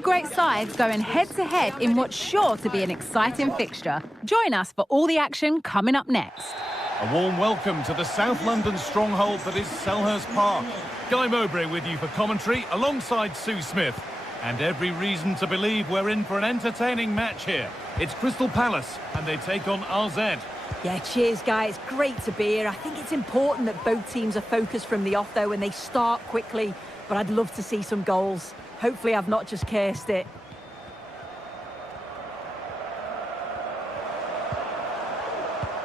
Two great sides going head-to-head in what's sure to be an exciting fixture. Join us for all the action coming up next. A warm welcome to the South London stronghold that is Selhurst Park. Guy Mowbray with you for commentary alongside Sue Smith. And every reason to believe we're in for an entertaining match here. It's Crystal Palace and they take on RZ. Yeah, cheers, guys. Great to be here. I think it's important that both teams are focused from the off, though, and they start quickly. But I'd love to see some goals. Hopefully I've not just cursed it.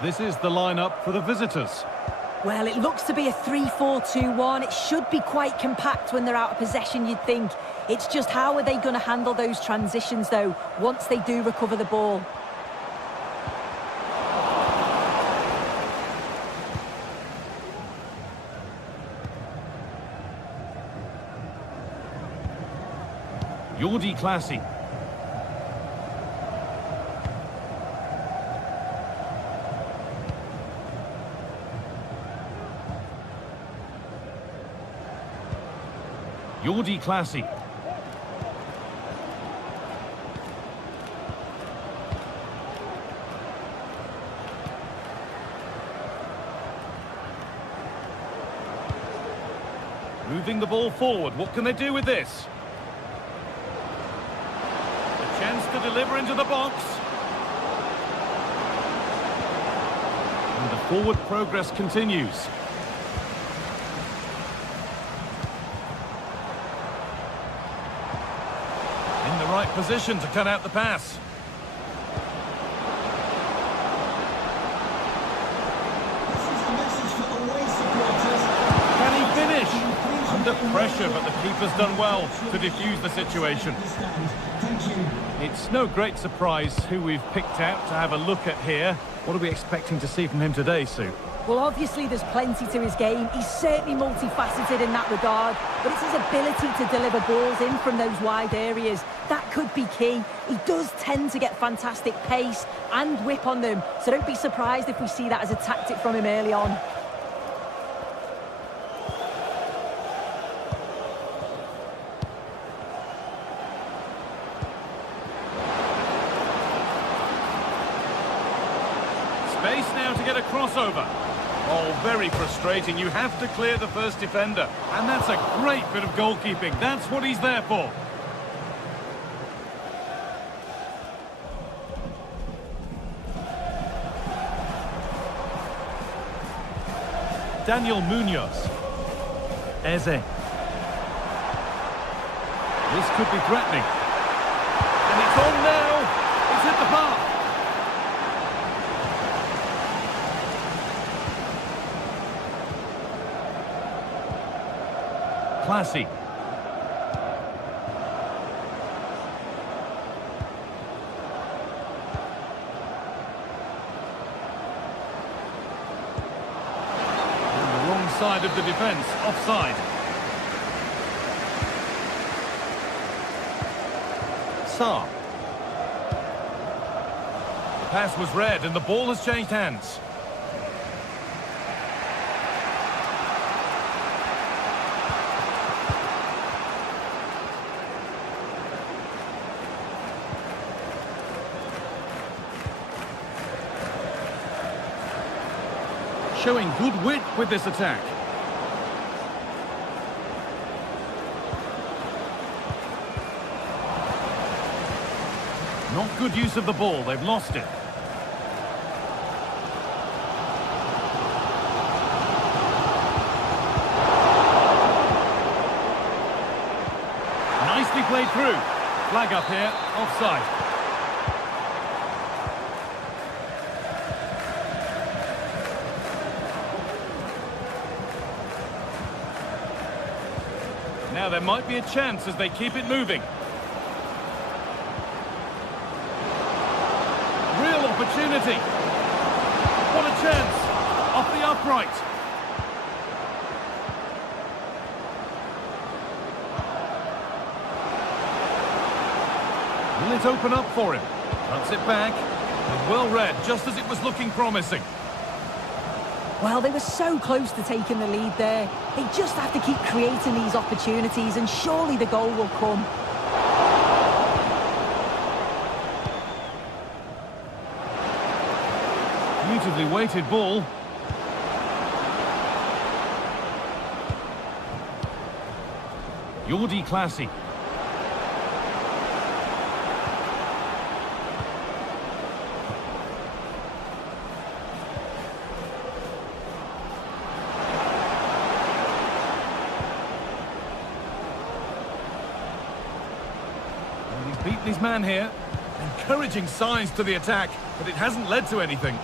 This is the lineup for the visitors. Well, it looks to be a 3-4-2-1. It should be quite compact when they're out of possession, you'd think. It's just how are they going to handle those transitions, though, once they do recover the ball? Jordi Classy. Jordi Classy. Moving the ball forward. What can they do with this? A chance to deliver into the box. And the forward progress continues. In the right position to cut out the pass. Can he finish? Under pressure, but the keeper's done well to defuse the situation. It's no great surprise who we've picked out to have a look at here. What are we expecting to see from him today, Sue? Well, obviously there's plenty to his game. He's certainly multifaceted in that regard, but it's his ability to deliver balls in from those wide areas. That could be key. He does tend to get fantastic pace and whip on them, so don't be surprised if we see that as a tactic from him early on. Space now to get a crossover. Oh, very frustrating. You have to clear the first defender. And that's a great bit of goalkeeping. That's what he's there for. Daniel Munoz. Eze. This could be threatening. And it's on now. It's hit the bar. Classy. On the wrong side of the defence, offside. Saar. The pass was read and the ball has changed hands. Showing good wit with this attack. Not good use of the ball, they've lost it. Nicely played through. Flag up here, offside. Now there might be a chance as they keep it moving. Real opportunity. What a chance. Off the upright. Will it open up for him? Cuts it back. And well read, just as it was looking promising. Well, they were so close to taking the lead there. They just have to keep creating these opportunities and surely the goal will come. Beautifully weighted ball. Jordi Classy. He's beaten his man here. Encouraging signs to the attack, but it hasn't led to anything.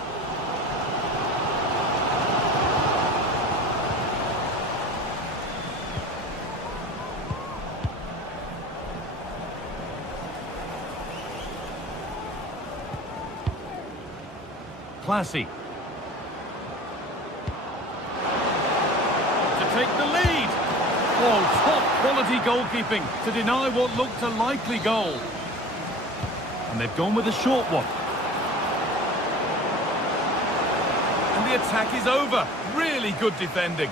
Classy. To take the lead. Oh, top quality goalkeeping to deny what looked a likely goal. And they've gone with a short one. And the attack is over. Really good defending.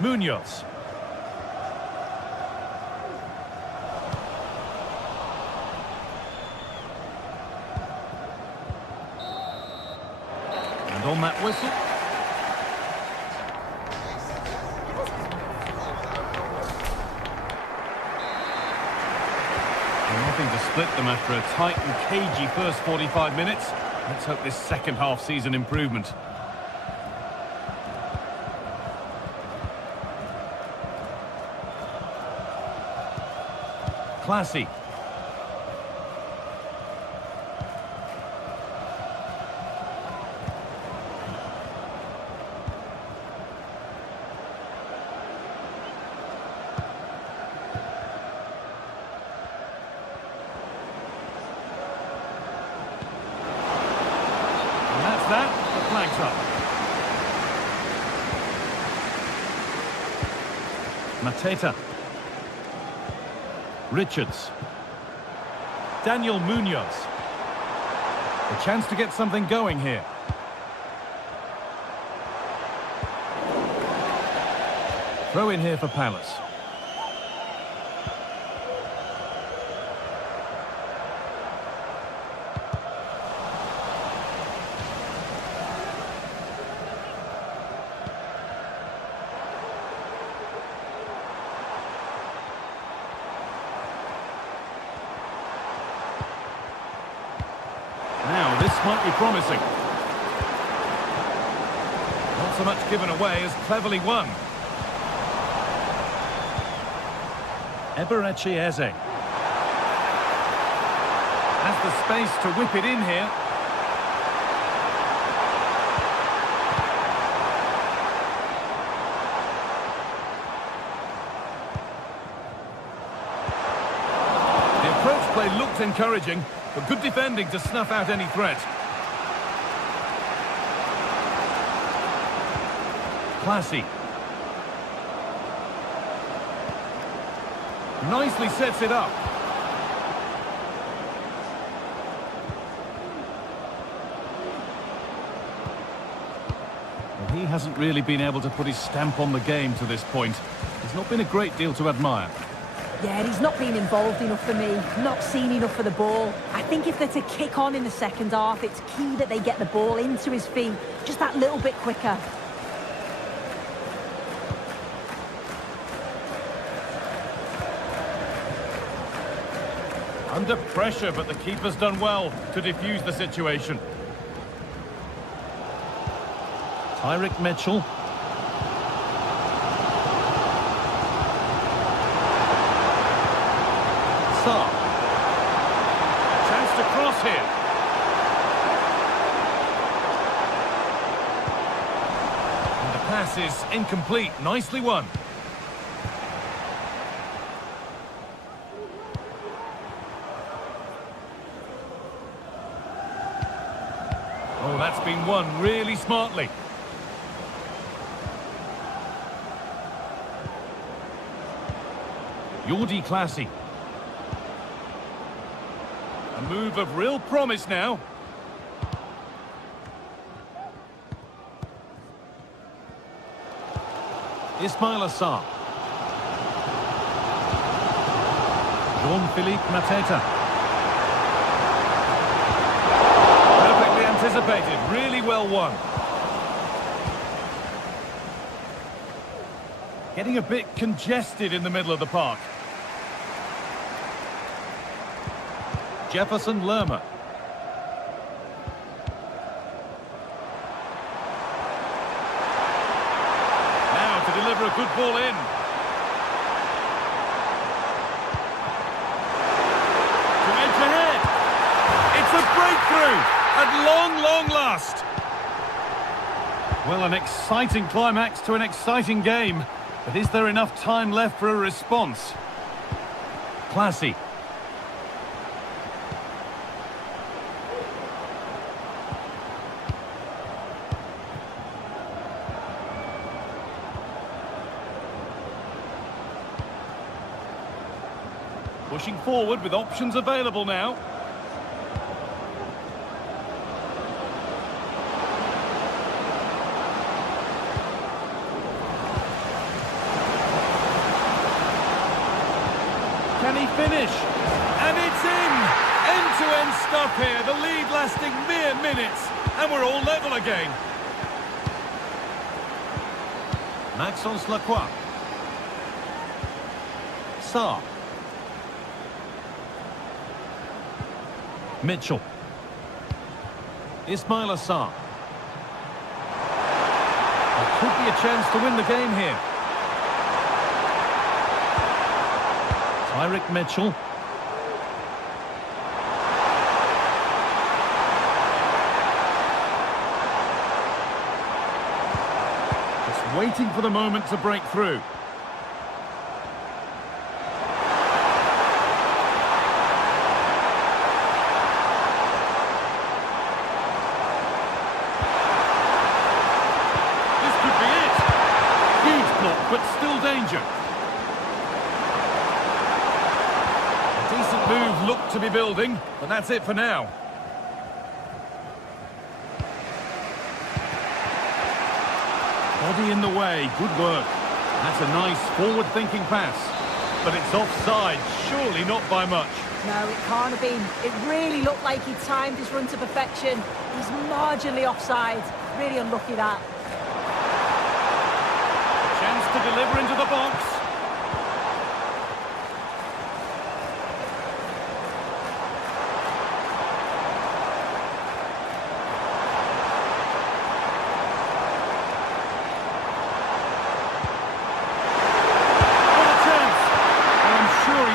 Munoz. And on that whistle. Nothing to split them after a tight and cagey first 45 minutes. Let's hope this second half sees an improvement. Classy. That, the flag's up. Mateta. Richards. Daniel Munoz. A chance to get something going here. Throw in here for Palace. Now, this might be promising. Not so much given away as cleverly won. Eberechi Eze. Has the space to whip it in here. The approach play looked encouraging, but good defending to snuff out any threat. Classy. Nicely sets it up. Well, he hasn't really been able to put his stamp on the game to this point. There's not been a great deal to admire. Yeah, he's not been involved enough for me, not seen enough for the ball. I think if they're to kick on in the second half, it's key that they get the ball into his feet just that little bit quicker. Under pressure, but the keeper's done well to defuse the situation. Tyrick Mitchell. Saar. Chance to cross here. And the pass is incomplete. Nicely won. Oh, that's been won really smartly. Jordi Classy. A move of real promise now. Ismail Assar. Jean-Philippe Mateta. anticipated, really well won. Getting a bit congested in the middle of the park. Jefferson Lerma. Now to deliver a good ball in. To edge ahead. It's a breakthrough at long last. Well, an exciting climax to an exciting game. But is there enough time left for a response? Classy. Pushing forward with options available now. Can he finish? And it's in! End-to-end stuff here. The lead lasting mere minutes. And we're all level again. Maxence Lacroix. Sarr. Mitchell. Ismail Assar. There could be a chance to win the game here. Tyrick Mitchell. Just waiting for the moment to break through. This could be it. Huge block, but still danger. Decent move looked to be building, but that's it for now. Body in the way, good work. That's a nice forward-thinking pass. But it's offside, surely not by much. No, it can't have been. It really looked like he timed his run to perfection. He's marginally offside. Really unlucky that. Chance to deliver into the box.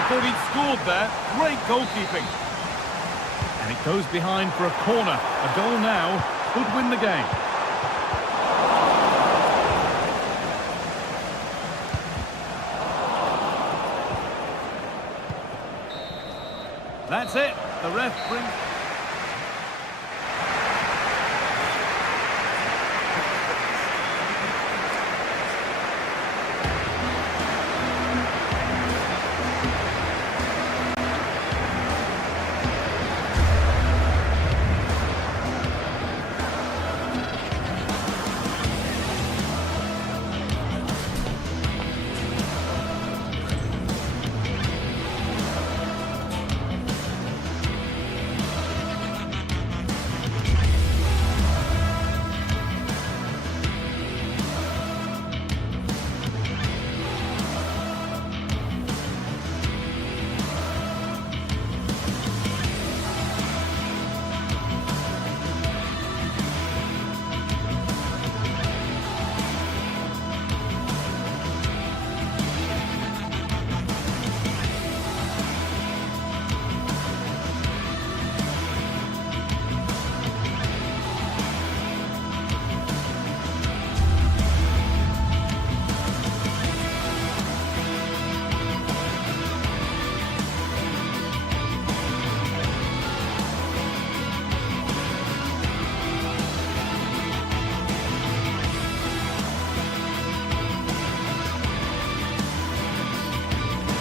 Thought he'd scored there. Great goalkeeping. And it goes behind for a corner. A goal now could win the game. That's it. The ref brings...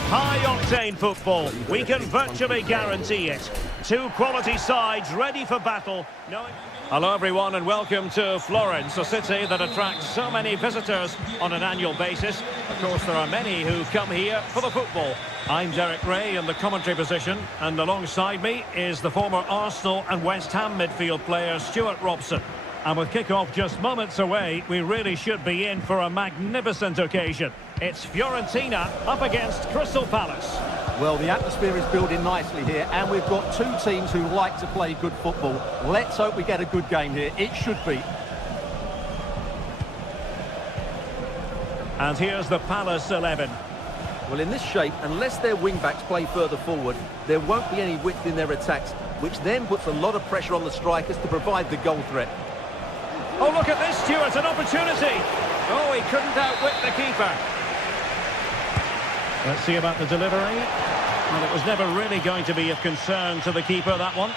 High-octane football, we can virtually guarantee it. Two quality sides ready for battle. Hello everyone and welcome to Florence, a city that attracts so many visitors on an annual basis. Of course, there are many who come here for the football. I'm Derek Ray in the commentary position, and alongside me is the former Arsenal and West Ham midfield player Stuart Robson. And with kick-off just moments away, we really should be in for a magnificent occasion. It's Fiorentina up against Crystal Palace. Well, the atmosphere is building nicely here, and we've got two teams who like to play good football. Let's hope we get a good game here. It should be. And here's the Palace 11. Well, in this shape, unless their wing-backs play further forward, there won't be any width in their attacks, which then puts a lot of pressure on the strikers to provide the goal threat. Oh, look at this, Stuart, an opportunity. Oh, he couldn't outwit the keeper. Let's see about the delivery. Well, it was never really going to be of concern to the keeper, that one.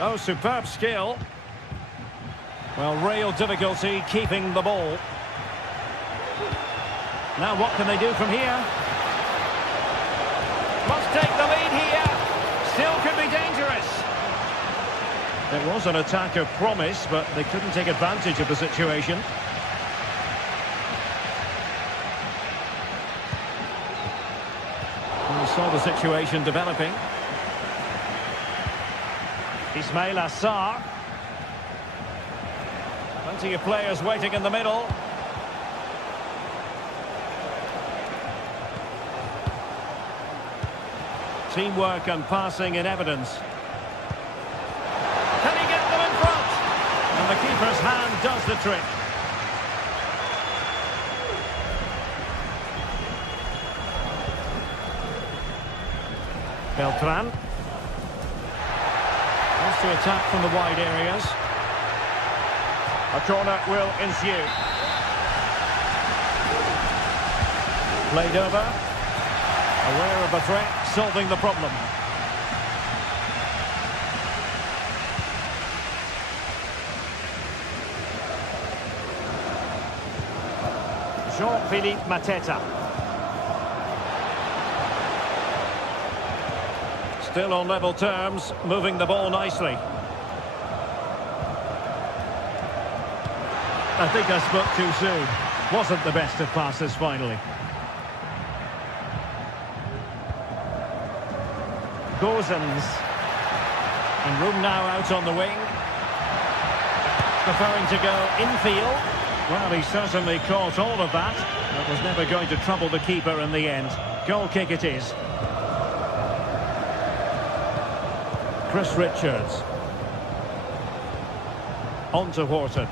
Oh, superb skill. Well, real difficulty keeping the ball. Now what can they do from here? Must take the lead here. Still could be dangerous. It was an attack of promise, but they couldn't take advantage of the situation. We saw the situation developing. Ismail Assar. Plenty of players waiting in the middle. Teamwork and passing in evidence. Can he get them in front? And the keeper's hand does the trick. Beltran. Wants to attack from the wide areas. A corner will ensue. Played over. Aware of the threat, solving the problem. Jean-Philippe Mateta. Still on level terms, moving the ball nicely. I think I spoke too soon. Wasn't the best of passes finally. Gozens. And room now out on the wing. Preferring to go infield. Well, he certainly caught all of that. That was never going to trouble the keeper in the end. Goal kick it is. Chris Richards. On to Horton.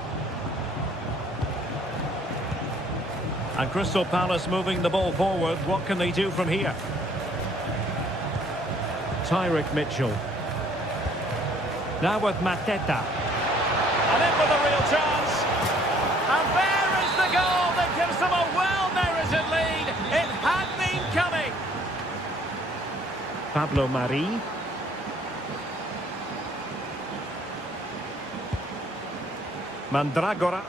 And Crystal Palace moving the ball forward. What can they do from here? Tyrick Mitchell. Now with Mateta. And in with a real chance. And there is the goal that gives them a well-merited lead. It had been coming. Pablo Mari. Mandragora.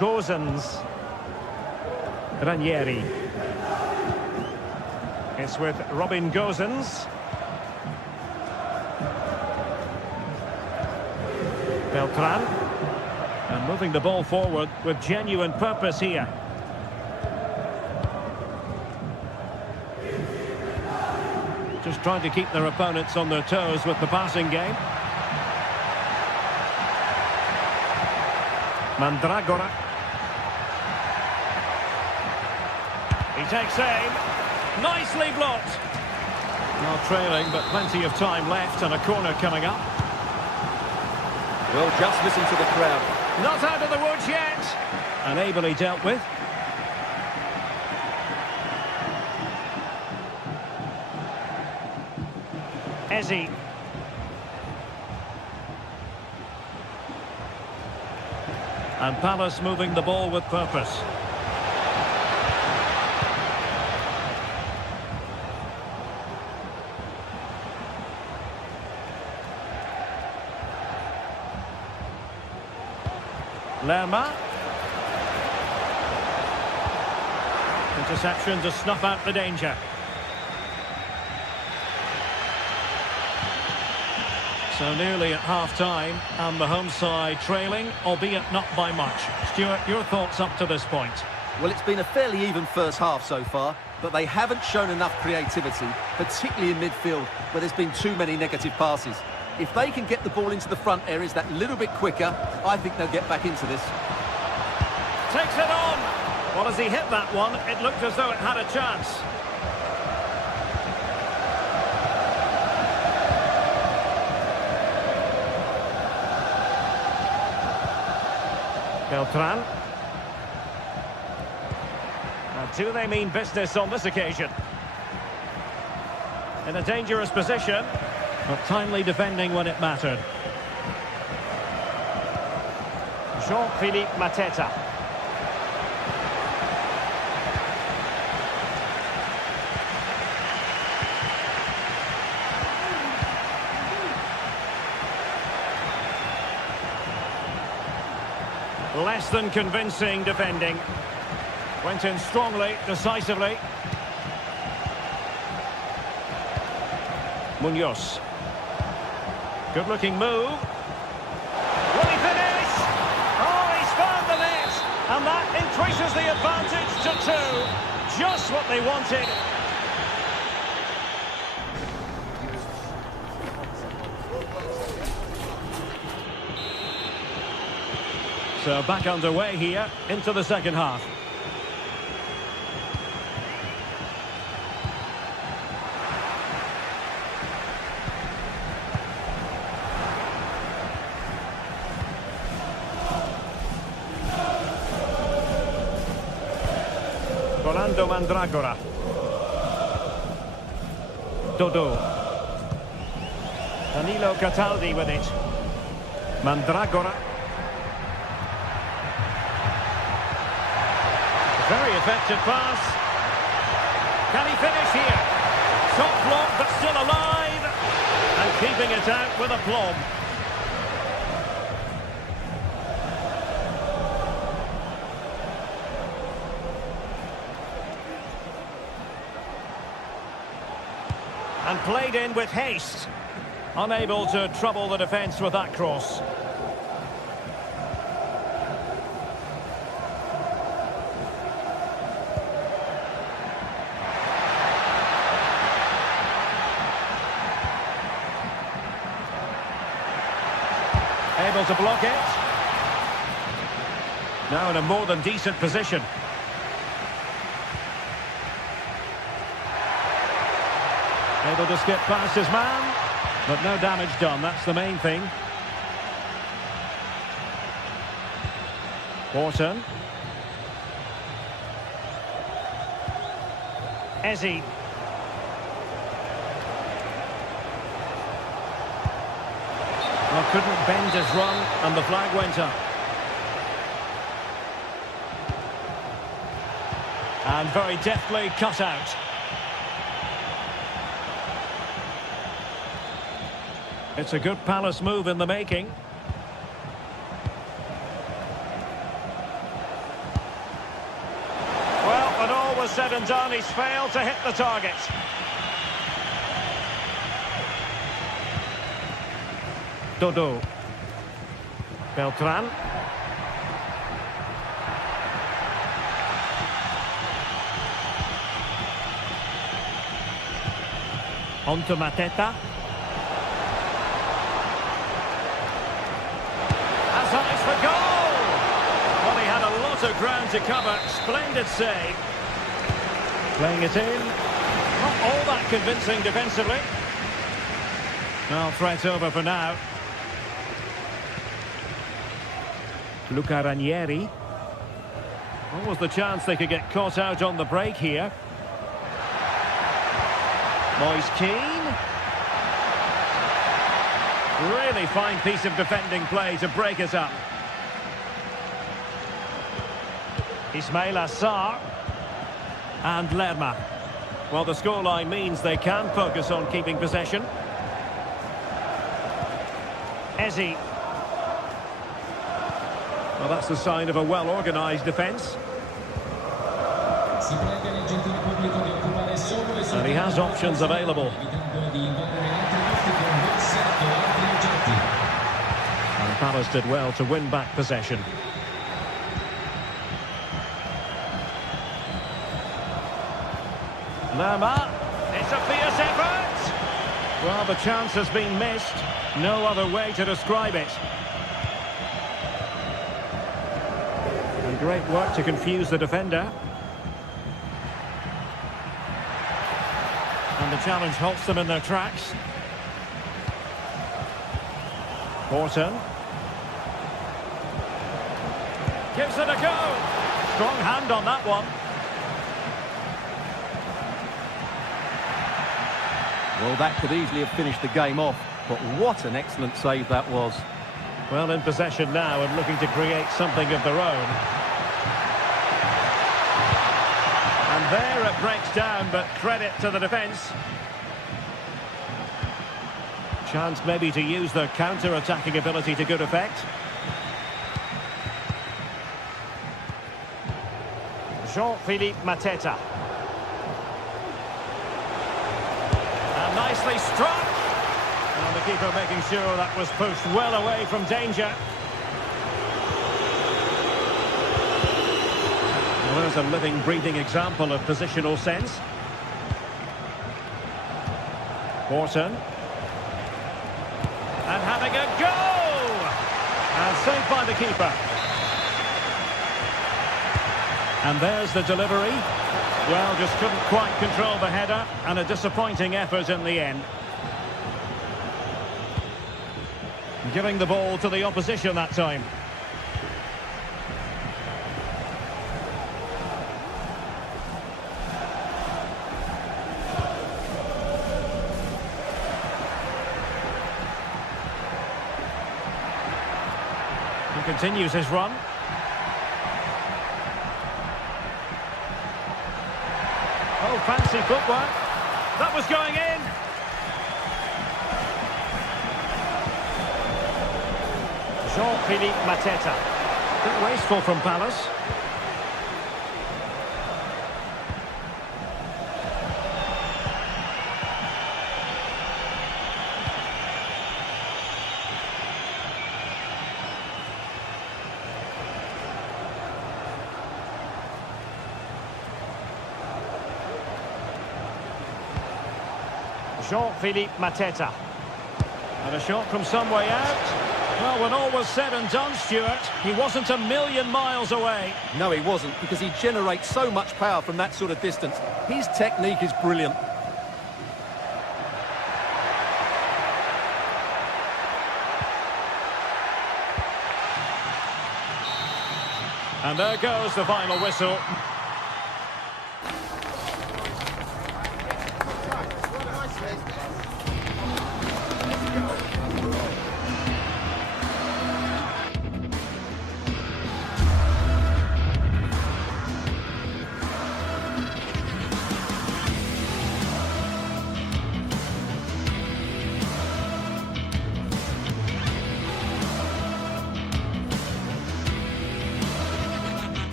Gozens. Ranieri. It's with Robin Gozens. Beltran. And moving the ball forward with genuine purpose here. Just trying to keep their opponents on their toes with the passing game. Mandragora. He takes aim. Nicely blocked. Well, trailing, but plenty of time left and a corner coming up. Well, just listen to the crowd. Not out of the woods yet. And ably dealt with. Eze. And Palace moving the ball with purpose. Lerma. Interception to snuff out the danger. So nearly at half-time, and the home side trailing, albeit not by much. Stuart, your thoughts up to this point? Well, it's been a fairly even first half so far, but they haven't shown enough creativity, particularly in midfield, where there's been too many negative passes. If they can get the ball into the front areas that little bit quicker, I think they'll get back into this. Takes it on! Well, as he hit that one, it looked as though it had a chance. Beltran. Now, do they mean business on this occasion? In a dangerous position, but timely defending when it mattered. Jean-Philippe Mateta. Less than convincing defending. Went in strongly, decisively. Munoz. Good-looking move. Will he finish? Oh, he's found the net! And that increases the advantage to 2. Just what they wanted. So back underway here into the second half. Rolando Mandragora. Dodo. Danilo Cataldi with it. Mandragora. Very effective pass. Can he finish here? Shot blocked, but still alive. And keeping it out with aplomb. And played in with haste. Unable to trouble the defence with that cross. Able to block it. Now in a more than decent position. Able to skip past his man, but no damage done, that's the main thing. Wharton. Ezzy. Well, couldn't bend his run, and the flag went up. And very deftly cut out. It's a good Palace move in the making. Well, when all was said and done, he's failed to hit the target. Dodo. Beltran. On to Mateta. Has eyes for goal! Well, he had a lot of ground to cover. Splendid save. Playing it in. Not all that convincing defensively. Well, threat over for now. Luca Ranieri. What was the chance they could get caught out on the break here? Moise Keane. Really fine piece of defending play to break it up. Ismail Assar. And Lerma. Well, the scoreline means they can focus on keeping possession. Ezzy. Well, that's the sign of a well-organised defence. And he has options available. And Palace did well to win back possession. Lama, it's a fierce effort! Well, the chance has been missed. No other way to describe it. And great work to confuse the defender. And the challenge halts them in their tracks. Horton. Gives it a go. Strong hand on that one. Well, that could easily have finished the game off, but what an excellent save that was. Well, in possession now and looking to create something of their own. And there it breaks down, but credit to the defence. Chance maybe to use their counter-attacking ability to good effect. Jean-Philippe Mateta. And nicely struck. And the keeper making sure that was pushed well away from danger. Well, there's a living, breathing example of positional sense. Horton. And having a go! And saved by the keeper. And there's the delivery. Well, just couldn't quite control the header, and a disappointing effort in the end. Giving the ball to the opposition that time. He continues his run. Oh, fancy footwork. That was going in. Jean-Philippe Mateta. Bit wasteful from Palace. Jean-Philippe Mateta. And a shot from some way out. Well, when all was said and done, Stuart, he wasn't a million miles away. No, he wasn't, because he generates so much power from that sort of distance. His technique is brilliant. And there goes the final whistle.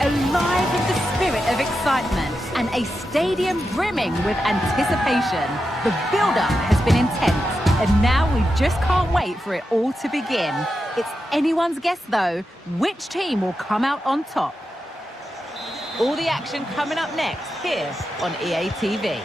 Alive with the spirit of excitement and a stadium brimming with anticipation. The build-up has been intense, and now we just can't wait for it all to begin. It's anyone's guess, though, which team will come out on top. All the action coming up next here on EA TV.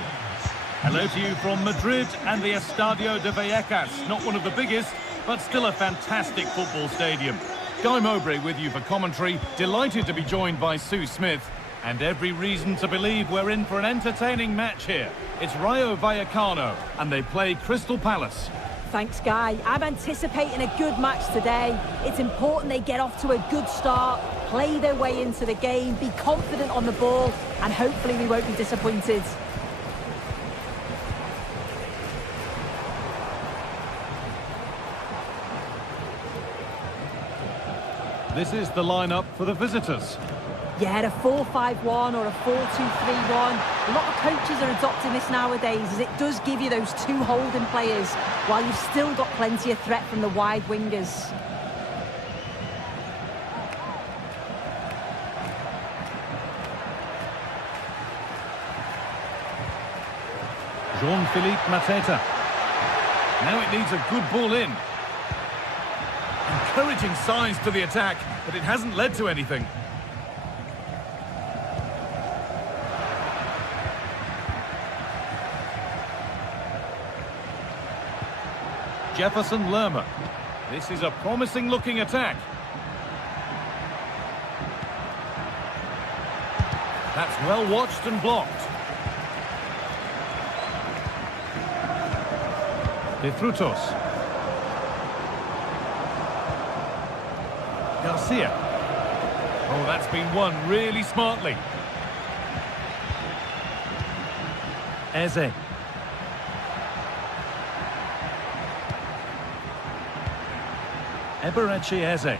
Hello to you from Madrid and the Estadio de Vallecas. Not one of the biggest, but still a fantastic football stadium. Guy Mowbray with you for commentary. Delighted to be joined by Sue Smith. And every reason to believe we're in for an entertaining match here. It's Rayo Vallecano, and they play Crystal Palace. Thanks, Guy. I'm anticipating a good match today. It's important they get off to a good start, play their way into the game, be confident on the ball, and hopefully we won't be disappointed. This is the lineup for the visitors. Yeah, a 4-5-1 or a 4-2-3-1. A lot of coaches are adopting this nowadays as it does give you those two holding players while you've still got plenty of threat from the wide wingers. Jean-Philippe Mateta. Now it needs a good ball in. Encouraging signs to the attack, but it hasn't led to anything. Jefferson Lerma. This is a promising looking attack. That's well watched and blocked. De Frutos. Garcia. Oh, that's been won really smartly. Eze. Eberechi Eze.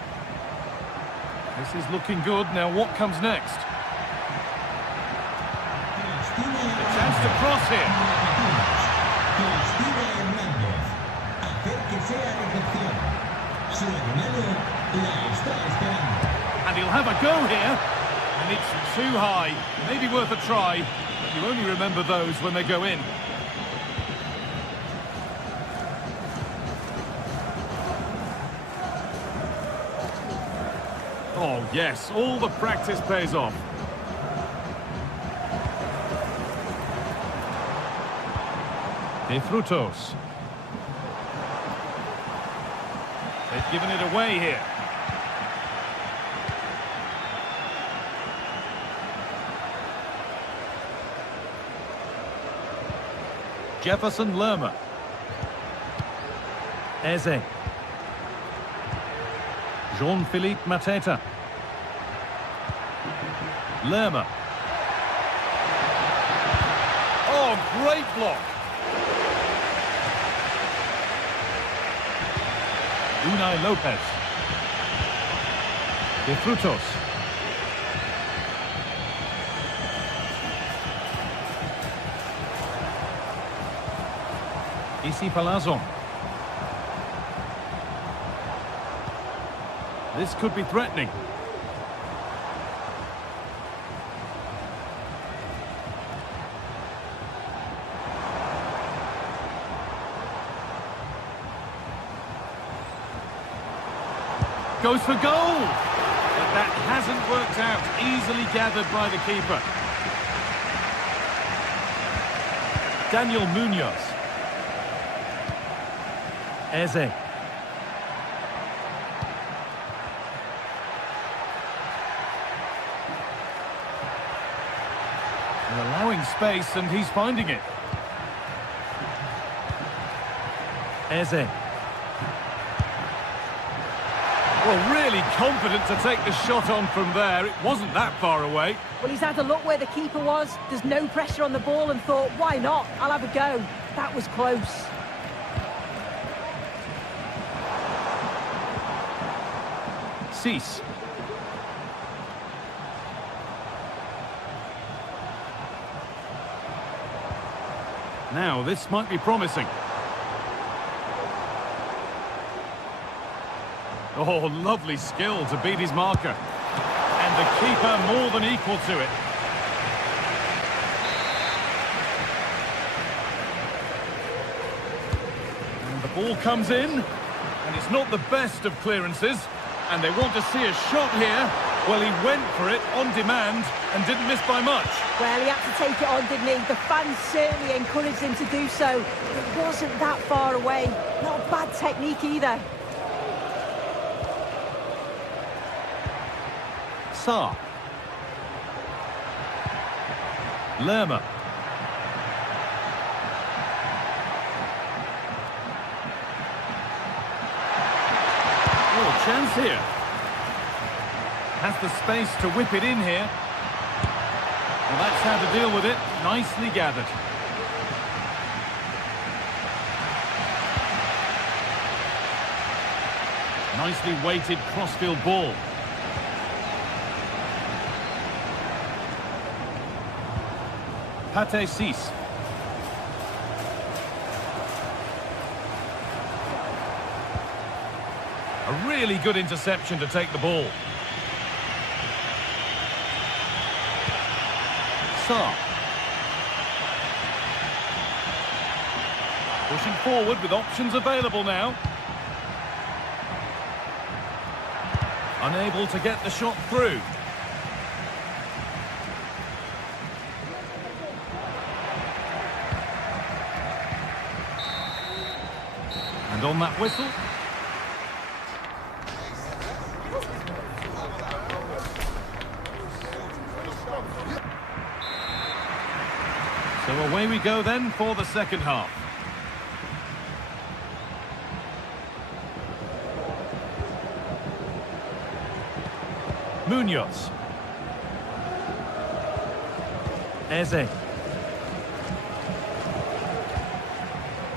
This is looking good. Now what comes next? A chance to cross here. And he'll have a go here. And it's too high. Maybe worth a try, but you only remember those when they go in. Oh, yes, all the practice pays off. De Frutos. They've given it away here. Jefferson Lerma. Eze. Jean-Philippe Mateta. Lerma. Oh, great block. Unai Lopez. De Frutos. Isi Palazzo. This could be threatening. Goes for goal! But that hasn't worked out. Easily gathered by the keeper. Daniel Munoz. Eze. They're allowing space and he's finding it. Eze. Well, really confident to take the shot on from there. It wasn't that far away. Well, he's had a look where the keeper was. There's no pressure on the ball and thought, why not? I'll have a go. That was close. Cease. Now, this might be promising. Oh, lovely skill to beat his marker. And the keeper more than equal to it. And the ball comes in. And it's not the best of clearances. And they want to see a shot here. Well, he went for it on demand and didn't miss by much. Well, he had to take it on, didn't he? The fans certainly encouraged him to do so. It wasn't that far away. Not a bad technique either. Saar. Lerma. Oh, chance here. Has the space to whip it in here. Well, that's how to deal with it. Nicely gathered. Nicely weighted crossfield ball. Pate Cis. A really good interception to take the ball. Saar. Pushing forward with options available now. Unable to get the shot through. And on that whistle. So away we go then for the second half. Munoz. Eze.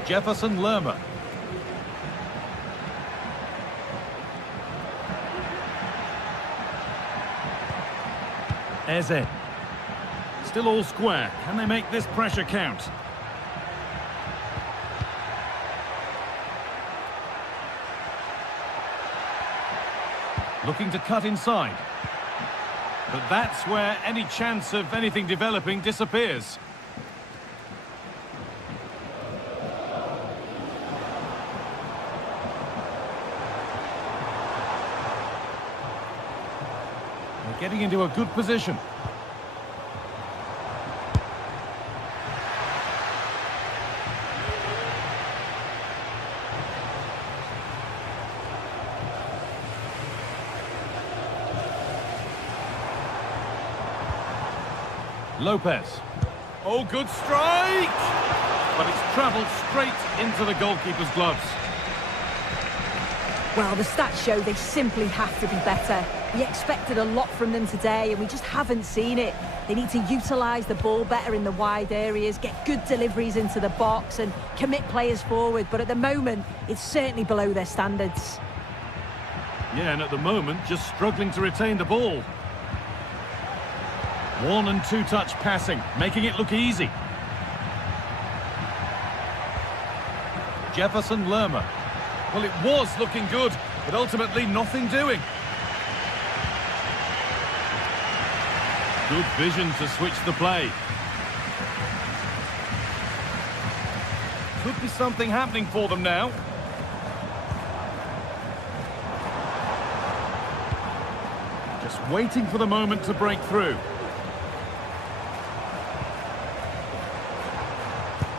Jefferson Lerma. Eze. Still all square. Can they make this pressure count? Looking to cut inside. But that's where any chance of anything developing disappears. They're getting into a good position. Lopez. Oh, good strike! But it's travelled straight into the goalkeeper's gloves. Well, the stats show they simply have to be better. We expected a lot from them today, and we just haven't seen it. They need to utilise the ball better in the wide areas, get good deliveries into the box, and commit players forward. But at the moment, it's certainly below their standards. Yeah, and at the moment, just struggling to retain the ball. One- and two-touch passing, making it look easy. Jefferson Lerma. Well, it was looking good, but ultimately nothing doing. Good vision to switch the play. Could be something happening for them now. Just waiting for the moment to break through.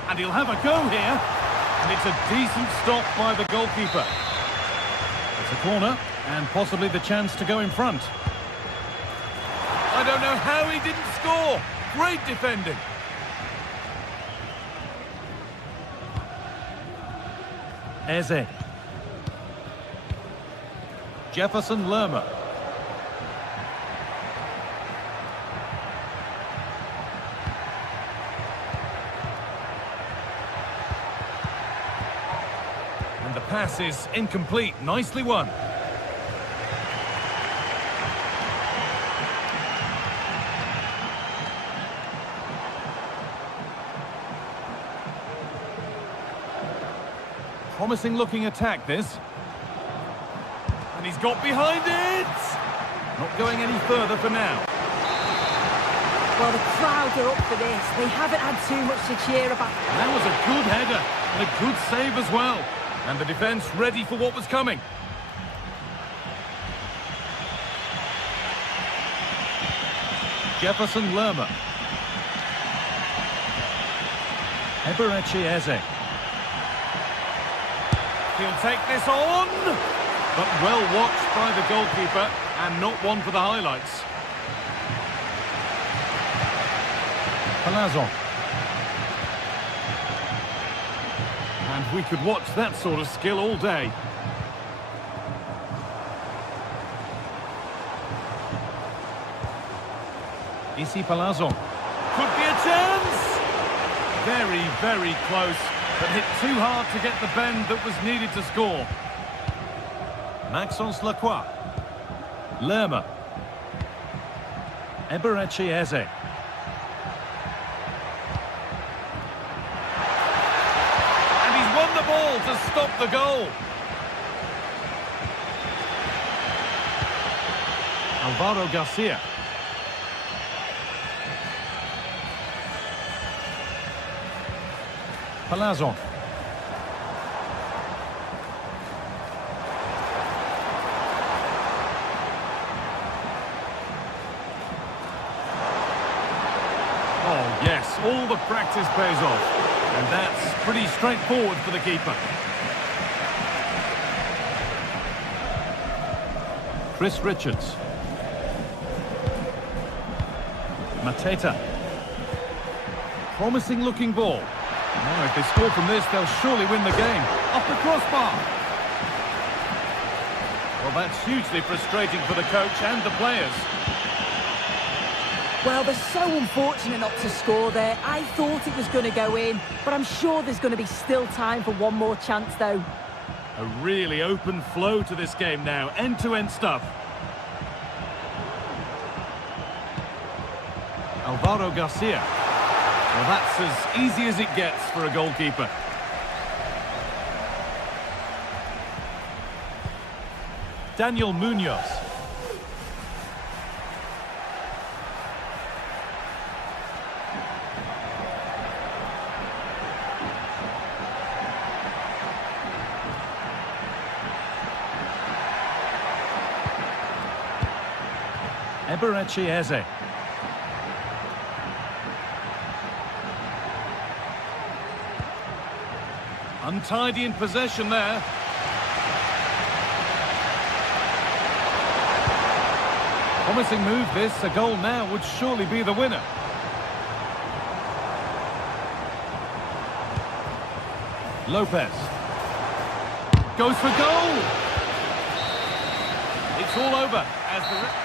And he'll have a go here. And it's a decent stop by the goalkeeper. It's a corner, and possibly the chance to go in front. I don't know how he didn't score. Great defending. Eze. Jefferson Lerma. And the pass is incomplete. Nicely won. Promising looking attack, this. And he's got behind it! Not going any further for now. Well, the crowd are up for this. They haven't had too much to cheer about. And that was a good header and a good save as well. And the defence ready for what was coming. Jefferson Lerma. Eberechi Eze. He'll take this on, but well watched by the goalkeeper and not one for the highlights. Palazzo. And we could watch that sort of skill all day. Isi Palazzo. Could be a chance! Very, very close, but hit too hard to get the bend that was needed to score. Maxence Lacroix. Lerma. Eberechi Eze. And he's won the ball to stop the goal. Alvaro Garcia. Palazzo. Oh, yes, all the practice pays off. And that's pretty straightforward for the keeper. Chris Richards. Mateta. Promising looking ball. Now, if they score from this, they'll surely win the game. Off the crossbar. Well, that's hugely frustrating for the coach and the players. Well, they're so unfortunate not to score there. I thought it was going to go in, but I'm sure there's going to be still time for one more chance, though. A really open flow to this game now. End-to-end stuff. Alvaro Garcia. Well, that's as easy as it gets for a goalkeeper. Daniel Munoz. Eberechi Eze. Untidy in possession there. Promising move this. A goal now would surely be the winner. Lopez. Goes for goal! It's all over as the...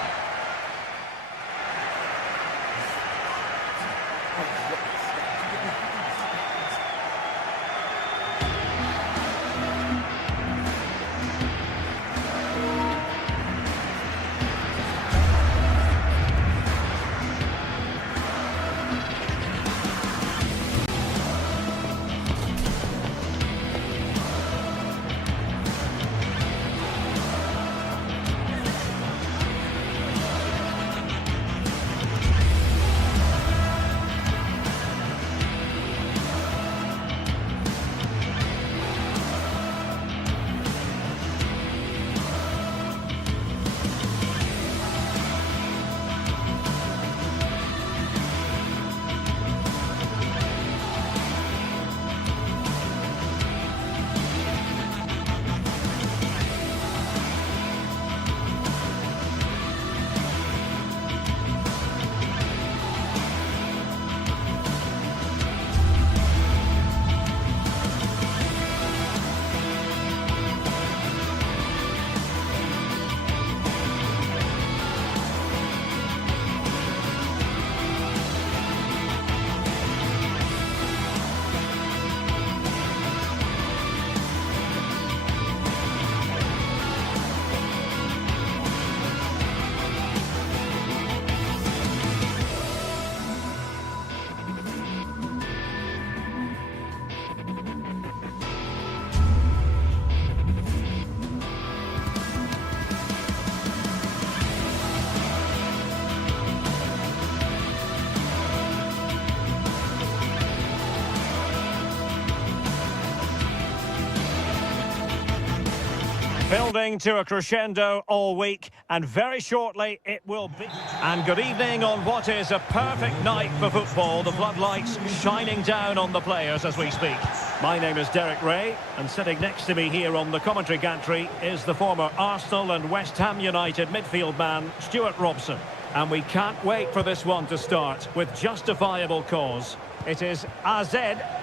building to a crescendo all week, and very shortly it will be. And good evening on what is a perfect night for football. The floodlights shining down on the players as we speak. My name is Derek Ray, and sitting next to me here on the commentary gantry is the former Arsenal and West Ham United midfield man, Stuart Robson. And we can't wait for this one to start with justifiable cause. It is AZ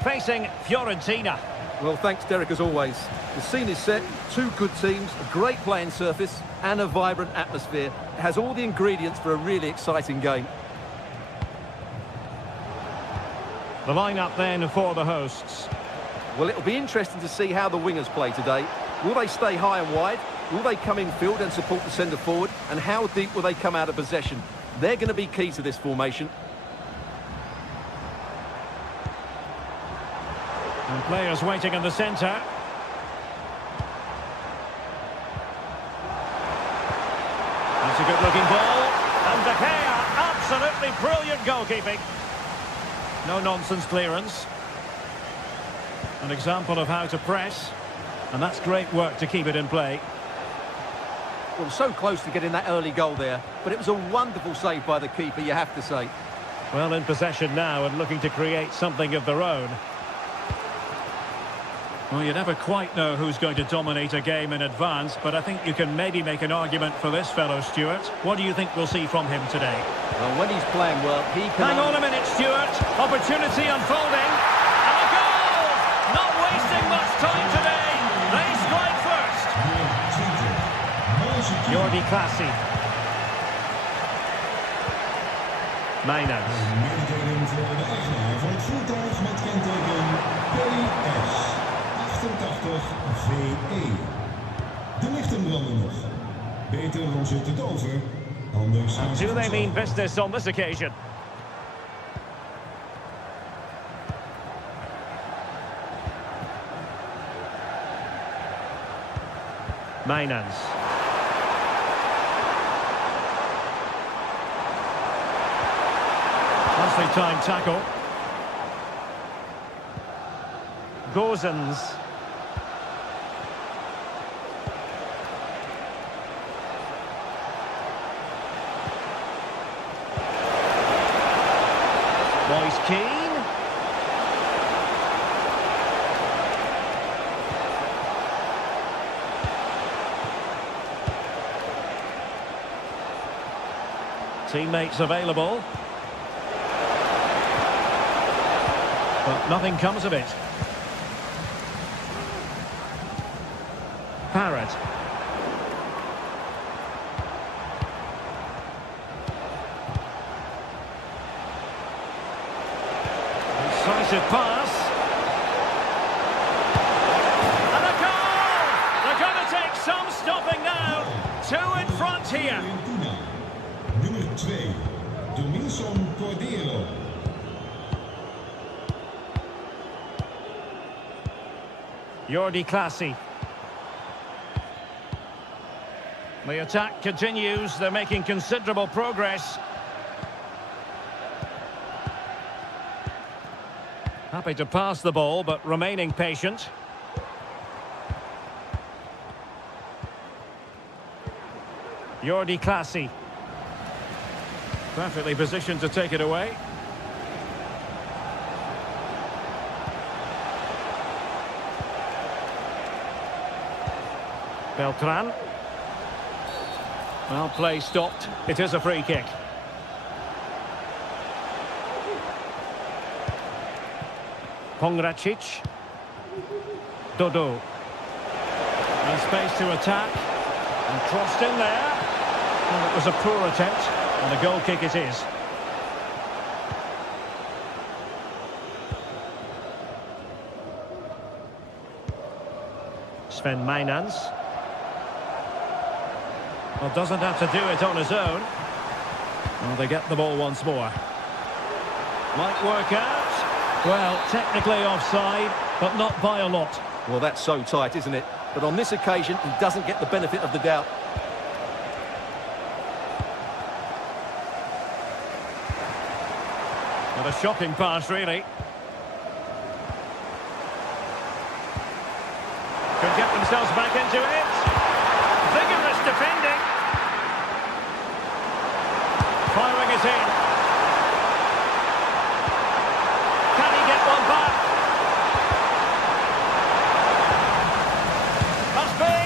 facing Fiorentina. Well, thanks, Derek, as always. The scene is set, two good teams, a great playing surface and a vibrant atmosphere. It has all the ingredients for a really exciting game. The lineup then for the hosts. Well, it'll be interesting to see how the wingers play today. Will they stay high and wide? Will they come in field and support the centre forward? And how deep will they come out of possession? They're going to be key to this formation. And players waiting in the centre. That's a good-looking ball. And De Gea, absolutely brilliant goalkeeping. No-nonsense clearance. An example of how to press. And that's great work to keep it in play. Well, so close to getting that early goal there. But it was a wonderful save by the keeper, you have to say. Well, in possession now and looking to create something of their own. Well, you never quite know who's going to dominate a game in advance, but I think you can maybe make an argument for this fellow, Stuart. What do you think we'll see from him today? Well, when he's playing well, he can... Hang on a minute, Stuart. Opportunity unfolding. And a goal! Not wasting much time today. They strike first. Jordi Clasie. Mainans. Mededeling voor de eigenaar van het voertuig met kenteken PS 88 VE. De lichten branden nog. Beter dan zit het over. Anders... Do they mean business on this occasion? Mainans. Nicely timed tackle. Gozens. Moise Keane. Teammates available. But nothing comes of it. Parrott. Decisive pass. And a goal! They're going to take some stopping now. Two in front here. Nummer 2, Domingson Cordero. Jordi Clasie. The attack continues. They're making considerable progress. Happy to pass the ball, but remaining patient. Jordi Clasie. Perfectly positioned to take it away. Beltran. Well, play stopped. It is a free kick. Pongracic. Dodo. And space to attack. And crossed in there. And it was a poor attempt. And a goal kick it is. Sven Mainans. Well, doesn't have to do it on his own. Well, they get the ball once more. Might work out. Well, technically offside, but not by a lot. Well, that's so tight, isn't it? But on this occasion, he doesn't get the benefit of the doubt. What a shocking pass, really. Could get themselves back into it. defending. Firing it in. Can he get one back? Must be.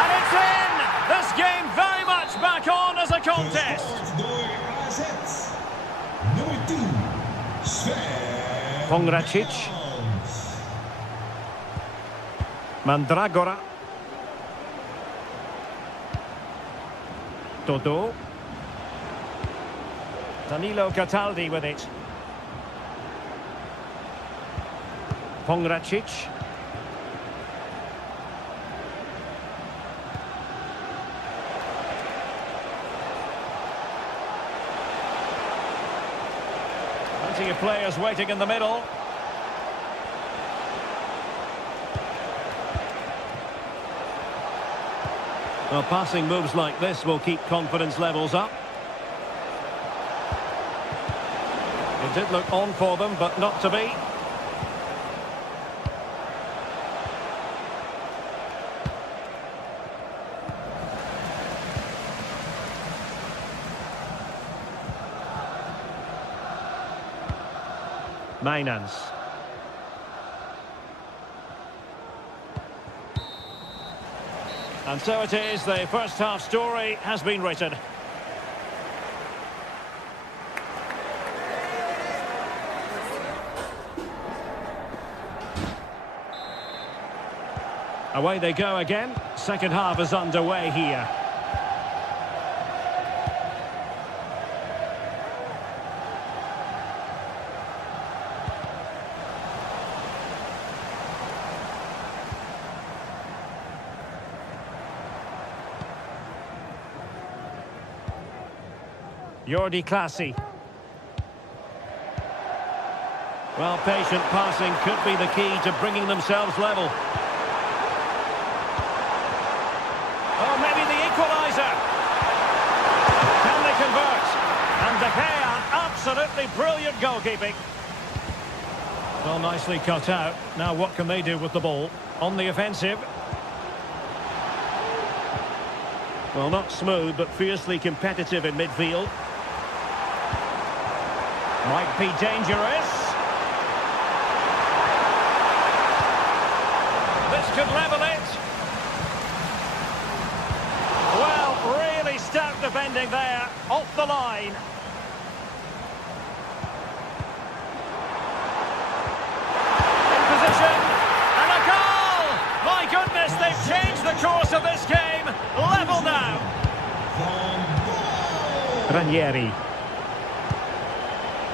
And it's in. This game very much back on as a contest. Gescoord door AZ. Nummer 10. Sven. Pongracic. Mandragora. Dodo. Danilo Cataldi with it. Pongracic. Plenty of players waiting in the middle. Well, passing moves like this will keep confidence levels up. It did look on for them, but not to be. Mainans. And so it is, the first half story has been written. Away they go again. Second half is underway here. Jordi Classy. Well, patient passing could be the key to bringing themselves level. Oh, maybe the equaliser. Can they convert? And De Gea, absolutely brilliant goalkeeping. Well, nicely cut out. Now what can they do with the ball? On the offensive. Well, not smooth, but fiercely competitive in midfield. Might be dangerous. This could level it. Well, really stout defending there, off the line. In position, and a goal! My goodness, they've changed the course of this game. Level now. Ranieri.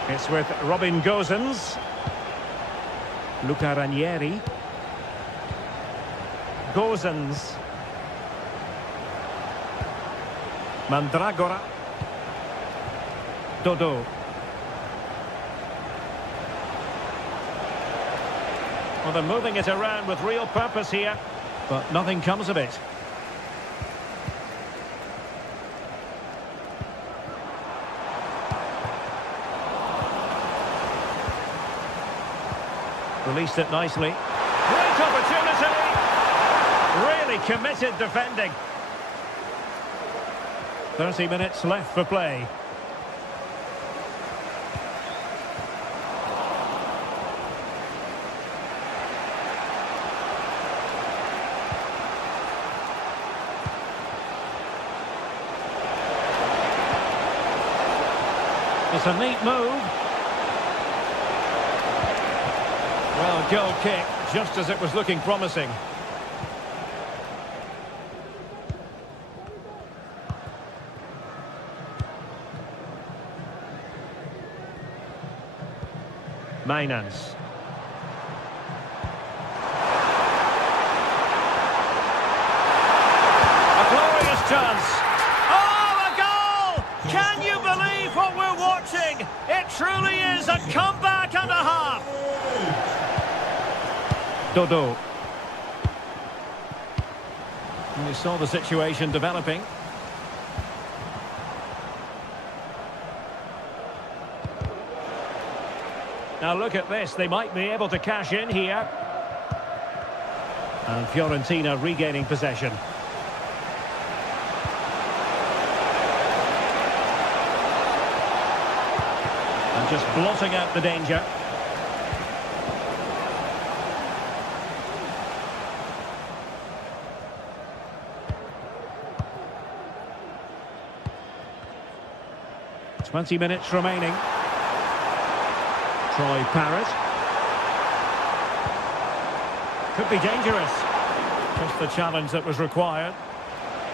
It's with Robin Gosens. Luca Ranieri. Gosens. Mandragora. Dodo. Well, they're moving it around with real purpose here, but nothing comes of it. Released it nicely. Great opportunity! Really committed defending. 30 minutes left for play. It's a neat move. Well, goal kick, just as it was looking promising. Mainans. A glorious chance. Oh, a goal! Can you believe what we're watching? It truly is a comeback and a half. Dodo. And we saw the situation developing. Now look at this, they might be able to cash in here. And Fiorentina regaining possession. just blotting out the danger. "20 minutes remaining." Troy Parrott. Could be dangerous. Just the challenge that was required.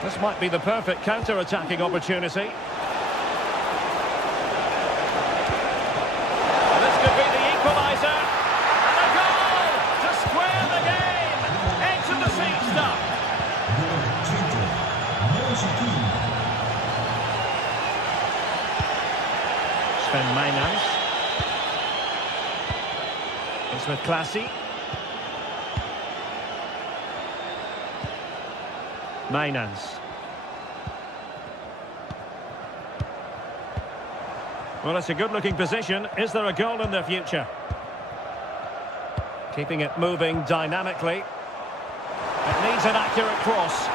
This might be the perfect counter-attacking opportunity. This could be the equaliser. And a goal to square the game. Edge of the seat stuff. Sven Mijnans. It's with Classy. Mijnans. Well, it's a good-looking position. Is there a goal in the future? Keeping it moving dynamically. It needs an accurate cross.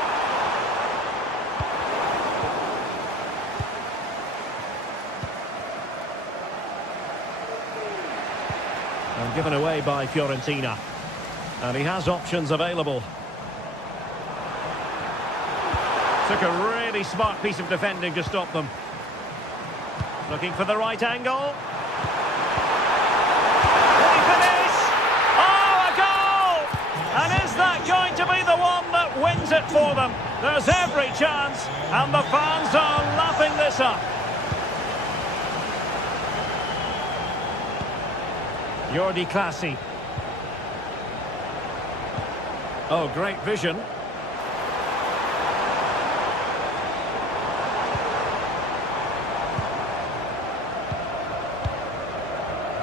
And given away by Fiorentina. And he has options available. Took a really smart piece of defending to stop them. Looking for the right angle. Will he finish? Oh, a goal! And is that going to be the one that wins it for them? There's every chance, and the fans are lapping this up. Jordi Classy. Oh, great vision.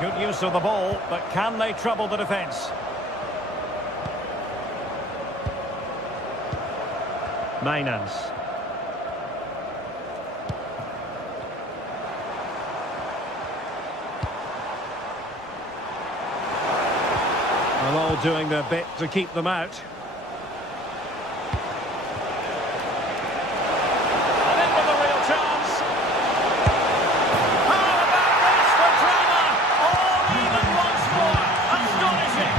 Good use of the ball, but can they trouble the defence? Mijnans. Well, all doing their bit to keep them out. And in with a real chance. How about this for drama? All even once more. Astonishing.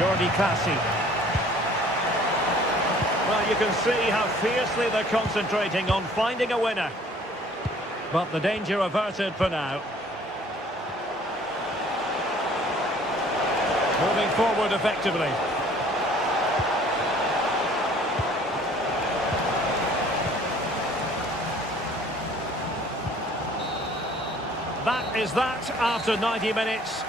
Jordi Classy. Well, you can see how fiercely they're concentrating on finding a winner. But the danger averted for now. Moving forward effectively. That is that after 90 minutes.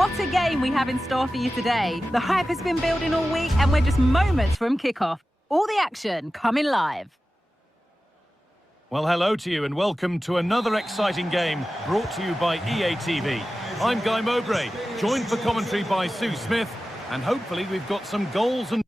What a game we have in store for you today. The hype has been building all week and we're just moments from kickoff. All the action coming live. Well, hello to you and welcome to another exciting game brought to you by EA TV. I'm Guy Mowbray, joined for commentary by Sue Smith, and hopefully we've got some goals and...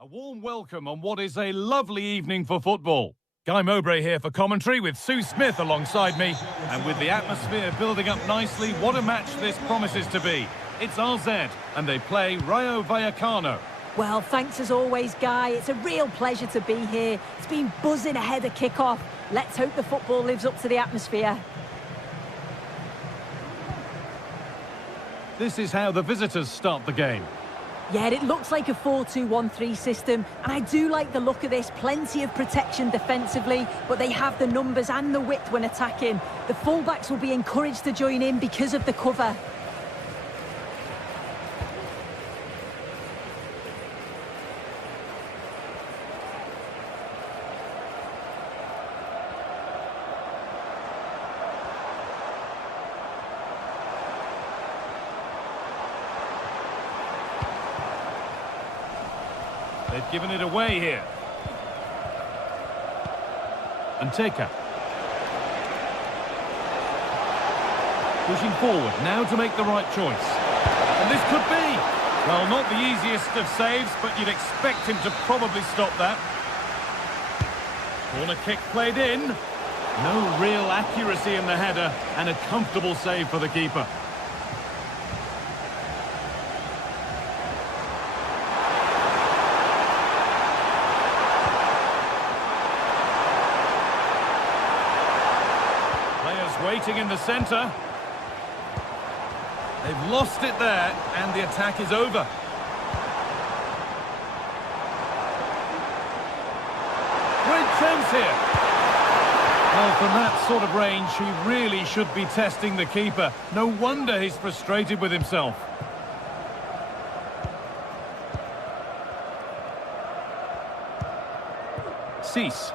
A warm welcome on what is a lovely evening for football. Guy Mowbray here for commentary with Sue Smith alongside me, and with the atmosphere building up nicely, what a match this promises to be. It's RZ, and they play Rayo Vallecano. Well, thanks as always, Guy. It's a real pleasure to be here. It's been buzzing ahead of kick-off. Let's hope the football lives up to the atmosphere. This is how the visitors start the game. Yeah, it looks like a 4-2-1-3 system, and I do like the look of this. Plenty of protection defensively, but they have the numbers and the width when attacking. The fullbacks will be encouraged to join in because of the cover. They've given it away here. Anteka. Pushing forward, now to make the right choice. And this could be, well, not the easiest of saves, but you'd expect him to probably stop that. Corner kick played in. No real accuracy in the header, and a comfortable save for the keeper. Waiting in the centre. They've lost it there, and the attack is over. Great chance here. Well, from that sort of range, he really should be testing the keeper. No wonder he's frustrated with himself. Cease.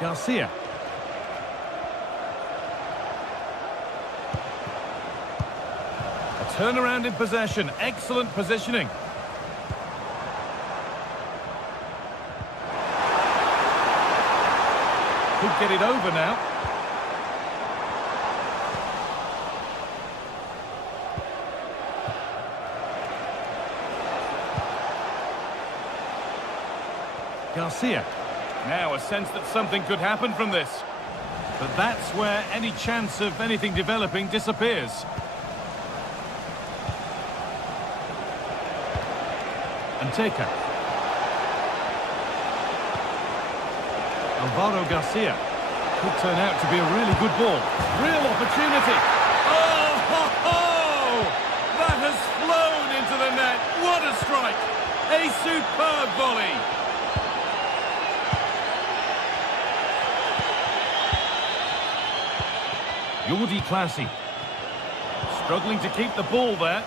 Garcia. Turnaround in possession, excellent positioning. Could get it over now. Garcia. Now a sense that something could happen from this. But that's where any chance of anything developing disappears. Anteka. Alvaro Garcia. Could turn out to be a really good ball. Real opportunity. Oh, ho, ho! That has flown into the net. What a strike. A superb volley. Jordi Classy. Struggling to keep the ball there.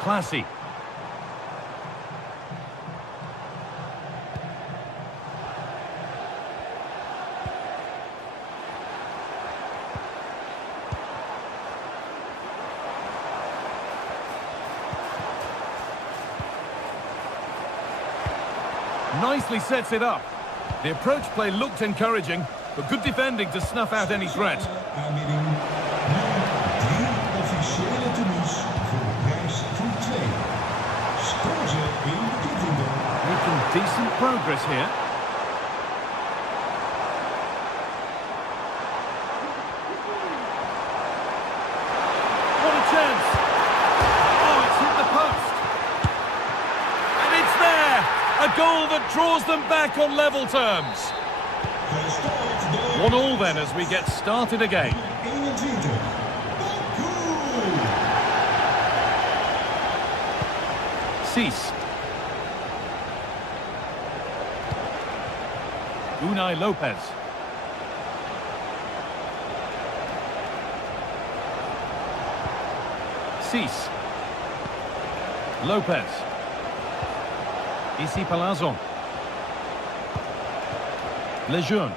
Classy. Nicely sets it up. The approach play looked encouraging, but good defending to snuff out any threat. Making decent progress here. What a chance! Oh, it's hit the post. And it's there! A goal that draws them back on level terms. 1-1 then as we get started again. Cease. Unai Lopez. Cease. Lopez. Issy Palazzo. Lejeune.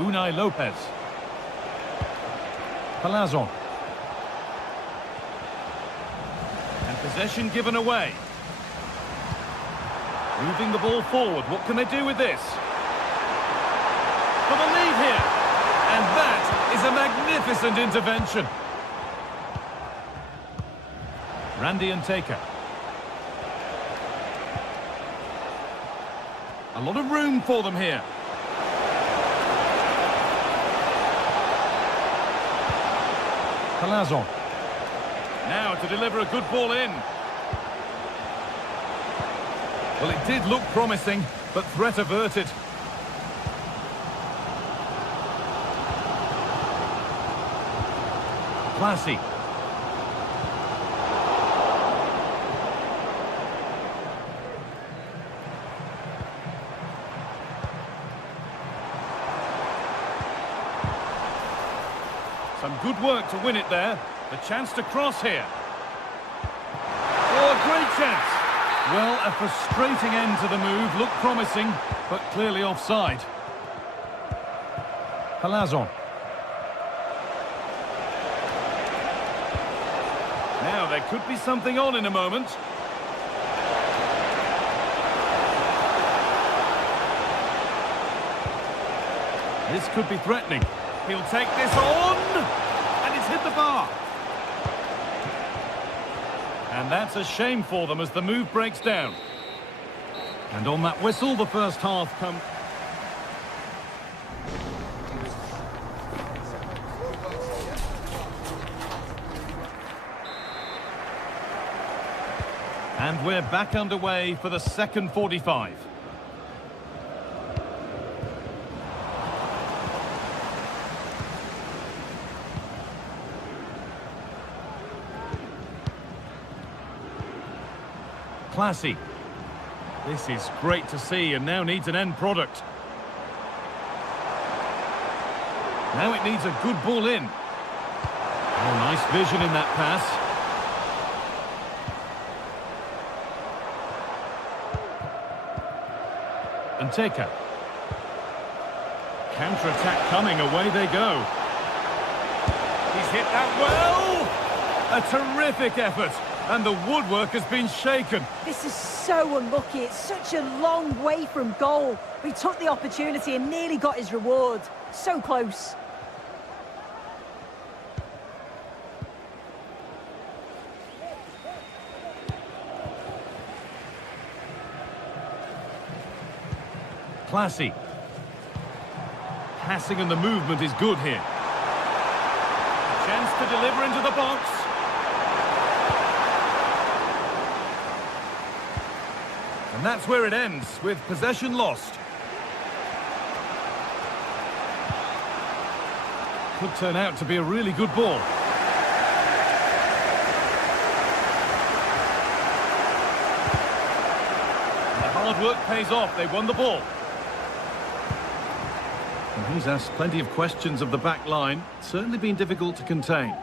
Unai Lopez. Palazon. And possession given away. Moving the ball forward. What can they do with this? For the lead here. And that is a magnificent intervention. Randy and Taker. A lot of room for them here. Palazon. Now to deliver a good ball in. Well, it did look promising, but threat averted. Classy. Some good work to win it there. The chance to cross here. Oh, a great chance. Well, a frustrating end to the move. Looked promising, but clearly offside. Palazon. Now, there could be something on in a moment. This could be threatening. He'll take this on, and it's hit the bar. And that's a shame for them as the move breaks down. And on that whistle, the first half comes. And we're back underway for the second 45. Classy. This is great to see and now needs an end product. Now it needs a good ball in. Oh, nice vision in that pass. And Taker. Counter-attack coming, away they go. He's hit that well! A terrific effort. And the woodwork has been shaken. This is so unlucky. It's such a long way from goal. He took the opportunity and nearly got his reward. So close. Classy. Passing and the movement is good here. A chance to deliver into the box. And that's where it ends, with possession lost. Could turn out to be a really good ball. And the hard work pays off, they won the ball. And he's asked plenty of questions of the back line. Certainly been difficult to contain.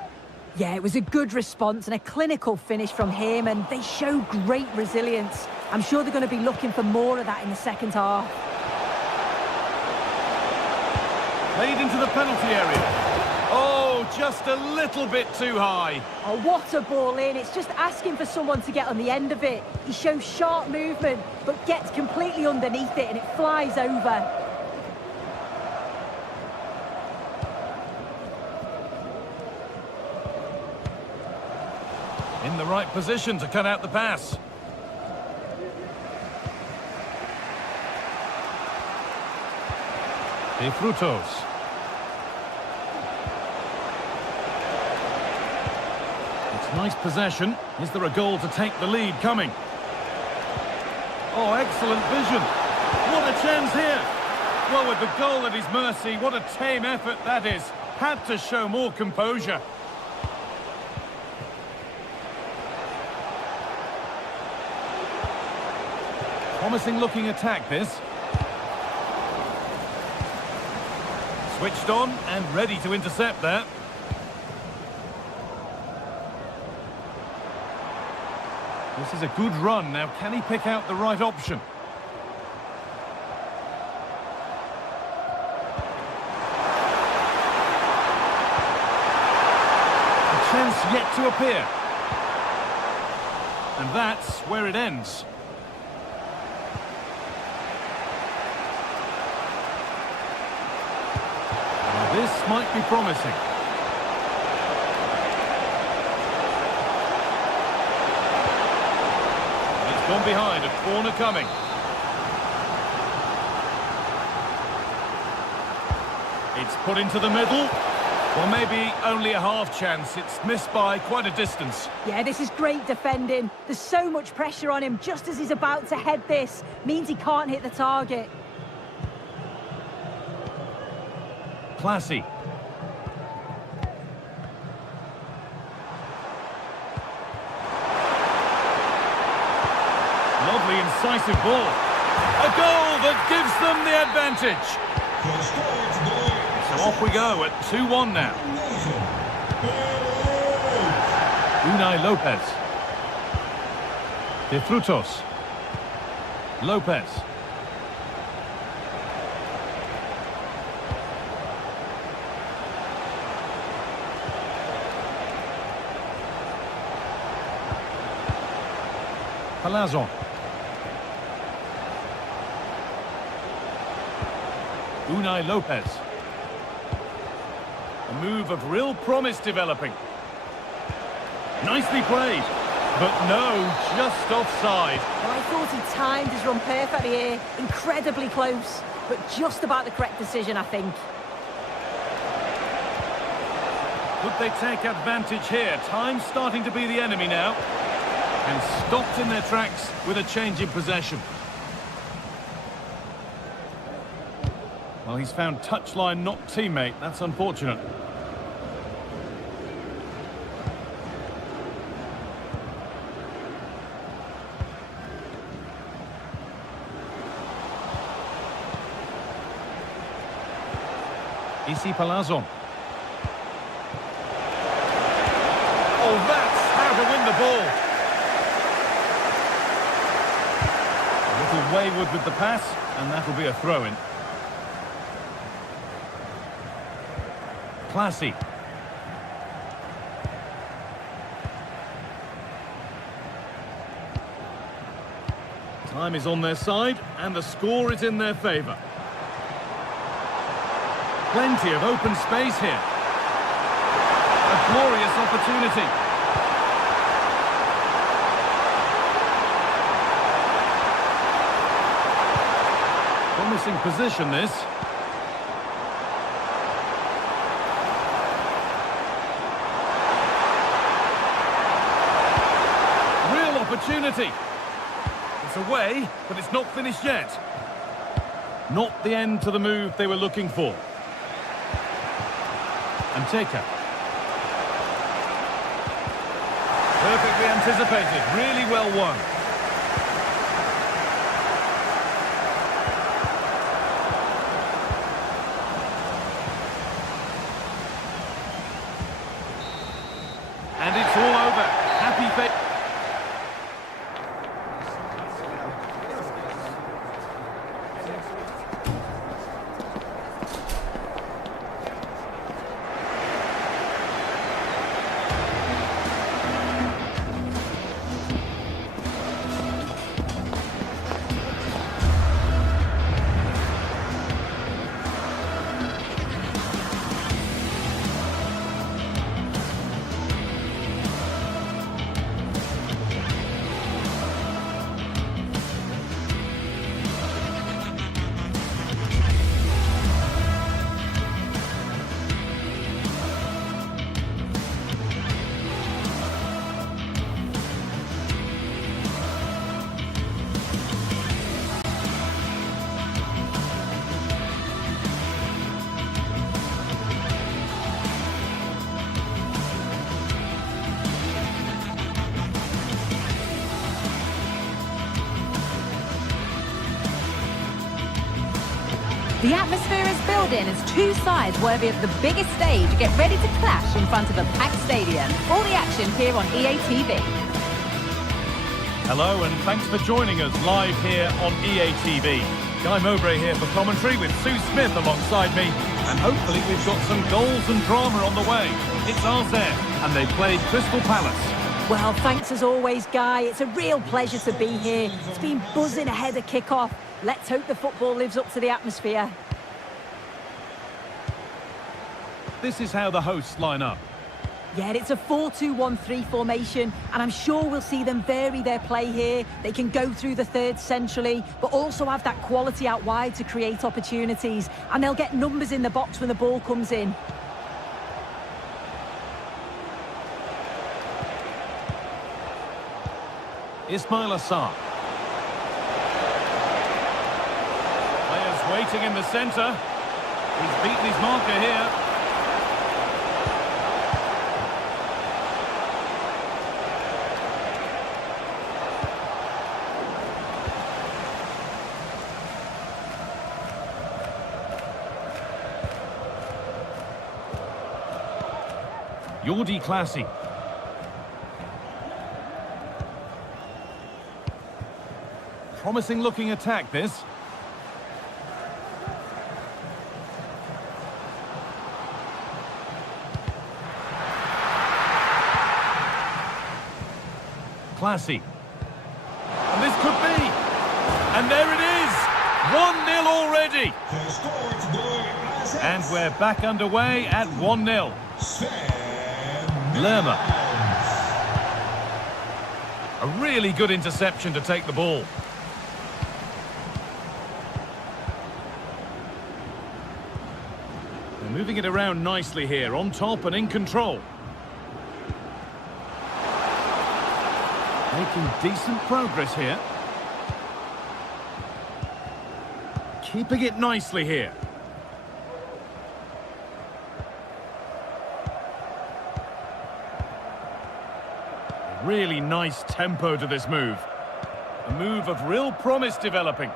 Yeah, it was a good response and a clinical finish from him, and they showed great resilience. I'm sure they're going to be looking for more of that in the second half. Played into the penalty area. Oh, just a little bit too high. Oh, what a ball in. It's just asking for someone to get on the end of it. He shows sharp movement, but gets completely underneath it and it flies over. In the right position to cut out the pass. De Frutos. It's nice possession. Is there a goal to take the lead coming? Oh, excellent vision. What a chance here. Well, with the goal at his mercy, what a tame effort that is. Had to show more composure. Promising looking attack, this. Switched on and ready to intercept there. This is a good run. Now, can he pick out the right option? yet to appear. And that's where it ends. Now this might be promising. It's gone behind, a corner coming. It's put into the middle. Well, maybe only a half chance. It's missed by quite a distance. Yeah, this is great defending. There's so much pressure on him just as he's about to head this. Means he can't hit the target. Classy. Lovely, incisive ball. A goal that gives them the advantage. So off we go at 2-1 now. Unai Lopez. De Frutos. Lopez. Palazzo. Unai Lopez. A move of real promise developing. Nicely played, but no, just offside. Well, I thought he timed his run perfectly here. Incredibly close, but just about the correct decision, I think. Could they take advantage here? Time's starting to be the enemy now. And stopped in their tracks with a change in possession. Well, he's found touchline, not teammate. That's unfortunate. Isi Palazzo. Oh, that's how to win the ball. A little wayward with the pass, and that'll be a throw-in. Classy. Time is on their side, and the score is in their favour. Plenty of open space here. A glorious opportunity. Promising position, this. Real opportunity. It's away, but it's not finished yet. Not the end to the move they were looking for. And Taker. Perfectly anticipated, really well won. And it's all over. Happy face. The atmosphere is building as two sides worthy of the biggest stage get ready to clash in front of a packed stadium. All the action here on EA TV. Hello and thanks for joining us live here on EA TV. Guy Mowbray here for commentary with Sue Smith alongside me. And hopefully we've got some goals and drama on the way. It's RZ and they play Crystal Palace. Well, thanks as always, Guy. It's a real pleasure to be here. It's been buzzing ahead of kick-off. Let's hope the football lives up to the atmosphere. This is how the hosts line up. Yeah, it's a 4-2-1-3 formation, and I'm sure we'll see them vary their play here. They can go through the third centrally, but also have that quality out wide to create opportunities, and they'll get numbers in the box when the ball comes in. Ismail Assar. Players waiting in the centre. He's beaten his marker here. Jordi Classy. Promising looking attack, this. Classy. And this could be. And there it is. 1-0 already. And we're back underway at 1-0. Lerma. A really good interception to take the ball. They're moving it around nicely here, on top and in control. Making decent progress here. Keeping it nicely here. Really nice tempo to this move. A move of real promise developing.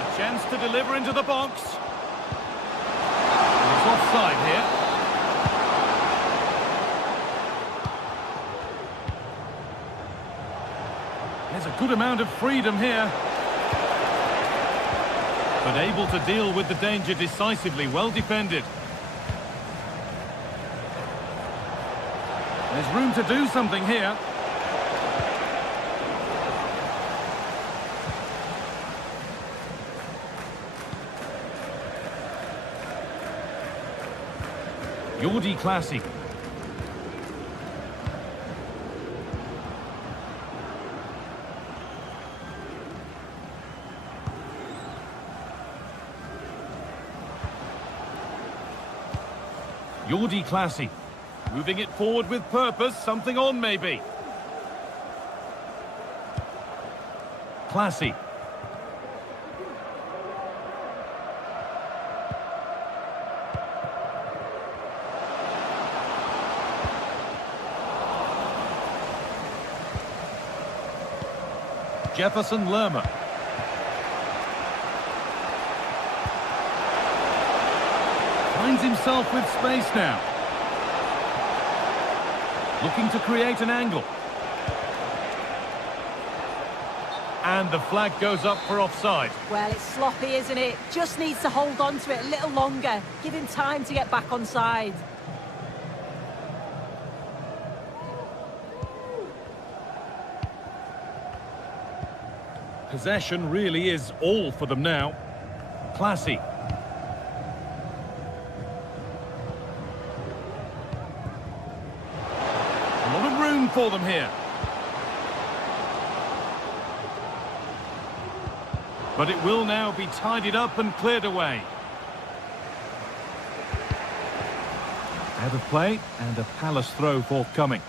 A chance to deliver into the box. He's offside here. There's a good amount of freedom here. But able to deal with the danger decisively, well defended. There's room to do something here. Jordi Classy. Jordi Classy, moving it forward with purpose, something on maybe. Classy. Jefferson Lerma. Finds himself with space now. Looking to create an angle. And the flag goes up for offside. Well, it's sloppy, isn't it? Just needs to hold on to it a little longer. Give him time to get back on side. Possession really is all for them now. Classy. A lot of room for them here. But it will now be tidied up and cleared away. Out of play and a Palace throw forthcoming.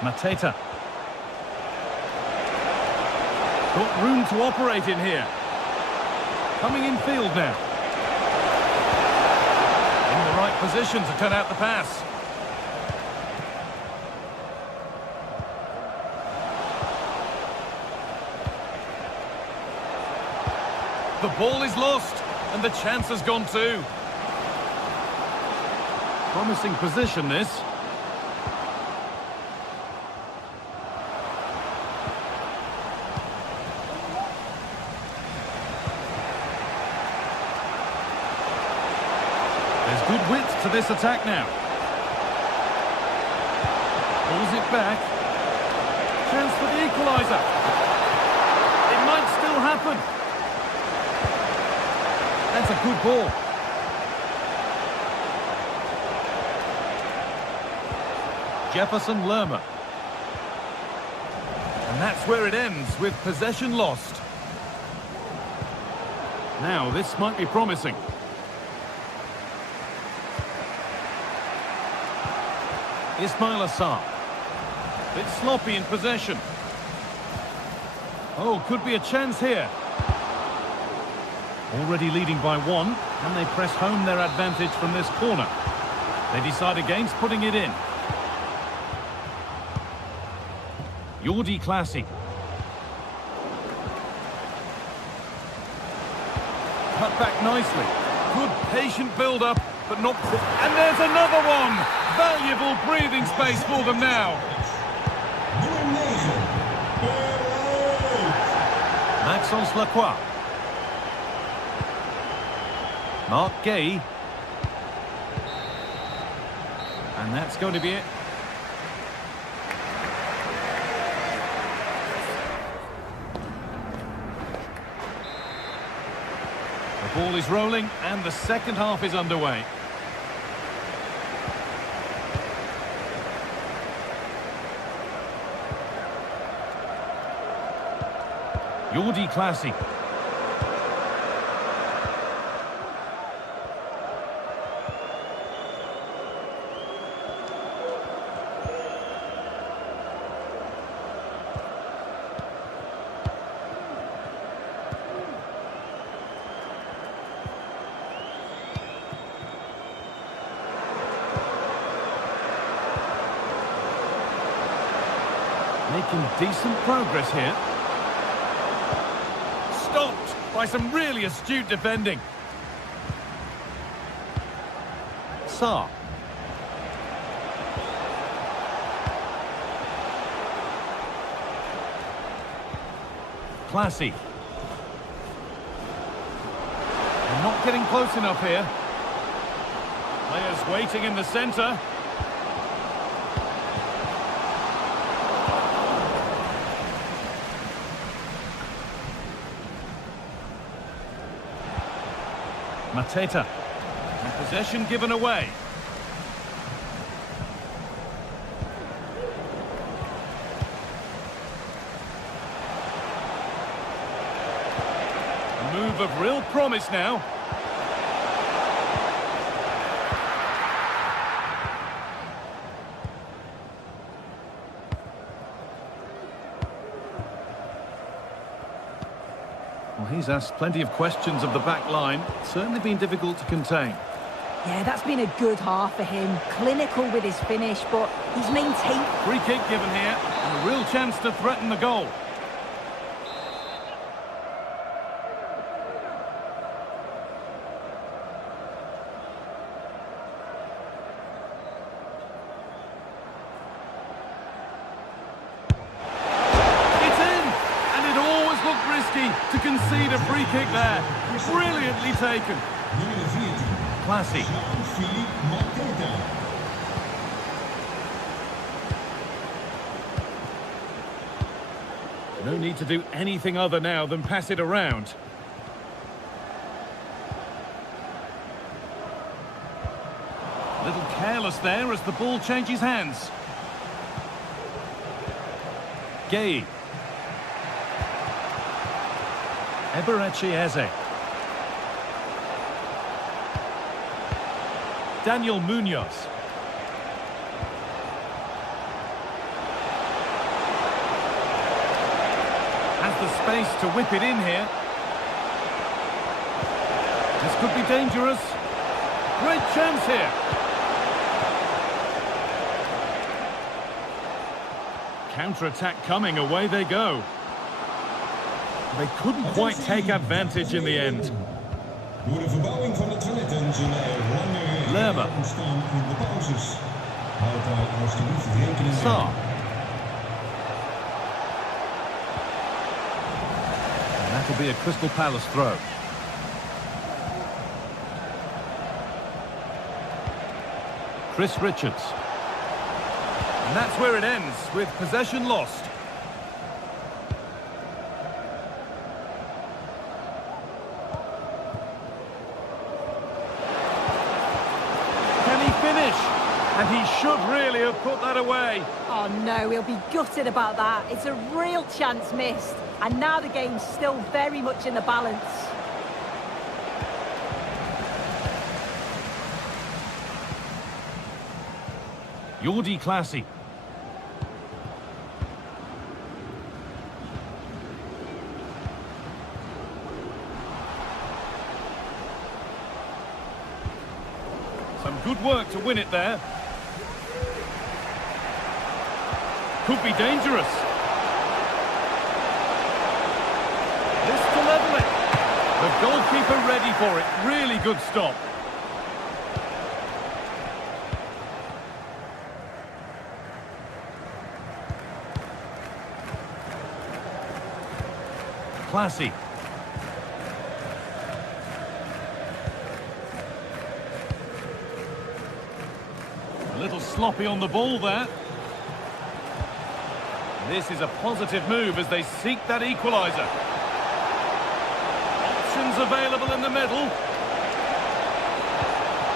Mateta. Got room to operate in here. Coming in field now. In the right position to cut out the pass. The ball is lost. And the chance has gone too. Promising position, this. There's good width to this attack now. Pulls it back. Chance for the equaliser. It might still happen. That's a good ball. Jefferson Lerma. And that's where it ends, with possession lost. Now, this might be promising. Ismail Assar. Bit sloppy in possession. Oh, could be a chance here. Already leading by one, and they press home their advantage from this corner. They decide against putting it in. Jordi Clasie. Cut back nicely. Good patient build-up, but not... And there's another one! Valuable breathing space for them now. Maxence Lacroix. Mark Gay. And that's going to be it. The ball is rolling and the second half is underway. Jordi Clasie. Making decent progress here. Stopped by some really astute defending. Sarr. Clasie. They're not getting close enough here. Players waiting in the centre. Mateta. And possession given away. A move of real promise now. Well, he's asked plenty of questions of the back line. It's certainly been difficult to contain. Yeah, that's been a good half for him. Clinical with his finish, but he's maintained... Free kick given here, and a real chance to threaten the goal. To concede a free kick there. Brilliantly taken. Clasie. No need to do anything other now than pass it around. A little careless there as the ball changes hands. Gay. Eberechi Eze. Daniel Munoz. Has the space to whip it in here. This could be dangerous. Great chance here. Counter-attack coming, away they go. They couldn't quite take advantage in the end. Door de verbouwing van de toiletten zullen er langere Lerma. rijen ontstaan in de pauzes. Houd daar alsjeblieft rekening mee. Saar. And that'll be a Crystal Palace throw. Chris Richards. And that's where it ends, with possession lost. Can he finish? And he should really have put that away. Oh no, he'll be gutted about that. It's a real chance missed. And now the game's still very much in the balance. Jordi Classy. Some good work to win it there. Could be dangerous. This to level it. The goalkeeper ready for it. Really good stop. Classy. A little sloppy on the ball there. This is a positive move as they seek that equaliser. Options available in the middle.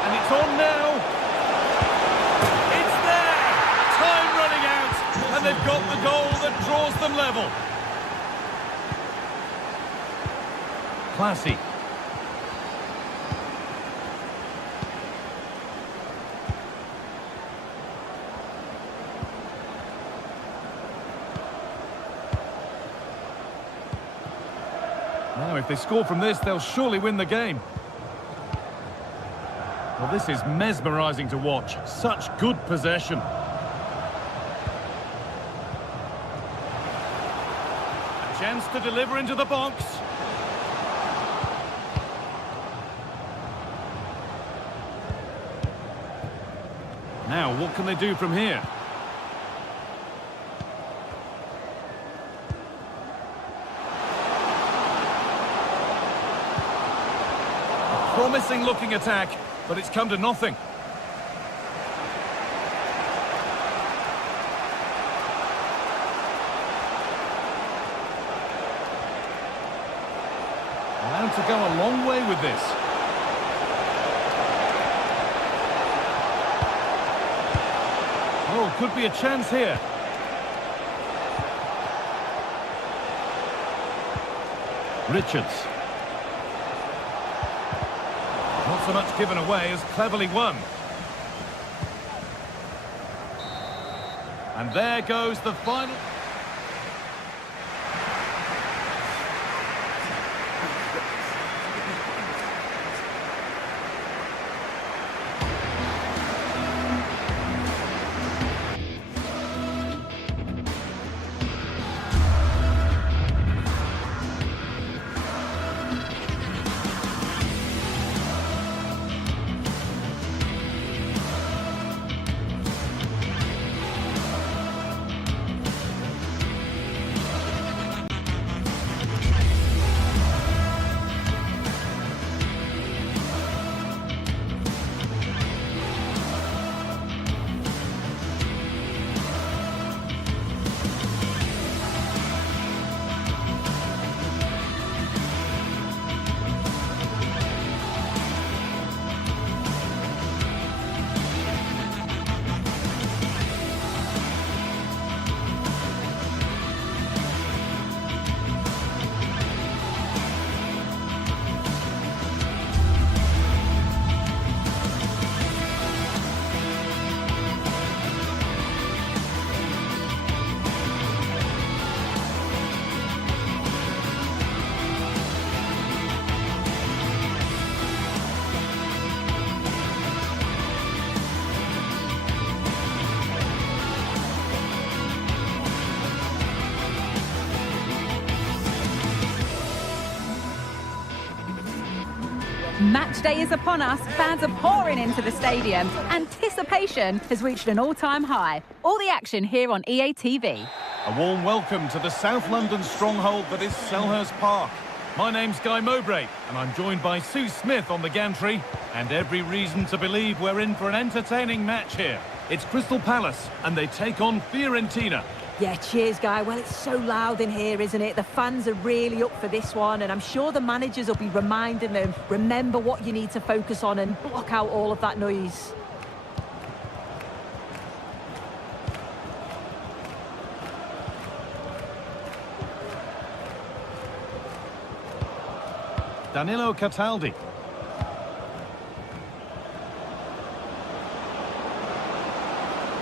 And it's on now. It's there! Time running out. And they've got the goal that draws them level. Classy. Now, if they score from this, they'll surely win the game. Well, this is mesmerising to watch. Such good possession. A chance to deliver into the box. Now, what can they do from here? A promising looking attack, but it's come to nothing. Allowed to go a long way with this. Oh, could be a chance here. Richards. Not so much given away as cleverly won. And there goes the final. Match day is upon us. Fans are pouring into the stadium. Anticipation has reached an all-time high. All the action here on EA TV. A warm welcome to the South London stronghold that is Selhurst Park. My name's Guy Mowbray, and I'm joined by Sue Smith on the gantry, and every reason to believe we're in for an entertaining match here. It's Crystal Palace, and they take on Fiorentina. Yeah, cheers, Guy. Well, it's so loud in here, isn't it? The fans are really up for this one, and I'm sure the managers will be reminding them, remember what you need to focus on and block out all of that noise. Danilo Cataldi.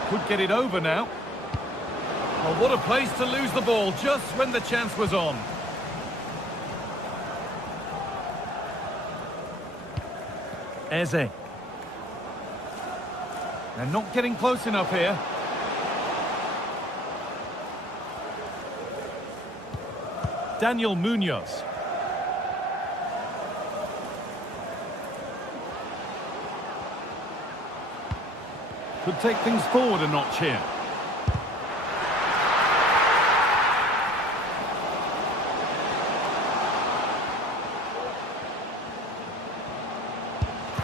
Could get it over now. Oh, what a place to lose the ball just when the chance was on. Eze. They're not getting close enough here. Daniel Munoz. Could take things forward a notch here.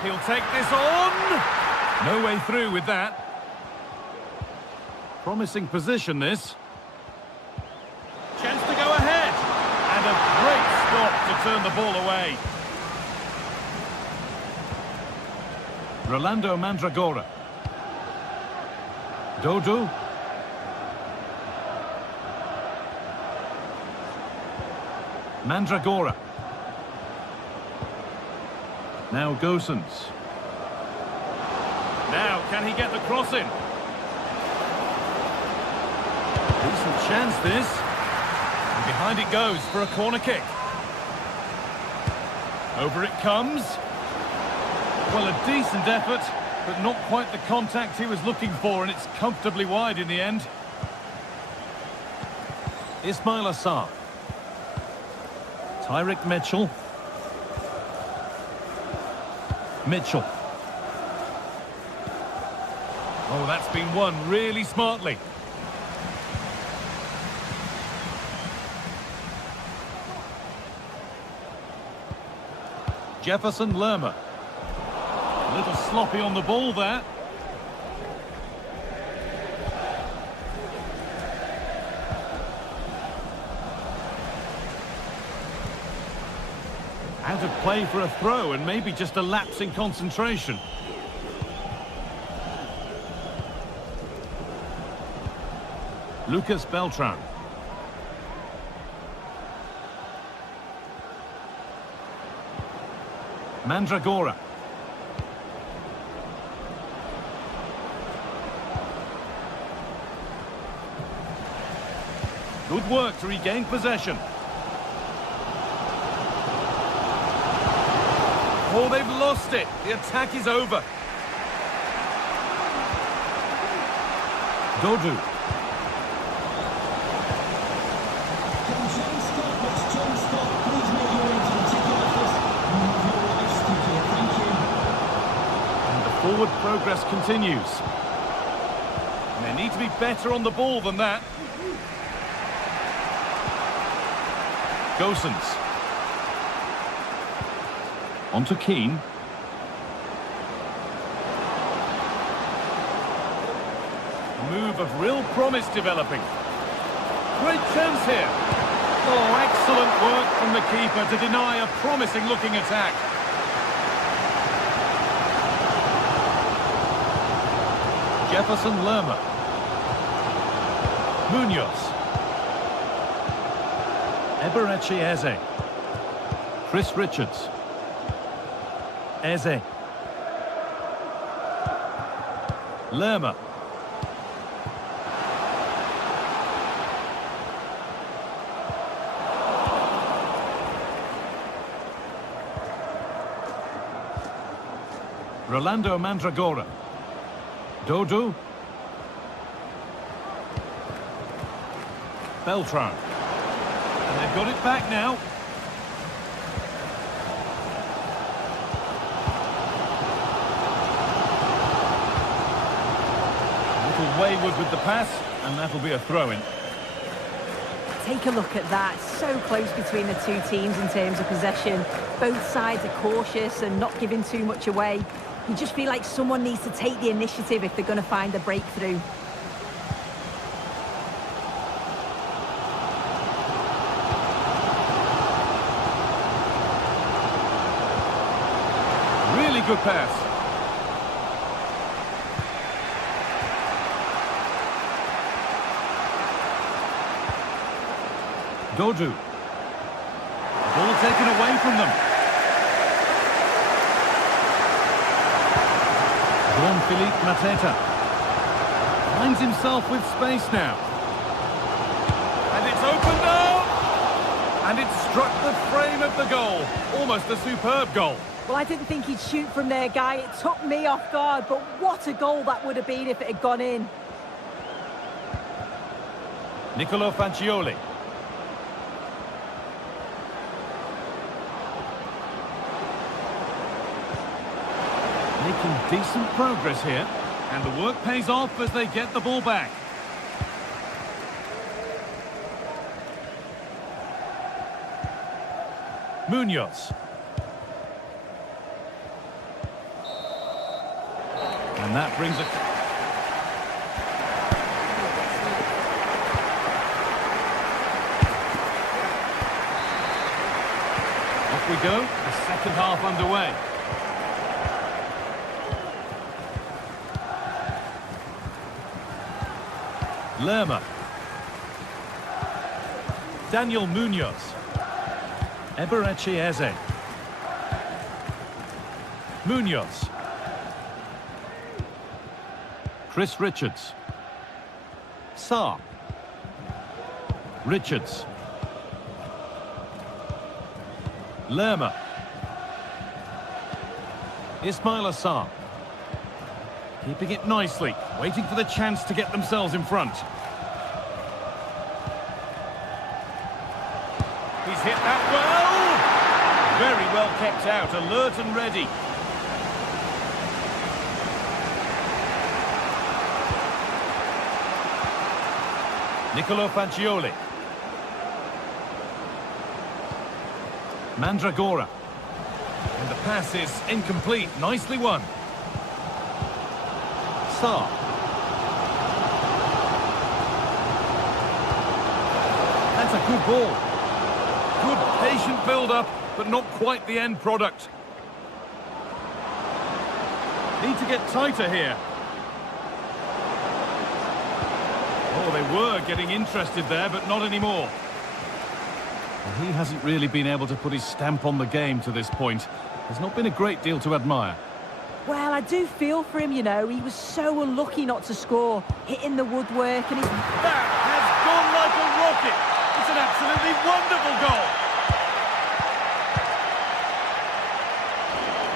He'll take this on. No way through with that. Promising position, this. Chance to go ahead. And a great stop to turn the ball away. Rolando Mandragora. Dodo. Mandragora. Now Gosens. Now, can he get the cross in? Decent chance, this. And behind it goes for a corner kick. Over it comes. Well, a decent effort, but not quite the contact he was looking for, and it's comfortably wide in the end. Ismail Assar. Tyrick Mitchell. Mitchell. Oh, that's been won really smartly. Jefferson Lerma. A little sloppy on the ball there. Out of play for a throw, and maybe just a lapse in concentration. Lucas Beltran. Mandragora. Good work to regain possession. Oh, they've lost it. The attack is over. Dodu. And the forward progress continues. And they need to be better on the ball than that. Gosens. On to Keane. A move of real promise developing. Great chance here. Oh, excellent work from the keeper to deny a promising looking attack. Jefferson Lerma. Munoz. Eberechi Eze. Chris Richards. Eze. Lerma. Rolando Mandragora. Dodo. Beltran. And they've got it back now. little wayward with the pass, and that'll be a throw-in. Take a look at that. So close between the two teams in terms of possession. Both sides are cautious and not giving too much away. You just feel like someone needs to take the initiative if they're going to find a breakthrough. Really good pass. Dodu. Ball taken away from them. Philippe Mateta finds himself with space now. And it's opened up! And it struck the frame of the goal. Almost a superb goal. Well, I didn't think he'd shoot from there, Guy. It took me off guard, but what a goal that would have been if it had gone in. Nicolo Fagioli. Making decent progress here, and the work pays off as they get the ball back. Munoz. And that brings it. Off we go, the second half underway. Lerma. Daniel Munoz. Eberechi Eze. Munoz. Chris Richards. Sarr. Richards. Lerma. Ismail Assar. Keeping it nicely, waiting for the chance to get themselves in front. He's hit that well! Very well kept out, alert and ready. Nicolo Fagioli. Mandragora. And the pass is incomplete, nicely won. Sarr. That's a good ball. Good patient build-up, but not quite the end product. Need to get tighter here. Oh, they were getting interested there, but not anymore. Well, he hasn't really been able to put his stamp on the game to this point. There's not been a great deal to admire. Well, I do feel for him, you know. He was so unlucky not to score, hitting the woodwork, and that has gone like a rocket. It's an absolutely wonderful goal.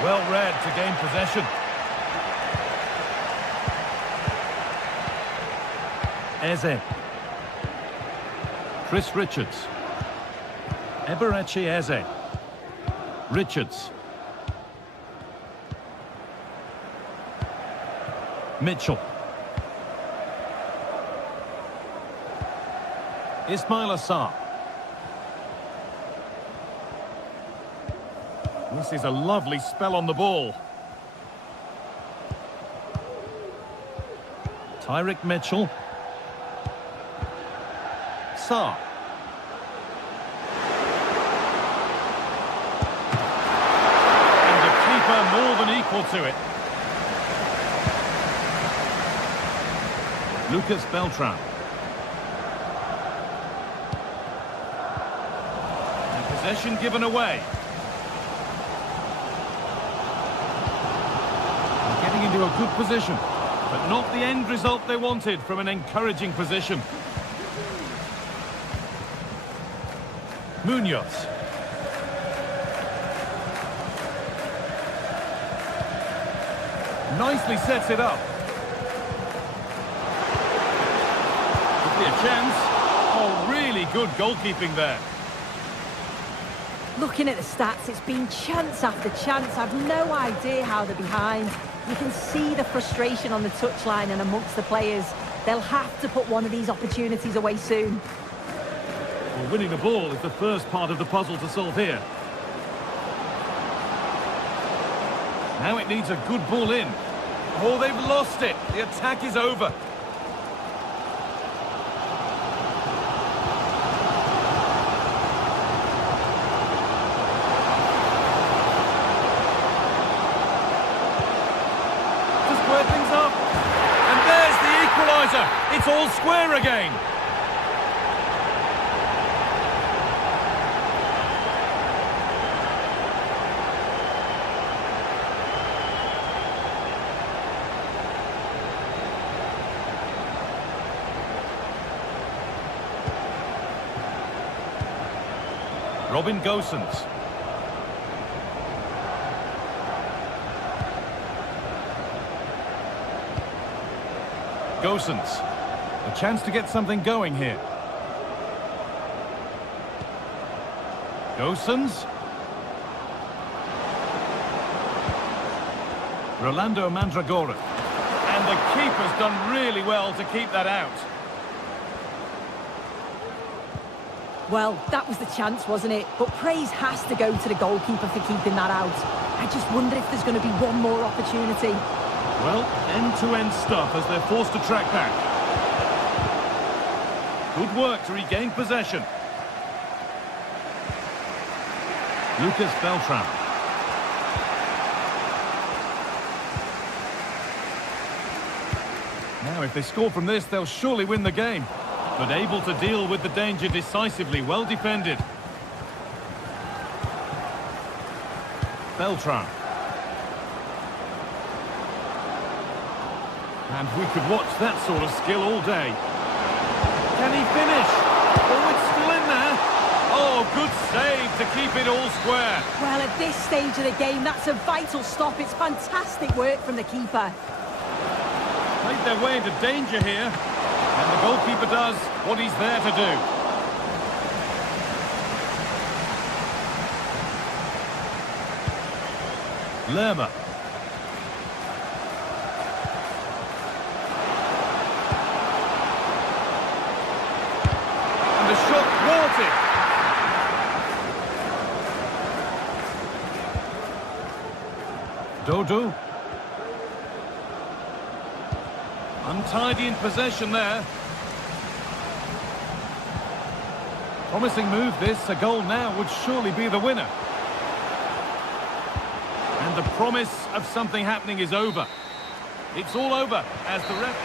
Well read to gain possession. Eze. Chris Richards. Eberechi Eze. Richards. Mitchell. Ismail Assar. This is a lovely spell on the ball. Tyrick Mitchell. Sarr. And the keeper more than equal to it. Lucas Beltran. And possession given away. And getting into a good position, but not the end result they wanted from an encouraging position. Munoz. Nicely sets it up. Could be a chance. Oh, really good goalkeeping there. looking at the stats, it's been chance after chance. I've no idea how they're behind. You can see the frustration on the touchline and amongst the players. They'll have to put one of these opportunities away soon. Well, winning the ball is the first part of the puzzle to solve here. Now it needs a good ball in. Oh, they've lost it. The attack is over. To square things up. And there's the equaliser. It's all square again. Robin Gosens. Gosens. A chance to get something going here. Gosens. Rolando Mandragora. And the keeper's done really well to keep that out. Well, that was the chance, wasn't it? But praise has to go to the goalkeeper for keeping that out. I just wonder if there's going to be one more opportunity. Well, end-to-end stuff as they're forced to track back. Good work to regain possession. Lucas Beltran. Now, if they score from this, they'll surely win the game. But able to deal with the danger decisively, well defended. Beltran. And we could watch that sort of skill all day. Can he finish? Oh, it's still in there. Oh, good save to keep it all square. Well, at this stage of the game, that's a vital stop. It's fantastic work from the keeper. Played their way into danger here. And the goalkeeper does what he's there to do. Lerma. And the shot thwarted. Dodo. Untidy in possession there. Promising move this. A goal now would surely be the winner. And the promise of something happening is over. It's all over as the ref...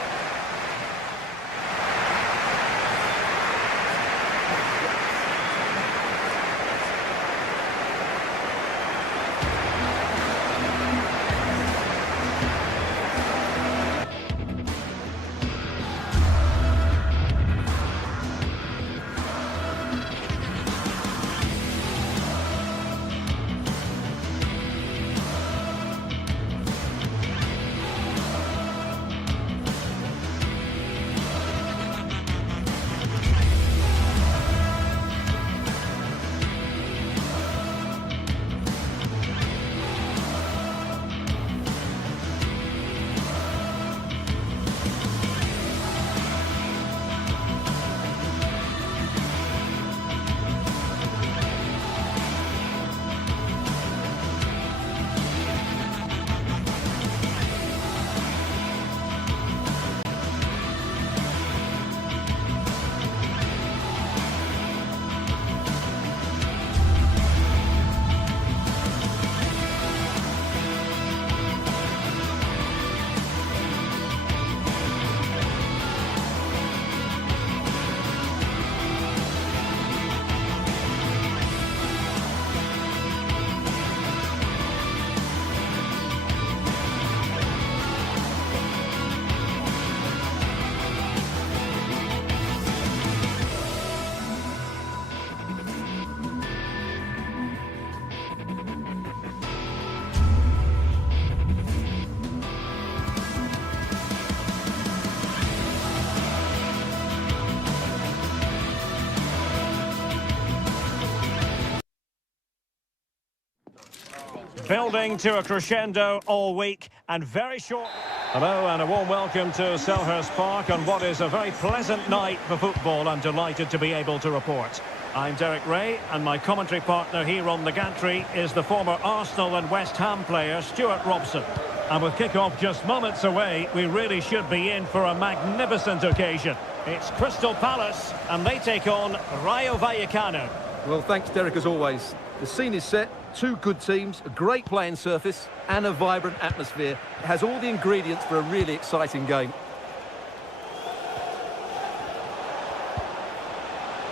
Building to a crescendo all week and very short. Hello and a warm welcome to Selhurst Park on what is a very pleasant night for football. I'm delighted to be able to report. I'm Derek Ray and my commentary partner here on the gantry is the former Arsenal and West Ham player Stuart Robson. And with kick-off just moments away, we really should be in for a magnificent occasion. It's Crystal Palace and they take on Rayo Vallecano. Well, thanks, Derek, as always. The scene is set, two good teams, a great playing surface and a vibrant atmosphere. It has all the ingredients for a really exciting game.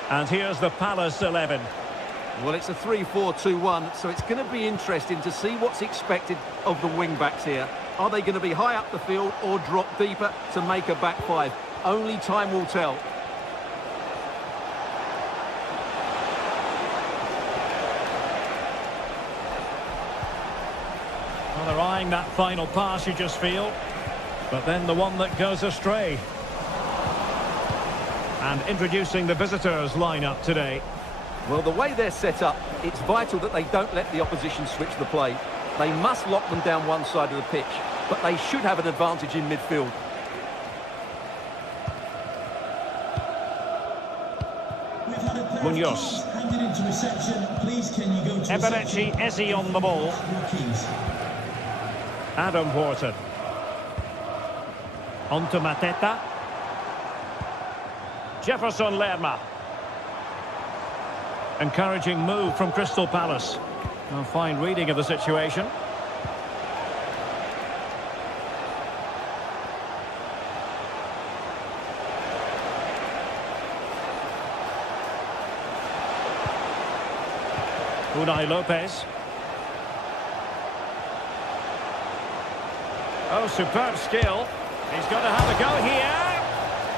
And here's the Palace 11. Well, it's a 3-4-2-1, so it's going to be interesting to see what's expected of the wing-backs here. Are they going to be high up the field or drop deeper to make a back five? Only time will tell. Well, they're eyeing that final pass, you just feel. But then the one that goes astray. And introducing the visitors lineup today. Well, the way they're set up, it's vital that they don't let the opposition switch the play. They must lock them down one side of the pitch, but they should have an advantage in midfield. Munoz. Eberechi Eze on the ball. Adam Wharton. On to Mateta. Jefferson Lerma. Encouraging move from Crystal Palace. A fine reading of the situation. Unai Lopez. Oh, superb skill. He's going to have a go here.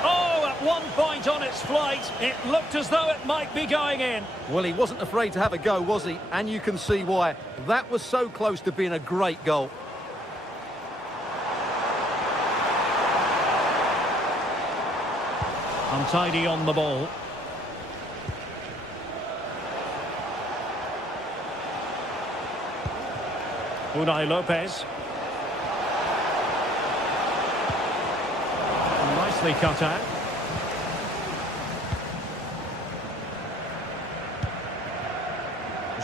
Oh, at one point on its flight, it looked as though it might be going in. Well, he wasn't afraid to have a go, was he? And you can see why. That was so close to being a great goal. Untidy on the ball. Unai Lopez. Nicely cut out.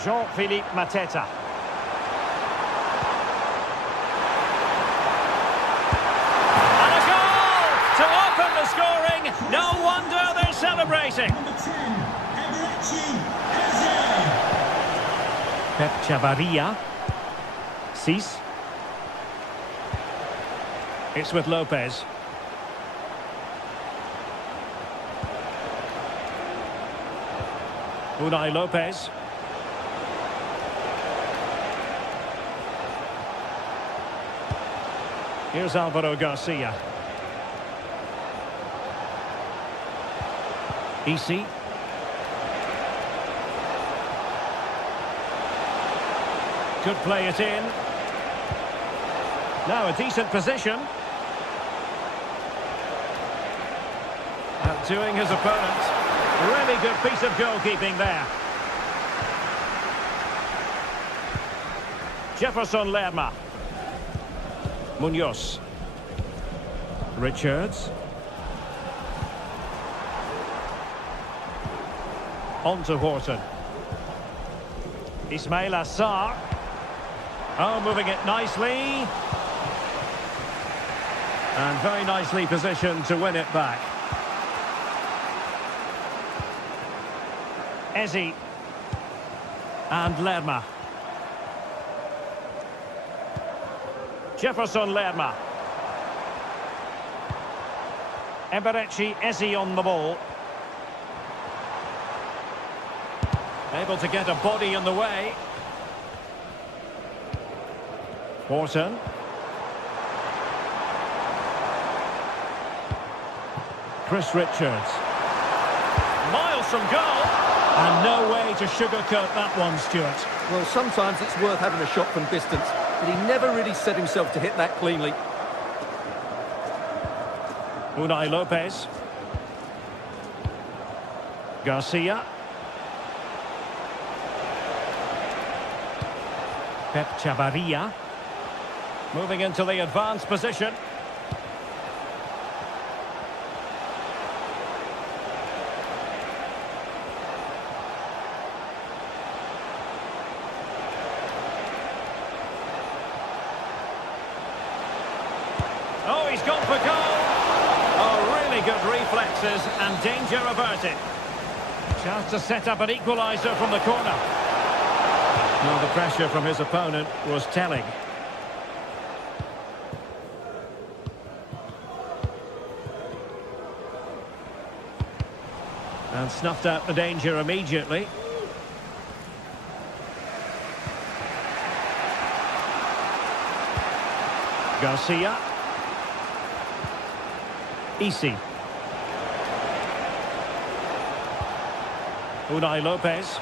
Jean-Philippe Mateta. And a goal to open the scoring. No wonder they're celebrating. Number 10, Eberechi Eze. Pep Chavarria. Cease. It's with Lopez. Unai Lopez. Here's Alvaro Garcia. Eze. Could play it in. Now a decent position. Outdoing his opponent. Really good piece of goalkeeping there. Jefferson Lerma. Munoz. Richards. On to Wharton. Ismail Assar. Oh, moving it nicely. And very nicely positioned to win it back. Eze. And Lerma. Jefferson Lerma. Eberechi Eze on the ball. Able to get a body in the way. Wharton. Chris Richards. Miles from goal. And no way to sugarcoat that one, Stuart. Well, sometimes it's worth having a shot from distance, but he never really set himself to hit that cleanly. Unai Lopez. Garcia. Pep Chavarria. Moving into the advanced position. Oh, he's gone for goal! Oh, really good reflexes and danger averted. Chance to set up an equaliser from the corner. Now the pressure from his opponent was telling. And snuffed out the danger immediately. Garcia. Isi. Unai Lopez.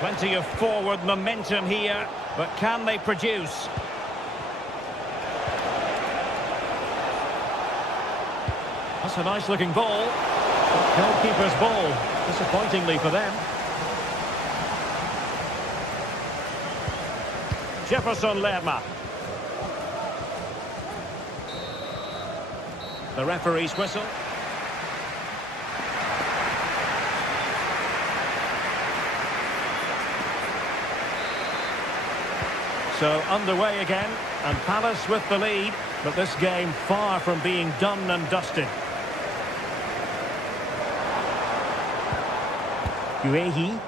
Plenty of forward momentum here, but can they produce? That's a nice looking ball. Goalkeeper's ball, disappointingly for them. Jefferson Lerma. The referee's whistle. So underway again, and Palace with the lead, but this game far from being done and dusted. Guehi.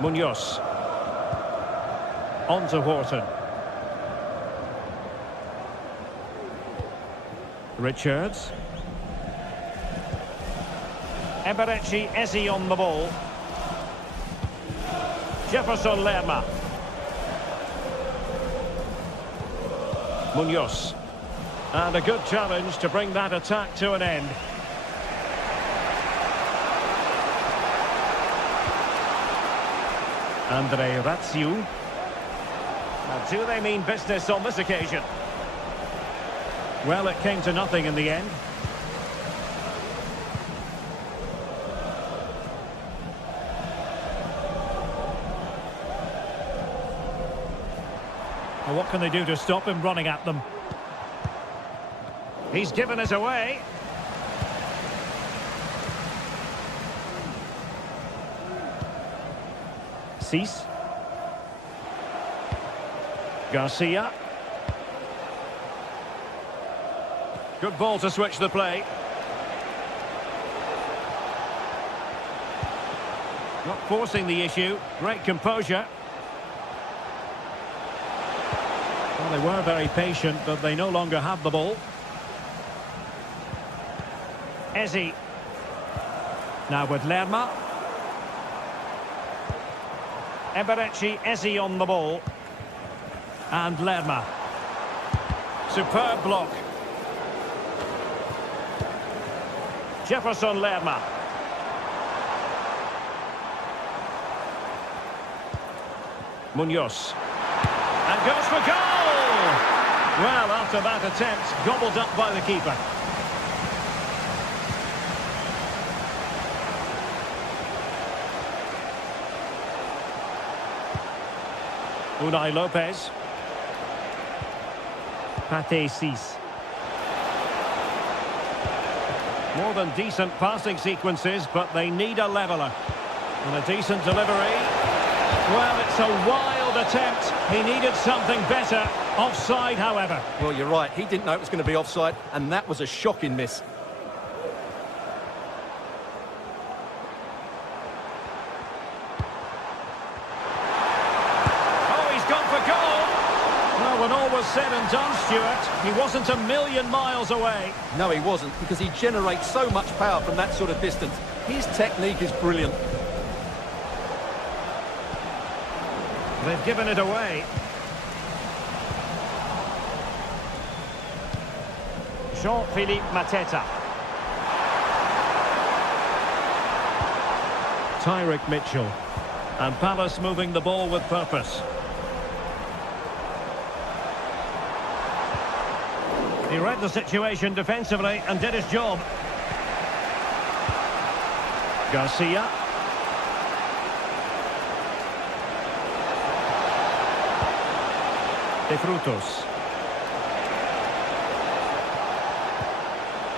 Munoz. On to Wharton. Richards. Eberechi Eze on the ball. Jefferson Lerma. Munoz. And a good challenge to bring that attack to an end. Andre Ratsiu. Now, do they mean business on this occasion? Well, it came to nothing in the end. Well, what can they do to stop him running at them? He's given us away. Cease. Garcia. Good ball to switch the play. Not forcing the issue. Great composure. Well, they were very patient, but they no longer have the ball. Eze. Now with Lerma. Eberechi Eze on the ball. And Lerma. Superb block. Jefferson Lerma. Munoz. And goes for goal! Well, after that attempt, gobbled up by the keeper. Unai Lopez. Pate Cis. More than decent passing sequences, but they need a leveller. And a decent delivery. Well, it's a wild attempt. He needed something better. Offside, however. Well, you're right. He didn't know it was going to be offside, and that was a shocking miss. When all was said and done, Stuart, he wasn't a million miles away. No, he wasn't, because he generates so much power from that sort of distance. His technique is brilliant. They've given it away. Jean-Philippe Mateta. Tyrick Mitchell. And Palace moving the ball with purpose. He read the situation defensively and did his job. Garcia. De Frutos.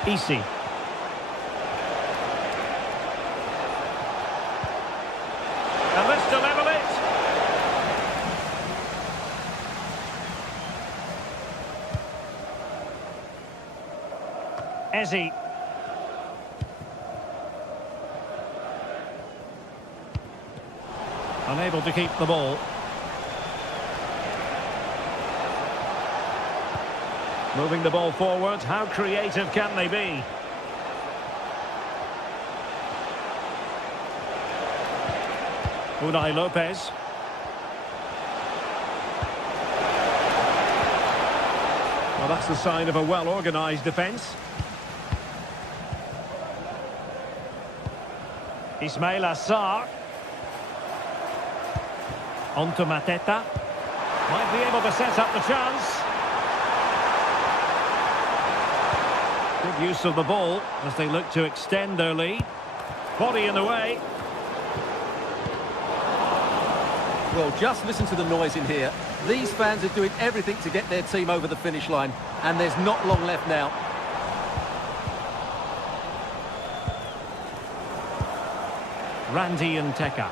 Easy. And this to level it. Ezzy. Unable to keep the ball. Moving the ball forward. How creative can they be? Unai Lopez. Well, that's the sign of a well-organised defence. Ismail Assar. On to Mateta. Might be able to set up the chance. Good use of the ball as they look to extend their lead. Body in the way. Well, just listen to the noise in here. These fans are doing everything to get their team over the finish line, and there's not long left now. Randy and Teka.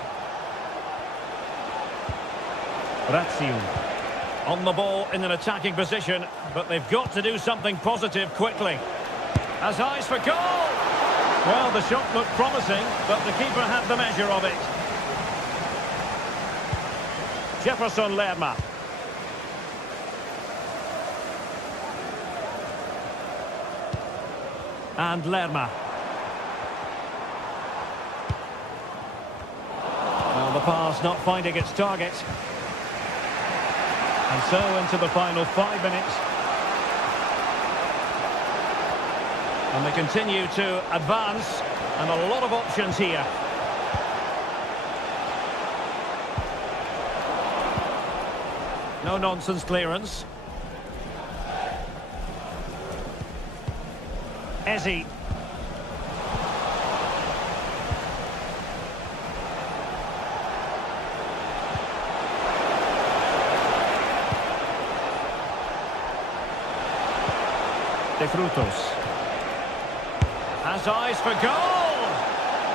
Razziu. On the ball in an attacking position, but they've got to do something positive quickly. Has eyes for goal! Well, the shot looked promising, but the keeper had the measure of it. Jefferson Lerma. And Lerma. Well, the pass not finding its target. And so into the final 5 minutes. And they continue to advance, and a lot of options here. No-nonsense clearance. Ezzy. De Frutos. Has eyes for goal!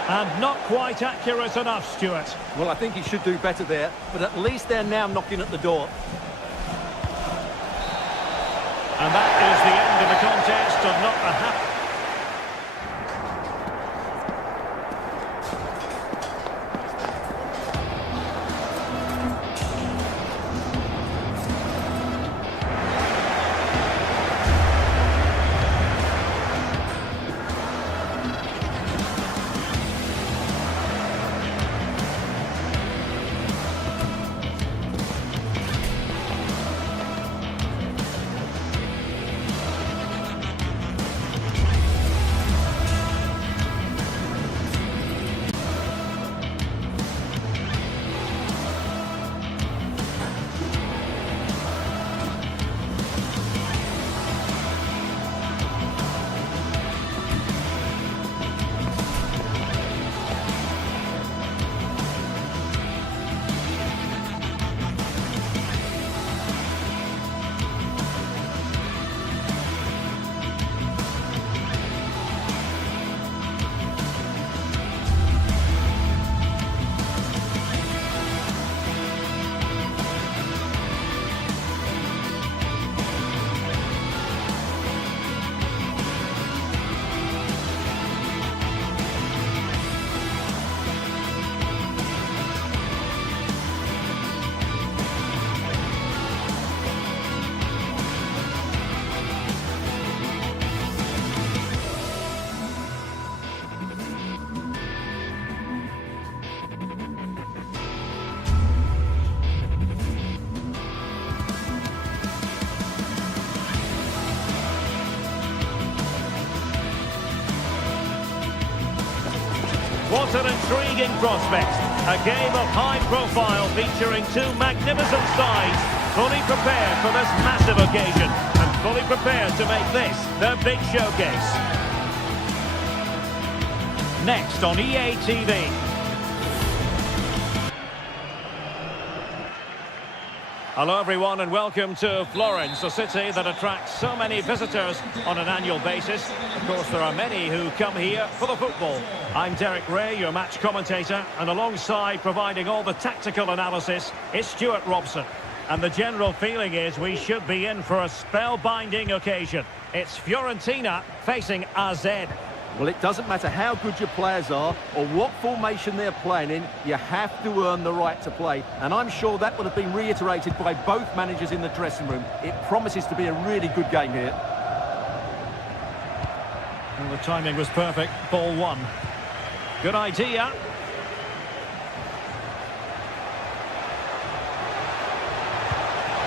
And not quite accurate enough, Stuart. Well, I think he should do better there, but at least they're now knocking at the door. And that is the end of the contest of not a happy... What an intriguing prospect. A game of high profile featuring two magnificent sides, fully prepared for this massive occasion and fully prepared to make this their big showcase. Next on EA TV. Hello everyone and welcome to Florence, a city that attracts so many visitors on an annual basis. Of course, there are many who come here for the football. I'm Derek Ray, your match commentator, and alongside providing all the tactical analysis is Stuart Robson. And the general feeling is we should be in for a spellbinding occasion. It's Fiorentina facing AZ. Well, it doesn't matter how good your players are or what formation they're playing in, you have to earn the right to play. And I'm sure that would have been reiterated by both managers in the dressing room. It promises to be a really good game here. Well, the timing was perfect. Ball one. Good idea.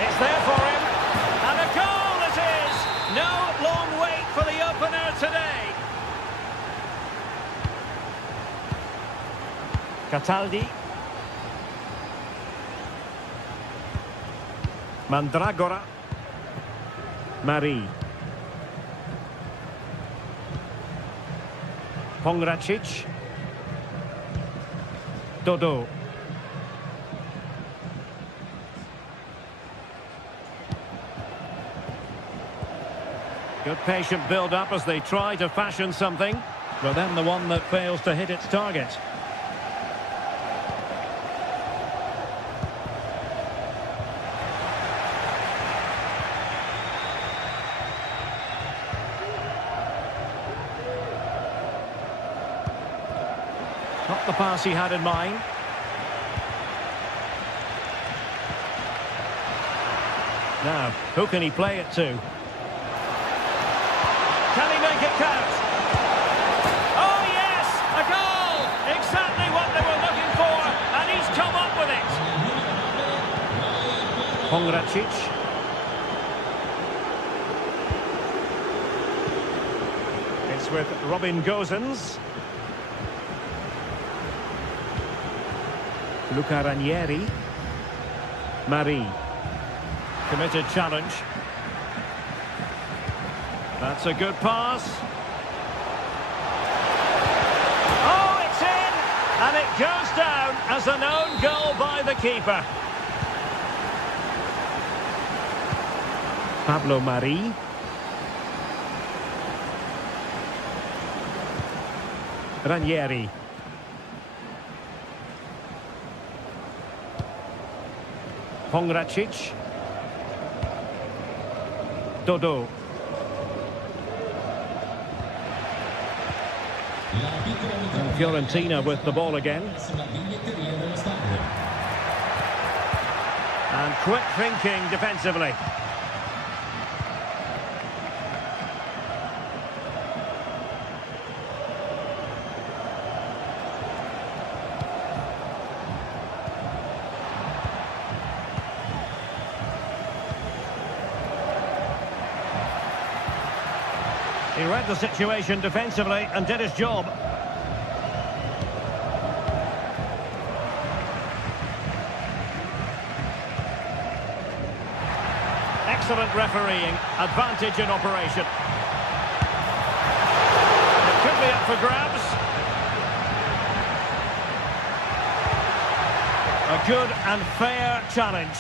It's there for him. And a goal it is! No long wait for the opener today. Cataldi. Mandragora. Marie. Pongracic. Dodo. Good patient build-up as they try to fashion something, but then the one that fails to hit its target. Not the pass he had in mind. Now, who can he play it to? Can he make it count? Oh yes, a goal! Exactly what they were looking for, and he's come up with it. Pongracic. It's with Robin Gosens. Luca Ranieri. Marie. Committed challenge. That's a good pass. Oh, it's in! And it goes down as an own goal by the keeper. Pablo Marie. Ranieri. Pongracic. Dodo. And Fiorentina with the ball again. And quick thinking defensively. He read the situation defensively and did his job. Excellent refereeing, advantage in operation. It could be up for grabs. A good and fair challenge.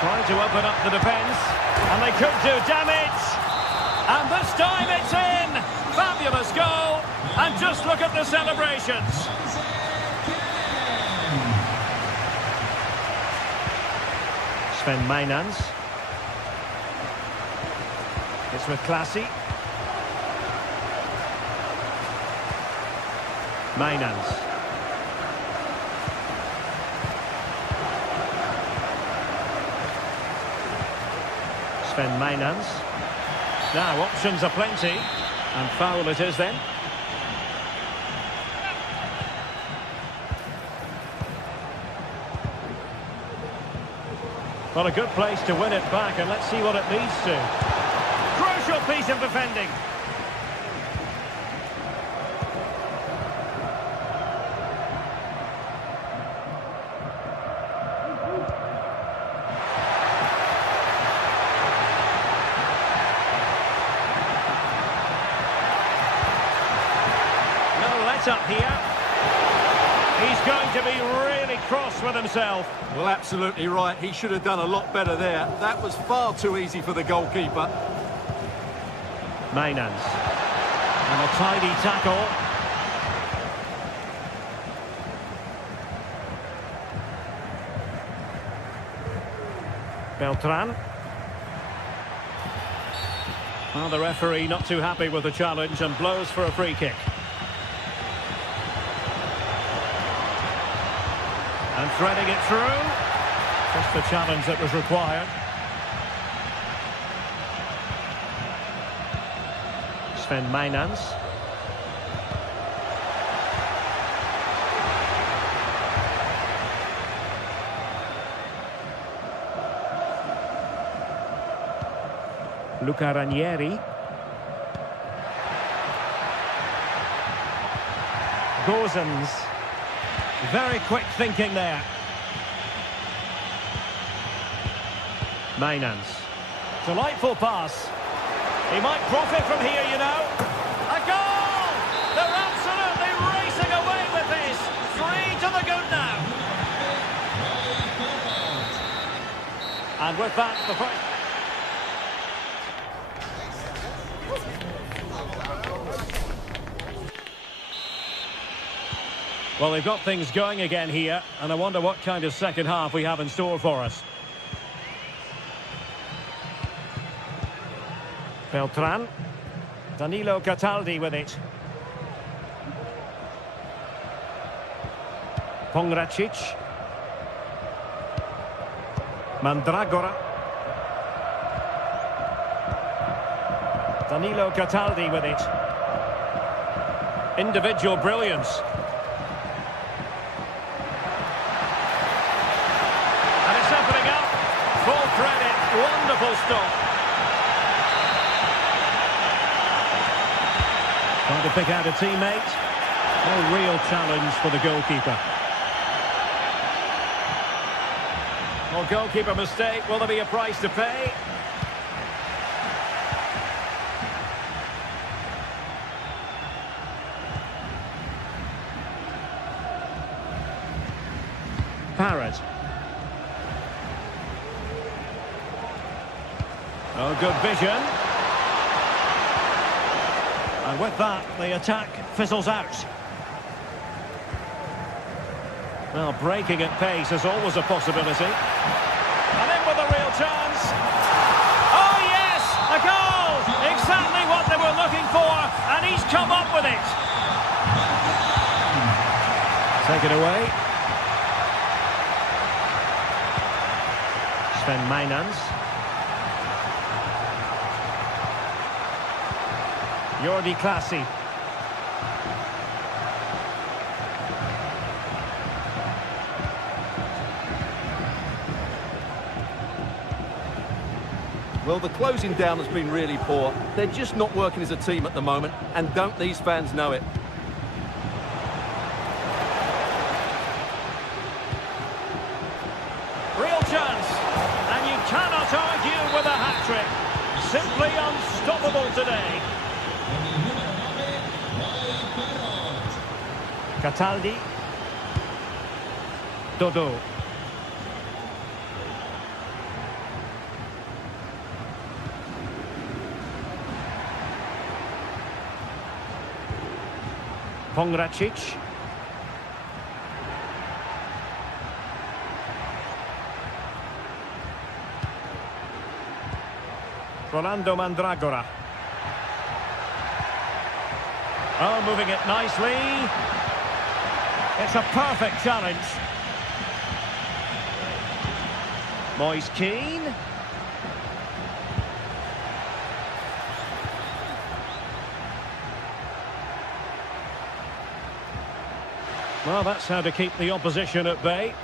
Trying to open up the defence, and they could do damage. And this time it's in! Fabulous goal! And just look at the celebrations. Sven Mijnans. It's with Classy. Mijnans. Sven Mijnans. Now, options are plenty, and foul it is then. Well, a good place to win it back, and let's see what it leads to. Crucial piece of defending. set up here. He's going to be really cross with himself. Well, absolutely right. He should have done a lot better there. That was far too easy for the goalkeeper. Maynans. And a tidy tackle. Beltran. Well, the referee not too happy with the challenge and blows for a free kick. And threading it through. Just the challenge that was required. Sven Maynans. Luca Ranieri. Gozens. Very quick thinking there. Maynans. Delightful pass. He might profit from here, you know. A goal! They're absolutely racing away with this. 3 to the good now. And with that, the first... Well, they've got things going again here, and I wonder what kind of second half we have in store for us. Beltran. Danilo Cataldi with it. Pongracic. Mandragora. Danilo Cataldi with it. Individual brilliance. And it's opening up. Full credit. Wonderful stop. Trying to pick out a teammate. No real challenge for the goalkeeper. Well, goalkeeper mistake. Will there be a price to pay? Parrott. Oh, good vision. And with that, the attack fizzles out. Well, breaking at pace is always a possibility. And in with a real chance. Oh, yes! A goal! Exactly what they were looking for, and he's come up with it. Take it away. Sven Maynans. Jordi Klaasie. Well, the closing down has been really poor. They're just not working as a team at the moment, and don't these fans know it? Real chance, and you cannot argue with a hat-trick. Simply unstoppable today. Cataldi. Dodo. Pongracic. Rolando Mandragora. Oh, moving it nicely. It's a perfect challenge. Moise Keane. Well, that's how to keep the opposition at bay.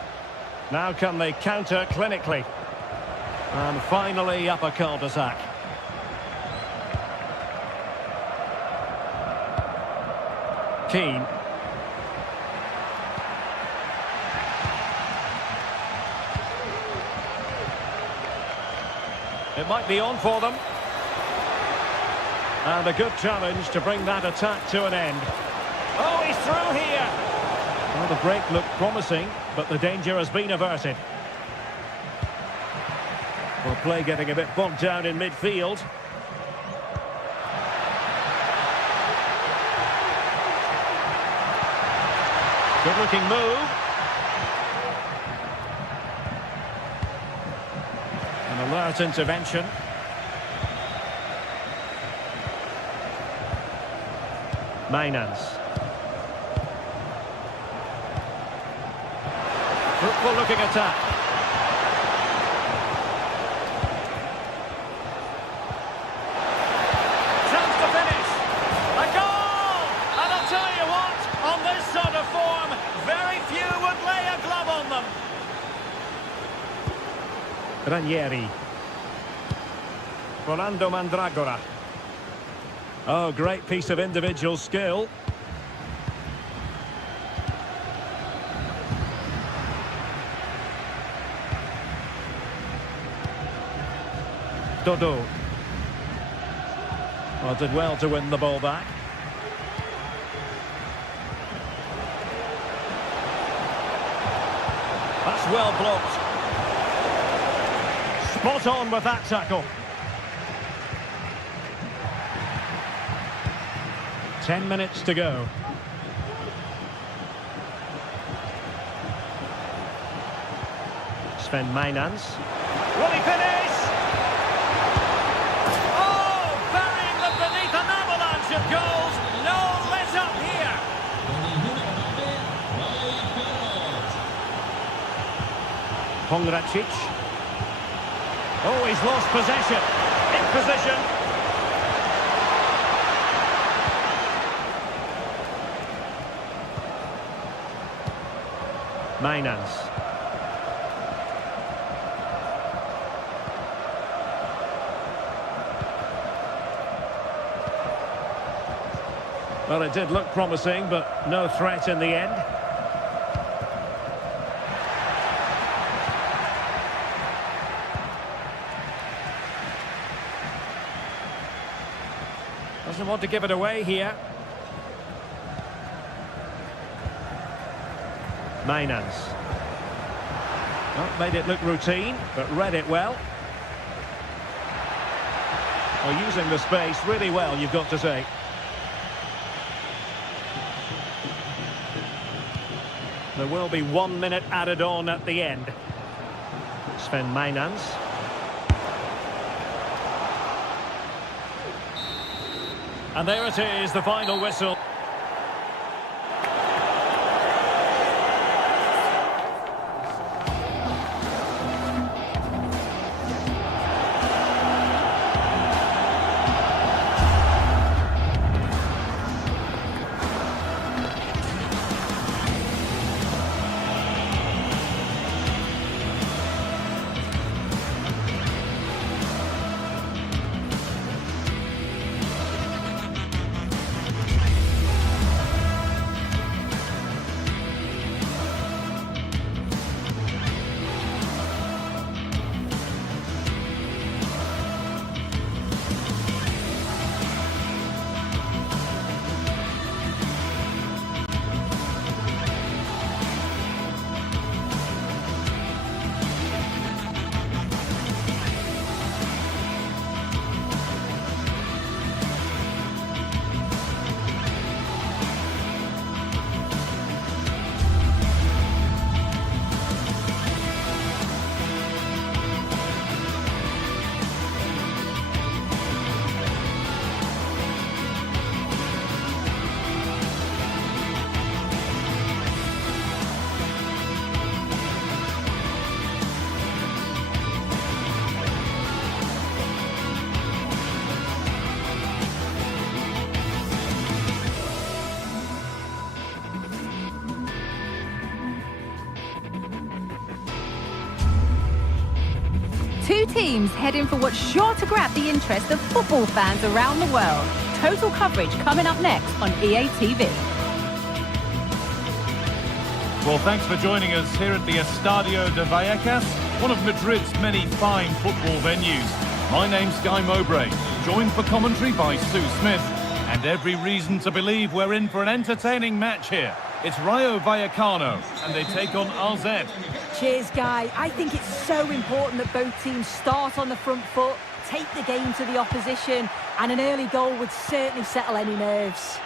Now can they counter clinically? And finally up a cul-de-sac. Keane. It might be on for them. And a good challenge to bring that attack to an end. Oh, he's through here. Well, the break looked promising, but the danger has been averted. Well, play getting a bit bogged down in midfield. Good-looking move. An alert intervention. Mainans. Fruitful-looking attack. Chance to finish. A goal! And I'll tell you what, on this sort of form, very few would lay a glove on them. Ranieri. Rolando Mandragora. Oh, great piece of individual skill. Dodo. Well, did well to win the ball back. That's well blocked. Spot on with that tackle. 10 minutes to go. Sven Mainans. Will he finish? Oh, burying them beneath an avalanche of goals. No let up here. Pongracic. Oh, he's lost possession. In position. Mainans. Well, it did look promising, but no threat in the end. Doesn't want to give it away here. Mainans. Well, made it look routine, but read it well. Well, using the space really well, you've got to say. There will be 1 minute added on at the end. Sven Mainans. And there it is, the final whistle. Two teams heading for what's sure to grab the interest of football fans around the world. Total coverage coming up next on EA TV. Well, thanks for joining us here at the Estadio de Vallecas, one of Madrid's many fine football venues. My name's Guy Mowbray, joined for commentary by Sue Smith, and every reason to believe we're in for an entertaining match here. It's Rayo Vallecano, and they take on RZ. Cheers, Guy. I think it's so important that both teams start on the front foot, take the game to the opposition, and an early goal would certainly settle any nerves.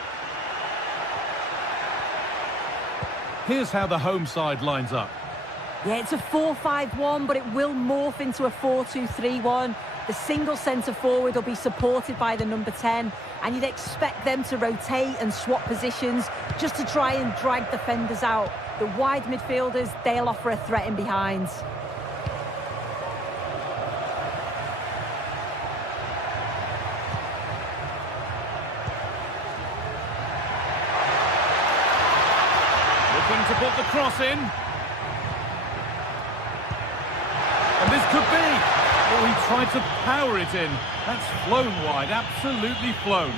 Here's how the home side lines up. Yeah, it's a 4-5-1, but it will morph into a 4-2-3-1. The single centre-forward will be supported by the number 10, and you'd expect them to rotate and swap positions just to try and drag defenders out. The wide midfielders, they'll offer a threat in behind. Looking to put the cross in. And this could be. Oh, he tried to power it in. That's flown wide, absolutely flown.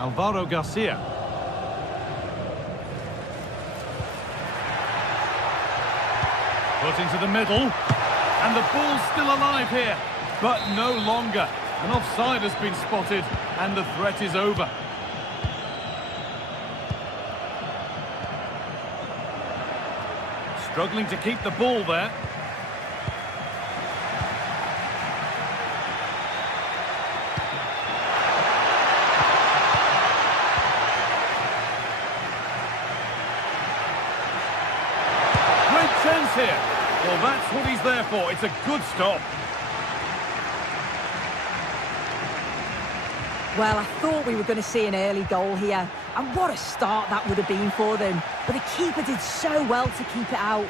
Alvaro Garcia. Put into the middle. And the ball's still alive here. But no longer. An offside has been spotted. And the threat is over. Struggling to keep the ball there. Great chance here. Well, that's what he's there for. It's a good stop. Well, I thought we were going to see an early goal here. And what a start that would have been for them. But the keeper did so well to keep it out.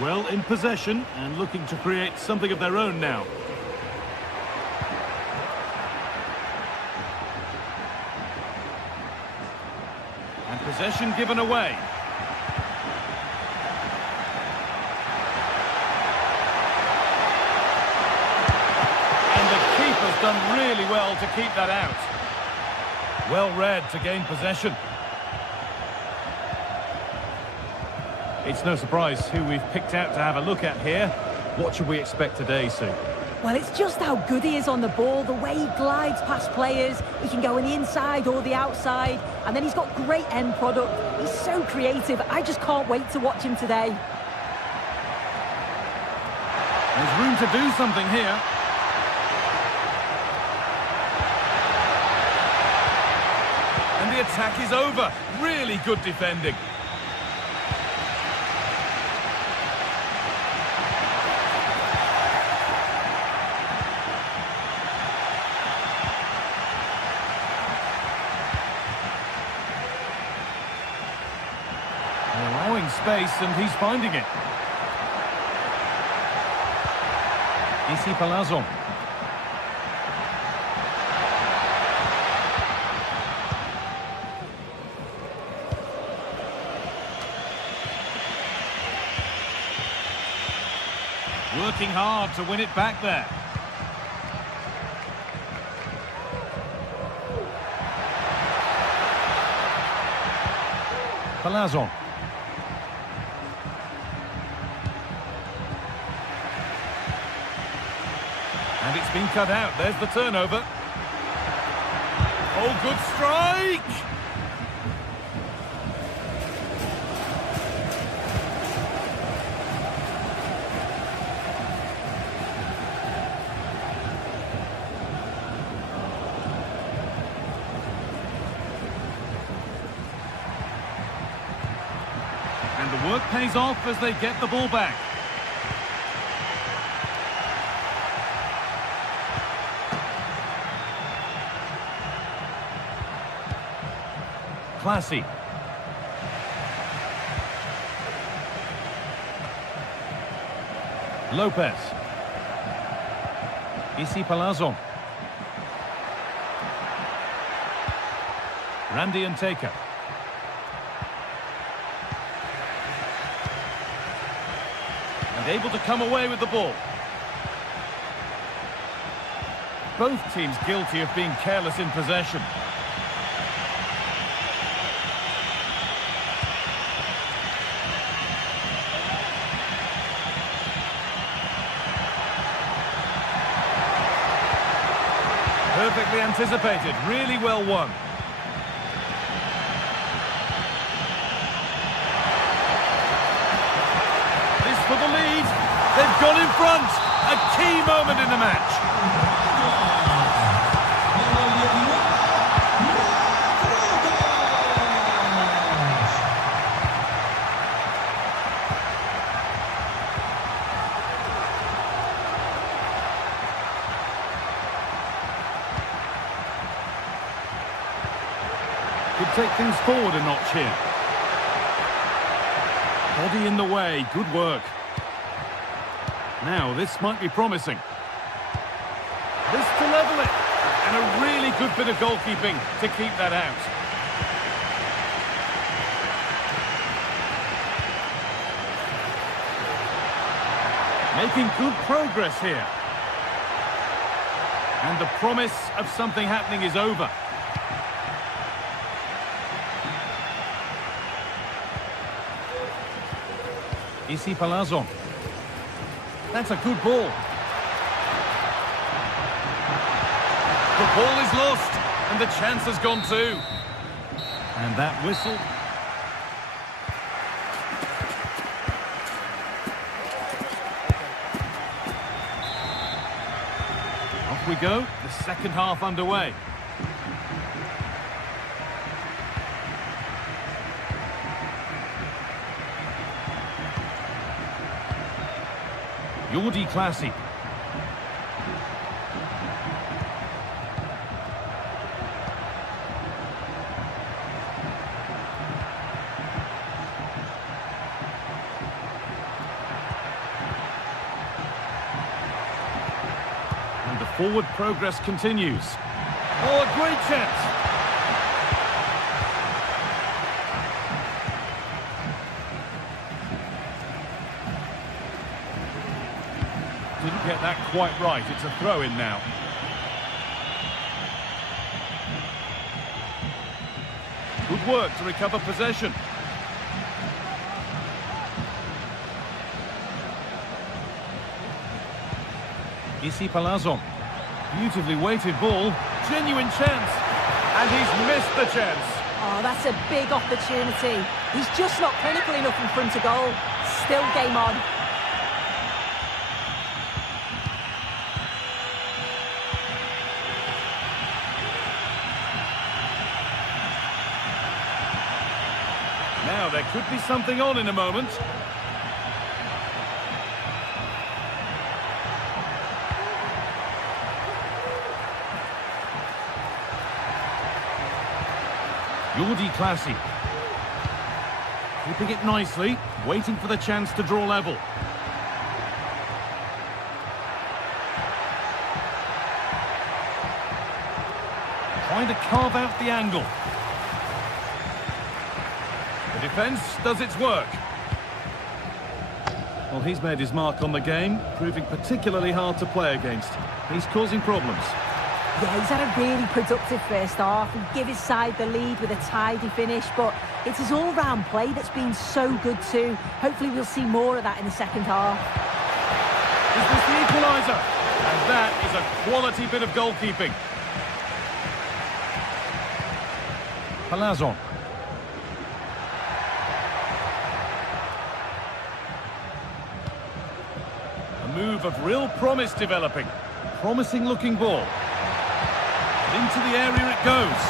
Well, in possession and looking to create something of their own now. And possession given away. And the keeper's done really well to keep that out. Well read to gain possession. It's no surprise who we've picked out to have a look at here. What should we expect today, Sue? Well, it's just how good he is on the ball, the way he glides past players. He can go on the inside or the outside, and then he's got great end product. He's so creative. I just can't wait to watch him today. There's room to do something here. And the attack is over. Really good defending. Allowing space, and he's finding it. Ici Palazzo. Working hard to win it back there. Palazzo. And it's been cut out. There's the turnover. Oh, good strike! And the work pays off as they get the ball back. Classy. Lopez. Ici Palazzo. Randy and Taker. And able to come away with the ball. Both teams guilty of being careless in possession. Perfectly anticipated, really well won. This for the lead. They've gone in front. A key moment in the match. Could take things forward a notch here. Body in the way, good work. Now, this might be promising. This to level it. And a really good bit of goalkeeping to keep that out. Making good progress here. And the promise of something happening is over. Ici Palazzo. That's a good ball. The ball is lost, and the chance has gone too. And that whistle. Off we go, the second half underway. Jordi Classy. And the forward progress continues. Oh, a great chance. Didn't get that quite right. It's a throw-in now. Good work to recover possession. Ici Palazzo. Beautifully weighted ball. Genuine chance. And he's missed the chance. Oh, that's a big opportunity. He's just not clinical enough in front of goal. Still game on. Now, there could be something on in a moment. Jordi Classy. Keeping it nicely, waiting for the chance to draw level. Trying to carve out the angle. The defence does its work. Well, he's made his mark on the game, proving particularly hard to play against. He's causing problems. Yeah, he's had a really productive first half. He gave his side the lead with a tidy finish, but it's his all-round play that's been so good too. Hopefully we'll see more of that in the second half. Is this the equaliser? And that is a quality bit of goalkeeping. Palazzo. A move of real promise developing. Promising looking ball. Into the area it goes.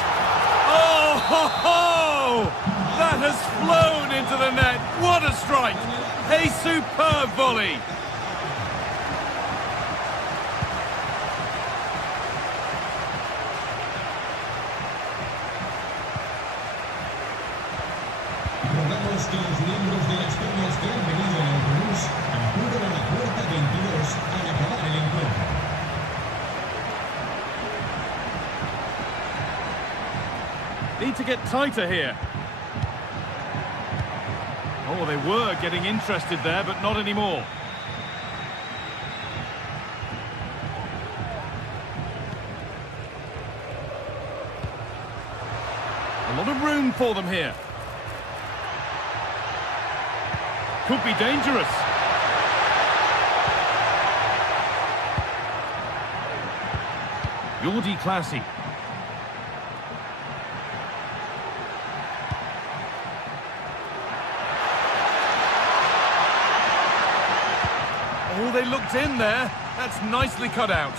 Oh, ho, ho! That has flown into the net. What a strike! A superb volley. Jugamos con los miembros de las peñas que han venido en autobús acuden a la puerta 22 al acabar el encuentro. Need to get tighter here. Oh, they were getting interested there, but not anymore. A lot of room for them here. Could be dangerous. Jordi Classy. Oh, they looked in there. That's nicely cut out.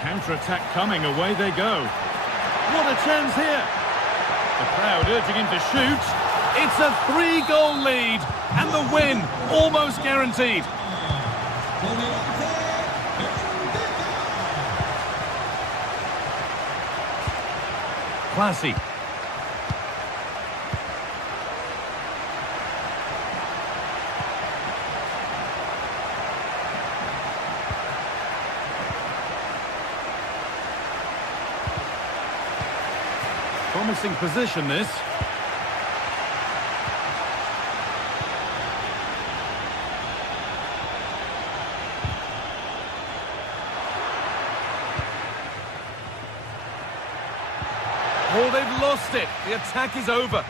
Counter-attack coming, away they go. What a chance here. The crowd urging him to shoot. It's a 3-goal lead, and the win almost guaranteed. Classy. Promising position, this. Oh, they've lost it. The attack is over.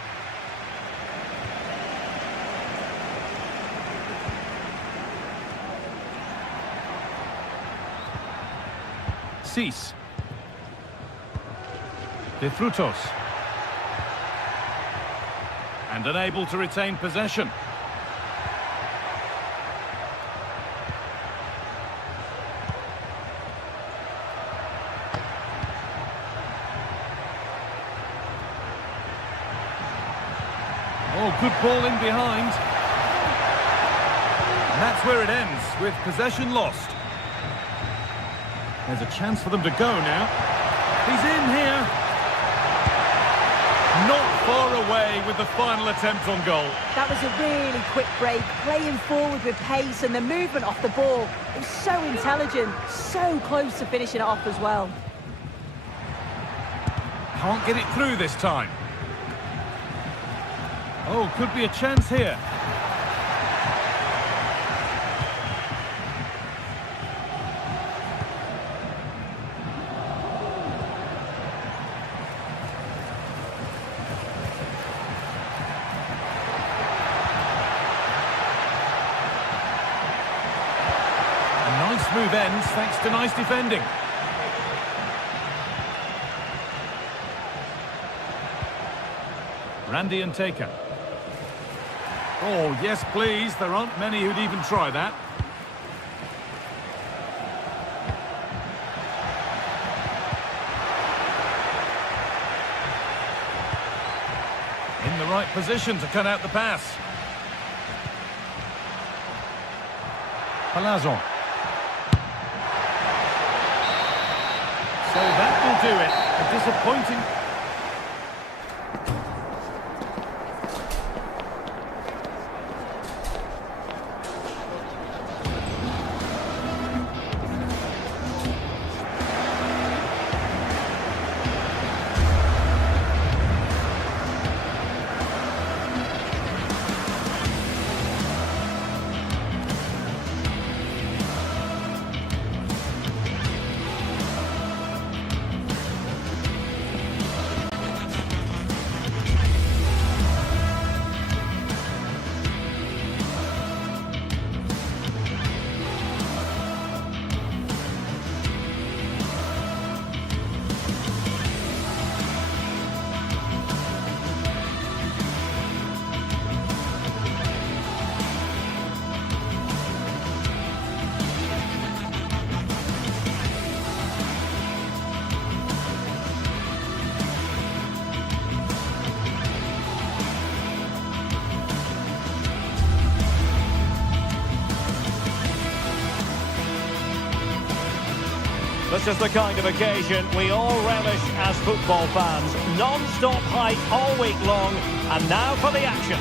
Cease. De Frutos. And unable to retain possession. Oh, good ball in behind. And that's where it ends, with possession lost. There's a chance for them to go now. He's in here. Not far away with the final attempt on goal. That was a really quick break, playing forward with pace, and the movement off the ball. It was so intelligent, so close to finishing it off as well. Can't get it through this time. Oh, could be a chance here. Move ends thanks to nice defending. Randy and Taker. Oh, yes, please. There aren't many who'd even try that. In the right position to cut out the pass. Palazon. So that will do it. A disappointing... This is the kind of occasion we all relish as football fans. Non-stop hype all week long, and now for the action.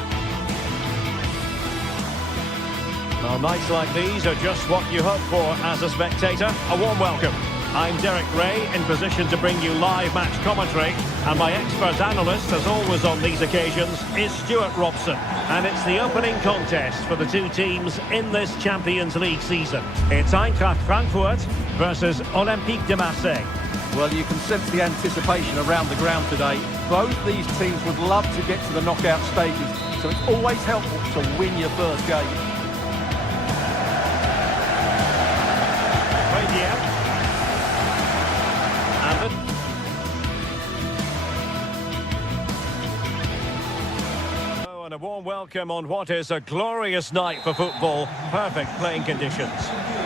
Well, nights like these are just what you hope for as a spectator. A warm welcome. I'm Derek Ray, in position to bring you live match commentary, and my expert analyst, as always on these occasions, is Stuart Robson. And it's the opening contest for the two teams in this Champions League season. It's Eintracht Frankfurt versus Olympique de Marseille. Well, you can sense the anticipation around the ground today. Both these teams would love to get to the knockout stages, so it's always helpful to win your first game. a warm welcome on what is a glorious night for football. Perfect playing conditions.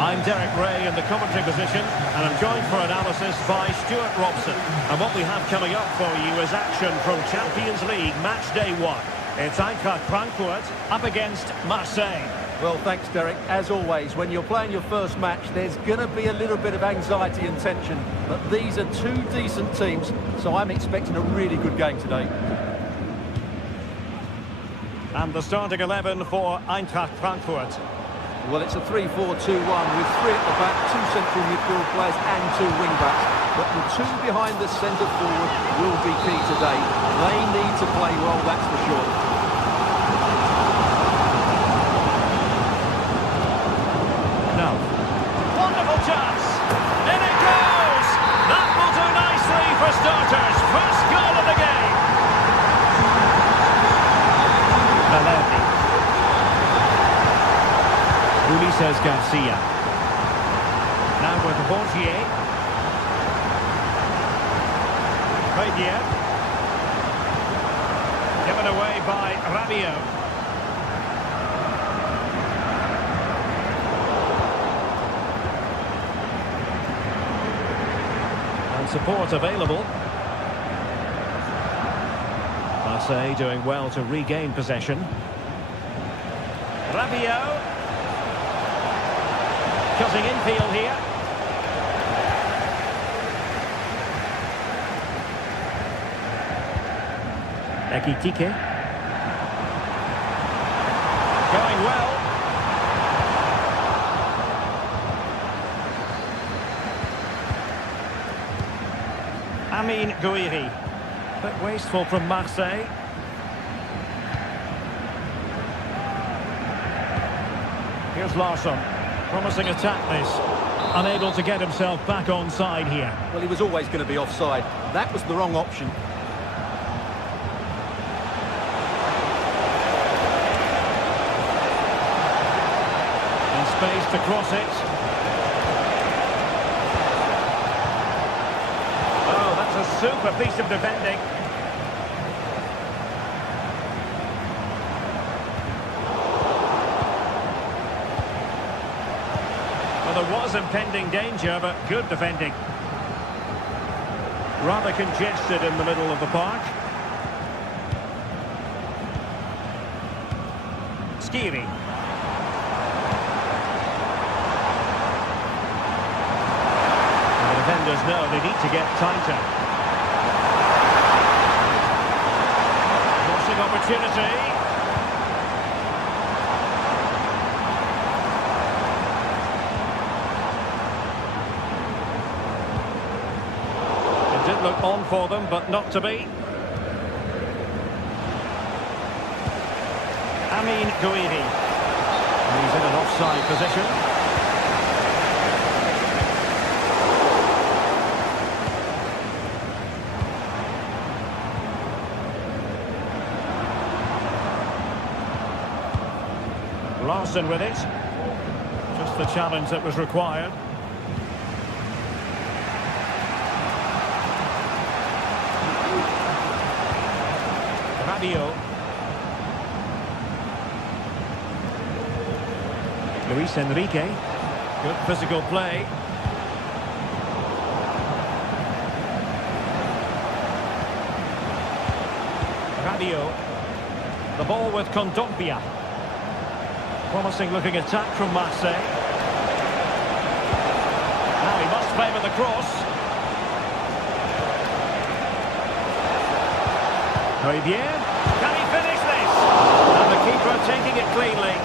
I'm Derek Ray in the commentary position, and I'm joined for analysis by Stuart Robson. And what we have coming up for you is action from Champions League match day 1. It's Eintracht Frankfurt up against Marseille. Well, thanks, Derek. As always, when you're playing your first match, there's going to be a little bit of anxiety and tension. But these are two decent teams, so I'm expecting a really good game today. And the starting 11 for Eintracht Frankfurt. Well, it's a 3-4-2-1 with 3 at the back, 2 central midfield players and 2 wing-backs. But the 2 behind the centre forward will be key today. They need to play well, that's for sure. No. Wonderful chance. In it goes. That will do nicely for starters. First goal of the game. Valerdi. Ulises Garcia. Now with Borgier. Pradier. Given away by Rabiot. And support available. Marseille doing well to regain possession. Rabiot. Cutting infield here. Ekitike. Going well. Amin Gouiri. Bit wasteful from Marseille. Here's Larsson. Promising attack this. Unable to get himself back on side here. Well, he was always going to be offside. That was the wrong option. In space to cross it. Oh, that's a super piece of defending. Well, there was impending danger, but good defending. Rather congested in the middle of the park. Skiri. The defenders know they need to get tighter. Crossing opportunity. Did look on for them, but not to be. Amin Gouiri. He's in an offside position. Larsson with it. Just the challenge that was required. Luis Enrique. Good physical play. Rabiot. The ball with Kondogbia. Promising looking attack from Marseille. Now he must favour the cross. Pradier. Can he finish this? And the keeper taking it cleanly.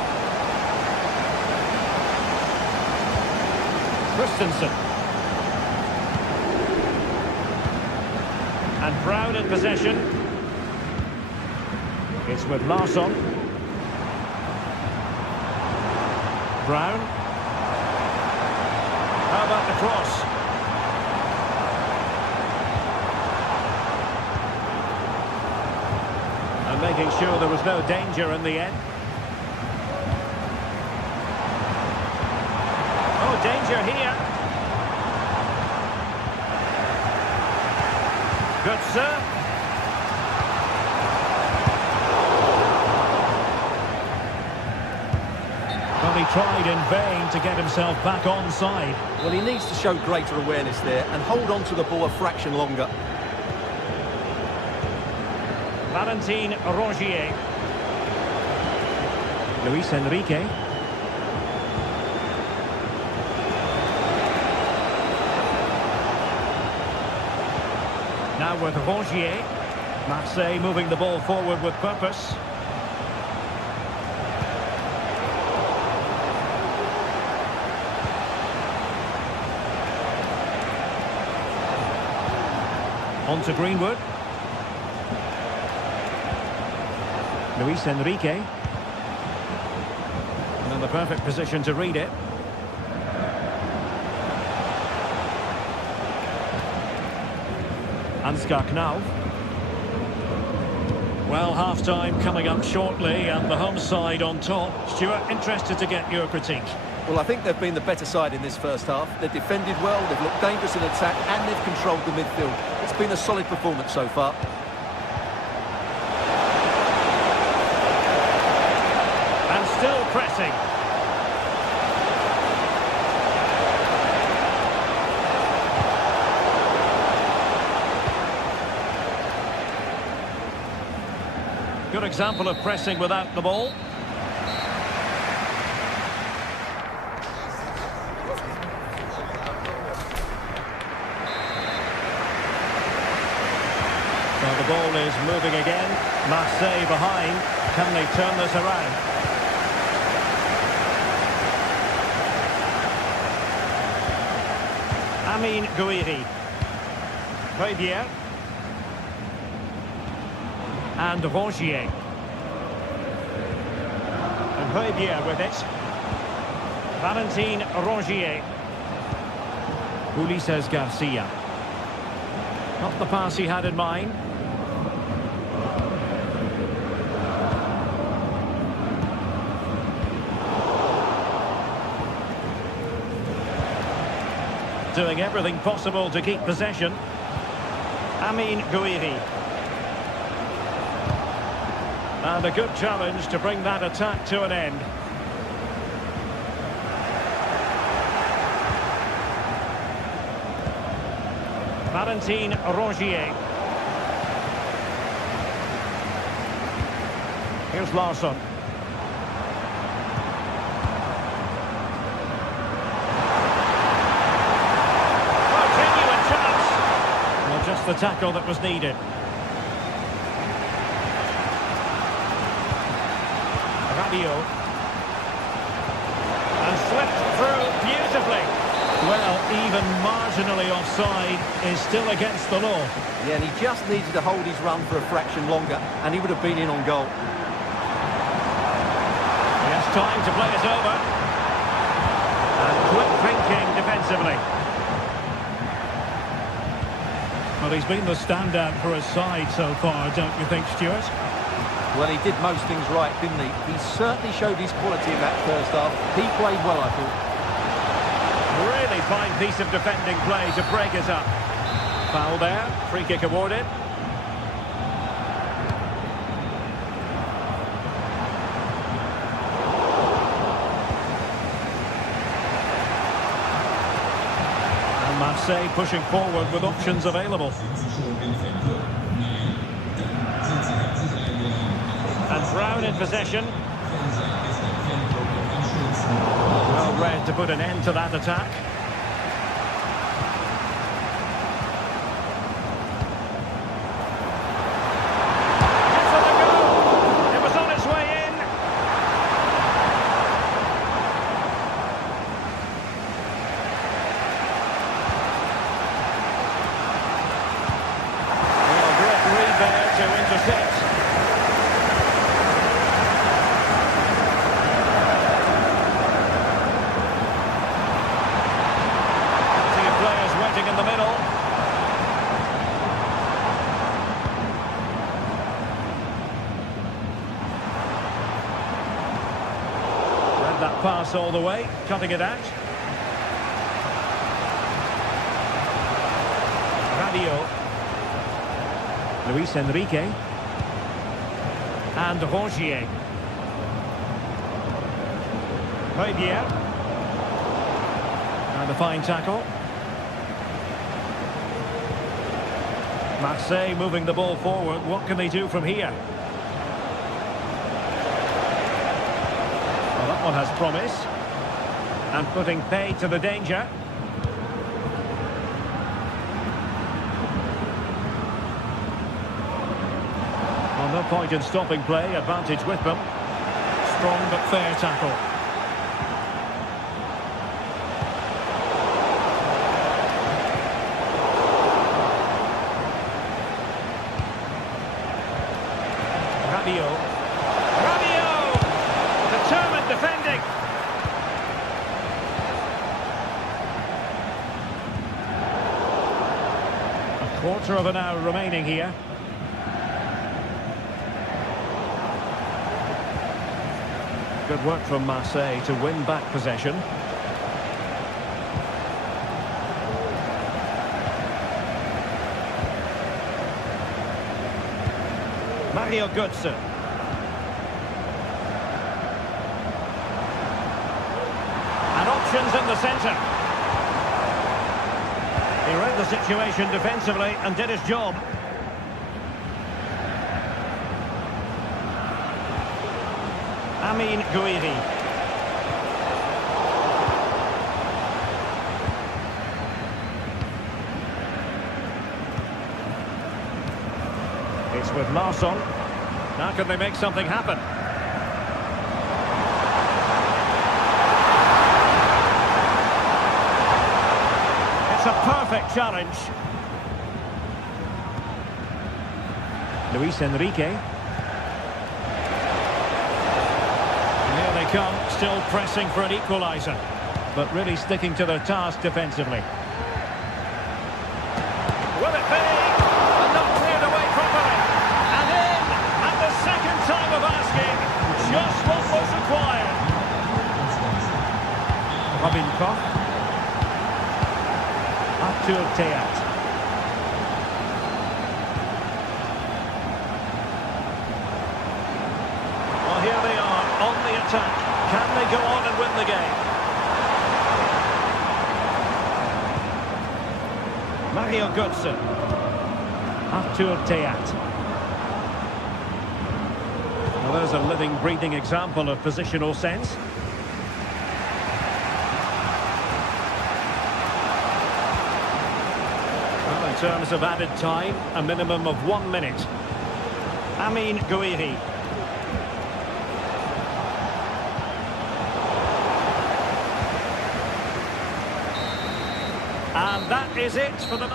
Christensen. And Brown in possession. It's with Larsson. Brown. How about the cross? And making sure there was no danger in the end. Oh, danger here. Good serve. tried in vain to get himself back on side. Well, he needs to show greater awareness there and hold on to the ball a fraction longer. Valentin Rongier. Luis Enrique. Now with Rongier. Marseille moving the ball forward with purpose. On to Greenwood. Luis Enrique. And in the perfect position to read it. Ansgar Knauf. Well, half-time coming up shortly and the home side on top. Stuart, interested to get your critique. Well, I think they've been the better side in this first half. They've defended well, they've looked dangerous in attack, and they've controlled the midfield. It's been a solid performance so far. And still pressing. Good example of pressing without the ball. So the ball is moving again. Marseille behind. Can they turn this around? Amin Gouiri. Højbjerg. And Rongier. And Højbjerg with it. Valentin Rongier. Ulises Garcia. Not the pass he had in mind. Doing everything possible to keep possession. Amin Gouiri. And a good challenge to bring that attack to an end. Valentin Rongier. Here's Larsson. Oh, genuine chance. Well, just the tackle that was needed. And slipped through beautifully. Well, even marginally offside is still against the law. Yeah, and he just needed to hold his run for a fraction longer, and he would have been in on goal. He has time to play it over. And quick thinking defensively. Well, he's been the standout for his side so far, don't you think, Stuart? Well, he did most things right, didn't he? He certainly showed his quality in that first half. He played well, I thought. Really fine piece of defending play to break it up. Foul there, free kick awarded. And Marseille pushing forward with options available. And Brown in possession. Well read to put an end to that attack. It's on the go! It was on its way in. Well, great read there to intercept. In the middle. Read that pass all the way, cutting it out. Radio. Luis Enrique. And Rongier. Paybier. And a fine tackle. Marseille moving the ball forward. What can they do from here? Well, that one has promise. And putting pay to the danger. Well, no point in stopping play. Advantage with them. Strong but fair tackle. Rabiot! Determined defending. A quarter of an hour remaining here. Good work from Marseille to win back possession. Mario Götze. And options in the centre. He read the situation defensively and did his job. Amin Gouiri. It's with Larsson. Now can they make something happen? It's a perfect challenge. Luis Enrique. And here they come, still pressing for an equaliser, but really sticking to their task defensively. Will it be? And not cleared away properly. And in, at the second time of asking, just what was required. Robin Koch. Arthur Theat. Well, here they are on the attack. Can they go on and win the game? Mario Götze. Arthur Theat. Well, there's a living, breathing example of positional sense. Well, in terms of added time, a minimum of 1 minute. Amin Gouiri. And that is it for the...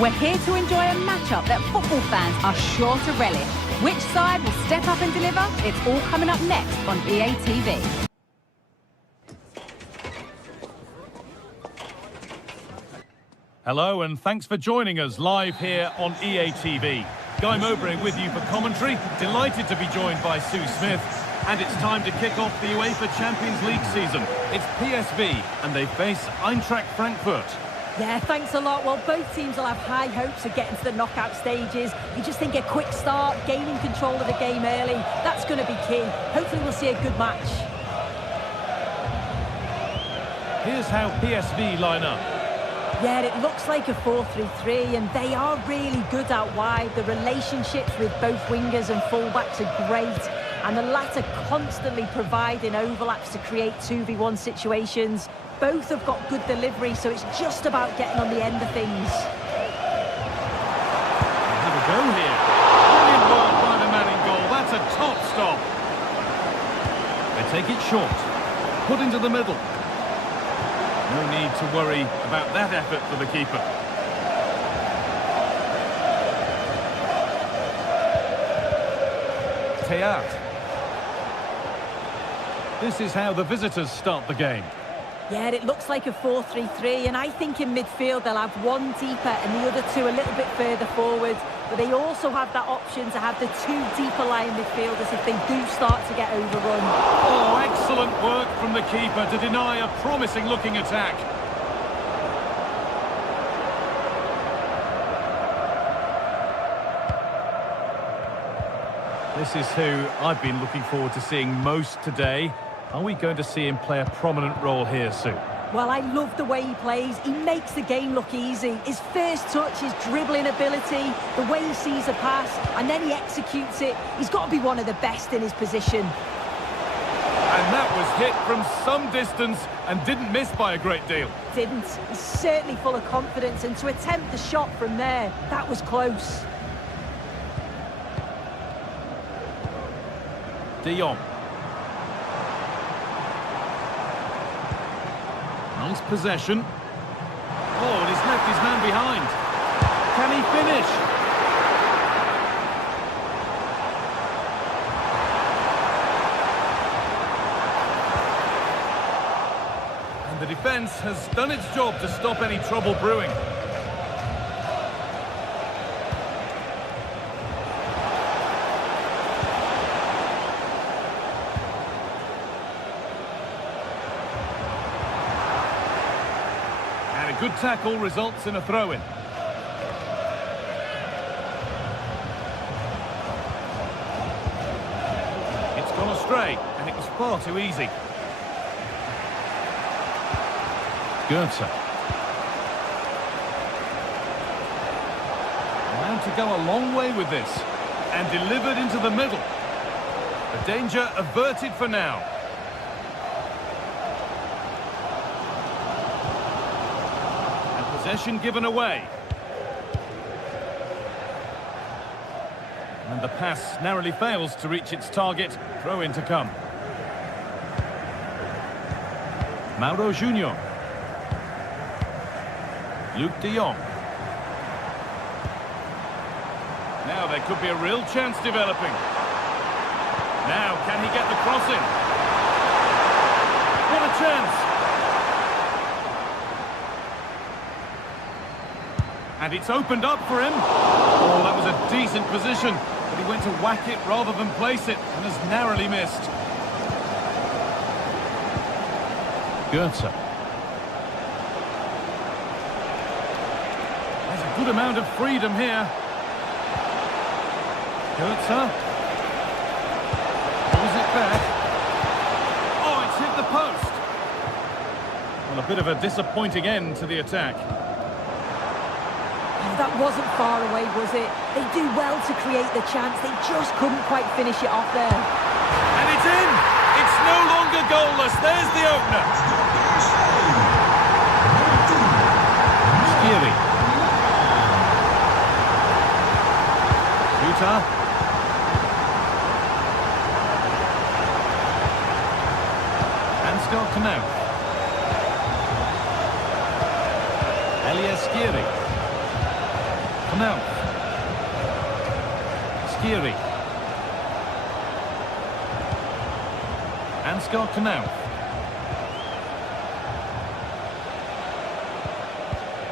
We're here to enjoy a matchup that football fans are sure to relish. Which side will step up and deliver? It's all coming up next on EA TV. Hello and thanks for joining us live here on EA TV. Guy Mowbray with you for commentary. Delighted to be joined by Sue Smith. And it's time to kick off the UEFA Champions League season. It's PSV and they face Eintracht Frankfurt. Yeah, thanks a lot. Well, both teams will have high hopes of getting to the knockout stages. You just think a quick start, gaining control of the game early, that's going to be key. Hopefully we'll see a good match. Here's how PSV line up. Yeah, it looks like a 4-3-3, and they are really good out wide. The relationships with both wingers and fullbacks are great, and the latter constantly providing overlaps to create 2v1 situations. Both have got good delivery, so it's just about getting on the end of things. Have a go here. Brilliant work by the man in goal. That's a top stop. They take it short. Put into the middle. No need to worry about that effort for the keeper. Teat. This is how the visitors start the game. Yeah, it looks like a 4-3-3, and I think in midfield they'll have one deeper and the other two a little bit further forward. But they also have that option to have the two deeper line midfielders if they do start to get overrun. Oh, excellent work from the keeper to deny a promising-looking attack. This is who I've been looking forward to seeing most today. Are we going to see him play a prominent role here soon? Well, I love the way he plays. He makes the game look easy. His first touch, his dribbling ability, the way he sees a pass, and then he executes it. He's got to be one of the best in his position. And that was hit from some distance and didn't miss by a great deal. Didn't. He's certainly full of confidence, and to attempt the shot from there, that was close. De Jong. Nice possession. Oh, and he's left his man behind. Can he finish? And the defence has done its job to stop any trouble brewing. And a good tackle results in a throw-in. It's gone astray, and it was far too easy. Goetze. Allowed to go a long way with this, and delivered into the middle. The danger averted for now. Possession given away. And the pass narrowly fails to reach its target. Throw in to come. Mauro Junior. Luke de Jong. Now there could be a real chance developing. Now, can he get the cross in? What a chance! And it's opened up for him. Oh, that was a decent position. But he went to whack it rather than place it and has narrowly missed. Goetze. There's a good amount of freedom here. Goetze. Pulls it back. Oh, it's hit the post. Well, a bit of a disappointing end to the attack. That wasn't far away, was it? They do well to create the chance. They just couldn't quite finish it off there. And it's in! It's no longer goalless. There's the opener. Skiri. Utah. Ansgar Knauff. Elias Skiri. Knauff. Skiri. Ansgar Knauff.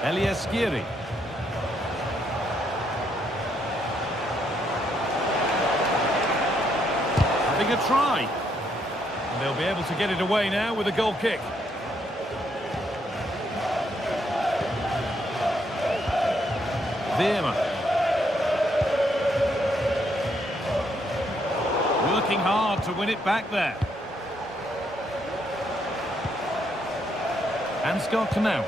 Elias Skiri. Having a try. And they'll be able to get it away now with a goal kick. Veerman. Working hard to win it back there. Ansgar Knauf.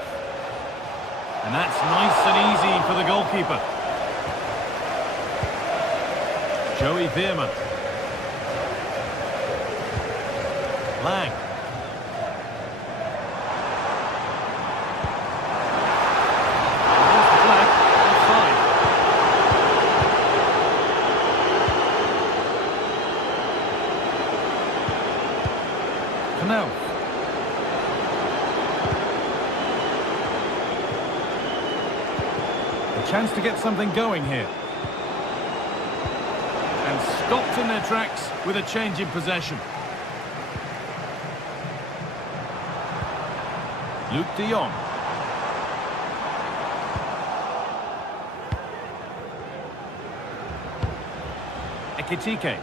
And that's nice and easy for the goalkeeper. Joey Veerman. Lang. There's the flag. Offside. Knauf. A chance to get something going here. And stopped in their tracks with a change in possession. Luke de Jong. Ekitike.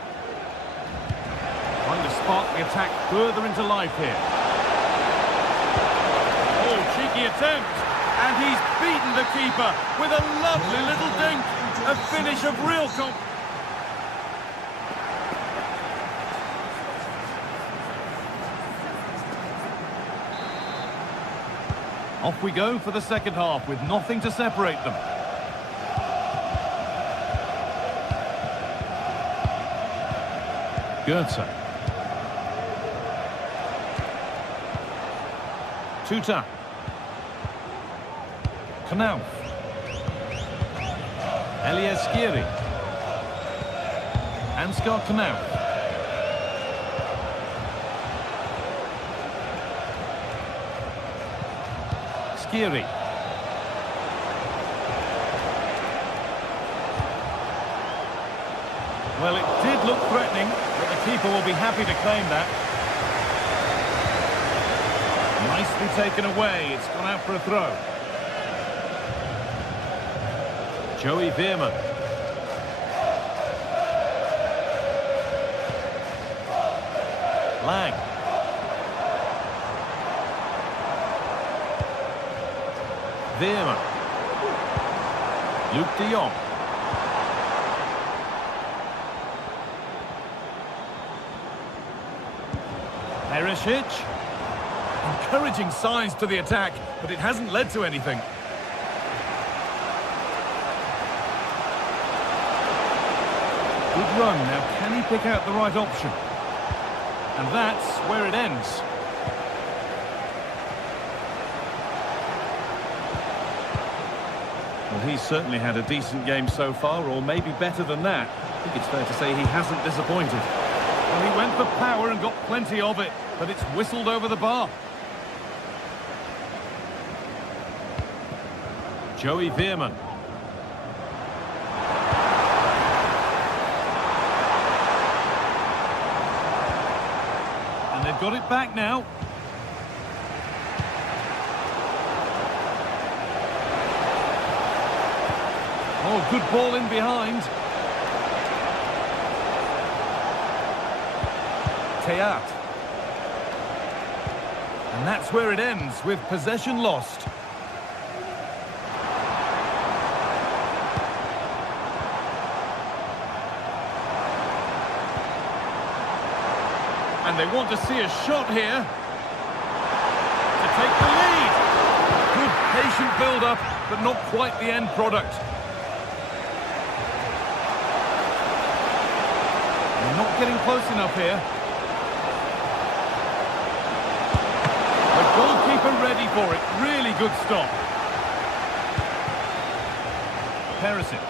Trying to spark the attack further into life here. Oh, cheeky attempt. And he's beaten the keeper with a lovely little dink. A finish of real confidence. Off we go for the second half with nothing to separate them. Goetze. Tuta. Knauf. Elias Skiri. Ansgar Knauf. Skiri. Well, it did look threatening, but the keeper will be happy to claim that. Nicely taken away. It's gone out for a throw. Joey Veerman. Lang. Veerman. Luke de Jong. Perisic. Encouraging signs to the attack, but it hasn't led to anything. Good run. Now, can he pick out the right option? And that's where it ends. Well, he's certainly had a decent game so far, or maybe better than that. I think it's fair to say he hasn't disappointed. Well, he went for power and got plenty of it, but it's whistled over the bar. Joey Veerman. And they've got it back now. Oh, good ball in behind. Teat. And that's where it ends, with possession lost. And they want to see a shot here to take the lead. Good patient build-up, but not quite the end product. They're not getting close enough here. The goalkeeper ready for it. Really good stop. Perisic.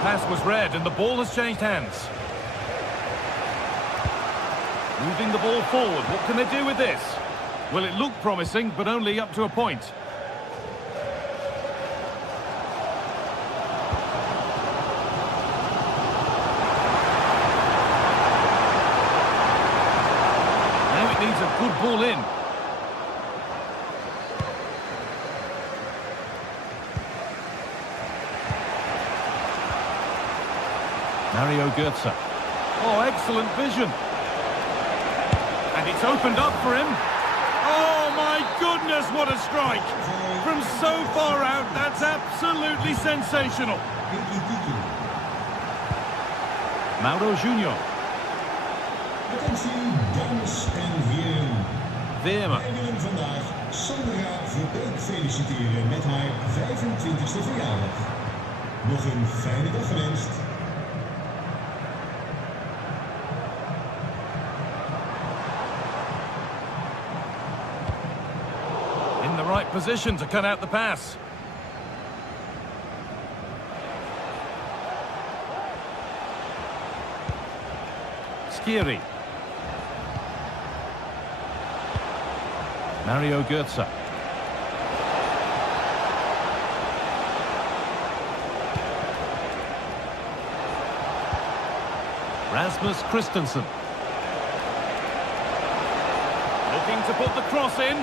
Pass was read and the ball has changed hands. Moving the ball forward. What can they do with this? Well, it looked promising, but only up to a point. Now it needs a good ball in. Mario Goetze. Oh, excellent vision. And it's opened up for him. Oh, my goodness, what a strike! From so far out, that's absolutely sensational. Mauro Junior. Attentie, dames en heren. Weerman. Wij willen vandaag Sandra Verbeek feliciteren met haar 25e verjaardag. Nog een fijne dag gewenst. In the right position to cut out the pass. Skiri. Mario Götze. Rasmus Christensen. Looking to put the cross in.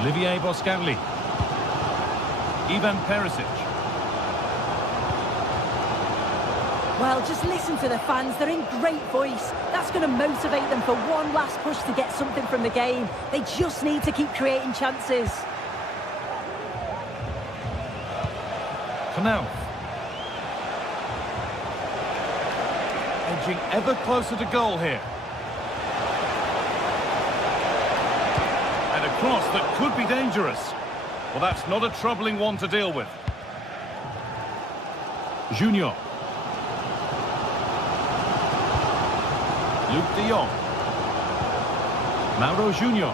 Olivier Boscanli. Ivan Perisic. Well, just listen to the fans. They're in great voice. That's going to motivate them for one last push to get something from the game. They just need to keep creating chances. Knauf. Edging ever closer to goal here. And a cross that could be dangerous. Well, that's not a troubling one to deal with. Junior. Luke de Jong. Mauro Junior.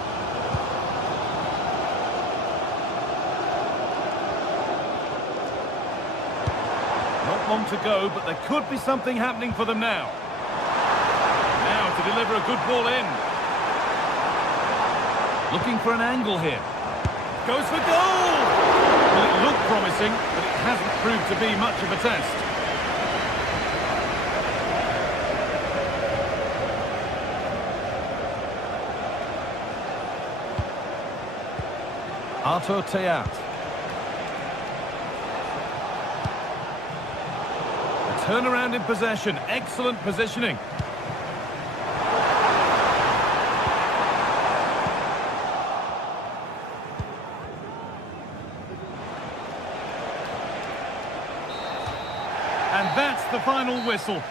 Not long to go, but there could be something happening for them now. Now to deliver a good ball in. Looking for an angle here. Goes for goal! Well, it looked promising, but it hasn't proved to be much of a test. Arthur Theat. A turnaround in possession. Excellent positioning. And that's the final whistle.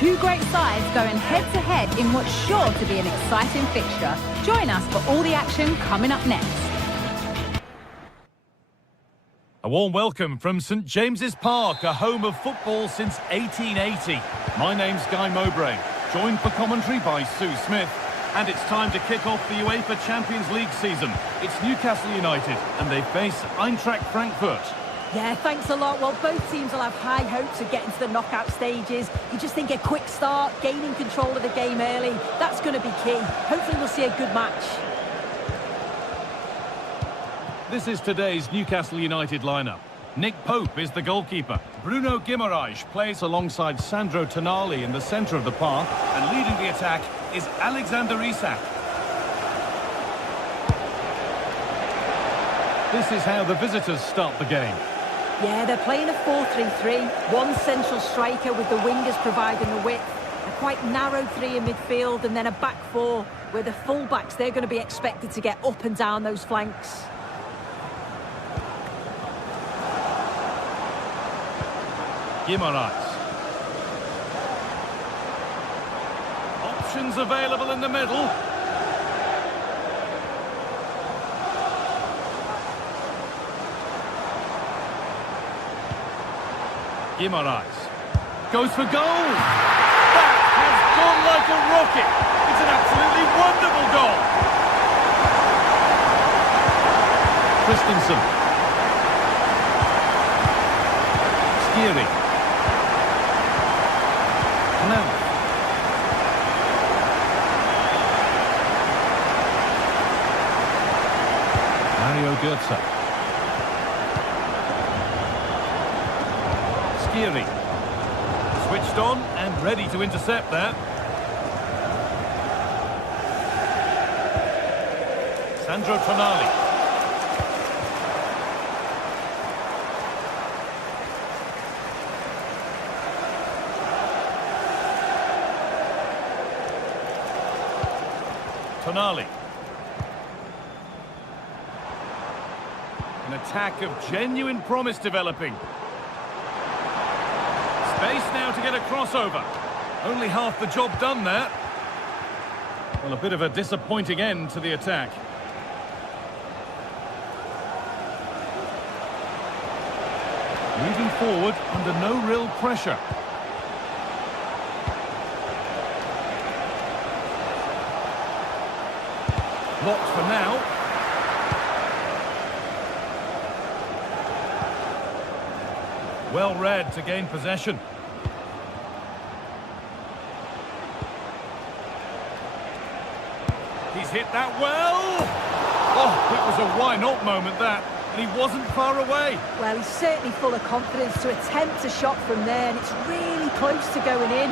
Two great sides going head-to-head in what's sure to be an exciting fixture. Join us for all the action coming up next. A warm welcome from St James's Park, a home of football since 1880. My name's Guy Mowbray, joined for commentary by Sue Smith. And it's time to kick off the UEFA Champions League season. It's Newcastle United, and they face Eintracht Frankfurt. Yeah, thanks a lot. Well, both teams will have high hopes of getting to the knockout stages. You just think a quick start, gaining control of the game early, that's going to be key. Hopefully we'll see a good match. This is today's Newcastle United lineup. Nick Pope is the goalkeeper. Bruno Guimaraes plays alongside Sandro Tonali in the centre of the park. And leading the attack is Alexander Isak. This is how the visitors start the game. Yeah, they're playing a 4-3-3. One central striker with the wingers providing the width. A quite narrow three in midfield and then a back four where the full-backs, they're going to be expected to get up and down those flanks. Guimaraes. Options available in the middle. Guimaraes goes for goal. That has gone like a rocket. It's an absolutely wonderful goal. Christensen. Skiri. Now. Mario Götze. Skiri. Switched on and ready to intercept there. Sandro Tonali. Tonali. An attack of genuine promise developing. Space now to get a crossover. Only half the job done there. Well, a bit of a disappointing end to the attack. Moving forward under no real pressure. Locked for now. Well read to gain possession. He's hit that well. Oh, it was a why not moment that. And he wasn't far away. Well, he's certainly full of confidence to attempt a shot from there, and it's really close to going in.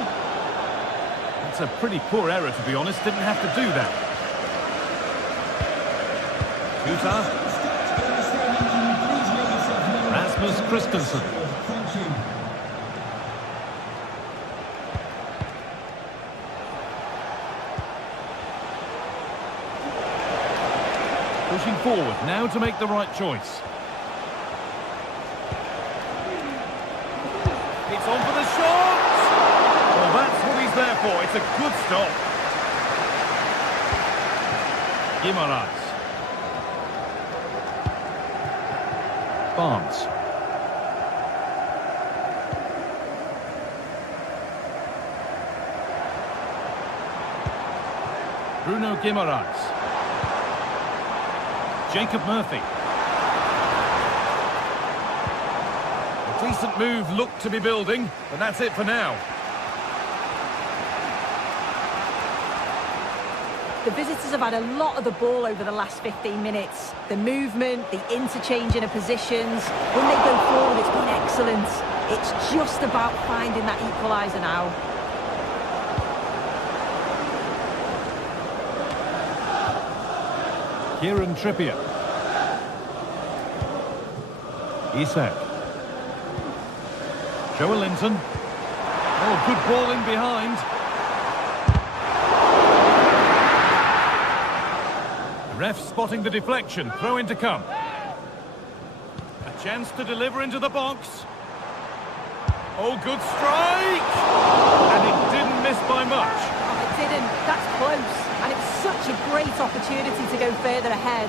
It's a pretty poor error, to be honest. Didn't have to do that. Rasmus Christensen. Pushing forward now to make the right choice. It's on for the shot! Well, that's what he's there for. It's a good stop. Guimaraes. Barnes. Bruno Guimaraes. Jacob Murphy. A decent move looked to be building, but that's it for now. The visitors have had a lot of the ball over the last 15 minutes. The movement, the interchanging of positions. When they go forward, it's been excellent. It's just about finding that equaliser now. Kieran Trippier. Isak. Joelinton. Oh, good ball in behind. The ref spotting the deflection. Throw in to come. A chance to deliver into the box. Oh, good strike! And it didn't miss by much. Oh, it didn't. That's close. And it's such a great opportunity to go further ahead.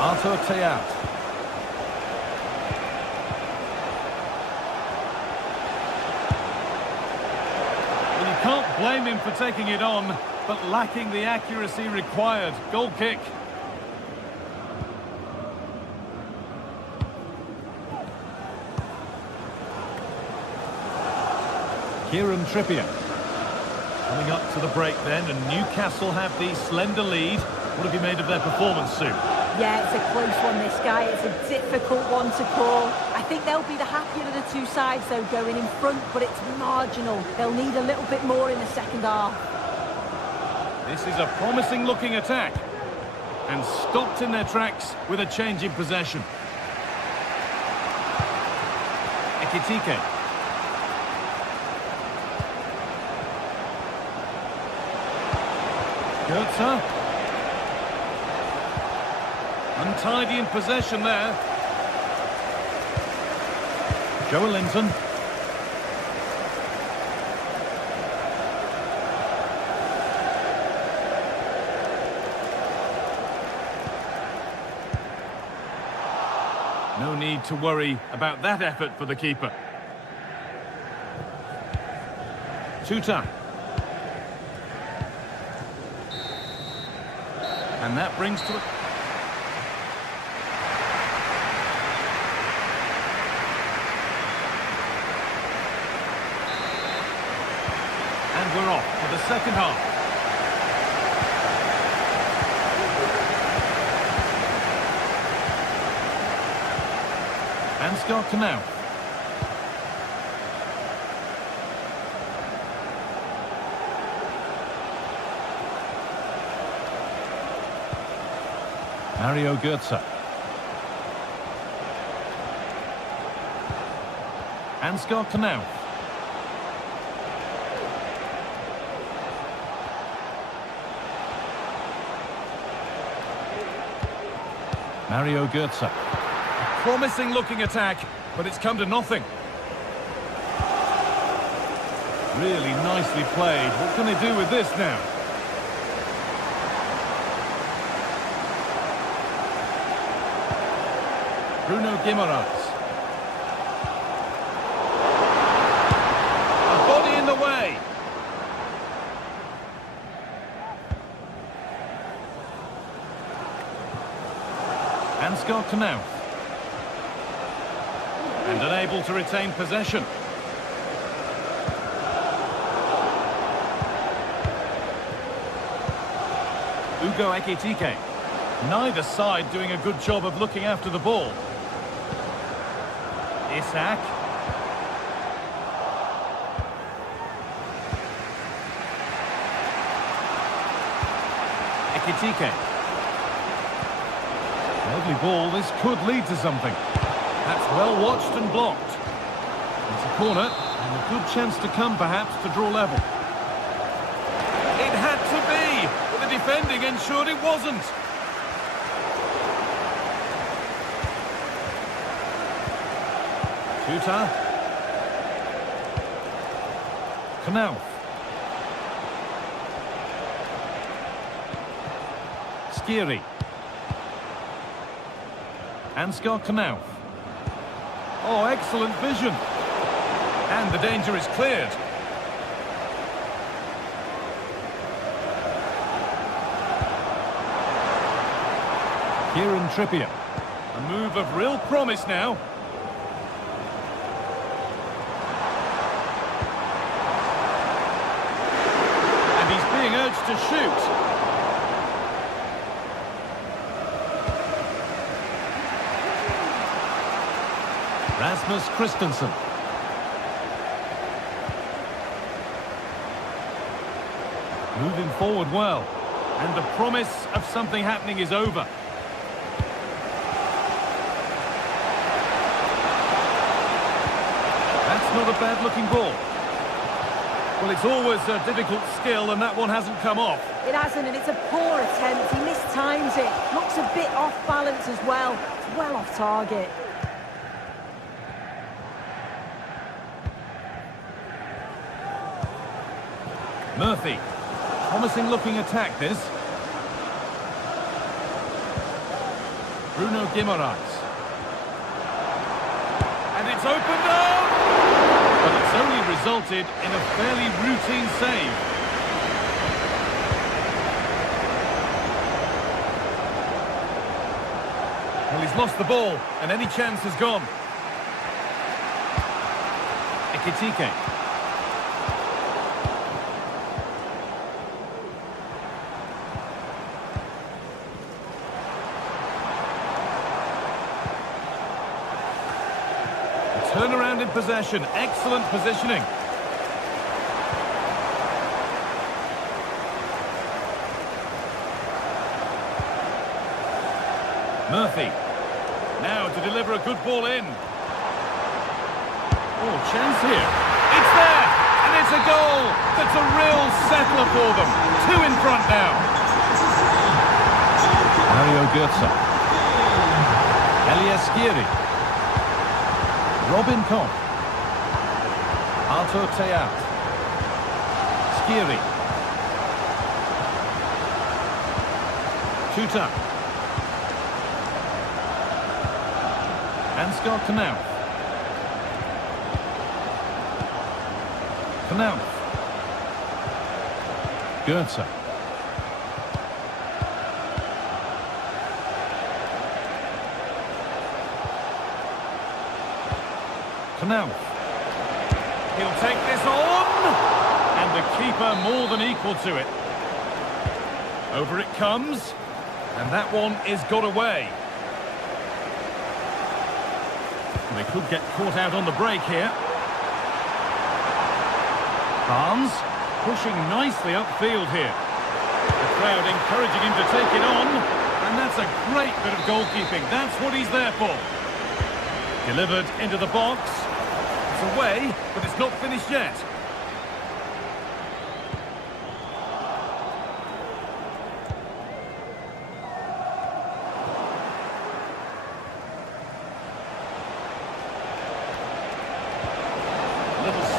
Arthur Théat. Well, you can't blame him for taking it on, but lacking the accuracy required. Goal kick. Kieran Trippier. Coming up to the break then, and Newcastle have the slender lead. What have you made of their performance, Sue? Yeah, it's a close one, this guy. It's a difficult one to call. I think they'll be the happier of the two sides, though, going in front, but it's marginal. They'll need a little bit more in the second half. This is a promising-looking attack. And stopped in their tracks with a change in possession. Ekitike. Goetze. Untidy in possession there. Joe Linton. No need to worry about that effort for the keeper. Tuta. And that brings to... And we're off for the second half. Ansgar Knauff. Mario Götze. Ansgar Knauff. Mario Götze. Promising looking attack, but it's come to nothing. Really nicely played. What can they do with this now? Bruno Guimaraes. A body in the way. Ansgar Knauff. And unable to retain possession. Ugo Ekitike. Neither side doing a good job of looking after the ball. Isak. Ekitike. Lovely ball, this could lead to something. That's well watched and blocked. It's a corner, and a good chance to come, perhaps, to draw level. It had to be, but the defending ensured it wasn't. Tuta. Knauff. Skiri. Ansgar Knauff. Oh, excellent vision. And the danger is cleared. Kieran Trippier. A move of real promise now. And he's being urged to shoot. Rasmus Christensen. Moving forward well. And the promise of something happening is over. That's not a bad-looking ball. Well, it's always a difficult skill, and that one hasn't come off. It hasn't, and it's a poor attempt. He mistimes it. Looks a bit off balance as well. It's well off target. Murphy. Promising looking attack, this. Bruno Guimaraes. And it's opened up! But it's only resulted in a fairly routine save. Well, he's lost the ball, and any chance is gone. Ekitike. Turnaround in possession. Excellent positioning. Murphy. Now to deliver a good ball in. Oh, chance here. It's there! And it's a goal! That's a real settler for them. 2 in front now. Mario Götze. Elias Skiri. Robin Koch. Artur Teat. Skiri. Tuta. Ansgar Knauf. Knauf. Götze. Knauf. He'll take this on! And the keeper more than equal to it. Over it comes. And that one is got away. They could get caught out on the break here. Barnes pushing nicely upfield here. The crowd encouraging him to take it on. And that's a great bit of goalkeeping. That's what he's there for. Delivered into the box. It's away, but it's not finished yet.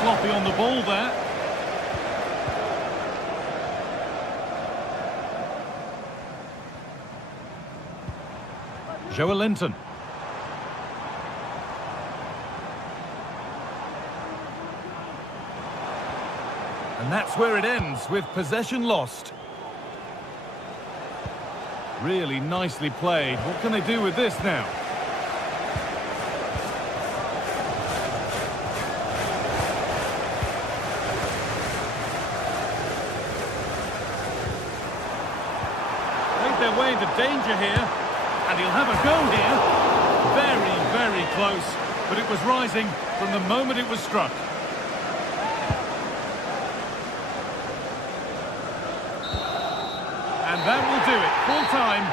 Sloppy on the ball there. Joelinton. And that's where it ends, with possession lost. Really nicely played. What can they do with this now? Their way into danger here, and he'll have a go here. Very, very close, but it was rising from the moment it was struck. And that will do it, full time.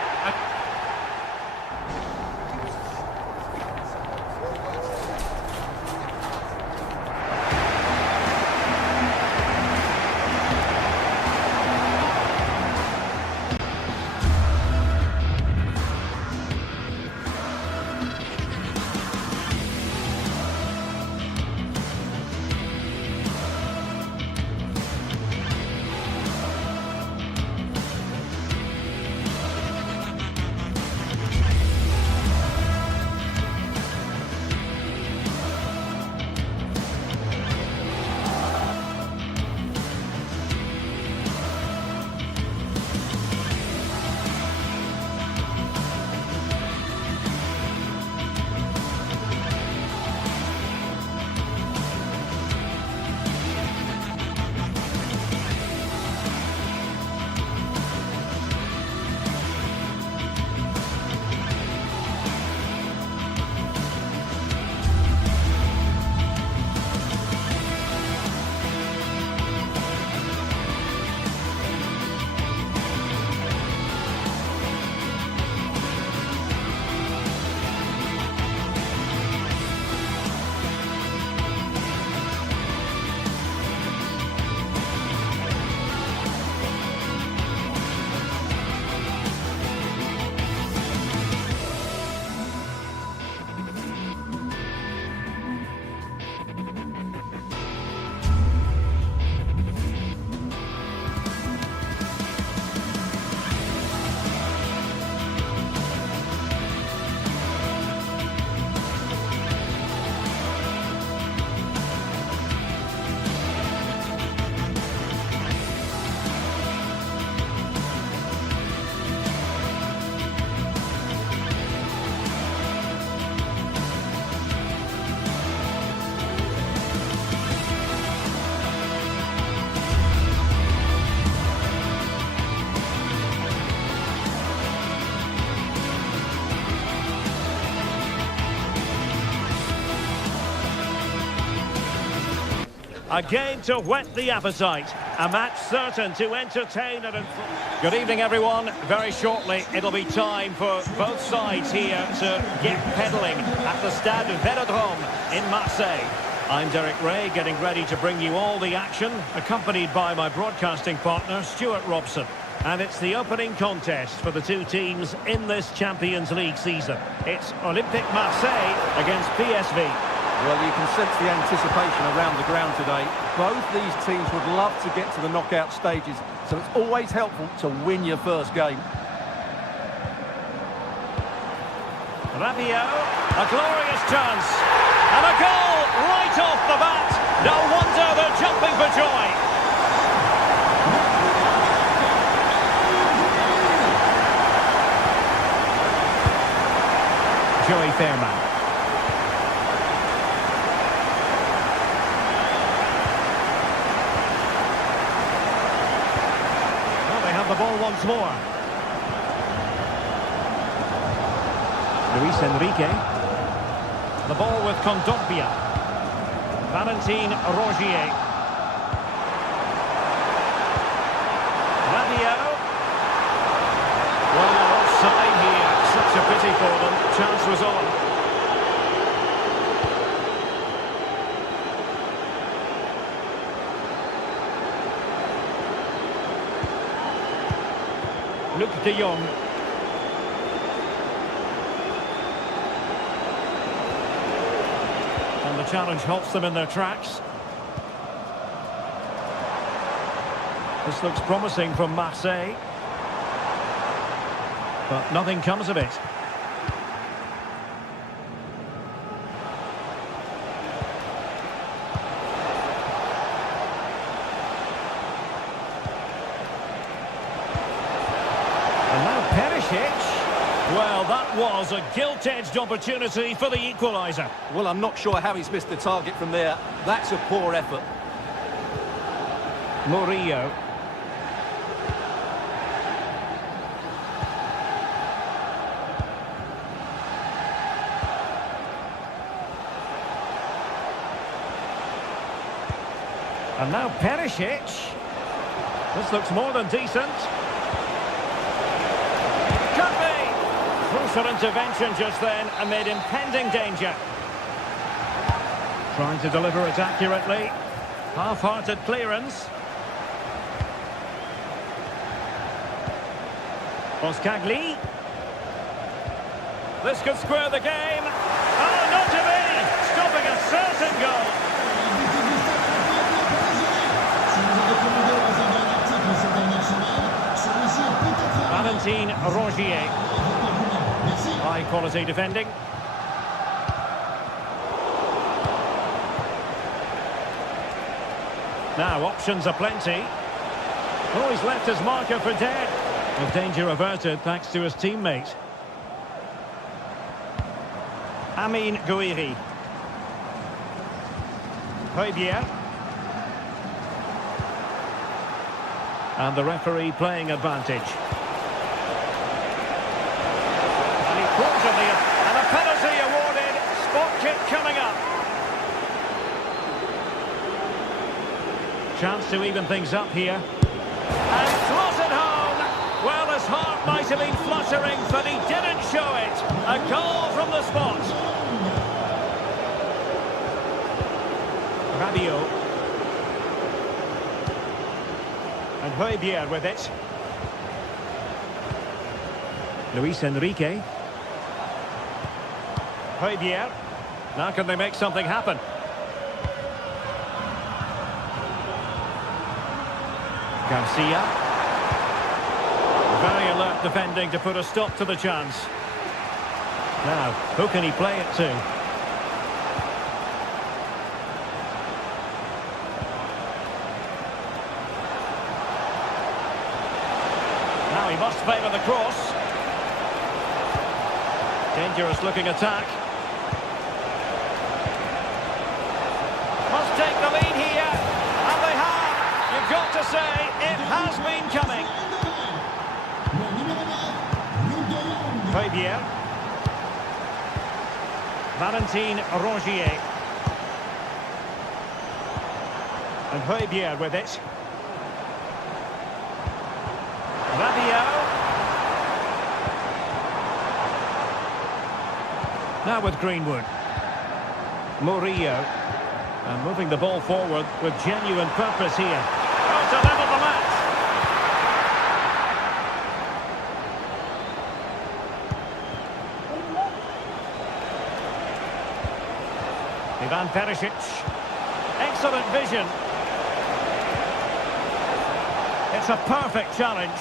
Again to whet the appetite. A match certain to entertain and... Good evening, everyone. Very shortly, it'll be time for both sides here to get pedalling at the Stade Vélodrome in Marseille. I'm Derek Ray, getting ready to bring you all the action, accompanied by my broadcasting partner, Stuart Robson. And it's the opening contest for the two teams in this Champions League season. It's Olympique Marseille against PSV. Well, you can sense the anticipation around the ground today. Both these teams would love to get to the knockout stages, so it's always helpful to win your first game. Rabiot, a glorious chance. And a goal right off the bat. No wonder they're jumping for joy. Joey Fairman. Well, they have the ball once more. Luis Enrique. The ball with Kondogbia. Valentin Rougier. Rabiot. Well, offside here. Such a pity for them. Chance was on. Luc de Jong. And the challenge halts them in their tracks. This looks promising from Marseille. But nothing comes of it. And now Perisic. Well, that was a gilt-edged opportunity for the equaliser. Well, I'm not sure how he's missed the target from there. That's a poor effort. Murillo. And now Perisic. This looks more than decent. Could be. Crucial intervention just then amid impending danger. Trying to deliver it accurately. Half-hearted clearance. Boskagli. This could square the game. Oh, not to be! Stopping a certain goal. Valentin Rougier. High quality defending. Now options are plenty. Oh, he's left his marker for dead. Well, danger averted thanks to his teammate. Amine Gouiri. Højbjerg. And the referee playing advantage. And he pulls it there. And a penalty awarded. Spot kick coming up. Chance to even things up here. And slotted home. Well, his heart might have been fluttering, but he didn't show it. A goal from the spot. Rabiot. And Højbjerg with it. Luis Enrique. Højbjerg. Now can they make something happen? Garcia. Very alert defending to put a stop to the chance. Now, who can he play it to? Now he must favour the cross. Dangerous looking attack. Must take the lead here. And they have. You've got to say, it has been coming. Højbjerg. Valentin Rougier. And Højbjerg with it. Rabiot. Now with Greenwood. Murillo. And moving the ball forward with genuine purpose here. Oh, to level the match. Ivan Perisic. Excellent vision. It's a perfect challenge.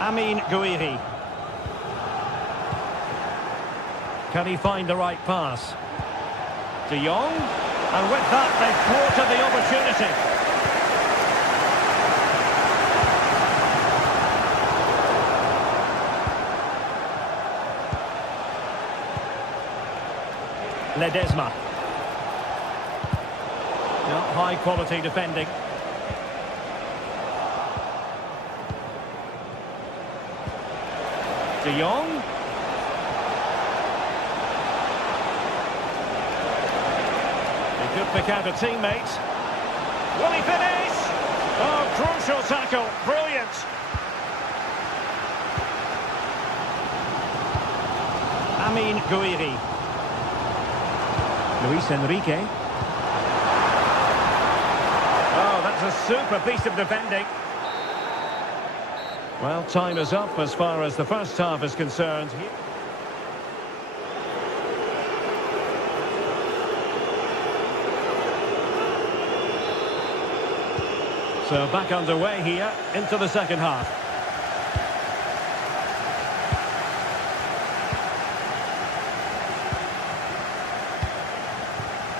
Amin Gouiri. Can he find the right pass? De Jong. And with that, they've thwarted the opportunity. Ledesma. Not high quality defending. De Jong. He could pick out a teammate. Will he finish? Oh, crucial tackle. Brilliant. Amin Gouiri. Luis Enrique. Oh, that's a super piece of defending. Well, time is up as far as the first half is concerned. So back underway here into the second half.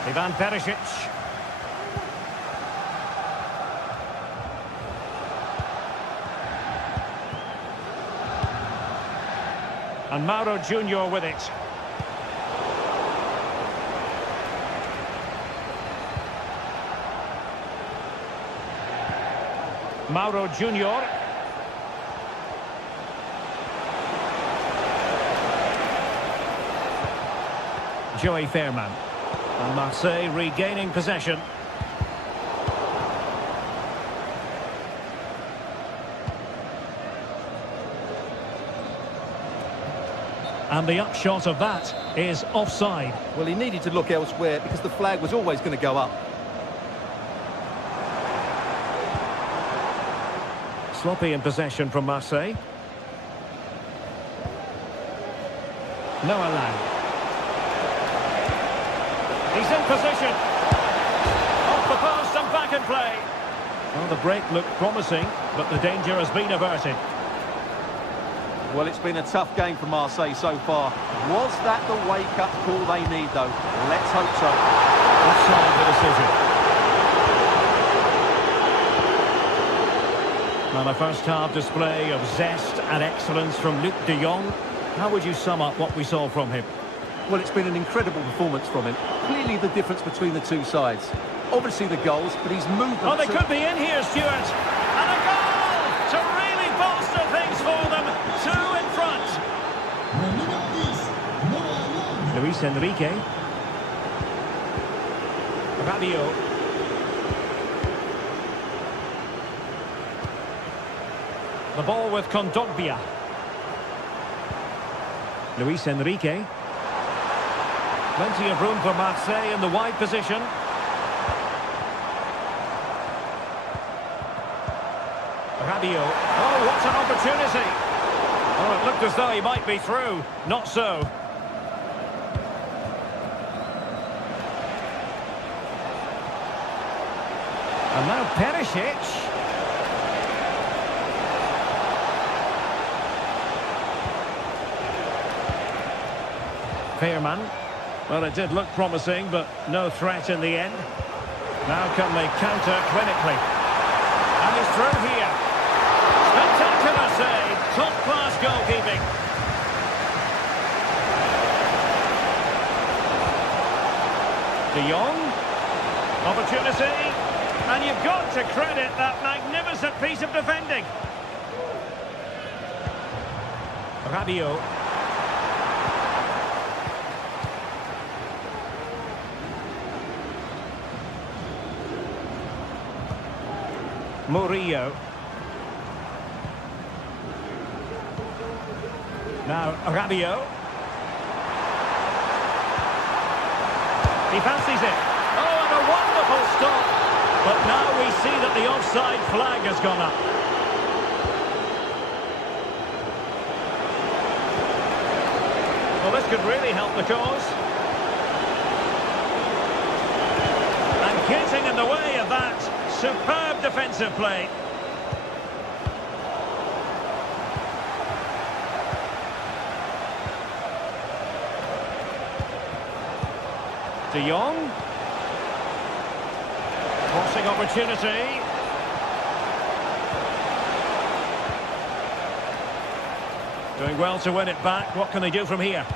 Ivan Perisic. And Mauro Junior with it. Mauro Junior. Joey Fairman. And Marseille regaining possession. And the upshot of that is offside. Well, he needed to look elsewhere because the flag was always going to go up. Sloppy in possession from Marseille. Noah Lang. He's in position. Off the post and back in play. Well, the break looked promising, but the danger has been averted. Well, it's been a tough game for Marseille so far. Was that the wake-up call they need, though? Let's hope so. Offside the decision. Well, a first-half display of zest and excellence from Luc de Jong. How would you sum up what we saw from him? Well, it's been an incredible performance from him. Clearly the difference between the two sides. Obviously the goals, but his movement... Oh, they could be in here, Stuart. And a goal to really bolster things for them. Two in front. Luis Enrique. Rabiot. The ball with Kondogbia. Luis Enrique. Plenty of room for Marseille in the wide position. Rabiot. Oh, what an opportunity. Oh, it looked as though he might be through. Not so. And now Perisic. Fairman. Well, it did look promising, but no threat in the end. Now can they counter clinically? And he's through here. Spectacular save. Top-class goalkeeping. De Jong. Opportunity. And you've got to credit that magnificent piece of defending. Rabiot. Murillo. Now Rabiot. He fancies it. Oh, and a wonderful stop. But now we see that the offside flag has gone up. Well, this could really help the cause. And getting in the way of that. Superb defensive play. De Jong. Crossing opportunity. Doing well to win it back. What can they do from here?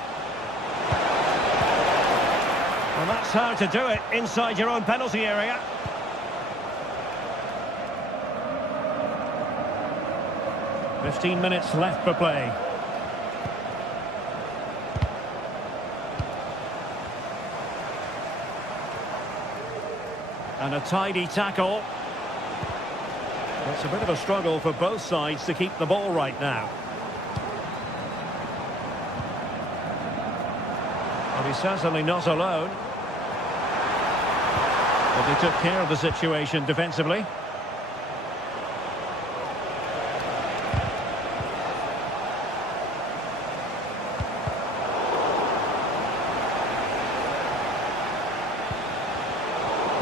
Well, that's how to do it inside your own penalty area. "15 minutes left for play. And a tidy tackle. It's a bit of a struggle for both sides to keep the ball right now. But he's certainly not alone. But they took care of the situation defensively.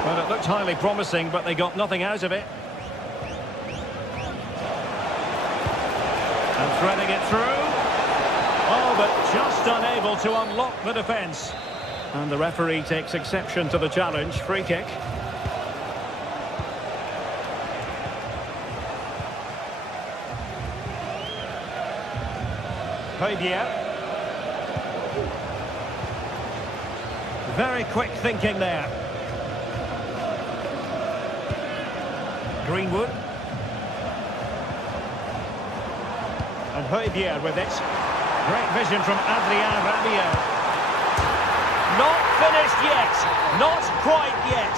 Well, it looked highly promising, but they got nothing out of it. And threading it through. Oh, but just unable to unlock the defence. And the referee takes exception to the challenge. Free kick. Heubier. Very quick thinking there. Greenwood. And Heubier with it. Great vision from Adrien Rabiot. Not finished yet. Not quite yet.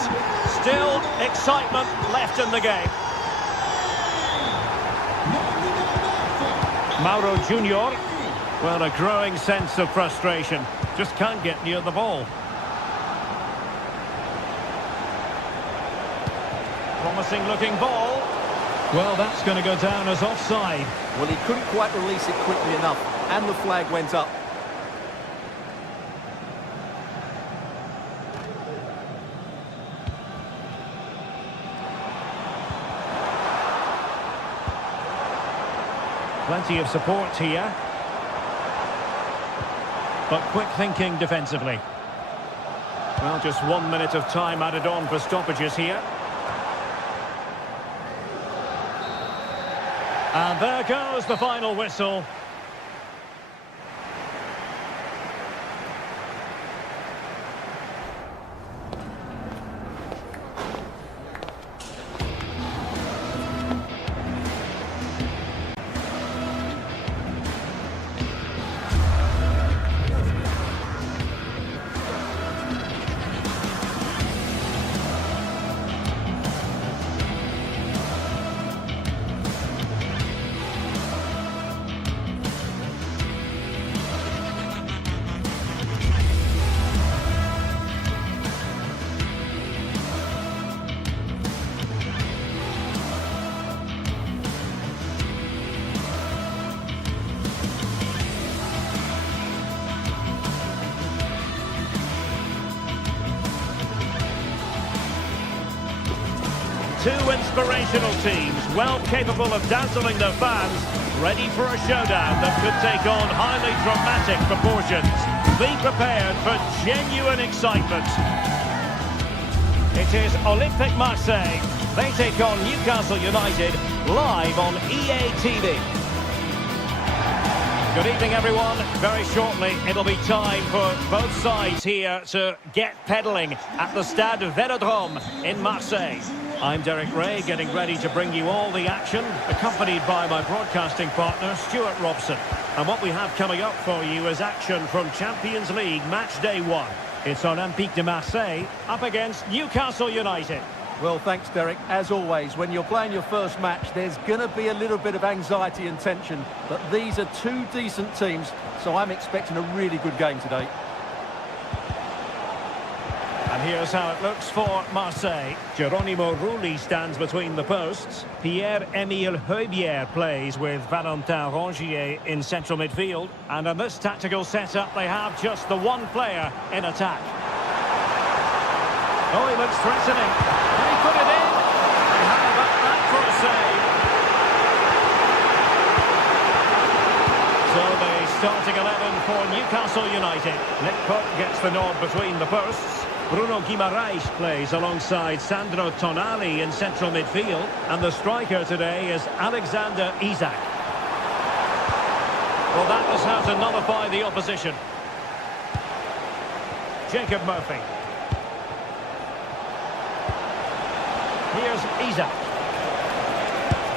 Still excitement left in the game. Mauro Junior. Well, a growing sense of frustration. Just can't get near the ball. Promising looking ball. Well, that's going to go down as offside. Well, he couldn't quite release it quickly enough, and the flag went up. Plenty of support here. But quick thinking defensively. Well, just 1 minute of time added on for stoppages here. And there goes the final whistle. Two inspirational teams, well capable of dazzling their fans, ready for a showdown that could take on highly dramatic proportions. Be prepared for genuine excitement. It is Olympique Marseille. They take on Newcastle United, live on EA TV. Good evening, everyone. Very shortly, it'll be time for both sides here to get pedalling at the Stade Vélodrome in Marseille. I'm Derek Ray, getting ready to bring you all the action, accompanied by my broadcasting partner, Stuart Robson. And what we have coming up for you is action from Champions League Match Day 1. It's Olympique de Marseille up against Newcastle United. Well, thanks, Derek. As always, when you're playing your first match, there's going to be a little bit of anxiety and tension. But these are two decent teams, so I'm expecting a really good game today. And here's how it looks for Marseille. Geronimo Rulli stands between the posts. Pierre-Emile Højbjerg plays with Valentin Rongier in central midfield. And in this tactical setup, they have just the one player in attack. Oh, he looks threatening. Can he put it in? And how about that for a save? So the starting 11 for Newcastle United. Nick Pope gets the nod between the posts. Bruno Guimaraes plays alongside Sandro Tonali in central midfield. And the striker today is Alexander Isak. Well, that is how to nullify the opposition. Jacob Murphy. Here's Isak.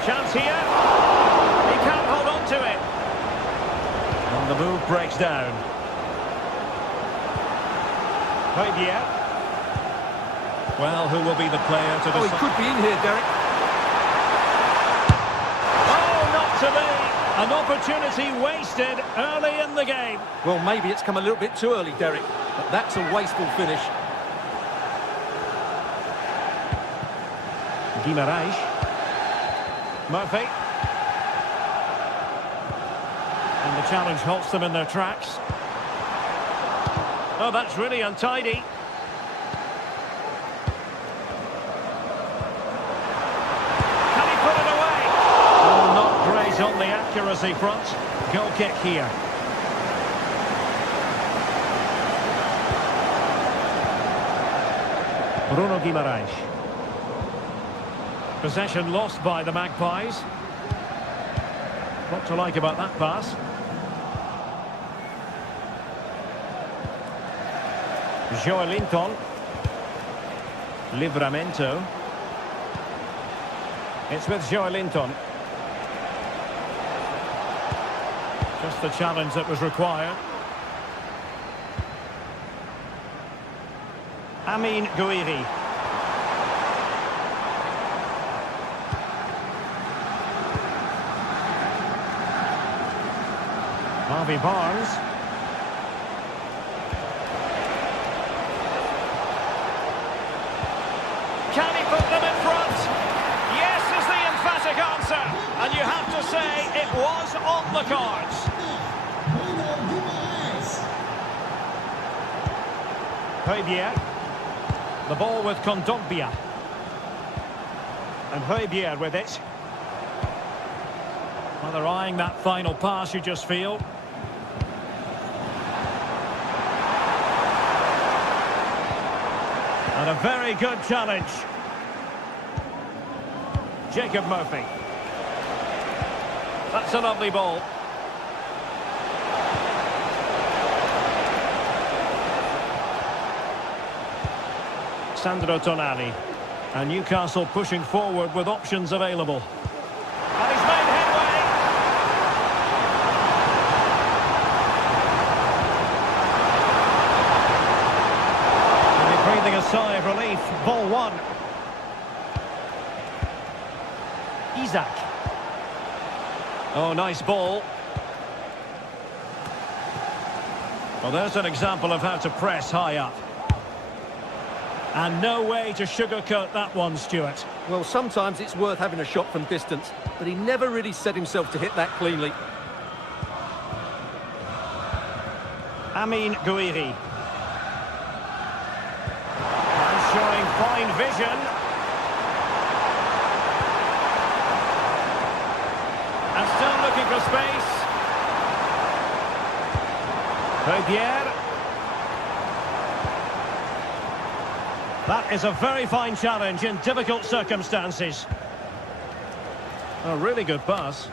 Chance here. He can't hold on to it. And the move breaks down. Højbjerg. Well, who will be the player to decide? Oh, he could be in here, Derek. Oh, not to be. An opportunity wasted early in the game. Well, maybe it's come a little bit too early, Derek. But that's a wasteful finish. Guimaraes. Murphy. And the challenge halts them in their tracks. Oh, that's really untidy. Can he put it away? Oh, not great on the accuracy front. Goal kick here. Bruno Guimaraes. Possession lost by the Magpies. What to like about that pass? Joelinton. Livramento. It's with Joelinton. Just the challenge that was required. Amin Gouiri. Harvey Barnes. Can he put them in front? Yes is the emphatic answer. And you have to say it was on the cards. Højbjerg. The ball with Kondogbia. And Højbjerg with it. Well, they're eyeing that final pass, you just feel. And a very good challenge. Jacob Murphy. That's a lovely ball. Sandro Tonali. And Newcastle pushing forward with options available. And he's made headway. And he's breathing a sigh of relief. Ball one. Isak. Oh, nice ball. Well, there's an example of how to press high up. And no way to sugarcoat that one, Stuart. Well, sometimes it's worth having a shot from distance, but he never really set himself to hit that cleanly. Amin Gouiri. And showing fine vision. And still looking for space. Højbjerg. That is a very fine challenge in difficult circumstances. A really good pass.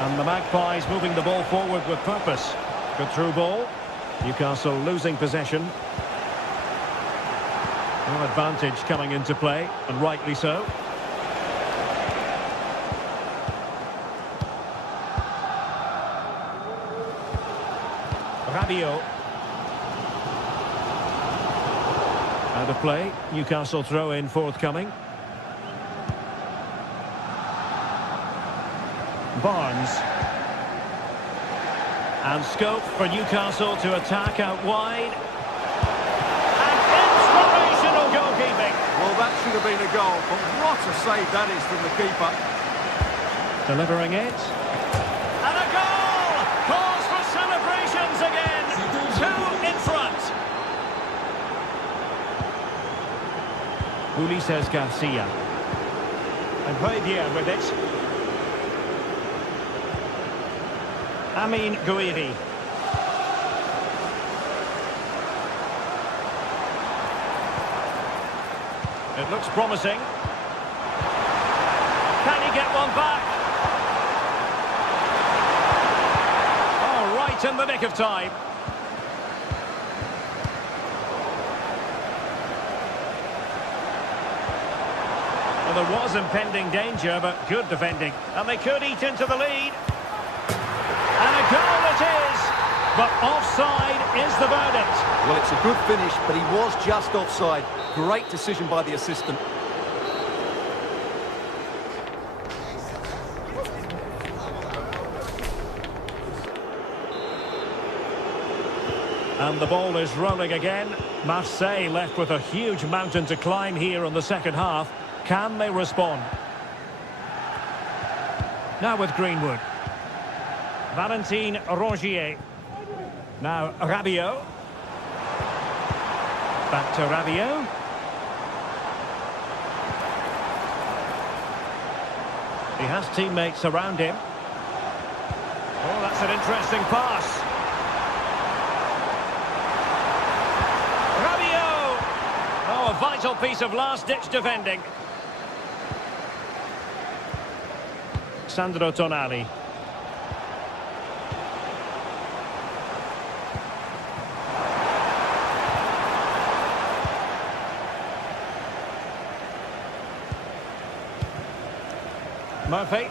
And the Magpies moving the ball forward with purpose. Good through ball. Newcastle losing possession. No advantage coming into play, and rightly so. Rabiot. Out of play. Newcastle throw-in forthcoming. Barnes. And scope for Newcastle to attack out wide. And inspirational goalkeeping. Well, that should have been a goal, but what a save that is from the keeper. Delivering it. And a goal! Calls for celebrations again. 2 in front. Ulises Garcia. And Højbjerg with it. Amin Gouiri. It looks promising. Can he get one back? Oh, right in the nick of time. Well, there was impending danger, but good defending. And they could eat into the lead. And a goal it is, but offside is the verdict. Well, it's a good finish, but he was just offside. Great decision by the assistant. And the ball is rolling again. Marseille left with a huge mountain to climb here in the second half. Can they respond? Now with Greenwood. Valentin Rongier. Now Rabiot. Back to Rabiot. He has teammates around him. Oh, that's an interesting pass. Rabiot! Oh, a vital piece of last-ditch defending. Sandro Tonali. Murphy.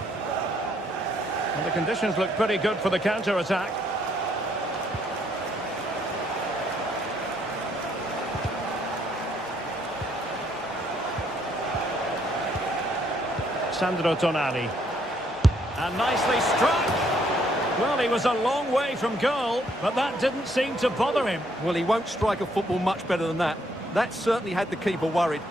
And the conditions look pretty good for the counter-attack. Sandro Tonali. And nicely struck. Well, he was a long way from goal, but that didn't seem to bother him. Well, he won't strike a football much better than that. That certainly had the keeper worried.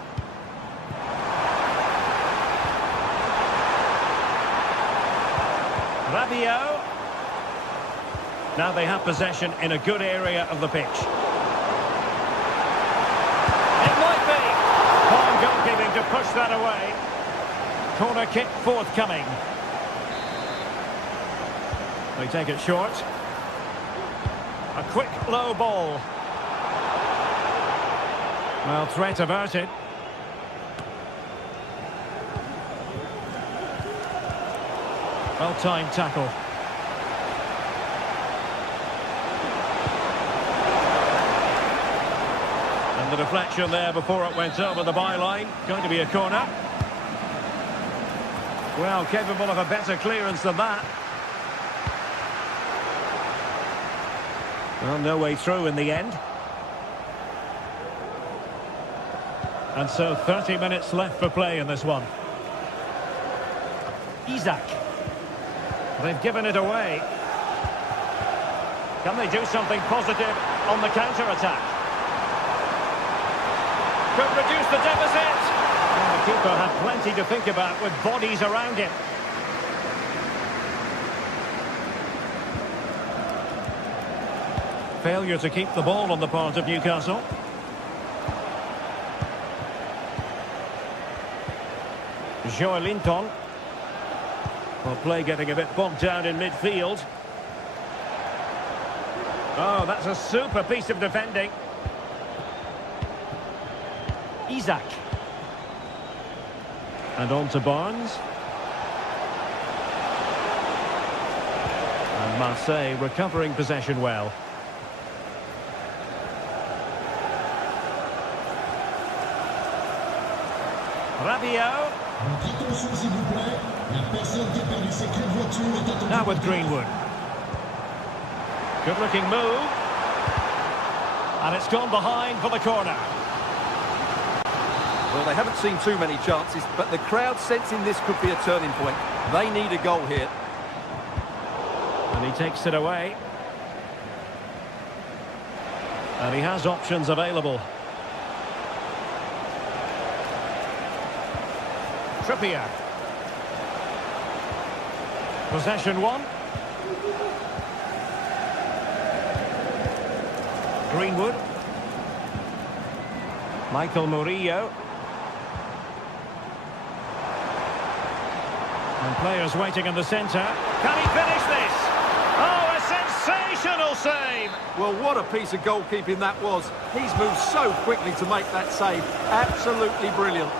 Rabiot. Now they have possession in a good area of the pitch. It might be. Fine goalkeeping to push that away. Corner kick forthcoming. They take it short. A quick low ball. Well, threat averted. Well-timed tackle. And the deflection there before it went over the byline. Going to be a corner. Well, capable of a better clearance than that. Well, no way through in the end. And so 30 minutes left for play in this one. Isak. They've given it away. Can they do something positive on the counter-attack? Could reduce the deficit. And the keeper had plenty to think about with bodies around him. Failure to keep the ball on the part of Newcastle. Joelinton. Well, play getting a bit bogged down in midfield. Oh, that's a super piece of defending. Isak. And on to Barnes. And Marseille recovering possession well. Rabiot. Now with Greenwood. Good looking move. And it's gone behind for the corner. Well, they haven't seen too many chances, but the crowd sensing this could be a turning point. They need a goal here. And he takes it away. And he has options available. Trippier. Possession one. Greenwood. Michael Murillo. And players waiting in the centre. Can he finish this? Oh, a sensational save! Well, what a piece of goalkeeping that was. He's moved so quickly to make that save. Absolutely brilliant.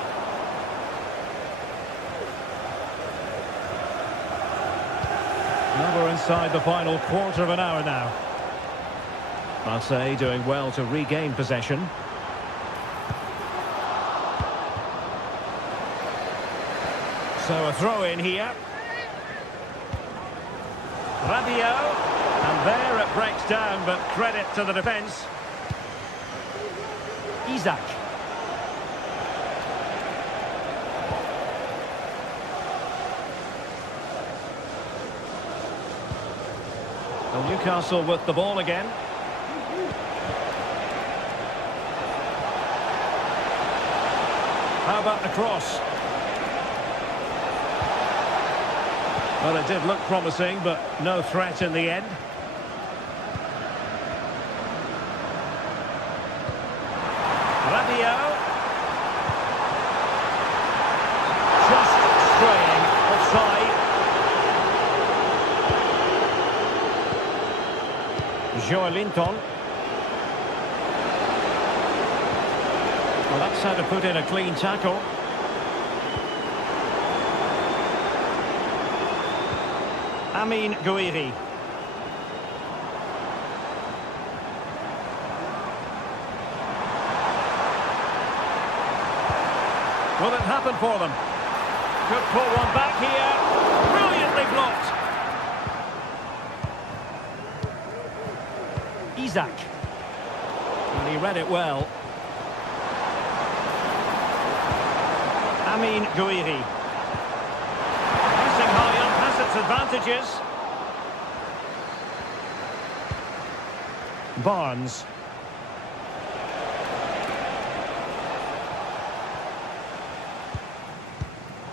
Now we're inside the final quarter of an hour now. Marseille doing well to regain possession. So a throw in here. Rabiot. And there it breaks down, but credit to the defence. Isaac. Well, Newcastle with the ball again. How about the cross? Well, it did look promising, but no threat in the end. Rabiot. Just straying offside. Joelinton. Well, that's how to put in a clean tackle. Amin Gouiri. Will it happen for them? Could pull one back here. Brilliantly blocked. Isaac. And he read it well. Amin Gouiri. Pressing high on has its advantages. Barnes.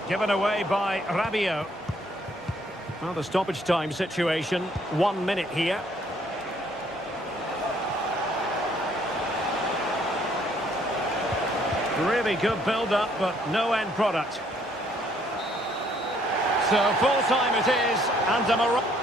Given away by Rabiot. Well, the stoppage time situation, 1 minute here. Really good build-up, but no end product. So full-time it is, and a Morocco.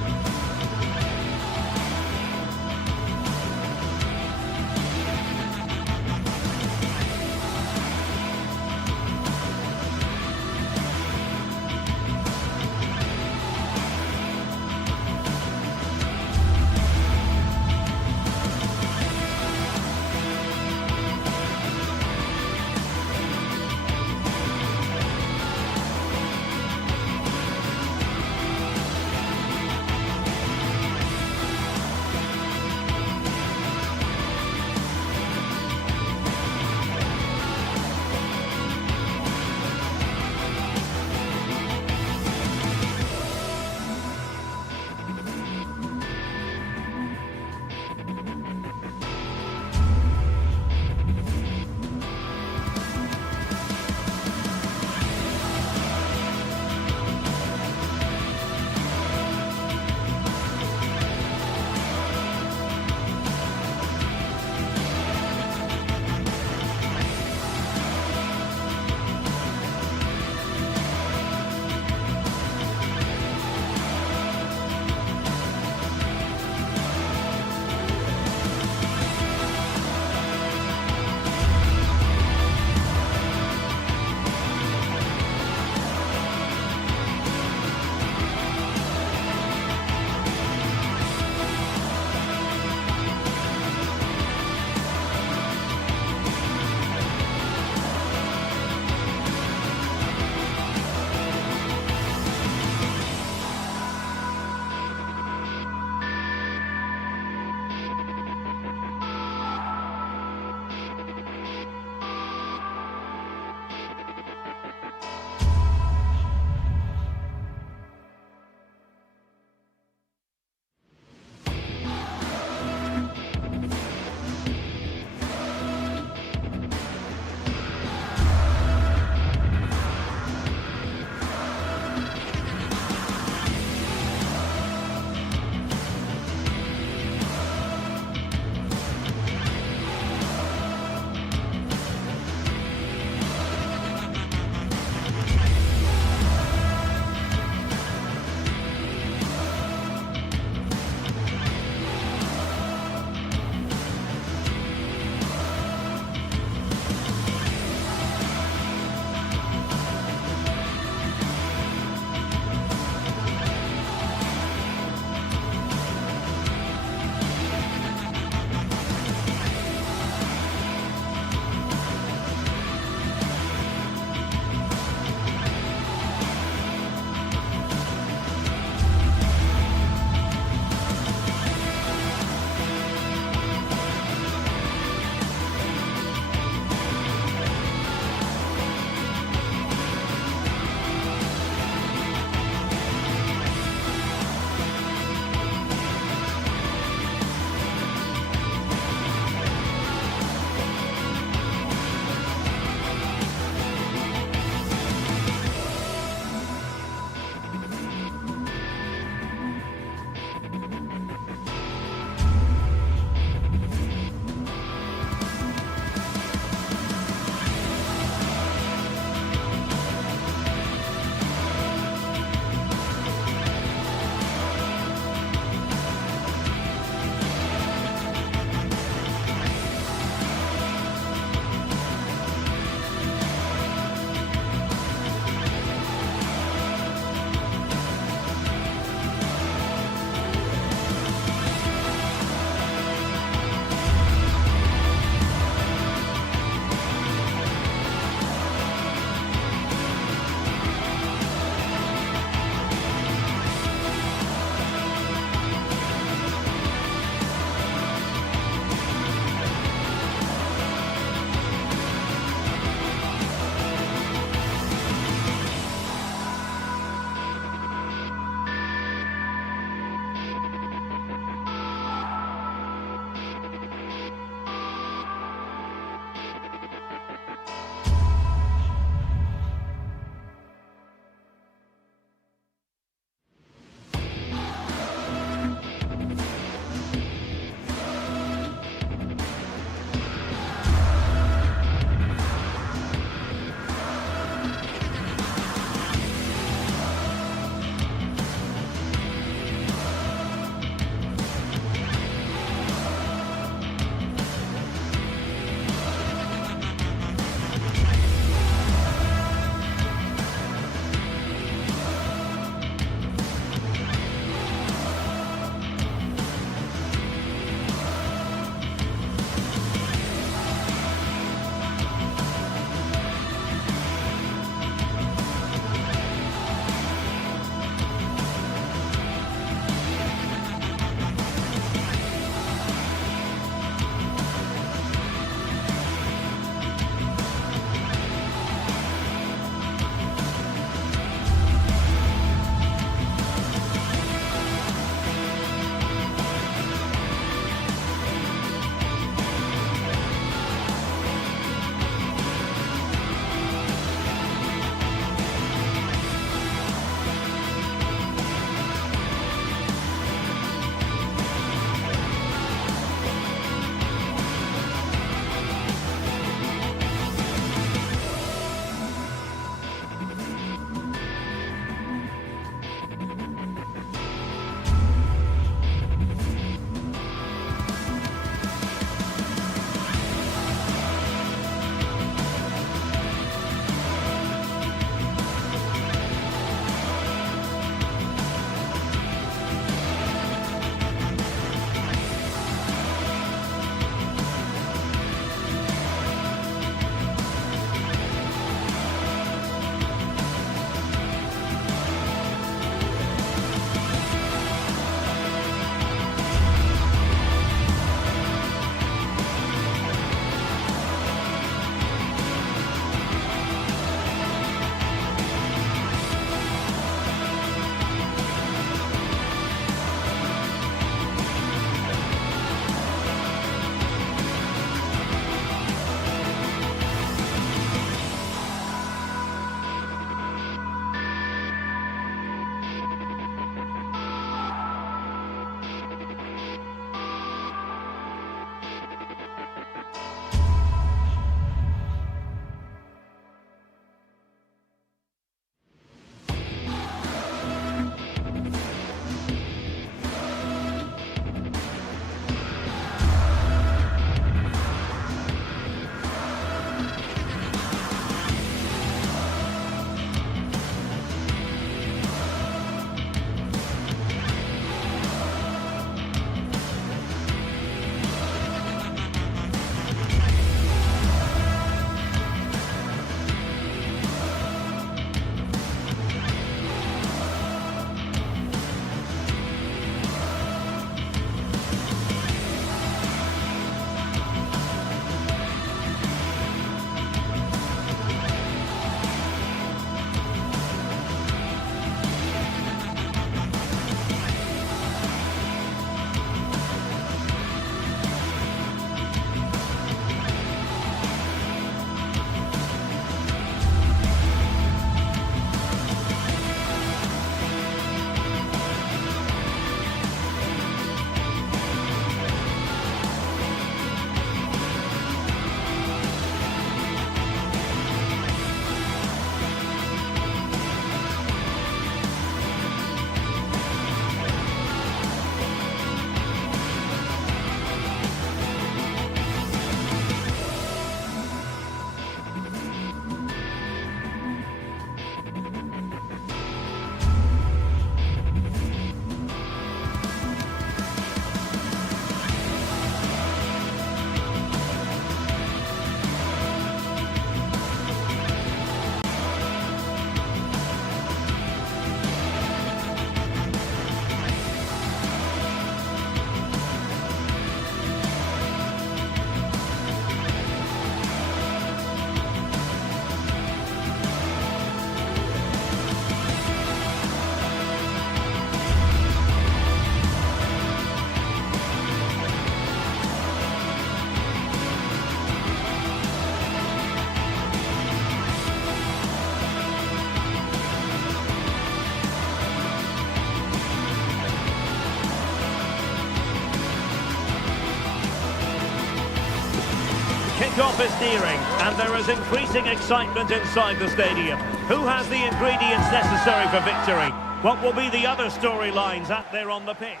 Kick-off is nearing, and there is increasing excitement inside the stadium. Who has the ingredients necessary for victory? What will be the other storylines out there on the pitch?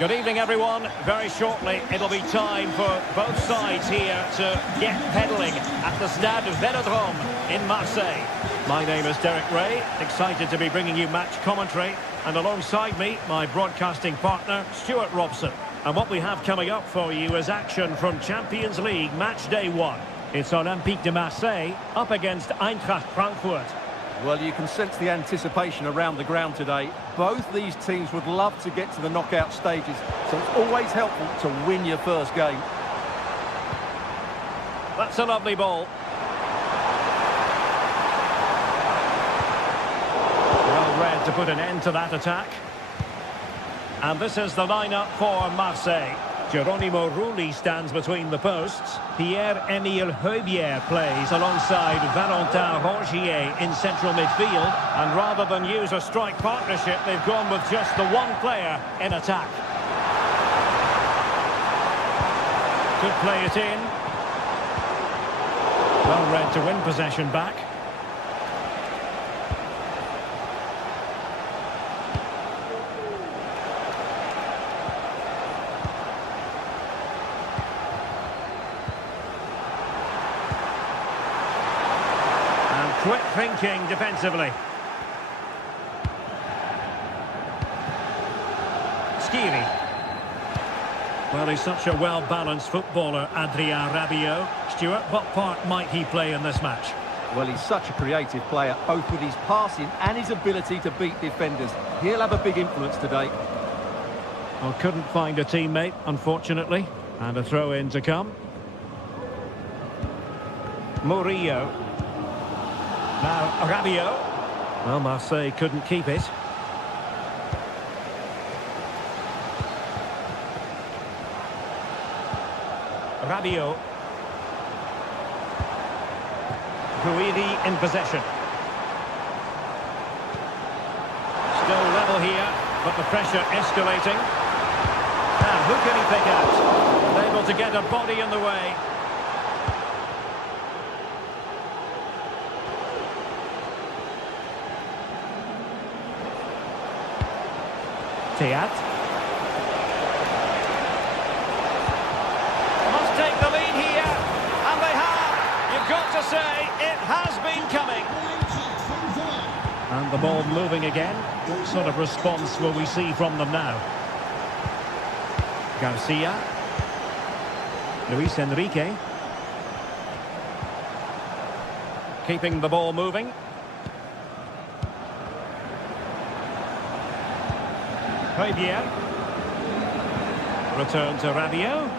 Good evening, everyone. Very shortly, it'll be time for both sides here to get pedalling at the Stade Vélodrome in Marseille. My name is Derek Ray, excited to be bringing you match commentary, and alongside me, my broadcasting partner, Stuart Robson. And what we have coming up for you is action from Champions League match day 1. It's Olympique de Marseille up against Eintracht Frankfurt. Well, you can sense the anticipation around the ground today. Both these teams would love to get to the knockout stages, so it's always helpful to win your first game. That's a lovely ball. Well read to put an end to that attack. And this is the lineup for Marseille. Geronimo Rulli stands between the posts. Pierre-Emile Højbjerg plays alongside Valentin Rongier in central midfield. And rather than use a strike partnership, they've gone with just the one player in attack. Could play it in. Well read to win possession back. Quick thinking defensively. Skiri. Well, he's such a well-balanced footballer, Adrien Rabiot. Stuart, what part might he play in this match? Well, he's such a creative player, both with his passing and his ability to beat defenders. He'll have a big influence today. Well, couldn't find a teammate, unfortunately. And a throw-in to come. Murillo. Now, Rabiot. Well, Marseille couldn't keep it. Rabiot. Guidi in possession. Still level here, but the pressure escalating. Now, who can he pick out? Able to get a body in the way. Tiat. Must take the lead here, and they have. You've got to say, it has been coming. And the ball moving again. What sort of response will we see from them now? Garcia. Luis Enrique. Keeping the ball moving. Højbjerg. Return to Rabiot.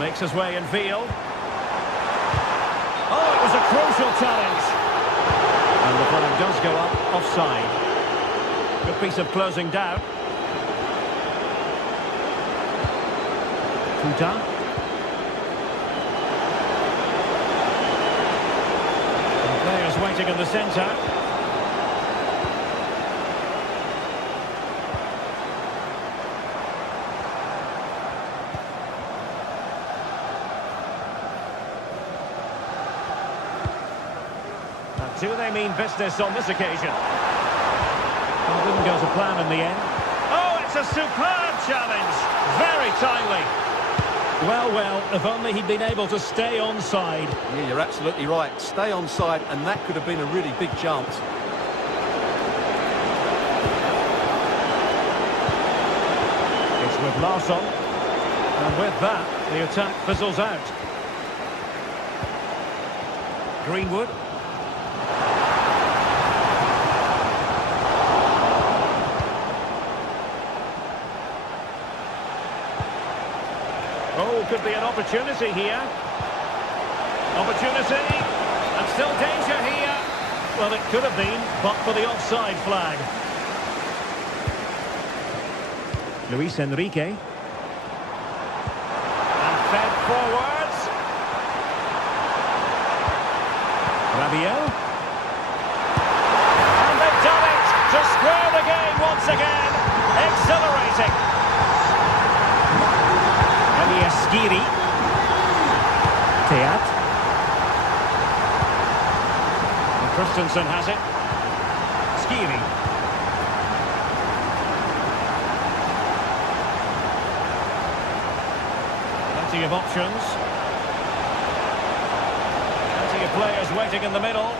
Makes his way in field. Oh, it was a crucial challenge. And the flag does go up offside. Good piece of closing down. Kuta. The players waiting in the centre. Do they mean business on this occasion? Well, it didn't go to plan in the end. Oh, it's a superb challenge. Very timely. Well, if only he'd been able to stay onside. Yeah, you're absolutely right. Stay onside, and that could have been a really big chance. It's with Larsson. And with that, the attack fizzles out. Greenwood. Oh, could be an opportunity here. Opportunity. And still danger here. Well, it could have been, but for the offside flag. Luis Enrique. And fed forwards. Rabiot. And they've done it to square the game once again. Exhilarating. And he Skiri. Teat. And Christensen has it. Skiri. Plenty of options. Plenty of players waiting in the middle.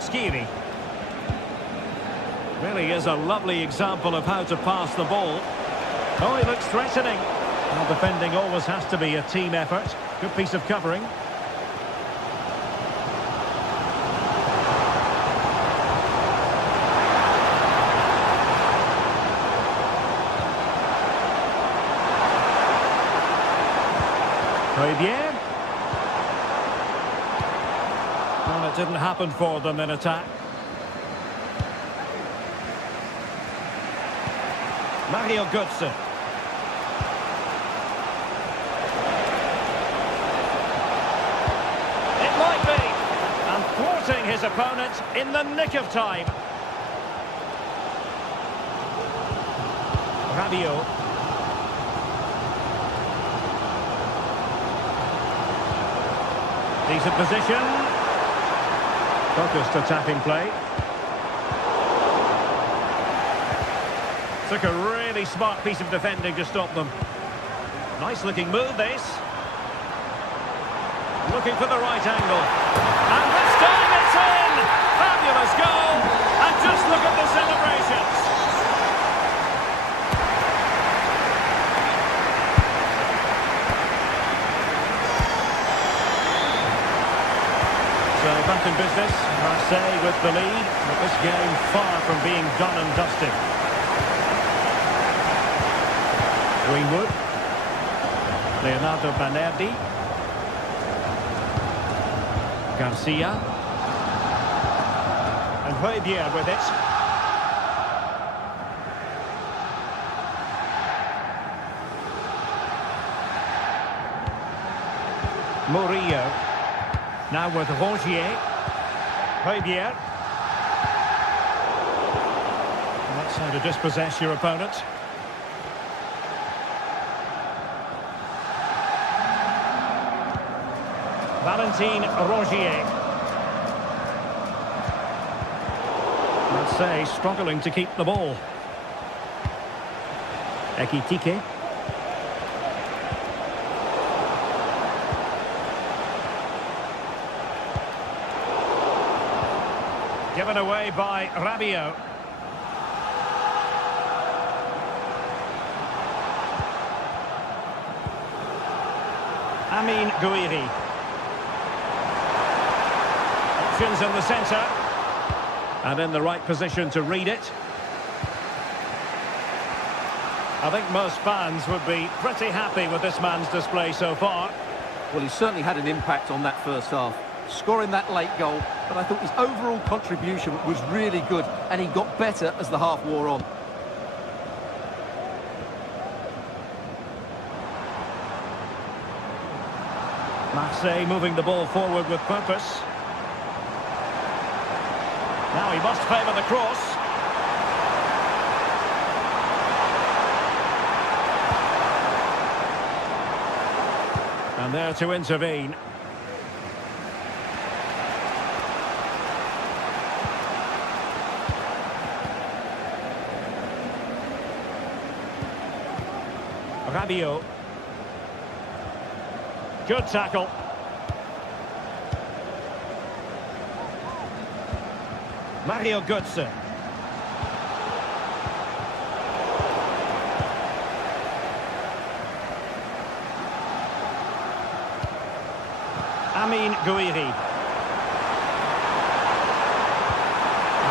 Skiri. Really is a lovely example of how to pass the ball. Oh, he looks threatening. Well, defending always has to be a team effort. Good piece of covering. Very bien. Well, it didn't happen for them in attack. Mario Götze. It might be. And thwarting his opponent in the nick of time. Rabiot. Decent position. Focused attacking play. Took a really smart piece of defending to stop them. Nice looking move, this. Looking for the right angle. And this time it's in! Fabulous goal! And just look at the celebrations. So back in business, Marseille with the lead, but this game far from being done and dusted. Greenwood, Leonardo Banerdi, Garcia, and Højbjerg with it. Murillo. Now with Rongier. Højbjerg. And that's how to dispossess your opponent. Valentin Rongier. Marseille struggling to keep the ball. Ekitike. Given away by Rabiot. Amin Gouiri. Options in the centre. And in the right position to read it. I think most fans would be pretty happy with this man's display so far. Well, he certainly had an impact on that first half, scoring that late goal, but I thought his overall contribution was really good, and he got better as the half wore on. Marseille moving the ball forward with purpose. Now he must favour the cross. And there to intervene. Rabiot. Good tackle. Mario Götze. Amin Gouiri.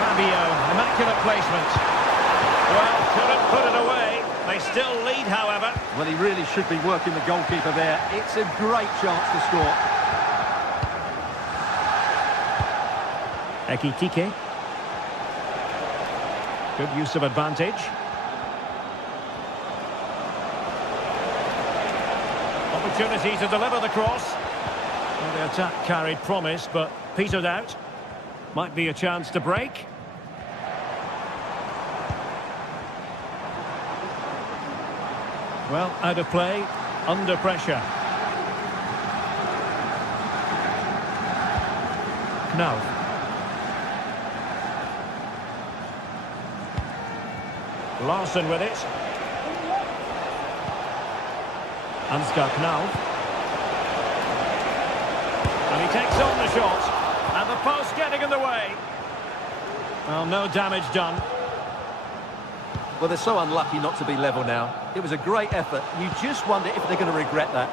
Rabiot, immaculate placement. Well, couldn't put it away. They still lead, however. Well, he really should be working the goalkeeper there. It's a great chance to score. Ekitike. Good use of advantage. Opportunity to deliver the cross. Well, the attack carried promise, but petered out. Might be a chance to break. Well, out of play, under pressure. Now. Larson with it. Ansgar Knauf. And he takes on the shot. And the post getting in the way. Well, no damage done. Well, they're so unlucky not to be level now. It was a great effort. You just wonder if they're going to regret that.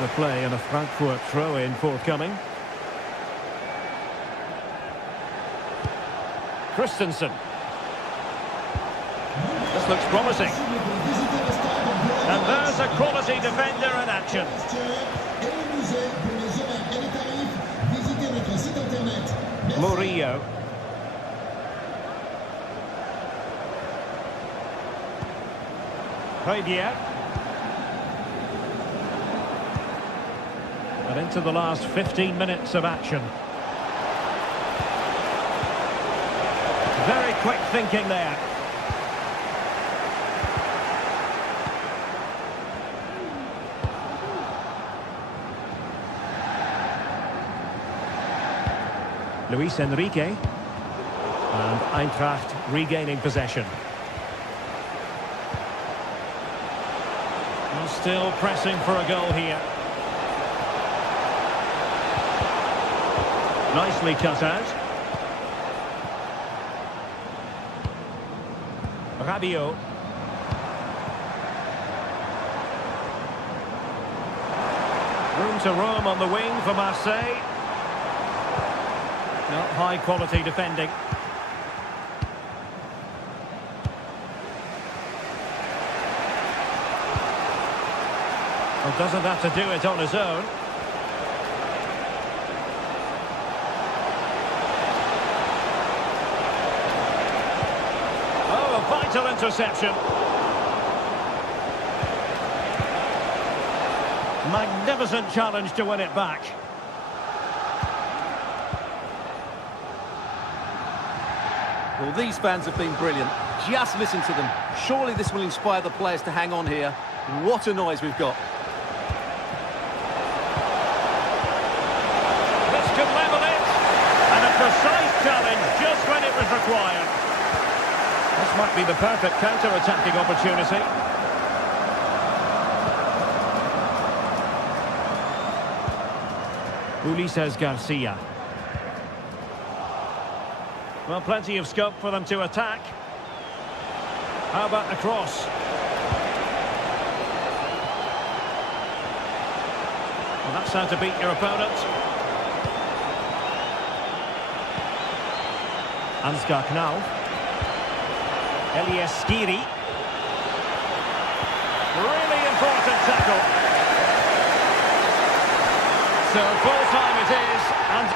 Good play and a Frankfurt throw-in forthcoming. Christensen. This looks promising. And there's a quality defender in action. Murillo. Pradier. And into the last 15 minutes of action. Very quick thinking there. Luis Enrique. And Eintracht regaining possession. Well, still pressing for a goal here. Nicely cut out. Rabiot. Room to roam on the wing for Marseille. Not high quality defending. Well, doesn't have to do it on his own. Oh, a vital interception. Magnificent challenge to win it back. Well, these fans have been brilliant. Just listen to them. Surely this will inspire the players to hang on here. What a noise we've got. This could level it. And a precise challenge just when it was required. This might be the perfect counter-attacking opportunity. Ulises Garcia. Well, plenty of scope for them to attack. How about the cross? Well, that's how to beat your opponent. Ansgar Knauf. Elias Skiri. Really important tackle. So full time it is, and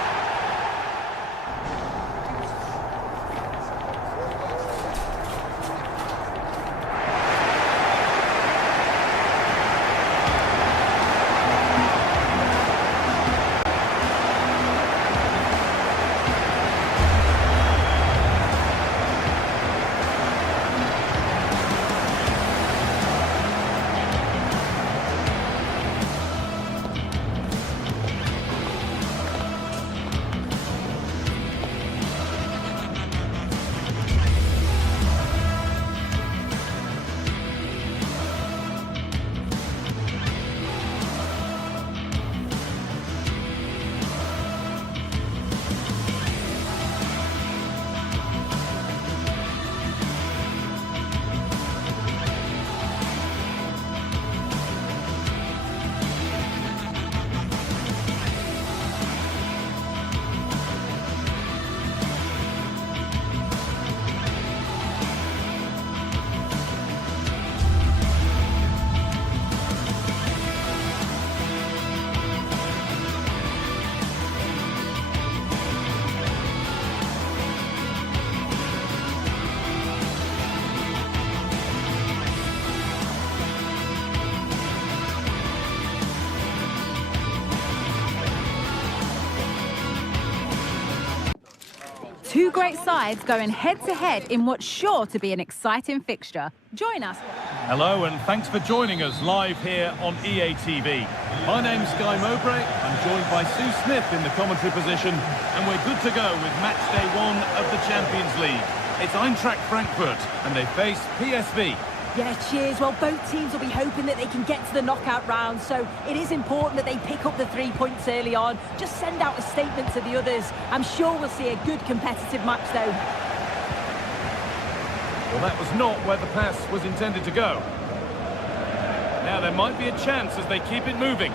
Two great sides going head-to-head in what's sure to be an exciting fixture. Join us. Hello and thanks for joining us live here on EA TV. My name's Guy Mowbray. I'm joined by Sue Smith in the commentary position, and we're good to go with match day 1 of the Champions League. It's Eintracht Frankfurt and they face PSV. Yeah, cheers. Well, both teams will be hoping that they can get to the knockout round, so it is important that they pick up the 3 points early on. Just send out a statement to the others. I'm sure we'll see a good competitive match, though. Well, that was not where the pass was intended to go. Now there might be a chance as they keep it moving.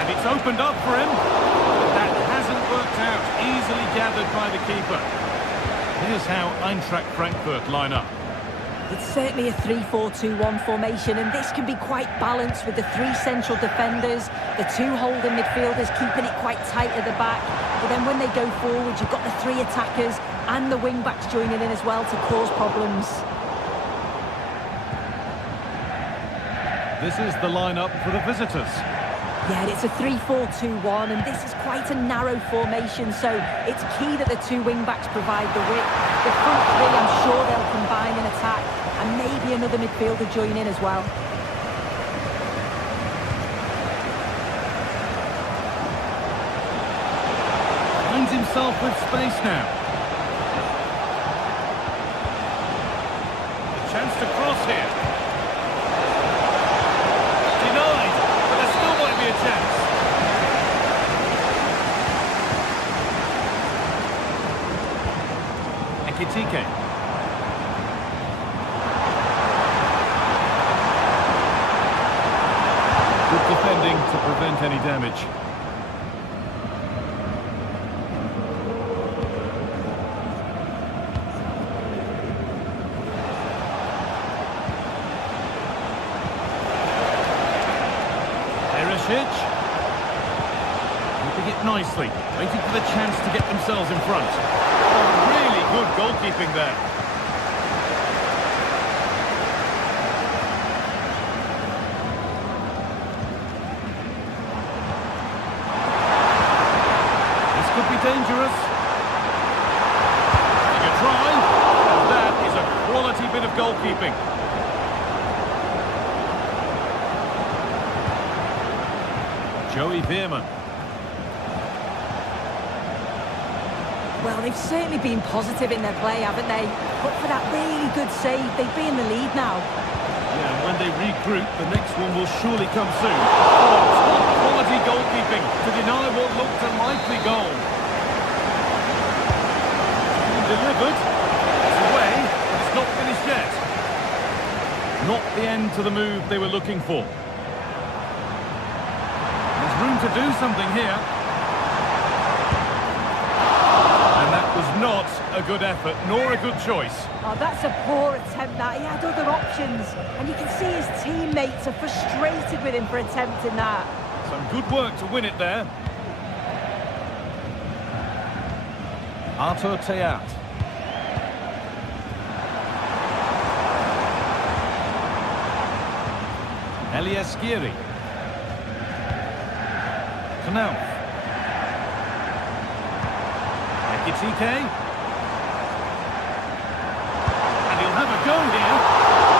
And it's opened up for him. But that hasn't worked out. Easily gathered by the keeper. Here's how Eintracht Frankfurt line up. It's certainly a 3-4-2-1 formation, and this can be quite balanced with the 3 central defenders, the 2 holding midfielders keeping it quite tight at the back. But then when they go forward, you've got the 3 attackers and the wing-backs joining in as well to cause problems. This is the lineup for the visitors. Yeah, it's a 3-4-2-1, and this is quite a narrow formation, so it's key that the 2 wing-backs provide the width. The front 3, I'm sure they'll combine in attack, and maybe another midfielder join in as well. Finds himself with space now. A chance to cross here. Denied, but there still might be a chance. Ekitike. Good defending to prevent any damage. Keeping it nicely, waiting for the chance to get themselves in front. Oh, really good goalkeeping there. This could be dangerous. Having a try, and that is a quality bit of goalkeeping. Joey Veerman. Well, they've certainly been positive in their play, haven't they? But for that really good save, they'd be in the lead now. Yeah, and when they regroup, the next one will surely come soon. Oh, top quality goalkeeping to deny what looked a likely goal. It's been delivered. It's away, but it's not finished yet. Not the end to the move they were looking for. Room to do something here. And that was not a good effort, nor a good choice. Oh, that's a poor attempt, that. He had other options. And you can see his teammates are frustrated with him for attempting that. Some good work to win it there. Artur Teat. Elias Giri. Knauf. Ekitike. And he'll have a go here.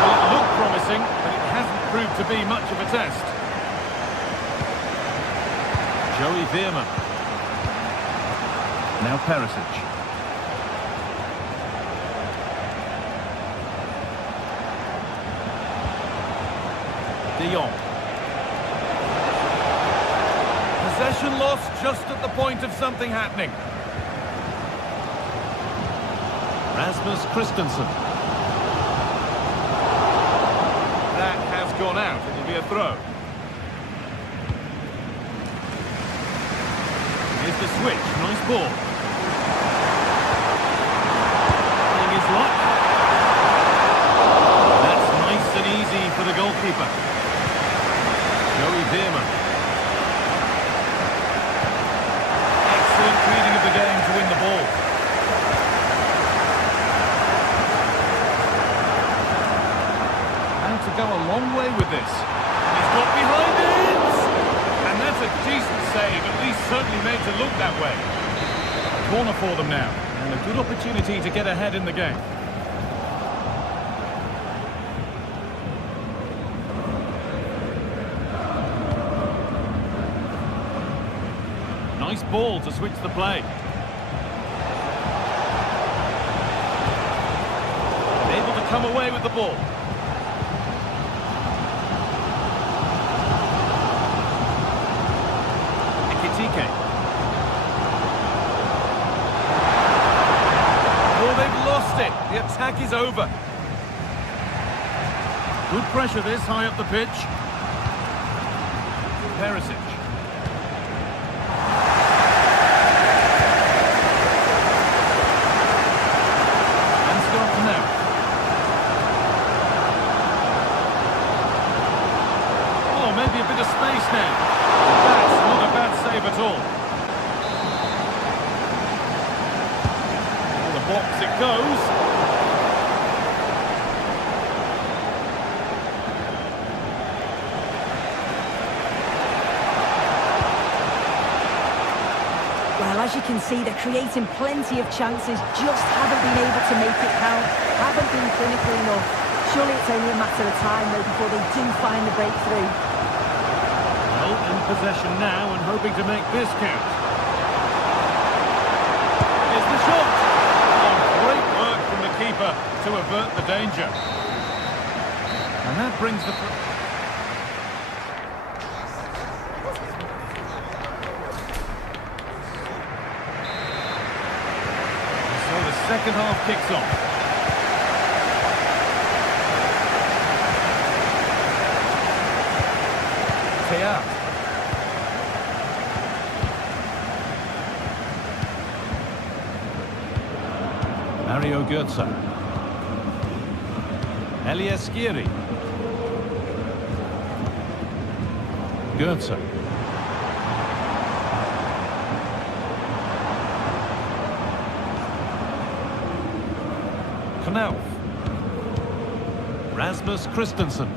Well, it looked promising, but it hasn't proved to be much of a test. Joey Veerman. Now Perisic. De Jong. Possession lost just at the point of something happening. Rasmus Christensen. That has gone out. It'll be a throw. Here's the switch. Nice ball. Playing his luck. That's nice and easy for the goalkeeper. Joey Veerman. Excellent reading of the game to win the ball. And to go a long way with this. He's got behind it! And that's a decent save, at least certainly made to look that way. corner for them now, and a good opportunity to get ahead in the game. Nice ball to switch the play. Able to come away with the ball. Ekitike. Oh, they've lost it. The attack is over. Good pressure this high up the pitch. Perisic. Maybe a bit of space now. That's not a bad save at all. In the box it goes. Well, as you can see, they're creating plenty of chances, just haven't been able to make it count, haven't been clinical enough. Surely it's only a matter of time, though, before they do find the breakthrough. In possession now and hoping to make this count. Here's the shot! Oh, great work from the keeper to avert the danger. And that brings the... So the second half kicks off. Teat. Mario Götze. Elias Skiri. Götze. Knauf. Rasmus Christensen.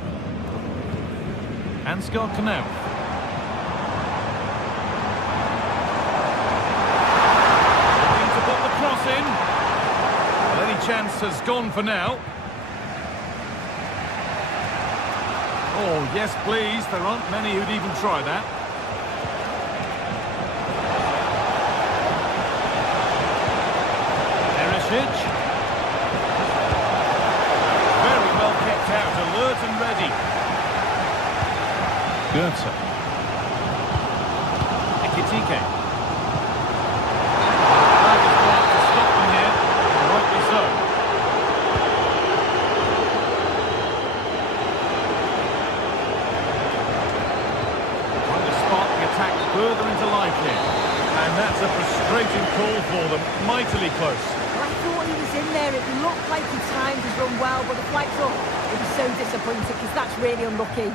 Ansgar Knauf. Looking to put the cross in. Any chance has gone for now. Oh, yes, please. There aren't many who'd even try that. Perisic. Very well kept out, alert and ready. Götze. Ekitike. Further into life here. And that's a frustrating call for them. Mightily close. Well, I thought he was in there. It looked like he timed his run well, but the flight's up. It was so disappointing because that's really unlucky.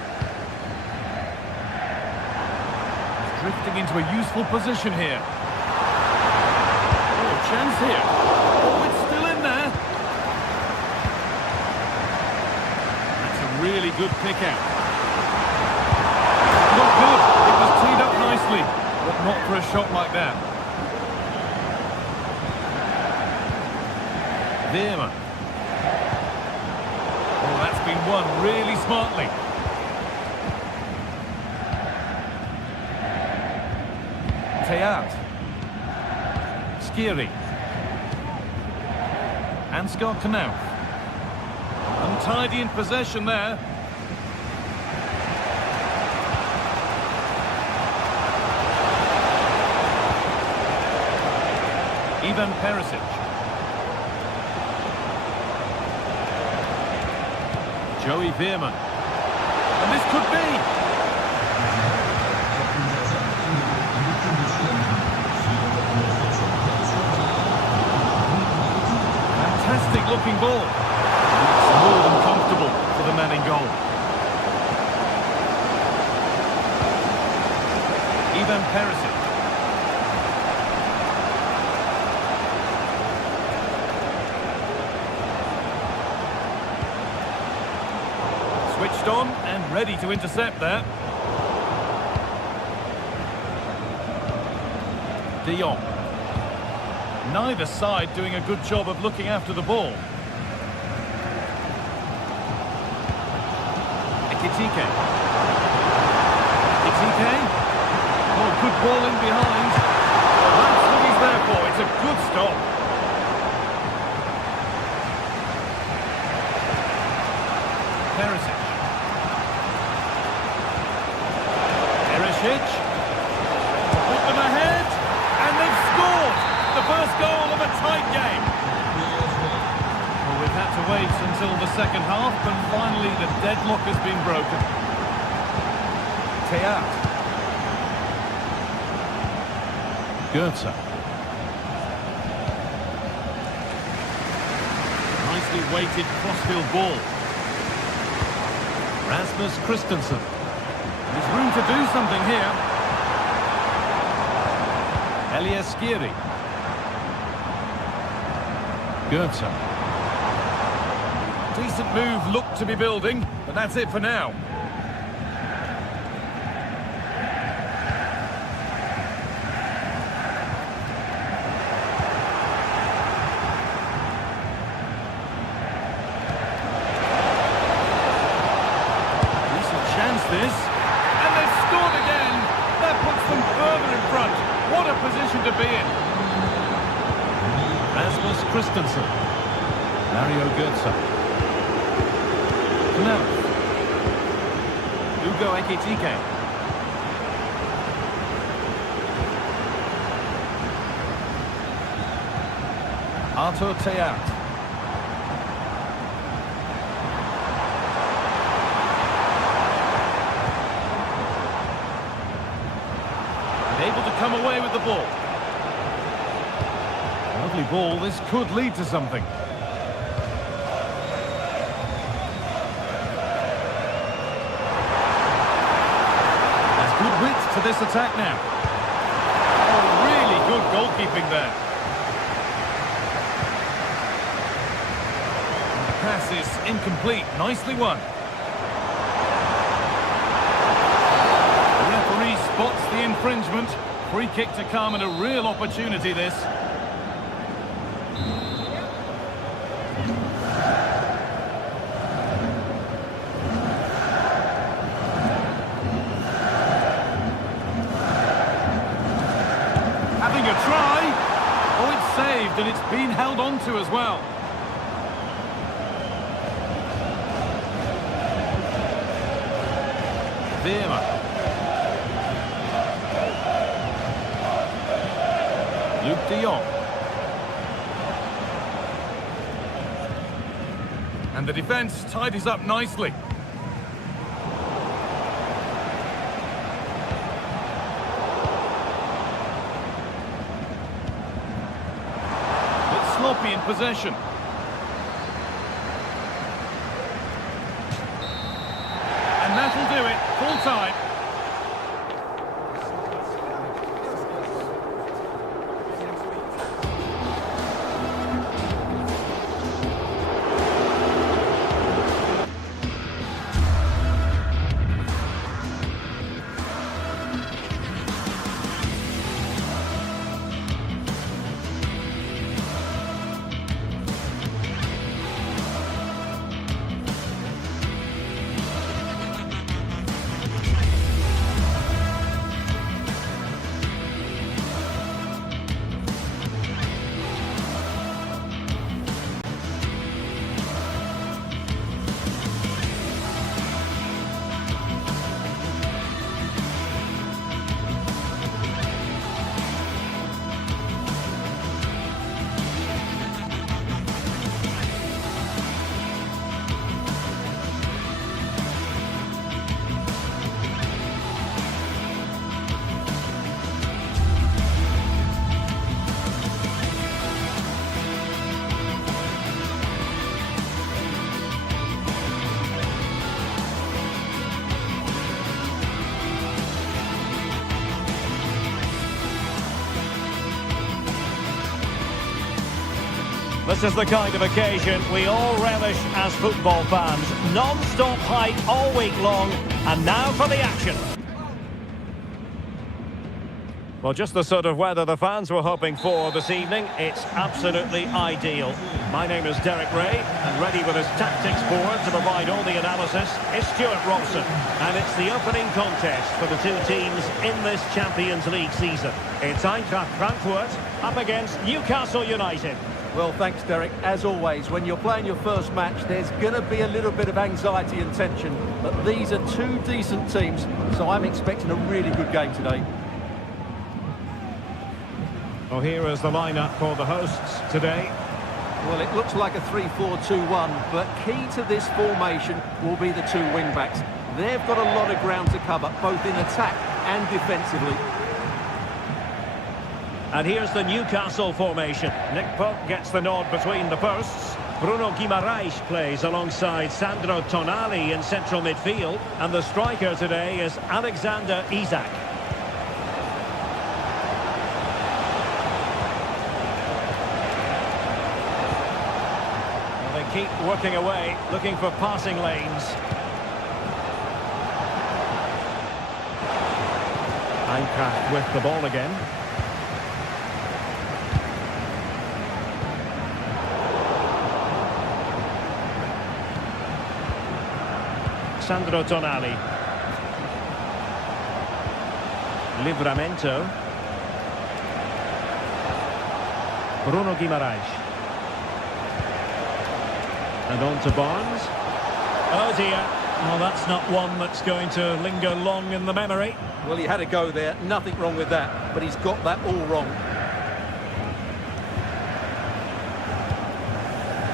He's drifting into a useful position here. Oh, chance here. Oh, it's still in there. That's a really good pick out. Not good. It was teed up nicely, but not for a shot like that. Veerman. Oh, that's been won really smartly. Teat. Skiri. Ansgar Knauf. Untidy in possession there. Ivan Perisic. Joey Veerman. And this could be. Fantastic looking ball. It's more than comfortable for the man in goal. Ivan Perisic. Switched on and ready to intercept there. De Jong. Neither side doing a good job of looking after the ball. Ekitike. Ekitike. Oh, good ball in behind. Well, that's what he's there for. It's a good stop. Perisic. Perisic. Put them ahead. And they've scored. The first goal of a tight game. Well, we've had to wait until the second half, but finally the deadlock has been broken. Teat. Goethe. Nicely weighted crossfield ball. Rasmus Christensen. There's room to do something here. Elias Skiri. Goethe. Decent move looked to be building, but that's it for now. Decent chance this. And they've scored again. That puts them further in front. What a position to be in. Rasmus Christensen. Mario Götze. No. Hugo Ekitike. Arthur Teat. Able to come away with the ball. Lovely ball. This could lead to something. There's good width to this attack now. Oh, really good goalkeeping there. And the pass is incomplete. Nicely won. The referee spots the infringement. Free kick to come and a real opportunity this. Having a try. Oh, it's saved and it's been held on to as well. Veerman. Luke de Jong. And the defence tidies up nicely. It's sloppy in possession. And that'll do it. Full time. This is the kind of occasion we all relish as football fans. Non-stop hype all week long, and now for the action. Well, just the sort of weather the fans were hoping for this evening. It's absolutely ideal. My name is Derek Ray, and ready with his tactics board to provide all the analysis is Stuart Robson. And it's the opening contest for the two teams in this Champions League season. It's Eintracht Frankfurt up against Newcastle United. Well, thanks, Derek. As always, when you're playing your first match, there's going to be a little bit of anxiety and tension. But these are two decent teams, so I'm expecting a really good game today. Well, here is the lineup for the hosts today. Well, it looks like a 3-4-2-1, but key to this formation will be the two wing-backs. They've got a lot of ground to cover, both in attack and defensively. And here's the Newcastle formation. Nick Pope gets the nod between the posts. Bruno Guimaraes plays alongside Sandro Tonali in central midfield. And the striker today is Alexander Isak. Keep working away, looking for passing lanes. Eintracht with the ball again. Sandro Tonali. Livramento. Bruno Guimaraes. And on to Barnes. Oh dear. Well, that's not one that's going to linger long in the memory. Well, he had a go there. Nothing wrong with that. But he's got that all wrong.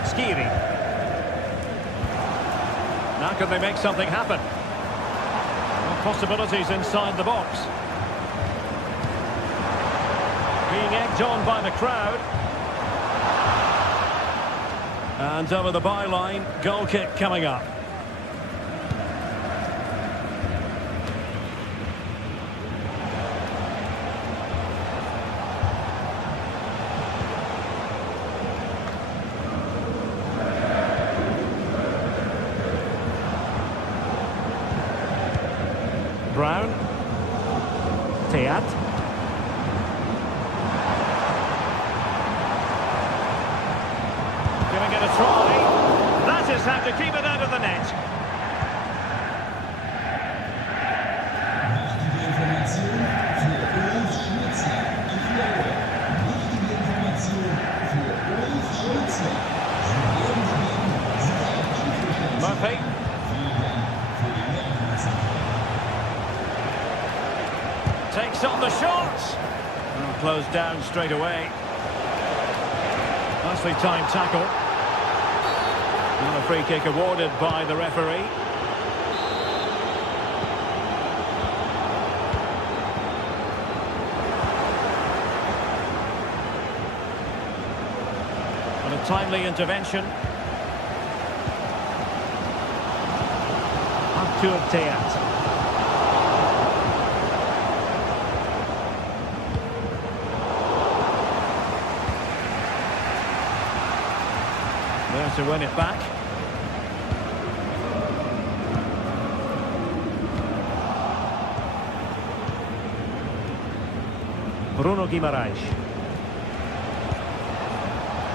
Skiri. Now can they make something happen? Well, possibilities inside the box. Being egged on by the crowd. And over the byline, goal kick coming up. Brown. Teat. Gonna get a try. That is how to keep it out of the net. Murphy. Takes on the shots. Closed down straight away. Nicely timed tackle. And a free kick awarded by the referee. And a timely intervention. Up to Teat. There to win it back. Bruno Guimaraes.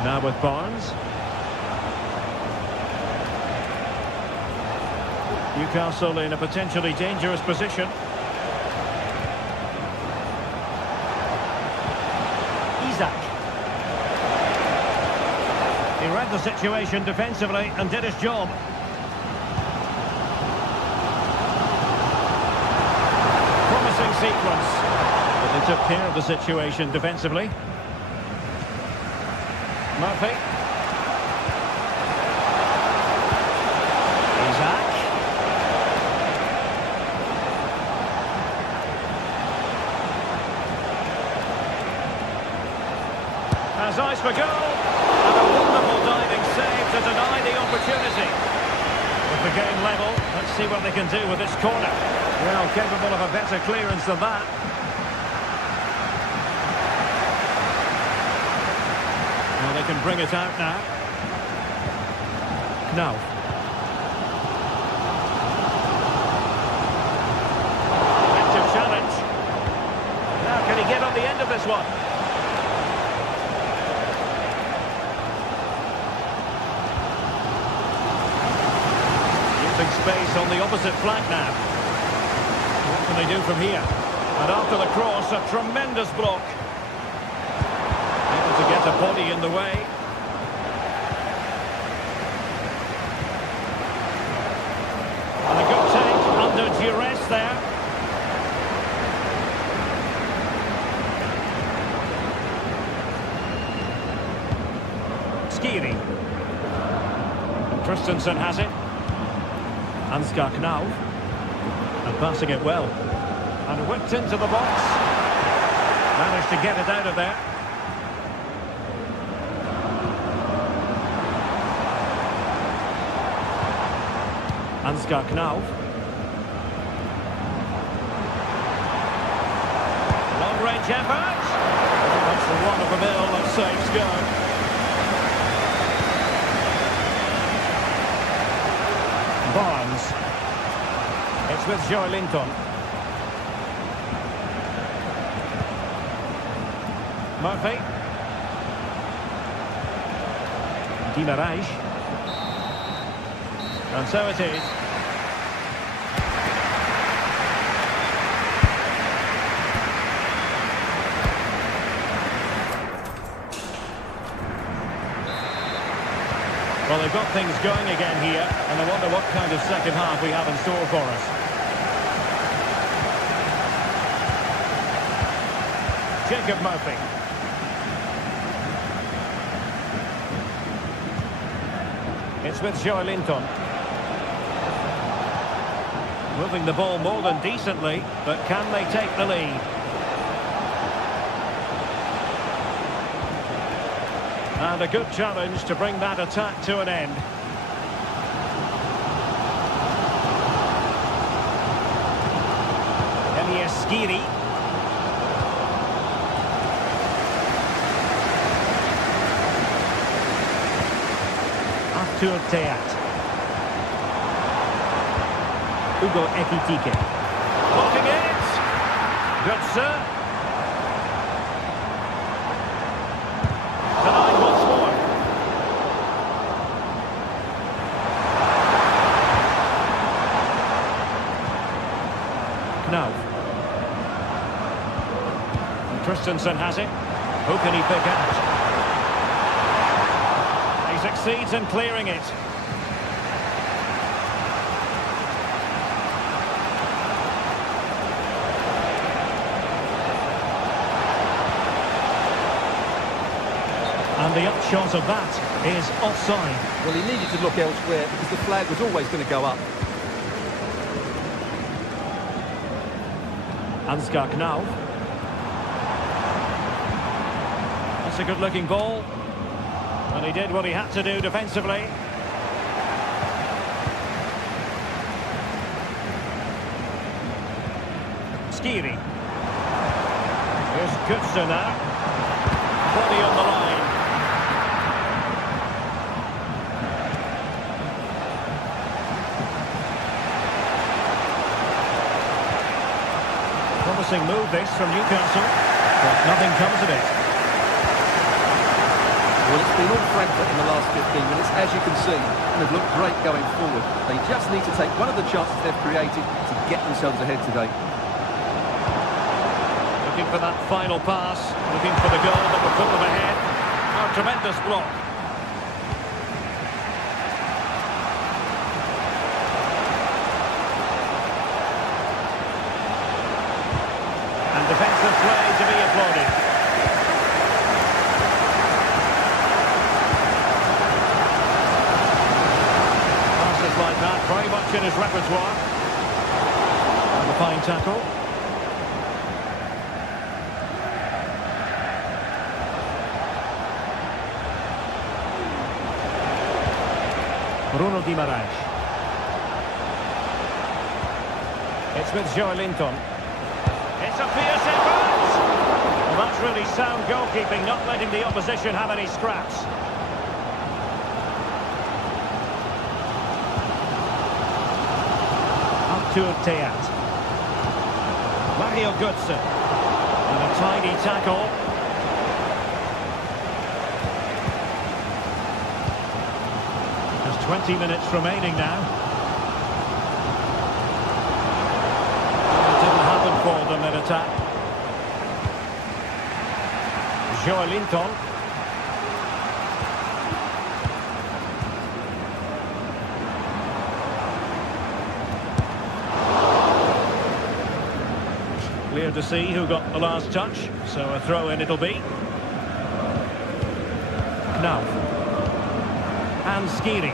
Now with Barnes. Newcastle in a potentially dangerous position. Isak. He read the situation defensively and did his job. Promising sequence. But they took care of the situation defensively. Murphy. Isak. Has eyes for goal. And a wonderful diving save to deny the opportunity. With the game level, let's see what they can do with this corner. Well, capable of a better clearance than that. Well, they can bring it out now. Knauf. Effective challenge. Now, can he get on this one. Using space on the opposite flank now. What can they do from here? And after the cross, a tremendous block. Able to get a body in the way. And a good take under duress there. Skiri. Christensen has it. Ansgar Knauf. And passing it well. And whipped into the box. Managed to get it out of there. Ansgar Knauf. Long-range effort. That's the run-of-the-mill that saves go. Barnes. It's with Joe Linton. Murphy. Guimaraes. And so it is. Well, they've got things going again here, and I wonder what kind of second half we have in store for us. Jacob Murphy. It's with Joe Linton. Moving the ball more than decently, but can they take the lead? And a good challenge to bring that attack to an end. Skiri. Arthur Theat. Hugo Ekitike. Blocking it. Good sir. Denied once more. Knauf. Christensen has it. Who can he pick out? He succeeds in clearing it. And the upshot of that is offside. Well, he needed to look elsewhere because the flag was always going to go up. Ansgar Knauf. That's a good-looking ball. And he did what he had to do defensively. Skiri. Here's Kutzer now. Body on the line. Promising move this from Newcastle, but nothing comes of it. Well, it's been all Frankfurt in the last 15 minutes, as you can see, and they've looked great going forward. They just need to take one of the chances they've created to get themselves ahead today. Looking for that final pass, looking for the goal that will put them ahead. A tremendous block. And defensive play to be applauded. Passes like that, very much in his repertoire. And a fine tackle. Bruno Guimaraes. It's with Joe Linton. It's a fierce effort! Well, that's really sound goalkeeping, not letting the opposition have any scraps. Arthur Theat. Mario Götze. And a Tidy tackle. There's 20 minutes remaining now. It didn't happen for them in attack. Joelinton. Clear to see who got the last touch, so a throw-in it'll be. Now. And Skiri.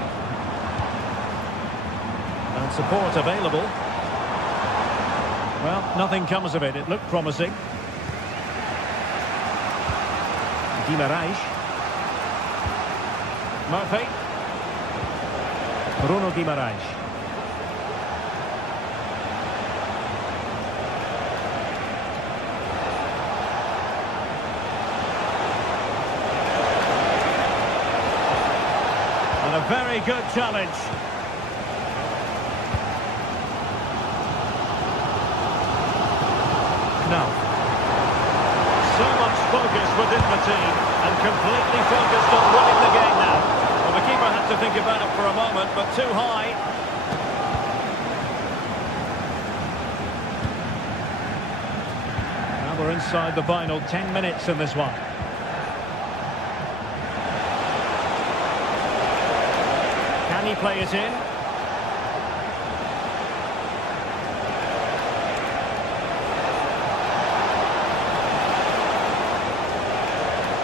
And support available. Well, nothing comes of it. It looked promising. Guimarães. Murphy. Bruno Guimarães. And a very good challenge. Now. So much focus within the team and completely focused on winning the game now. Well, the keeper had to think about it for a moment, but too high. Now we're inside the final 10 minutes in this one. Can he play it in?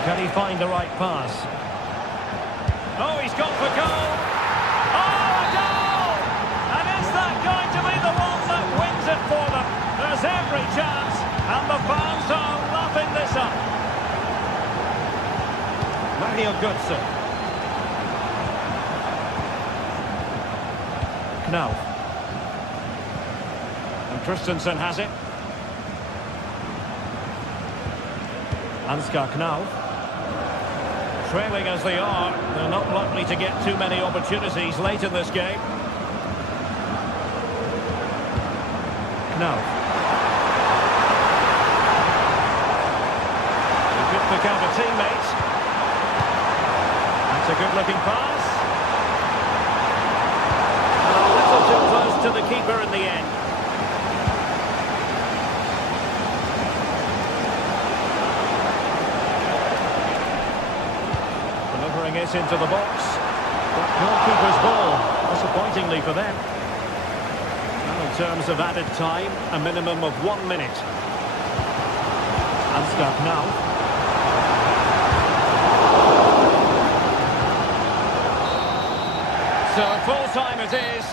Can he find the right pass? Oh, he's gone for goal! Oh, a goal! And is that going to be the one that wins it for them? There's every chance, and the fans are lapping this up. Mario Götze. Knauf. And Christensen has it. Ansgar Knauf. Trailing as they are, they're not likely to get too many opportunities late in this game. Knauf. He could pick out a teammate. That's a good-looking pass. A little too close to the keeper in the end. Delivering it into the box. But goalkeeper's ball, disappointingly for them. Now in terms of added time, a minimum of 1 minute. Ansgar Knauf. So full time it is.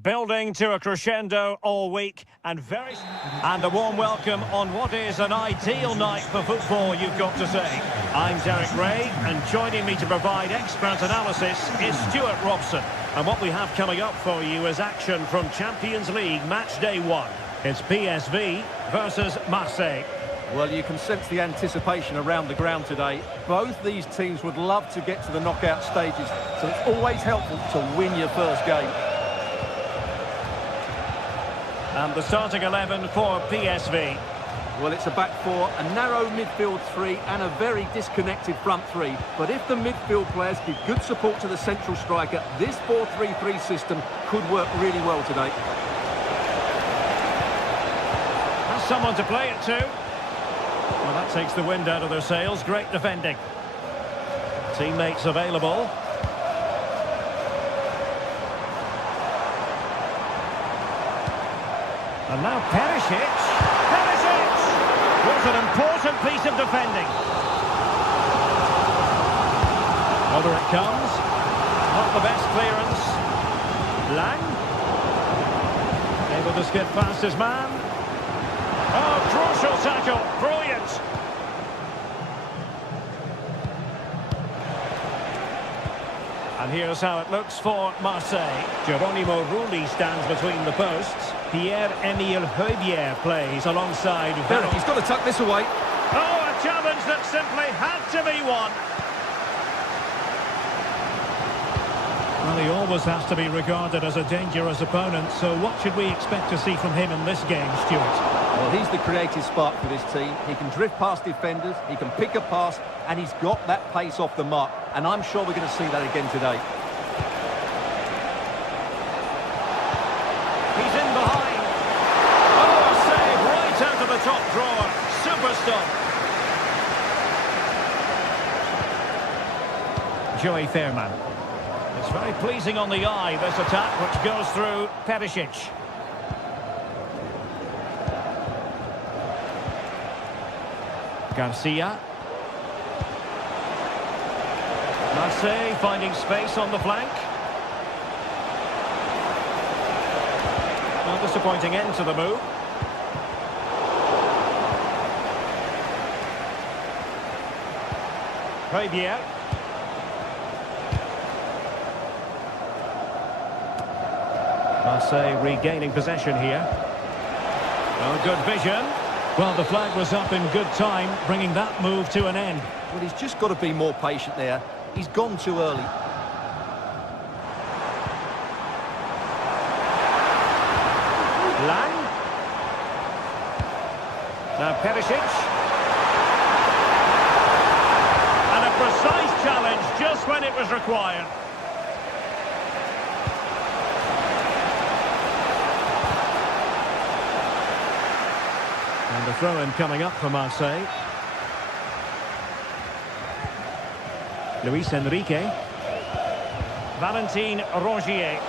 Building to a crescendo all week and a warm welcome on what is an ideal night for football, you've got to say. I'm Derek Ray, and joining me to provide expert analysis is Stuart Robson. And what we have coming up for you is action from Champions League match day 1. It's PSV versus Marseille. Well, you can sense the anticipation around the ground today. Both these teams would love to get to the knockout stages, so it's always helpful to win your first game. And the starting 11 for PSV. Well, it's a back four, a narrow midfield three and a very disconnected front three. But if the midfield players give good support to the central striker, this 4-3-3 system could work really well today. Has someone to play it to. Well, that takes the wind out of their sails. Great defending. Teammates available. And now Perisic. Perisic! Was an important piece of defending. Over it comes. Not the best clearance. Lang. Able to skip past his man. Oh, crucial tackle. Brilliant. And here's how it looks for Marseille. Geronimo Rulli stands between the posts. Pierre-Emile Højbjerg plays alongside Veron. He's got to tuck this away. Oh, a challenge that simply had to be won. Well, he always has to be regarded as a dangerous opponent, so what should we expect to see from him in this game, Stuart? Well, he's the creative spark for this team. He can drift past defenders, he can pick a pass, and he's got that pace off the mark. And I'm sure we're going to see that again today. He's in behind. Oh, a save right out of the top drawer. Super stop. Joey Fairman. It's very pleasing on the eye, this attack, which goes through Perisic. Garcia. Marseille finding space on the flank. Well, disappointing end to the move. Højbjerg. Marseille regaining possession here. Oh, good vision. Well, the flag was up in good time, bringing that move to an end. Well, he's just got to be more patient there. He's gone too early. Lang. Now Perisic. And a precise challenge just when it was required. And the throw-in coming up for Marseille. Luis Enrique. Valentin Rongier.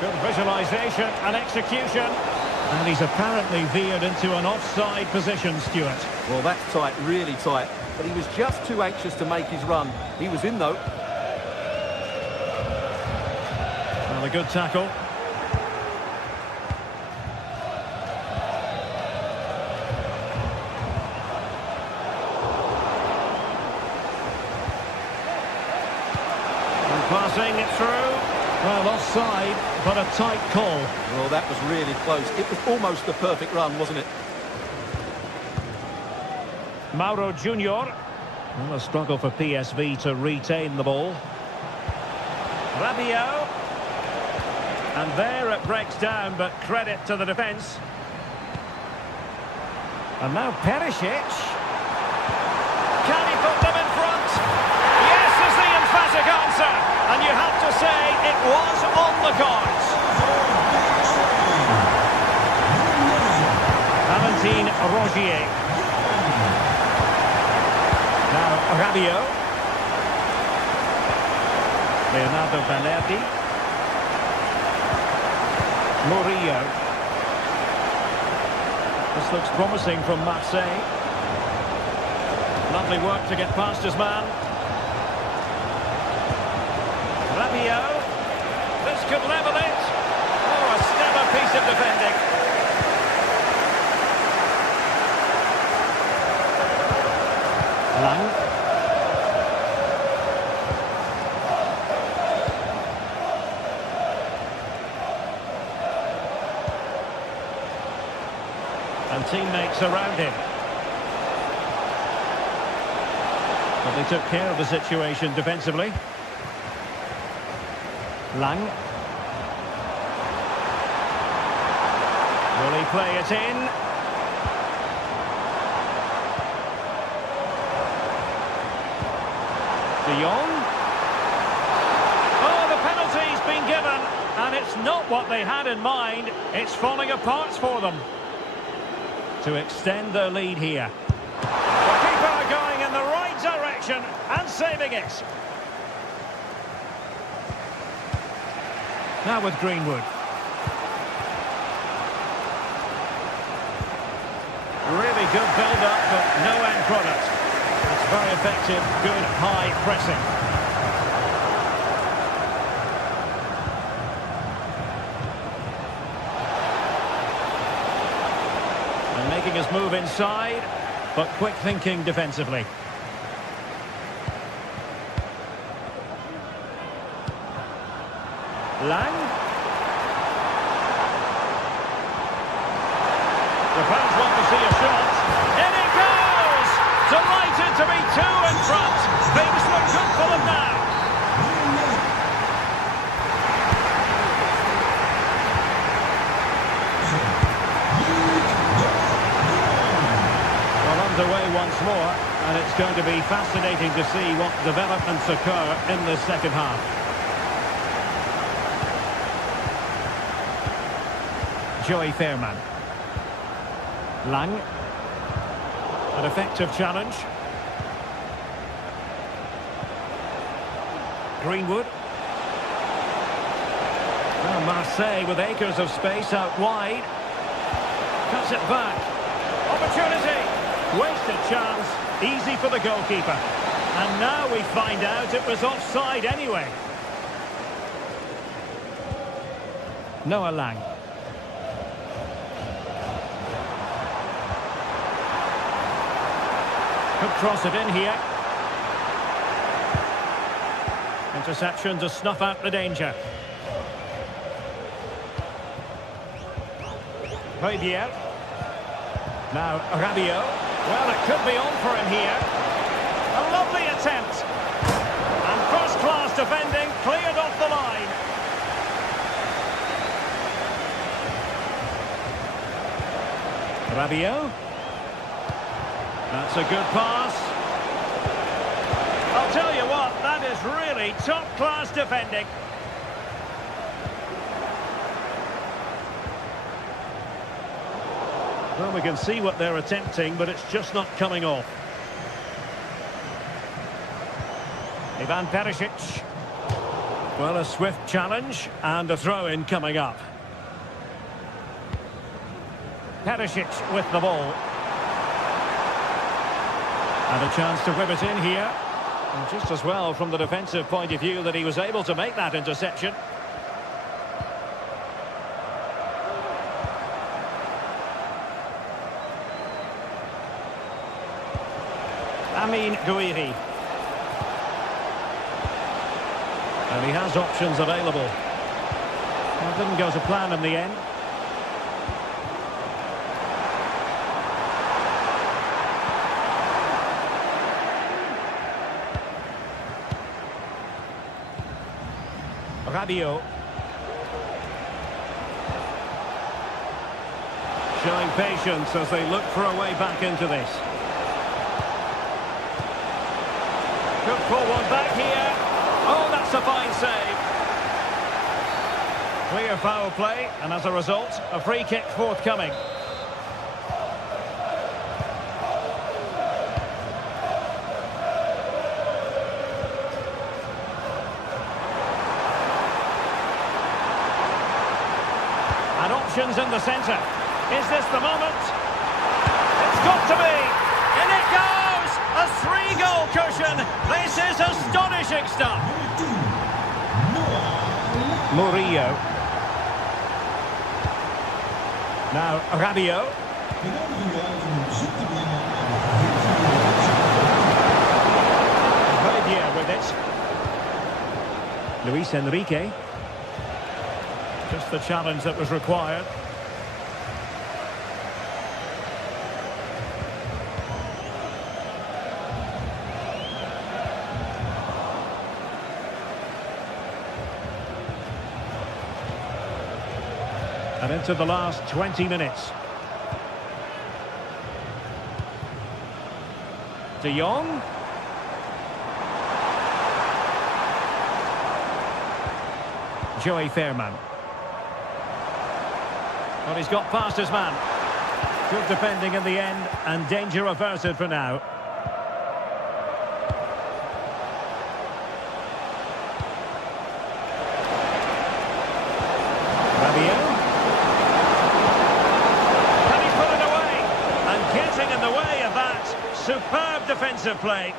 Good visualisation and execution. And he's apparently veered into an offside position, Stuart. Well, that's tight, really tight. But he was just too anxious to make his run. He was in, though. Well, a good tackle. Passing it through. Well, offside, but a tight call. Well, that was really close. It was almost the perfect run, wasn't it? Mauro Junior. Well, a struggle for PSV to retain the ball. Rabiot. And there it breaks down, but credit to the defence. And now Perisic. Can he put them in front? Yes is the emphatic answer. And you have to say it was on the cards. Valentin Rongier. Now Rabiot. Leonardo Valerdi. Murillo. This looks promising from Marseille. Lovely work to get past his man. Rabiot. This could level it. And teammates around him. But they took care of the situation defensively. Lang. Will he play it in? De Jong. Oh, the penalty's been given, and it's not what they had in mind. It's falling apart for them. To extend their lead here. The keeper going in the right direction and saving it. Now with Greenwood. Really good build-up, but no end product. It's very effective, good high pressing. And making his move inside, but quick thinking defensively. Lang. The fans want to see a shot. In it goes! Delighted to be two in front. Things look good for them now. Well, underway once more, and it's going to be fascinating to see what developments occur in the second half. Joey Fairman. Lang. An effective challenge. Greenwood. Well, Marseille with acres of space out wide. Cuts it back. Opportunity. Wasted chance. Easy for the goalkeeper. And now we find out it was offside anyway. Noah Lang. Could cross it in here. Interception to snuff out the danger. Rabiot. Now Rabiot. Well, it could be on for him here. A lovely attempt. And first-class defending, cleared off the line. Rabiot. That's a good pass. I'll tell you what, that is really top-class defending. Well, we can see what they're attempting, but it's just not coming off. Ivan Perisic. Well, a swift challenge and a throw-in coming up. Perisic with the ball. And a chance to whip it in here. And just as well from the defensive point of view that he was able to make that interception. Amin Gouiri. And he has options available. Well, it didn't go to plan in the end. Rabiot. Showing patience as they look for a way back into this. Could pull one back here. Oh, that's a fine save. Clear foul play, and as a result, a free kick forthcoming. And options in the centre. Is this the moment? It's got to be. In it goes! A 3-goal cushion. This is astonishing stuff. Murillo. Now Rabiot. Rabiot with it. Luis Enrique. Just the challenge that was required. And into the last 20 minutes. De Jong. Joey Fairman. Well, he's got past his man. Good defending in the end, and danger averted for now. Rabiot. Can he put it away? And getting in the way of that. Superb defensive play.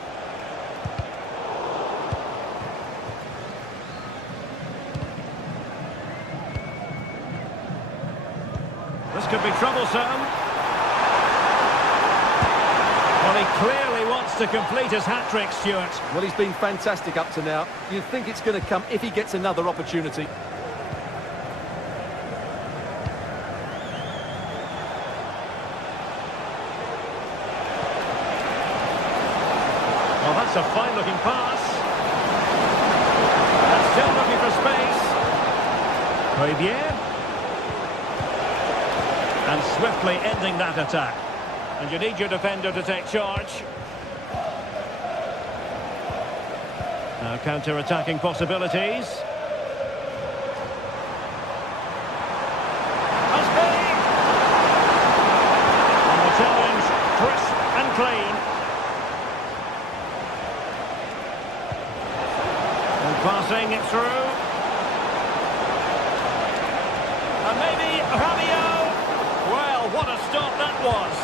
This could be troublesome. Well, he clearly wants to complete his hat-trick, Stuart. Well, he's been fantastic up to now. You'd think it's going to come if he gets another opportunity. Well, that's a fine-looking pass. And still looking for space. Riviere. And swiftly ending that attack. And you need your defender to take charge. Now counter-attacking possibilities. Must be! And the challenge, crisp and clean. And passing it through. And maybe Rabiot. Well, what a stop that was.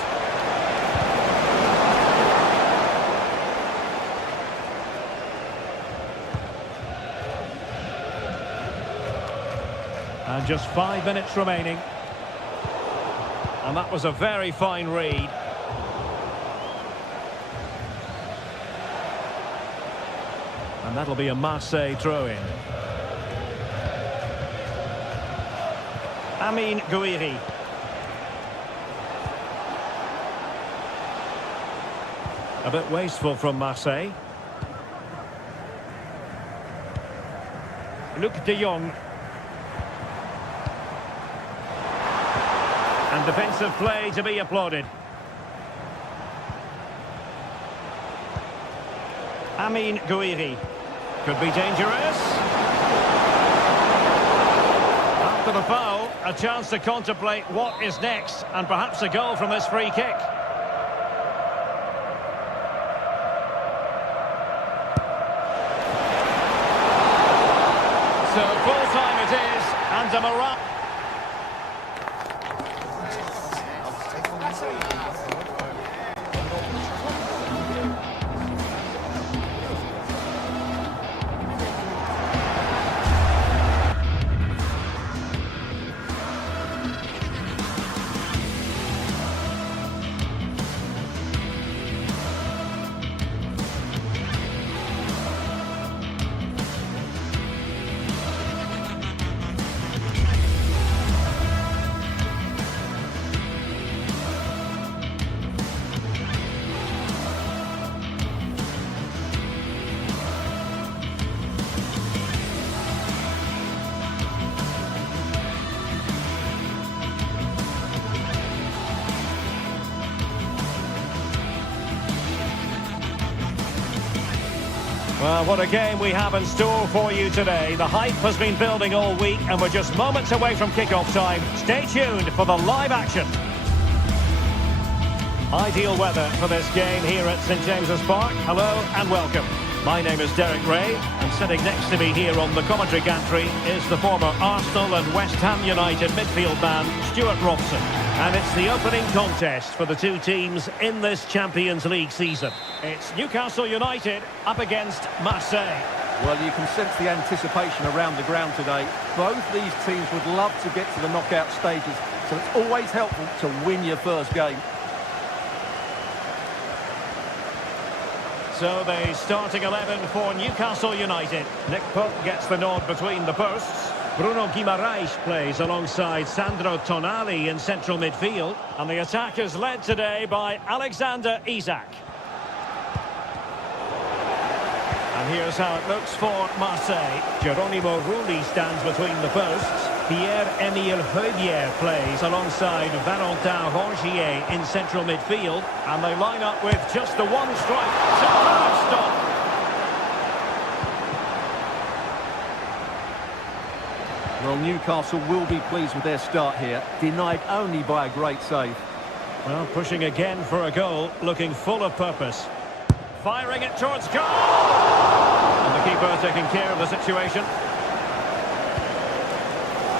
And just 5 minutes remaining. And that was a very fine read. And that'll be a Marseille throw-in. Amin Gouiri. A bit wasteful from Marseille. Luc de Jong. And defensive play to be applauded. Amin Gouiri. Could be dangerous. After the foul, a chance to contemplate what is next, and perhaps a goal from this free kick. So full time it is, and a morale. Well, what a game we have in store for you today. The hype has been building all week, and we're just moments away from kickoff time. Stay tuned for the live action. Ideal weather for this game here at St James's Park. Hello and welcome. My name is Derek Ray, and sitting next to me here on the commentary gantry is the former Arsenal and West Ham United midfield man, Stuart Robson. And it's the opening contest for the two teams in this Champions League season. It's Newcastle United up against Marseille. Well, you can sense the anticipation around the ground today. Both these teams would love to get to the knockout stages, so it's always helpful to win your first game. So the starting 11 for Newcastle United. Nick Pope gets the nod between the posts. Bruno Guimaraes plays alongside Sandro Tonali in central midfield. And the attack is led today by Alexander Isak. And here's how it looks for Marseille. Geronimo Rulli stands between the posts. Pierre-Emile Heubier plays alongside Valentin Rongier in central midfield. And they line up with just the one strike. Superb stop. Well, Newcastle will be pleased with their start here, denied only by a great save. Well, pushing again for a goal, looking full of purpose. Firing it towards goal! And the keeper taking care of the situation.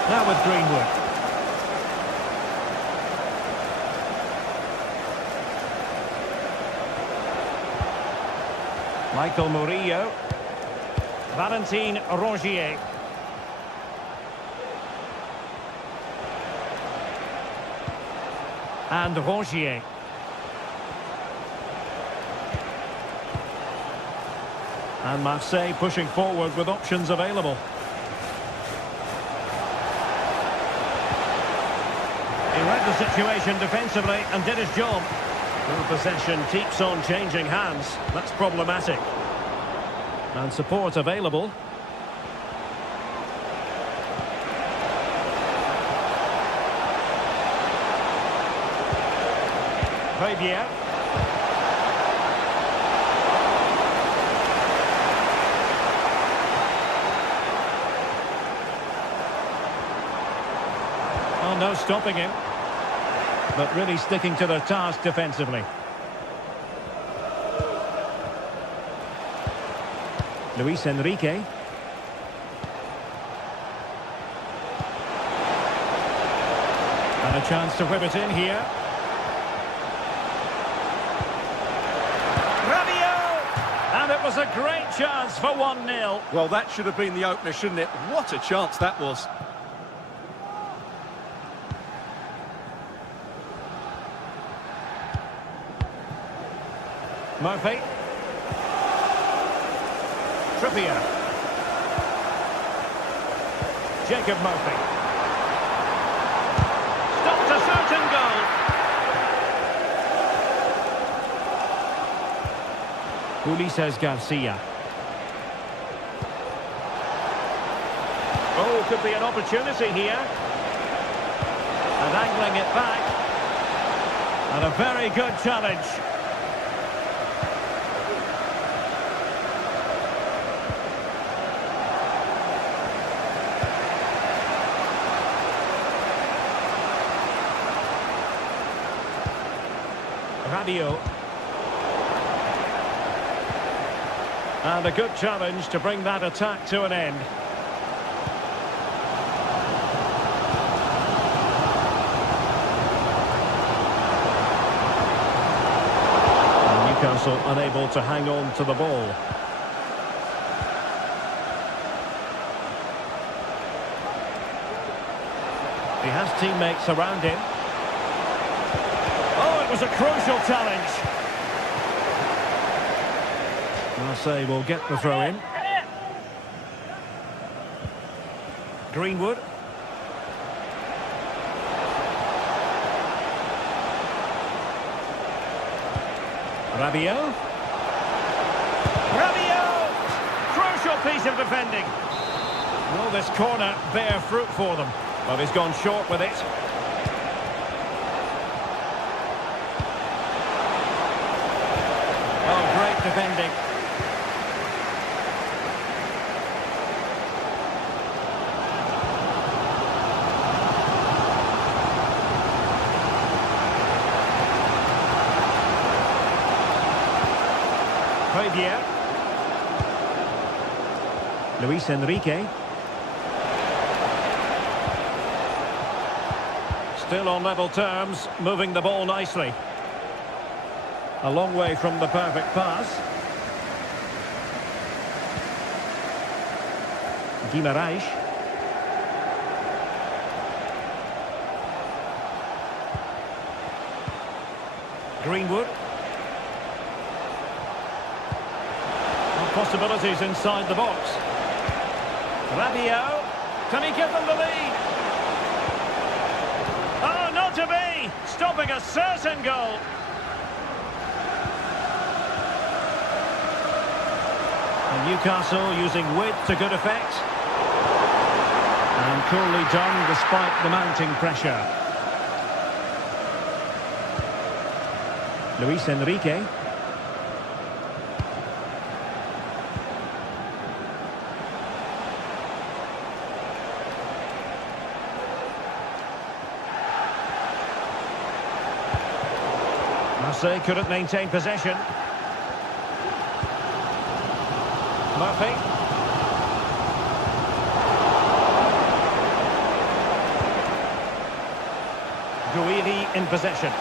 Now with Greenwood. Michael Murillo. Valentin Rongier. And Rongier. And Marseille pushing forward with options available. He read the situation defensively and did his job. Well, possession keeps on changing hands. That's problematic. And support available. Fabian. Oh, no stopping him. But really sticking to their task defensively. Luis Enrique. And a chance to whip it in here. And it was a great chance for 1-0. Well, that should have been the opener, shouldn't it? What a chance that was. Murphy. Trippier. Jacob Murphy. Stopped a certain goal. Ulises Garcia. Oh, could be an opportunity here. And angling it back. And a very good challenge. Radio. And a good challenge to bring that attack to an end. And Newcastle unable to hang on to the ball. He has teammates around him. Oh, it was a crucial challenge. Marseille will get the throw in. Greenwood. Rabiot. Rabiot! Crucial piece of defending. Will this corner bear fruit for them? But he's gone short with it. Oh, great defending. Fabian. Luis Enrique. Still on level terms, moving the ball nicely. A long way from the perfect pass. Guimaraes. Greenwood. Possibilities inside the box. Rabiot. Can he give them the lead? Oh, not to be! Stopping a certain goal. And Newcastle using width to good effect. And coolly done despite the mounting pressure. Luis Enrique. Marseille couldn't maintain possession. Murphy. Guiri in possession.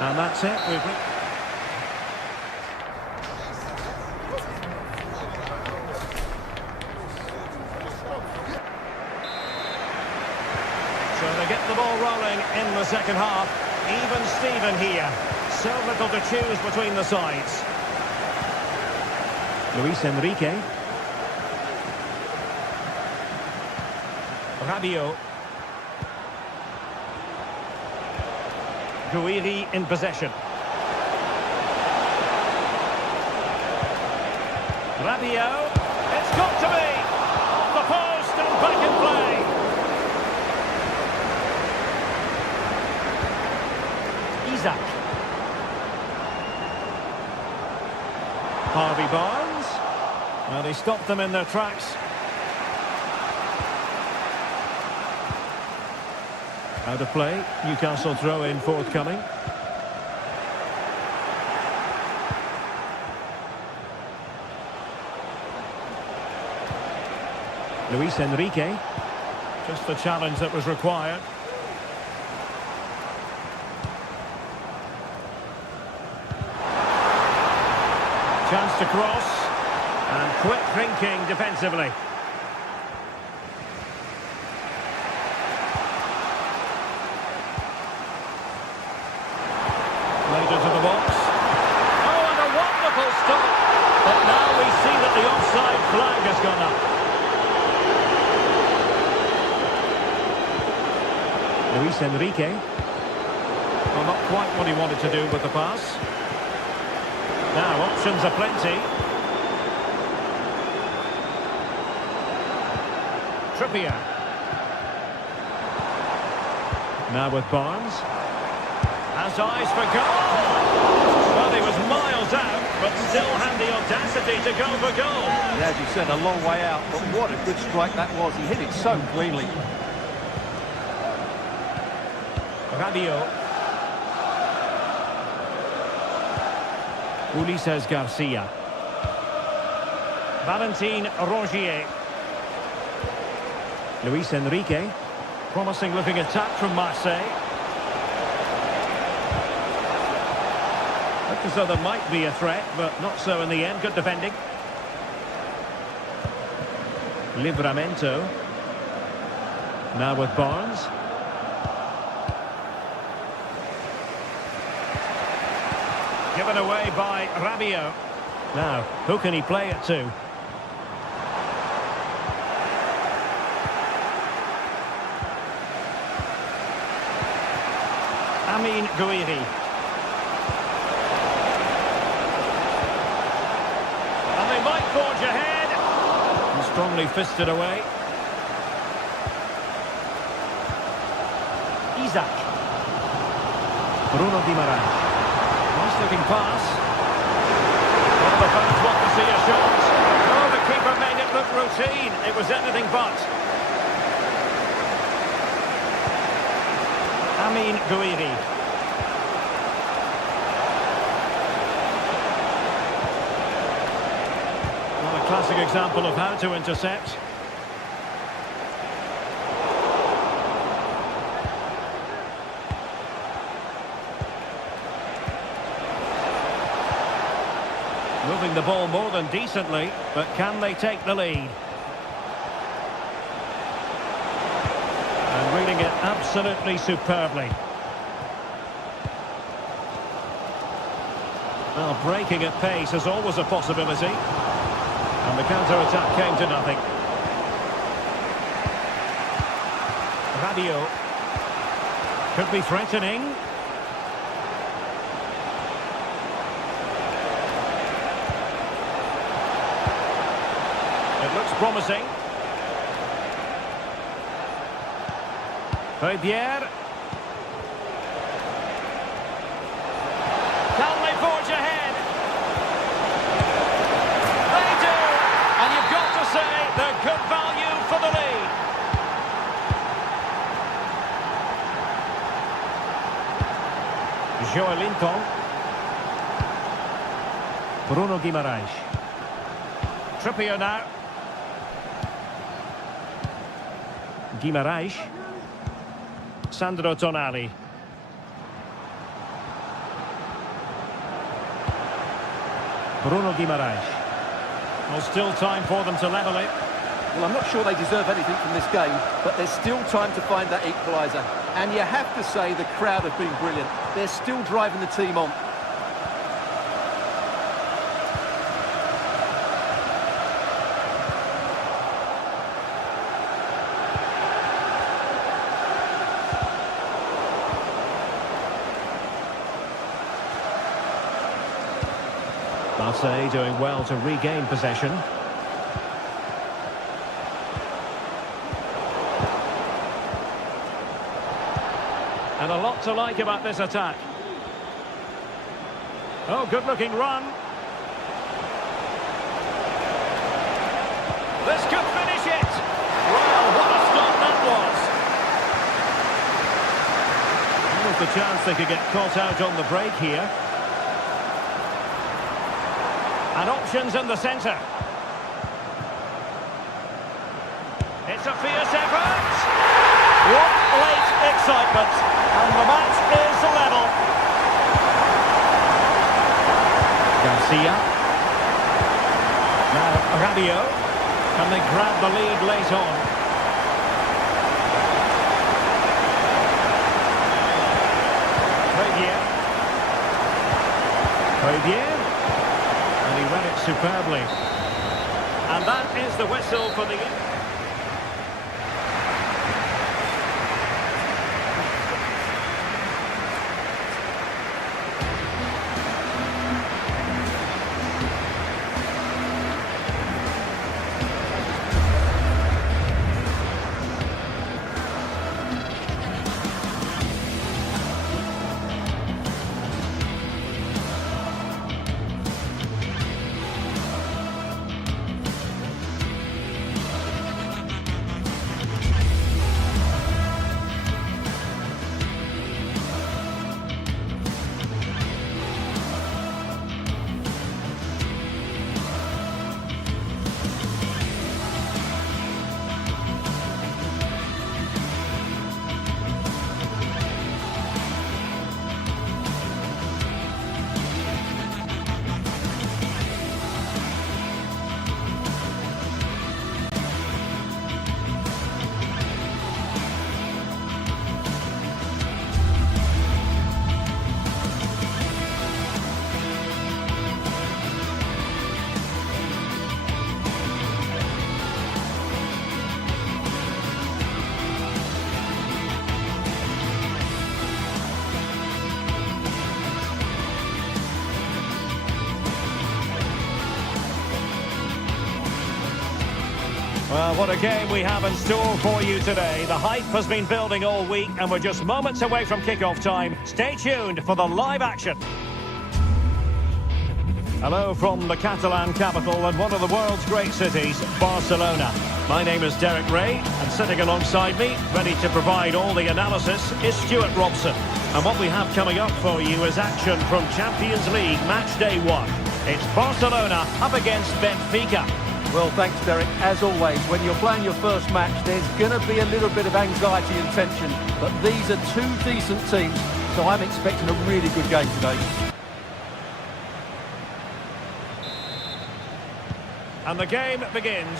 And that's it. So they get the ball rolling in the second half. Even Steven here. So little to choose between the sides. Luis Enrique. Rabiot. Guiri in possession. Rabiot. It's got to be! Off the post and back in play. Isaac. Harvey Barnes. Well, he stopped them in their tracks. Out of play. Newcastle throw in forthcoming. Luis Enrique. Just the challenge that was required. Chance to cross. And quick thinking defensively. Laid into the box. Oh, and a wonderful stop. But now we see that the offside flag has gone up. Luis Enrique. Well, not quite what he wanted to do with the pass. Now, options are plenty. Trippier. Now with Barnes. Has eyes for goal. Well, he was miles out, but still had the audacity to go for goal. Yeah, as you said, a long way out, but what a good strike that was. He hit it so cleanly. Rabiot. Ulises Garcia. Valentin Rongier. Luis Enrique. Promising looking attack from Marseille. Looked as though there might be a threat, but not so in the end. Good defending. Livramento. Now with Barnes. Given away by Rabiot. Now, who can he play it to? Amin Guiri. And they might forge ahead. And strongly fisted away. Isaac. Bruno Guimaraes. Nice looking pass. Well, the fans want to see a shot. Oh, the keeper made it look routine. It was anything but. Amin Guiri. Well, a classic example of how to intercept. Moving the ball more than decently, but can they take the lead? And reading it absolutely superbly. Well, breaking at pace is always a possibility. And the counter-attack came to nothing. Rabiot. Could be threatening. promising. Pierre. Can they forge ahead? They do! And you've got to say they're good value for the lead. Joelinton. Bruno Guimaraes. Trippier now. Guimaraes. Sandro Tonali. Bruno Guimaraes. Well, still time for them to level it. Well, I'm not sure they deserve anything from this game, but there's still time to find that equaliser. And you have to say the crowd have been brilliant. They're still driving the team on. Marseille doing well to regain possession. And a lot to like about this attack. Oh, good-looking run. This could finish it. Well, what a stop that was. There's the chance they could get caught out on the break here. And options in the centre. It's a fierce effort. What late excitement. And the match is level. Garcia. Now Rabiot. Can they grab the lead late on? Pierre. And he read it superbly. And that is the whistle for the... Well, what a game we have in store for you today. The hype has been building all week and we're just moments away from kick-off time. Stay tuned for the live action. Hello from the Catalan capital and one of the world's great cities, Barcelona. My name is Derek Ray, and sitting alongside me, ready to provide all the analysis, is Stuart Robson. And what we have coming up for you is action from Champions League Match Day 1. It's Barcelona up against Benfica. Well, thanks, Derek. As always, when you're playing your first match, there's going to be a little bit of anxiety and tension. But these are two decent teams, so I'm expecting a really good game today. And the game begins.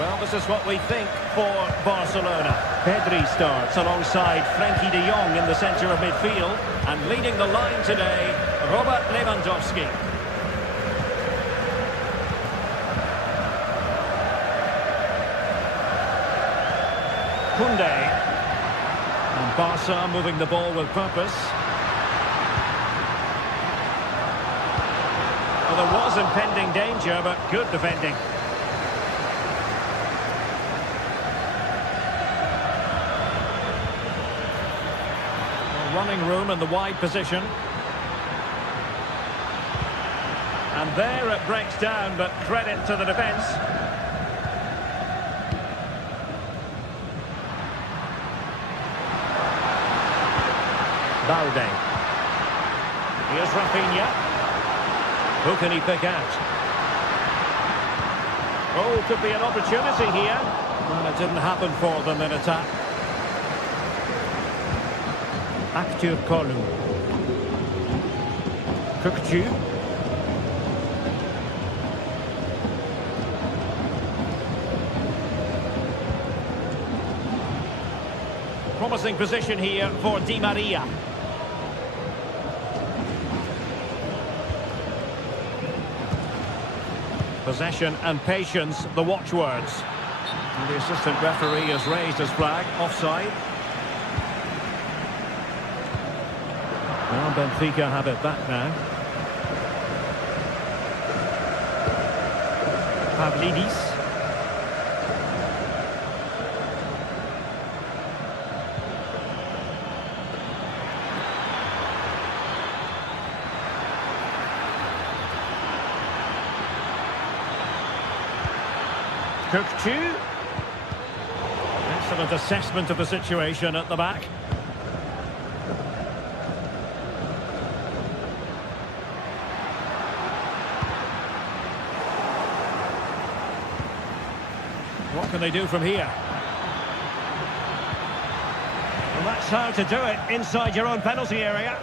Well, this is what we think for Barcelona. Pedri starts alongside Frenkie de Jong in the centre of midfield. And leading the line today, Robert Lewandowski. Koundé. And Barca moving the ball with purpose. Well, there was impending danger, but good defending. Running room in the wide position. And there it breaks down, but credit to the defence. Balde. Here's Rafinha. Who can he pick out? Oh, could be an opportunity here. Well, it didn't happen for them in attack. Acteur Kolu. Kukcu. Promising position here for Di Maria. Possession and patience, the watchwords. And the assistant referee has raised his flag, offside. Well, Benfica have it back now. Pavlidis. Kukcu. Excellent assessment of the situation at the back. What can they do from here? Well, that's how to do it inside your own penalty area.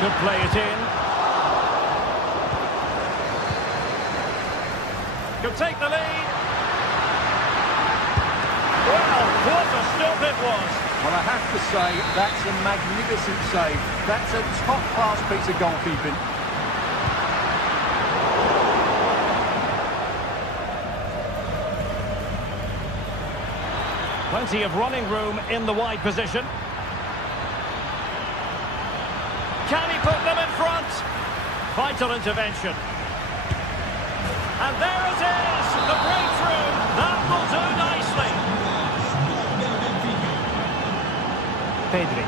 Could play it in. Could take the lead. Well, what a stop it was. Well, I have to say, that's a magnificent save. That's a top-class piece of goalkeeping. Plenty of running room in the wide position. Can he put them in front? Vital intervention. And there it is, the breakthrough. That will do nicely. Pedri.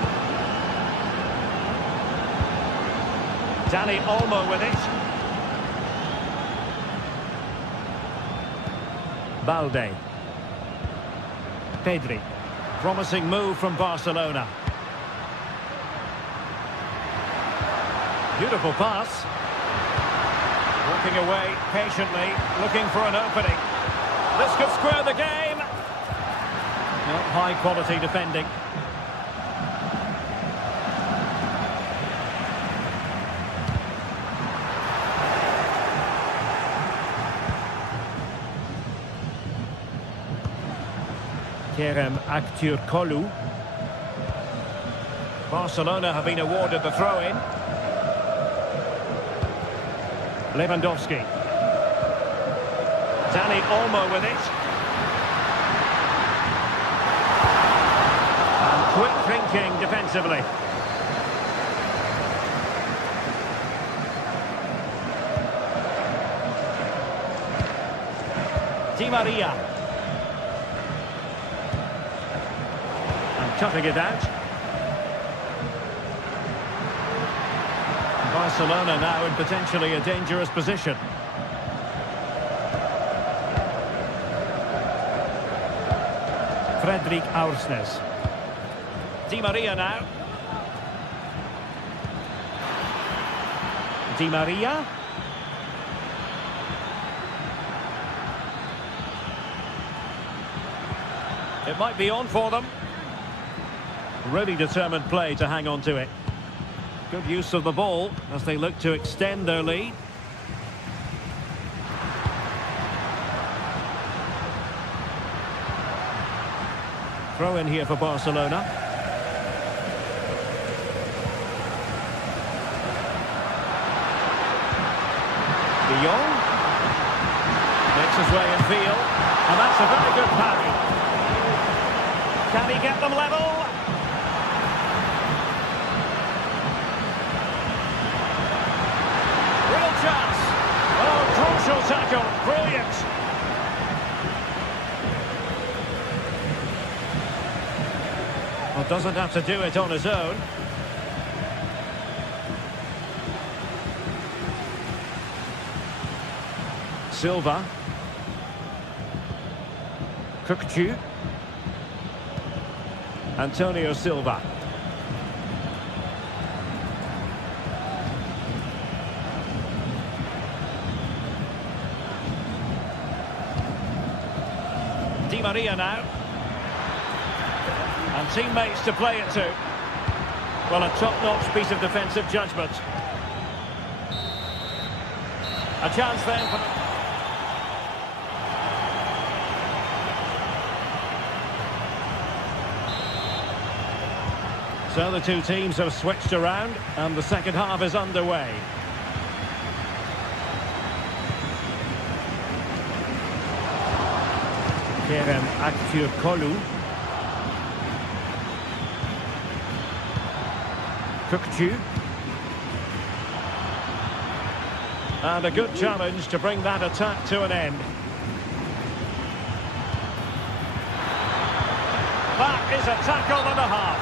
Dani Olmo with it. Balde. Pedri. Promising move from Barcelona. Beautiful pass. Walking away patiently, looking for an opening. This could square the game. Not high quality defending. Kerem Aktürkoğlu. Barcelona have been awarded the throw-in. Lewandowski. Dani Olmo with it. And quick thinking defensively. Di Maria. And cutting it out. Barcelona now in potentially a dangerous position. Fredrik Aursnes. Di Maria now. Di Maria. It might be on for them. Really determined play to hang on to it. Good use of the ball as they look to extend their lead. Throw in here for Barcelona. De Jong makes his way in field, and that's a very good parry. Can he get them level? Real chance. Oh, crucial tackle. Brilliant. Well, doesn't have to do it on his own. Silva. Kukçu. Antonio Silva. Di Maria now. And teammates to play it to. Well, a top-notch piece of defensive judgment. A chance then for... So the two teams have switched around and the second half is underway. Kerem Aktürkoğlu. Kukçu. And a good challenge to bring that attack to an end. That is a tackle and a half.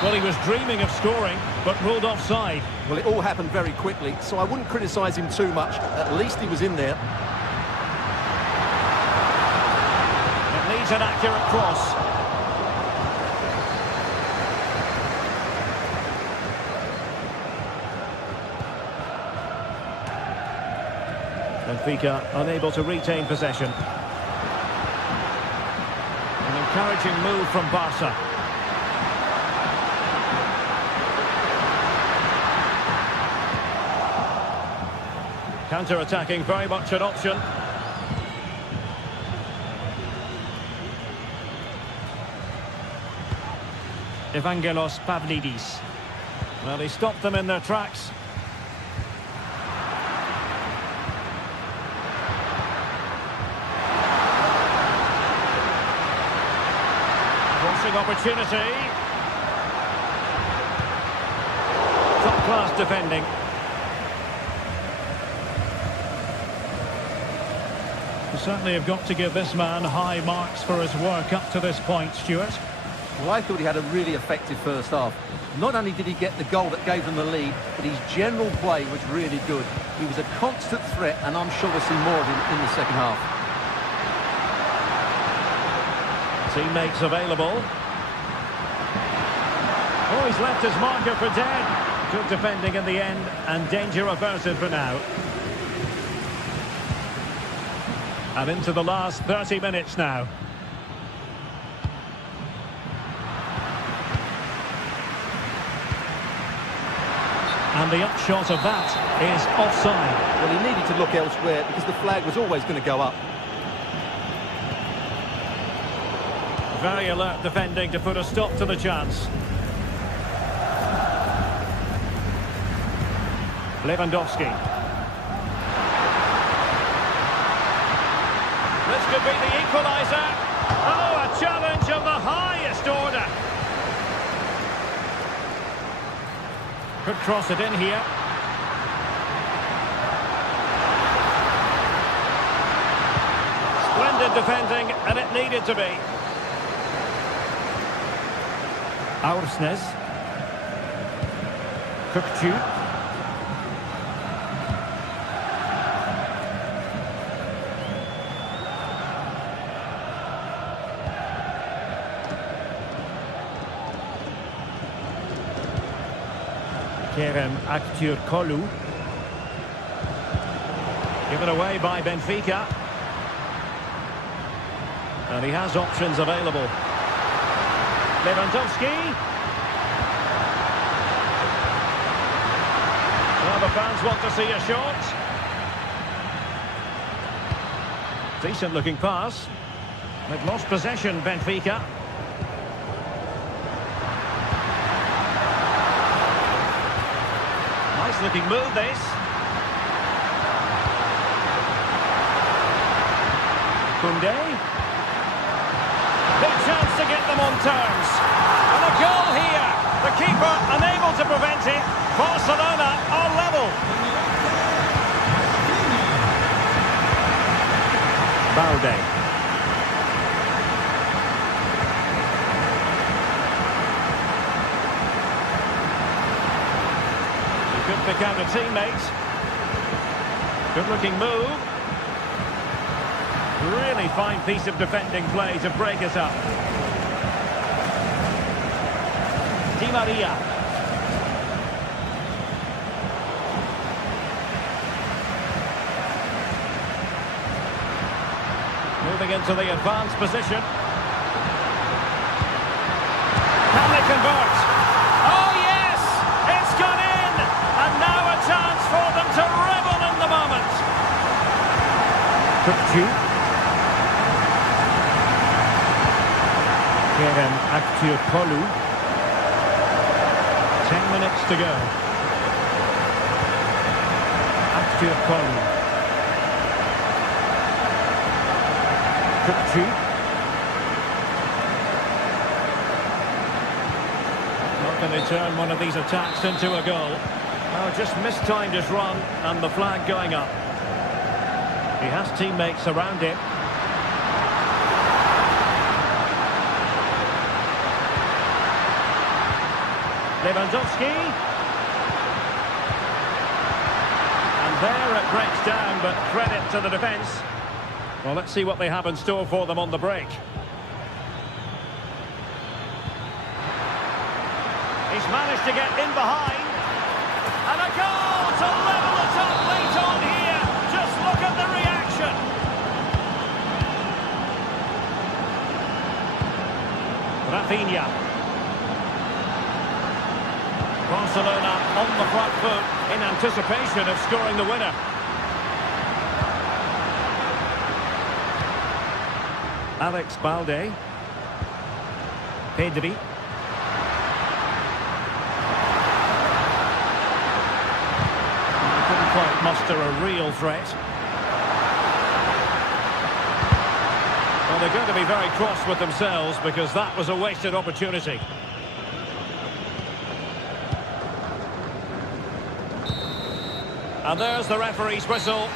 Well, he was dreaming of scoring, but ruled offside. Well, it all happened very quickly, so I wouldn't criticise him too much. At least he was in there. It needs an accurate cross. Benfica unable to retain possession. An encouraging move from Barca. Counter-attacking, very much an option. Evangelos Pavlidis. Well, he stopped them in their tracks. Crossing opportunity. Top-class defending. Certainly have got to give this man high marks for his work up to this point, Stuart. Well, I thought he had a really effective first half. Not only did he get the goal that gave them the lead, but his general play was really good. He was a constant threat, and I'm sure we'll see more of him in the second half. Teammates available. Oh, he's left his marker for dead. Good defending in the end, and danger averted for now. And into the last 30 minutes now. And the upshot of that is offside. Well, he needed to look elsewhere because the flag was always going to go up. Very alert defending to put a stop to the chance. Lewandowski. This could be the equaliser. Oh, a challenge of the highest order. Could cross it in here. Splendid defending, and it needed to be. Aursnes. Kukçu. Kerem Aktürkoğlu. Given away by Benfica. And he has options available. Lewandowski. Well, the fans want to see a shot. Decent looking pass. They've lost possession, Benfica. Nice looking move, this. Koundé. Big chance to get them come on terms. And a goal here. The keeper unable to prevent it. Barcelona are level. Balde. He could pick out a teammate. Good-looking move. Really fine piece of defending play to break us up. Di Maria. Moving into the advanced position. Can they convert? Oh yes! It's gone in! And now a chance for them to revel in the moment. Kupcu. Kerem Aktürkoğlu. 10 minutes to go. Aktürkoğlu. Kupcu. How can they turn one of these attacks into a goal? Oh, just mistimed his run and the flag going up. He has teammates around him. Lewandowski. And there it breaks down, but credit to the defence. Well, let's see what they have in store for them on the break. He's managed to get in behind. And a goal to level it up late on here. Just look at the reaction. Rafinha. Barcelona on the front foot in anticipation of scoring the winner. Alex Balde. Pedri. Couldn't quite muster a real threat. Well, they're going to be very cross with themselves because that was a wasted opportunity. And there's the referee's whistle.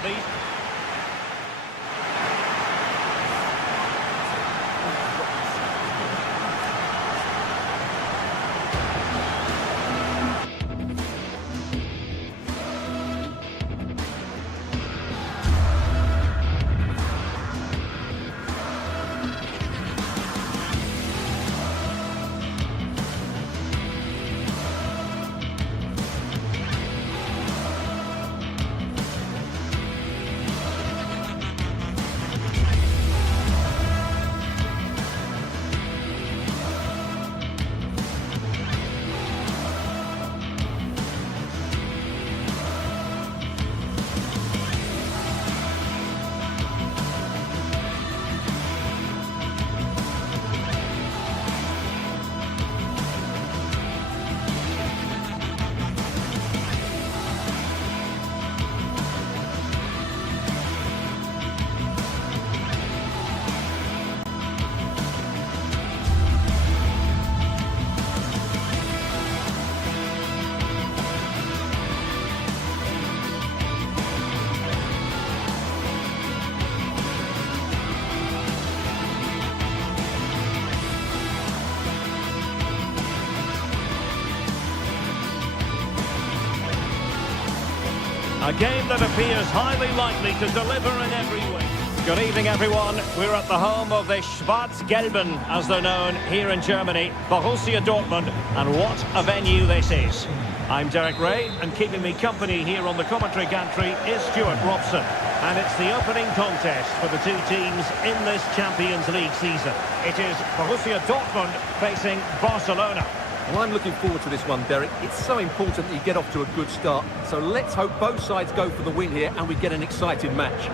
A game that appears highly likely to deliver in every way. Good evening, everyone. We're at the home of the Schwarz-Gelben, as they're known, here in Germany, Borussia Dortmund, and what a venue this is. I'm Derek Ray, and keeping me company here on the commentary gantry is Stuart Robson. And it's the opening contest for the two teams in this Champions League season. It is Borussia Dortmund facing Barcelona. Well, I'm looking forward to this one, Derek. It's so important that you get off to a good start. So let's hope both sides go for the win here and we get an exciting match.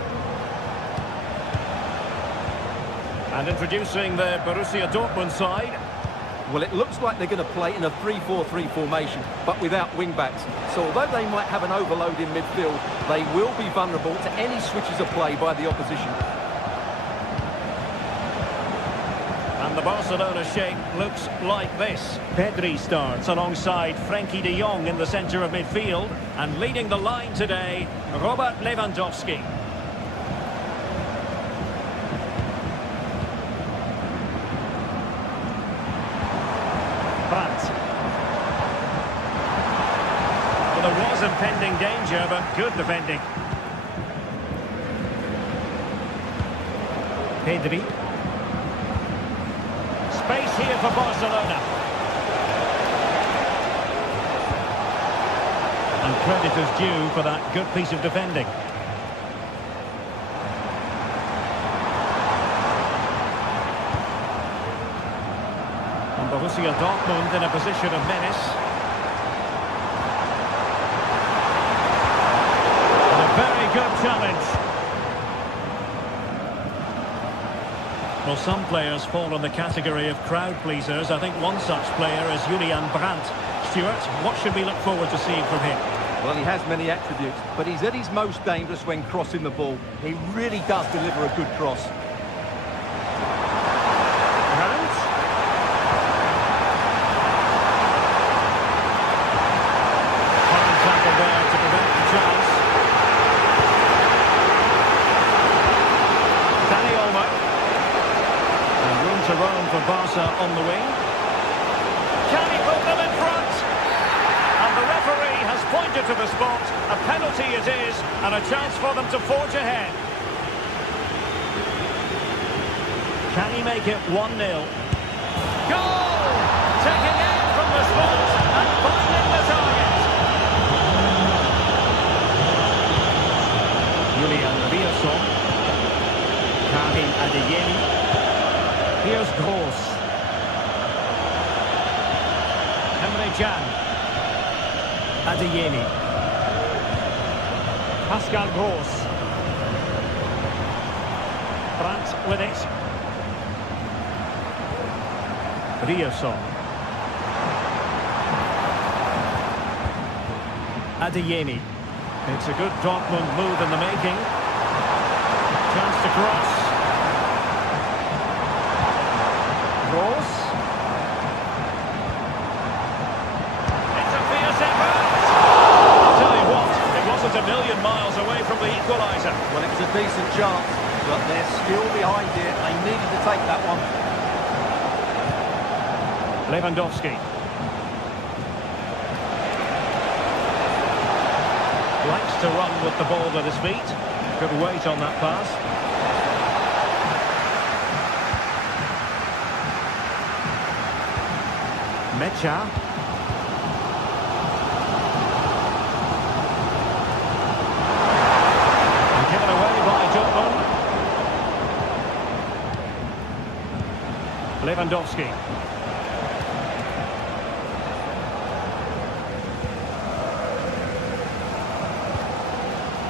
And introducing the Borussia Dortmund side. Well, it looks like they're going to play in a 3-4-3 formation, but without wing-backs. So although they might have an overload in midfield, they will be vulnerable to any switches of play by the opposition. And the Barcelona shape looks like this. Pedri starts alongside Frenkie de Jong in the centre of midfield. And leading the line today, Robert Lewandowski. Brandt. Well, there was impending danger, but good defending. Pedri. Space here for Barcelona. And credit is due for that good piece of defending. And Borussia Dortmund in a position of menace. And a very good challenge. Well, some players fall in the category of crowd pleasers. I think one such player is Julian Brandt. Stuart, what should we look forward to seeing from him? Well, he has many attributes, but he's at his most dangerous when crossing the ball. He really does deliver a good cross. Brandt. Fine tackle there to prevent the chance. Dani Olmo. Room to roam for Barca on the wing. Can he put them in front? And the referee has pointed to the spot. A penalty it is, and a chance for them to forge ahead. Can he make it 1-0? Goal! Taking aim from the spot and finding the target. Julian Rierson. Karim Adeyemi. Here's Gross. Emre Can. Adeyemi. Pascal Gross. Brandt with it. Rierson. Adeyemi. It's a good Dortmund move in the making. Chance to cross. Gross. It's a fierce effort. I'll tell you what, it wasn't a million miles away from the equaliser. Well, it was a decent chance, but there's skill behind it. They needed to take that one. Lewandowski. Likes to run with the ball at his feet. Good weight on that pass. Mecha. And given away by Dortmund. Lewandowski.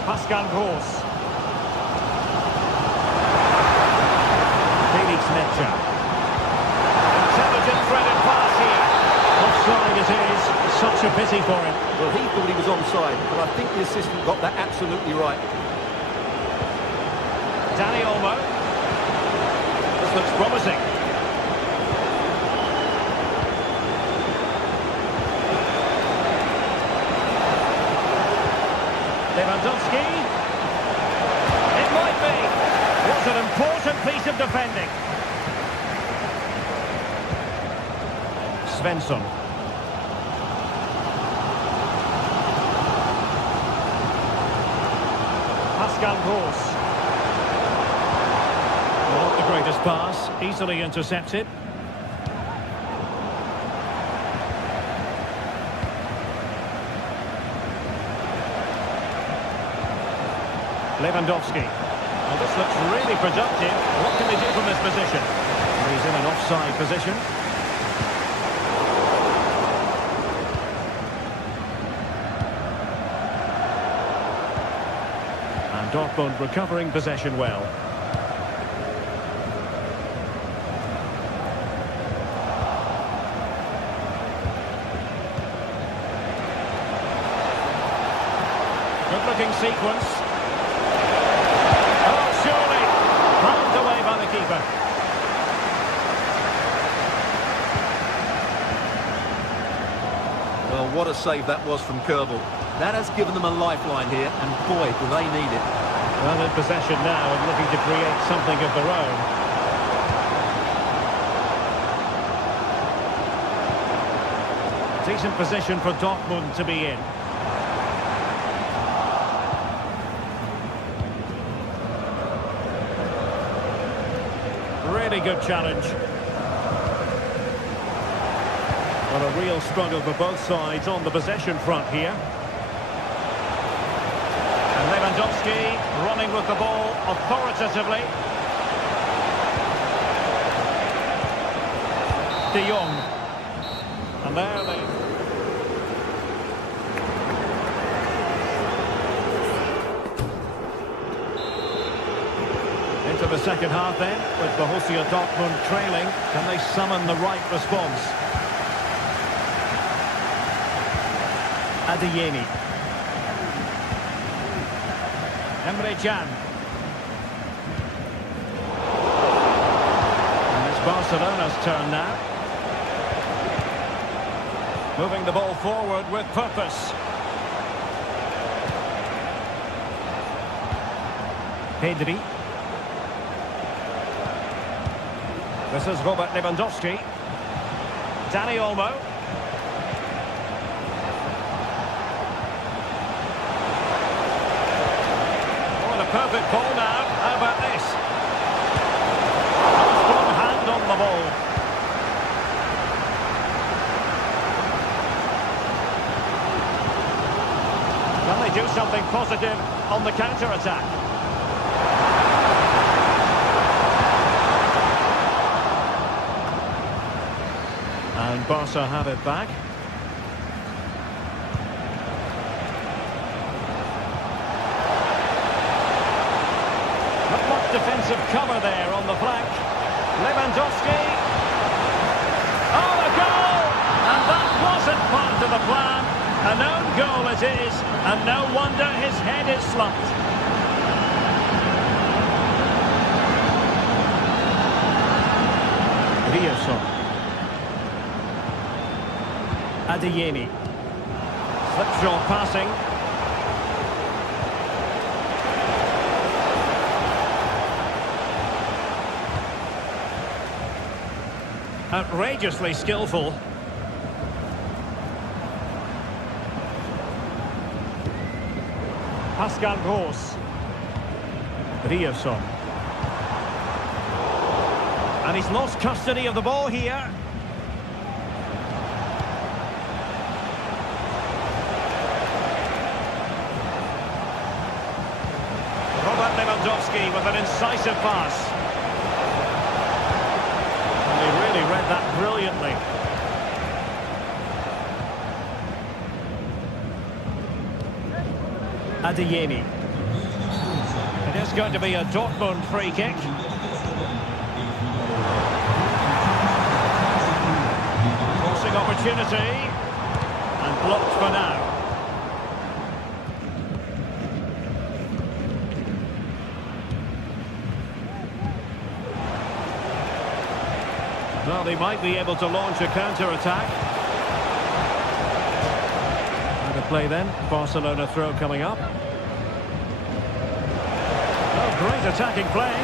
Pascal Gross. Felix Mecha. Intelligent threaded pass here. Offside it is. Such a pity for him. Well, he thought he was onside, but I think the assistant got that absolutely right. Dani Olmo. This looks promising. Lewandowski. It might be. What an important piece of defending. Svensson. Pascal Gross. Not the greatest pass, easily intercepted. Lewandowski. Well, this looks really productive. What can they do from this position? He's in an offside position. And Dortmund recovering possession well. Good-looking sequence. Oh, surely! Palmed away by the keeper. Well, what a save that was from Kerbal. That has given them a lifeline here, and boy, do they need it. Well, in possession now and looking to create something of their own. Decent position for Dortmund to be in. Really good challenge. Well, a real struggle for both sides on the possession front here. And Lewandowski running with the ball authoritatively. De Jong. And there they... Into the second half then, with Borussia Dortmund trailing. Can they summon the right response? Adeyemi. Emre Can. And it's Barcelona's turn now. Moving the ball forward with purpose. Pedri. This is Robert Lewandowski. Dani Olmo. Oh, and a perfect ball now. How about this? A strong hand on the ball. Can they do something positive on the counter-attack? And Barca have it back. Not much defensive cover there on the flank. Lewandowski. Oh, a goal! And that wasn't part of the plan. An own goal it is, and no wonder his head is slumped. Rioson. Adeyemi. Slipshod passing. Outrageously skillful. Pascal Gross. Rioson. And he's lost custody of the ball here. Lewandowski with an incisive pass. And he really read that brilliantly. Adeyemi. It is going to be a Dortmund free kick. Crossing opportunity. And blocked for now. Well, they might be able to launch a counter-attack. Out of play then. Barcelona throw coming up. Oh, great attacking play.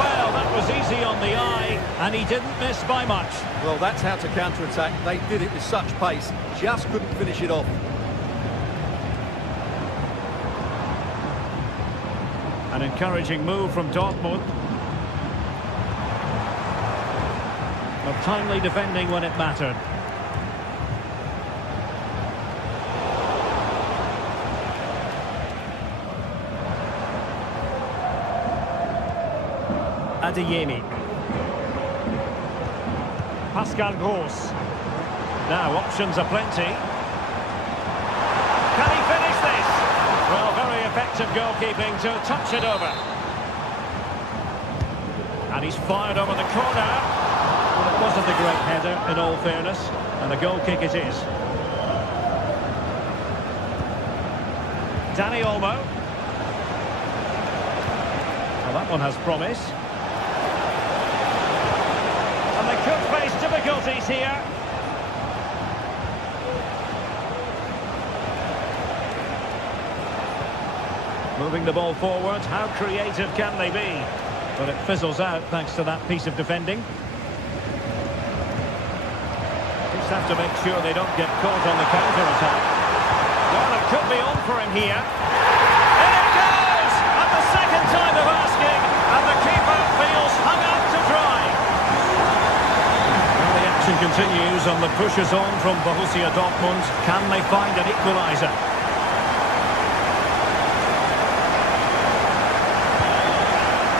Well, that was easy on the eye, and he didn't miss by much. Well, that's how to counter-attack. They did it with such pace. Just couldn't finish it off. An encouraging move from Dortmund. Of timely defending when it mattered. Adeyemi. Pascal Gross. Now options are plenty. Can he finish this? Well, very effective goalkeeping to touch it over. And he's fired over the corner. Well, it wasn't a great header, in all fairness, and a goal kick it is. Dani Olmo. Well, that one has promise. And they could face difficulties here. Moving the ball forward, how creative can they be? But it fizzles out thanks to that piece of defending. Just have to make sure they don't get caught on the counter-attack. Well, it could be on for him here. In it goes! At the second time of asking, and the keeper feels hung out to dry. Well, the action continues and the push is on from Borussia Dortmund. Can they find an equaliser?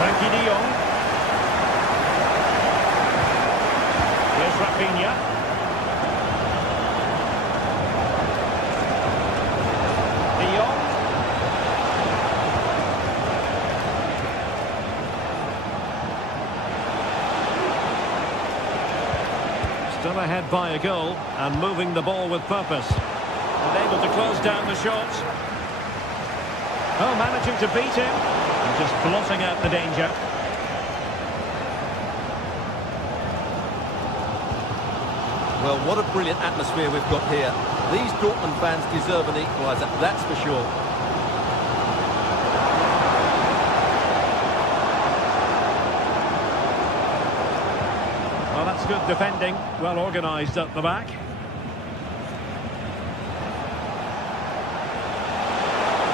Frankie de Jong. Here's Rafinha. De Jong. Still ahead by a goal and moving the ball with purpose. And able to close down the shot. Oh, managing to beat him. And just blotting out the danger. Well, what a brilliant atmosphere we've got here. These Dortmund fans deserve an equaliser, that's for sure. Well, that's good defending. Well organised at the back.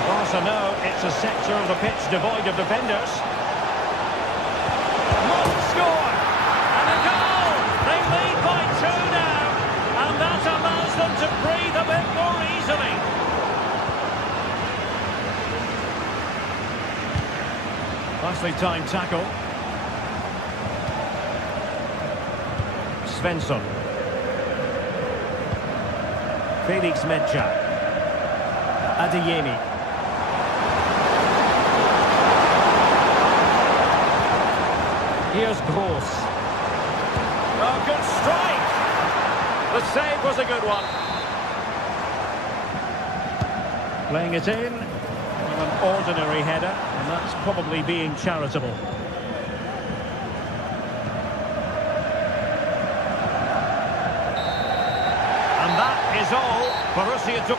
Barca know it's a sector of the pitch devoid of defenders. Must score! And a goal! They lead by 2 now. And that allows them to breathe a bit more easily. Nicely timed tackle. Svensson. Felix Medja. Adeyemi. Here's Gross. Oh, good strike! The save was a good one. Playing it in. Well, an ordinary header, and that's probably being charitable. And that is all. Borussia took...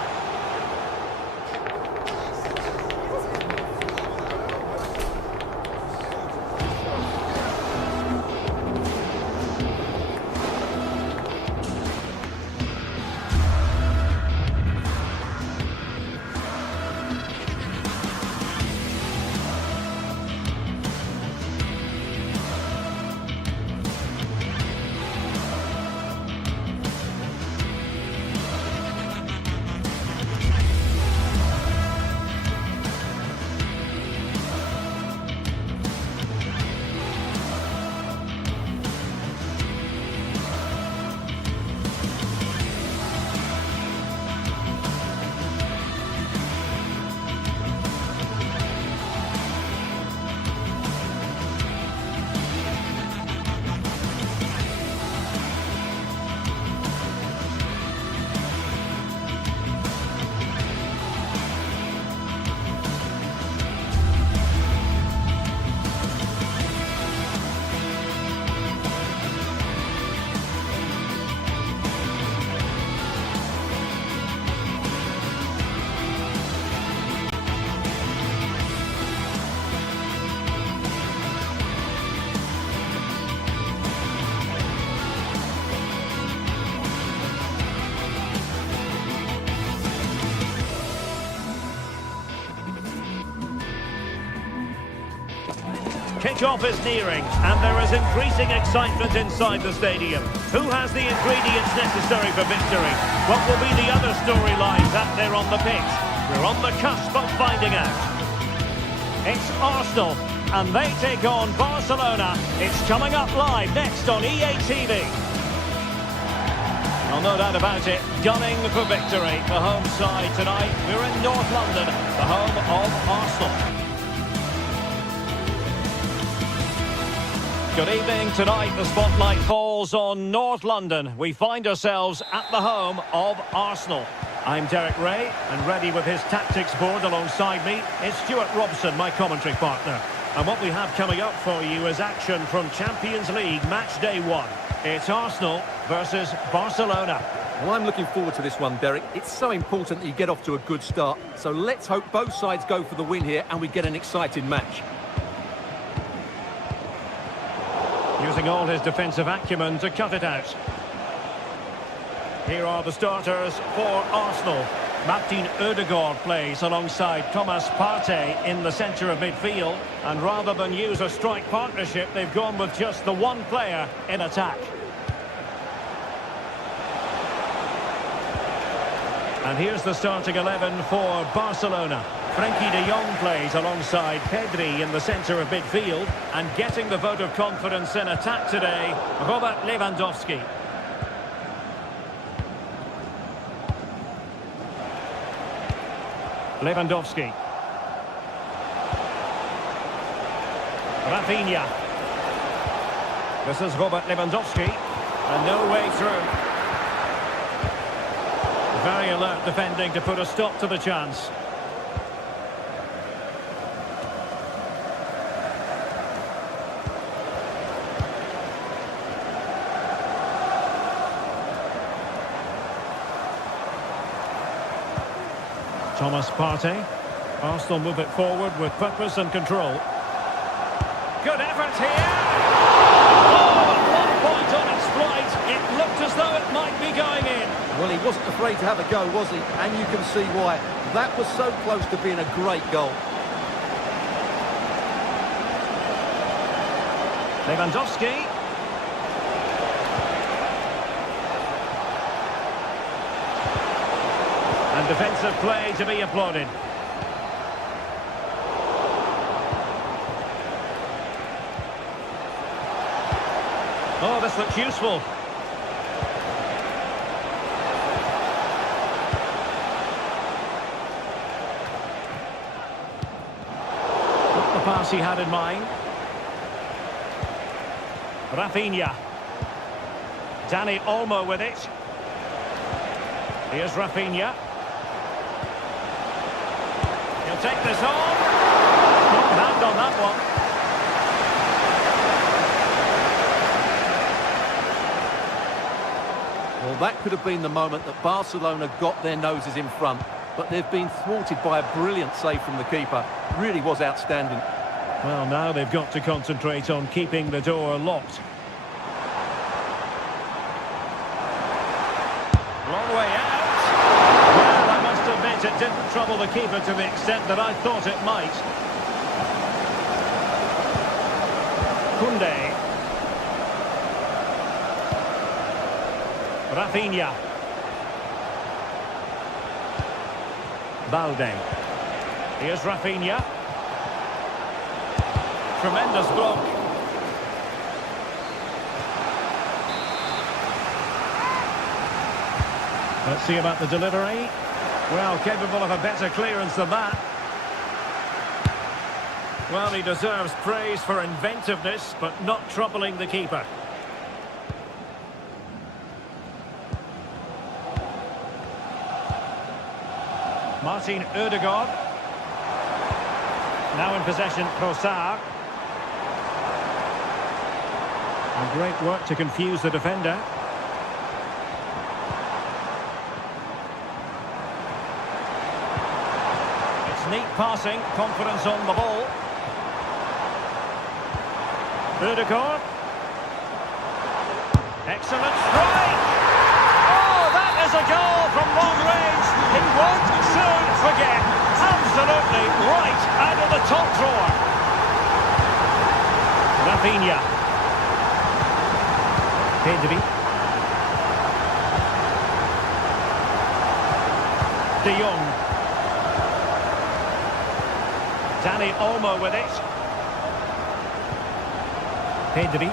Kick-off is nearing, and there is increasing excitement inside the stadium. Who has the ingredients necessary for victory? What will be the other storylines out there on the pitch? We're on the cusp of finding out. It's Arsenal, and they take on Barcelona. It's coming up live next on EA TV. Well, no doubt about it, gunning for victory. The home side tonight. We're in North London, the home of Arsenal. Good evening. Tonight the spotlight falls on North London. We find ourselves at the home of Arsenal. I'm Derek Ray, and ready with his tactics board alongside me is Stuart Robson, my commentary partner. And what we have coming up for you is action from Champions League match day 1. It's Arsenal versus Barcelona. Well, I'm looking forward to this one, Derek. It's so important that you get off to a good start. So let's hope both sides go for the win here and we get an exciting match. Using all his defensive acumen to cut it out. Here are the starters for Arsenal. Martin Odegaard plays alongside Thomas Partey in the centre of midfield. And rather than use a strike partnership, they've gone with just the one player in attack. And here's the starting 11 for Barcelona. Frenkie de Jong plays alongside Pedri in the centre of midfield. And getting the vote of confidence in attack today, Robert Lewandowski. Lewandowski. Rafinha. This is Robert Lewandowski. And no way through. Very alert defending to put a stop to the chance. Thomas Partey. Arsenal move it forward with purpose and control. Good effort here! Oh, at one point on its flight, it looked as though it might be going in. Well, he wasn't afraid to have a go, was he? And you can see why. That was so close to being a great goal. Lewandowski. And defensive play to be applauded. Oh, this looks useful. Not the pass he had in mind. Rafinha. Dani Olmo with it. Here's Rafinha. He'll take this on. Not bad on that one. Well, that could have been the moment that Barcelona got their noses in front, but they've been thwarted by a brilliant save from the keeper. Really was outstanding. Well, now they've got to concentrate on keeping the door locked. Long way out. Well, I must admit it didn't trouble the keeper to the extent that I thought it might. Koundé. Rafinha. Balde. Here's Rafinha. Tremendous block. Let's see about the delivery. Well, capable of a better clearance than that. Well, he deserves praise for inventiveness, but not troubling the keeper. Martin Odegaard. Now in possession, Trossard. And great work to confuse the defender. It's neat passing, confidence on the ball. Odegaard. Excellent strike! Oh, that is a goal from long range. He won't soon forget. Absolutely right out of the top drawer. Rafinha. Pedri. De Jong. Dani Olmo with it. Pedri.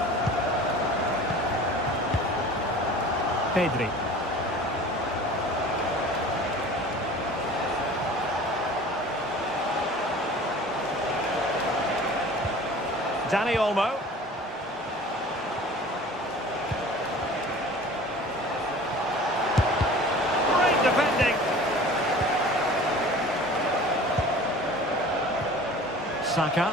Pedri. Dani Olmo. Great defending. Saka.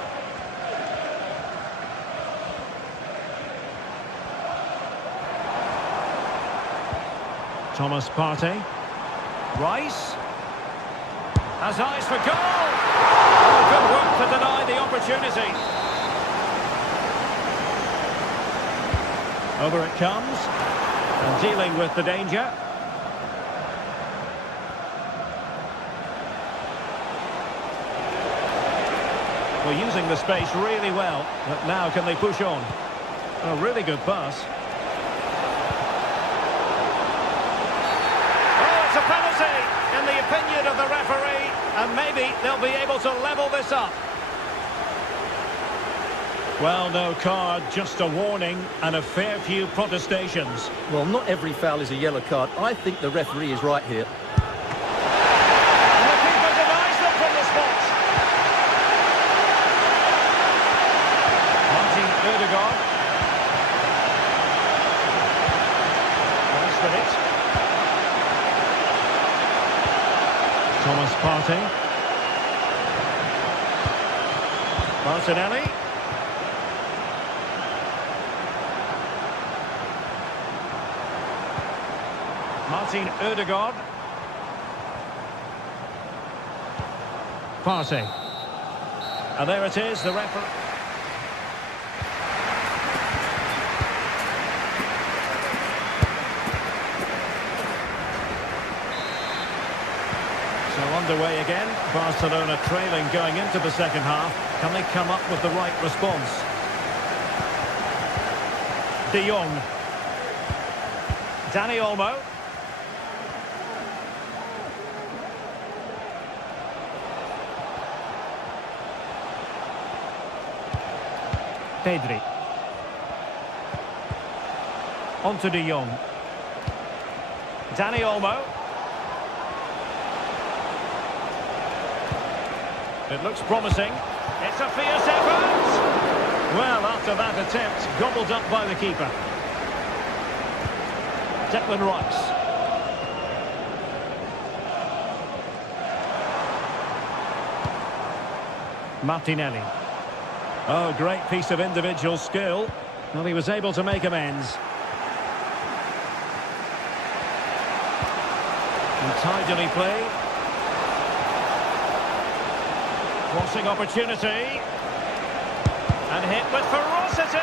Thomas Partey. Rice. Has eyes for goal! Oh, good work to deny the opportunity. Over it comes. And dealing with the danger. Well, using the space really well. But now can they push on? A really good pass. Oh, it's a penalty, in the opinion of the referee. And maybe they'll be able to level this up. Well, no card, just a warning and a fair few protestations. Well, not every foul is a yellow card. I think the referee is right here. And the keeper denies them from the spot. Martin Ødegaard. Nice with it. Thomas Partey. Martinelli. Martin Ødegaard. Partey. And there it is, the referee. So underway again. Barcelona trailing going into the second half. Can they come up with the right response? De Jong. Dani Olmo. Pedri. On to De Jong. Dani Olmo. It looks promising. It's a fierce effort. Well, after that attempt, gobbled up by the keeper. Declan Rice. Martinelli. Oh, great piece of individual skill. Well, he was able to make amends. And tidily play. Crossing opportunity. And hit with ferocity.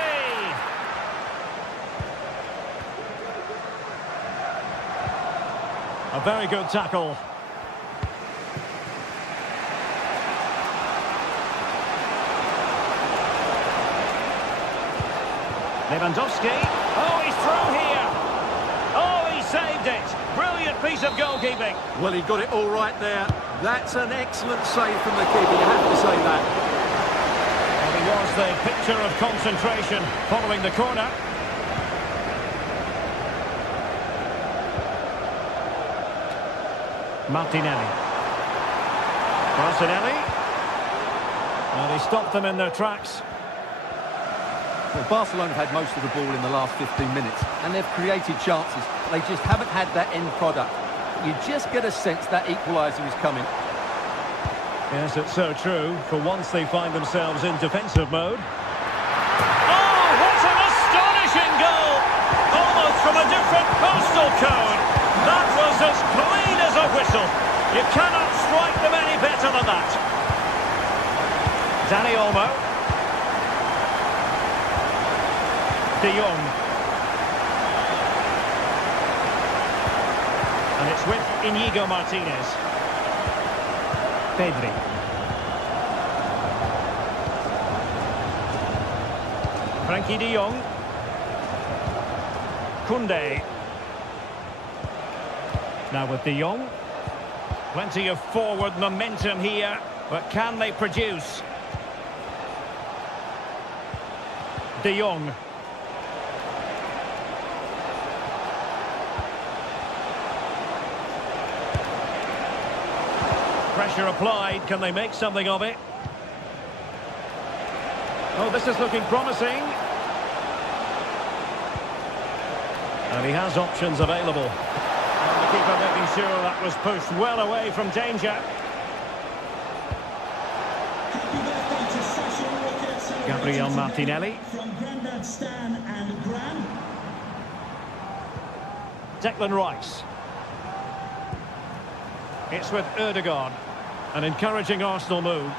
A very good tackle. Lewandowski. Oh, he's through here. Oh, he saved it. Brilliant piece of goalkeeping. Well, he got it all right there. That's an excellent save from the keeper, you have to say that. Well, he was the picture of concentration following the corner. Martinelli. Martinelli. Well, he stopped them in their tracks. Well, Barcelona have had most of the ball in the last 15 minutes, and they've created chances. They just haven't had that end product. You just get a sense that equaliser is coming. Yes, it's so true. For once they find themselves in defensive mode. Oh, what an astonishing goal! Almost from a different postal code. That was as clean as a whistle. You cannot strike them any better than that. Dani Olmo. De Jong. And it's with Íñigo Martínez. Pedri. Frankie de Jong. Koundé. Now with de Jong. Plenty of forward momentum here, but can they produce? De Jong. Pressure applied. Can they make something of it? Oh, this is looking promising. And he has options available. And the keeper making sure that was pushed well away from danger. Gabriel Martinelli. From Grandad Stan and Gran. Declan Rice. It's with Ødegaard. An encouraging Arsenal move.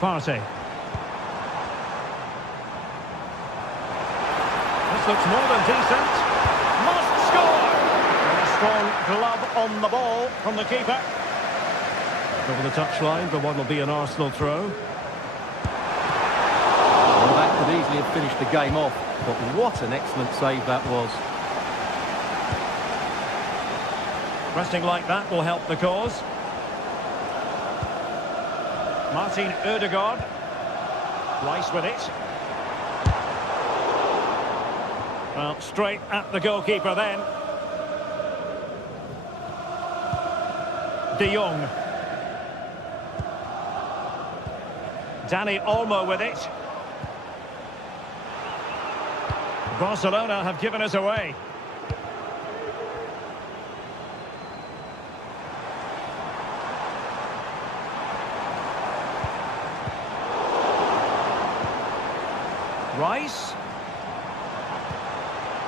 Partey. This looks more than decent. Must score! And a strong glove on the ball from the keeper. Over the touchline for what will be an Arsenal throw. Well, that could easily have finished the game off, but what an excellent save that was. Pressing like that will help the cause. Martin Ødegaard. Rice with it. Well, straight at the goalkeeper then. De Jong. Dani Olmo with it. Barcelona have given us away. Rice.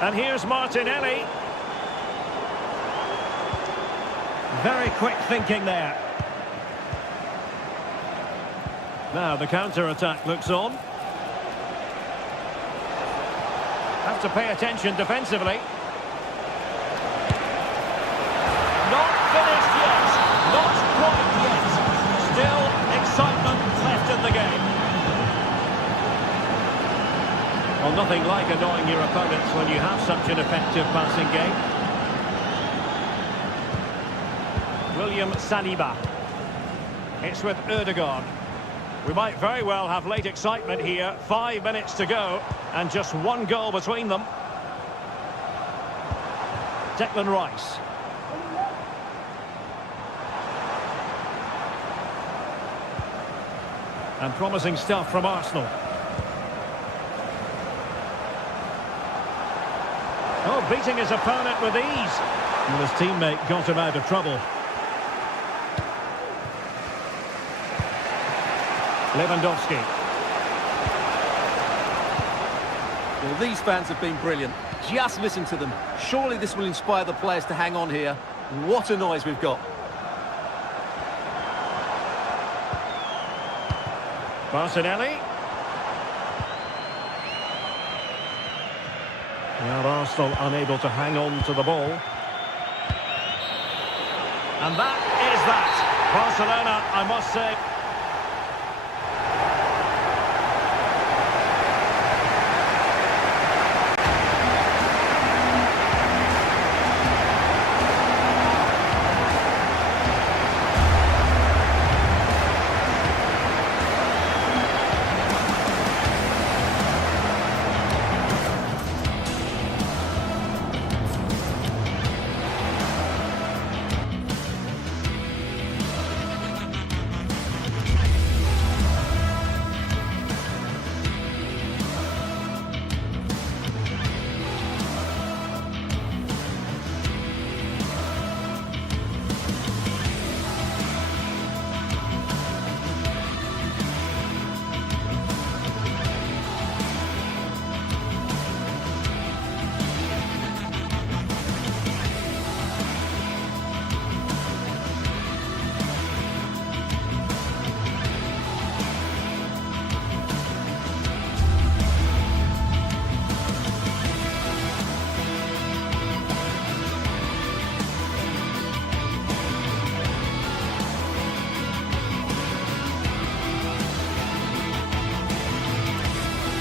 And here's Martinelli. Very quick thinking there. Now the counter-attack looks on. Have to pay attention defensively. Not finished yet. Not quite yet. Still excitement left in the game. Well, nothing like annoying your opponents when you have such an effective passing game. William Saliba. It's with Ødegaard. We might very well have late excitement here. 5 minutes to go, and just one goal between them. Declan Rice. And promising stuff from Arsenal. Oh, beating his opponent with ease. And his teammate got him out of trouble. Lewandowski. Well, these fans have been brilliant. Just listen to them. Surely this will inspire the players to hang on here. What a noise we've got. Martinelli. Now Arsenal unable to hang on to the ball. And that is that. Barcelona, I must say...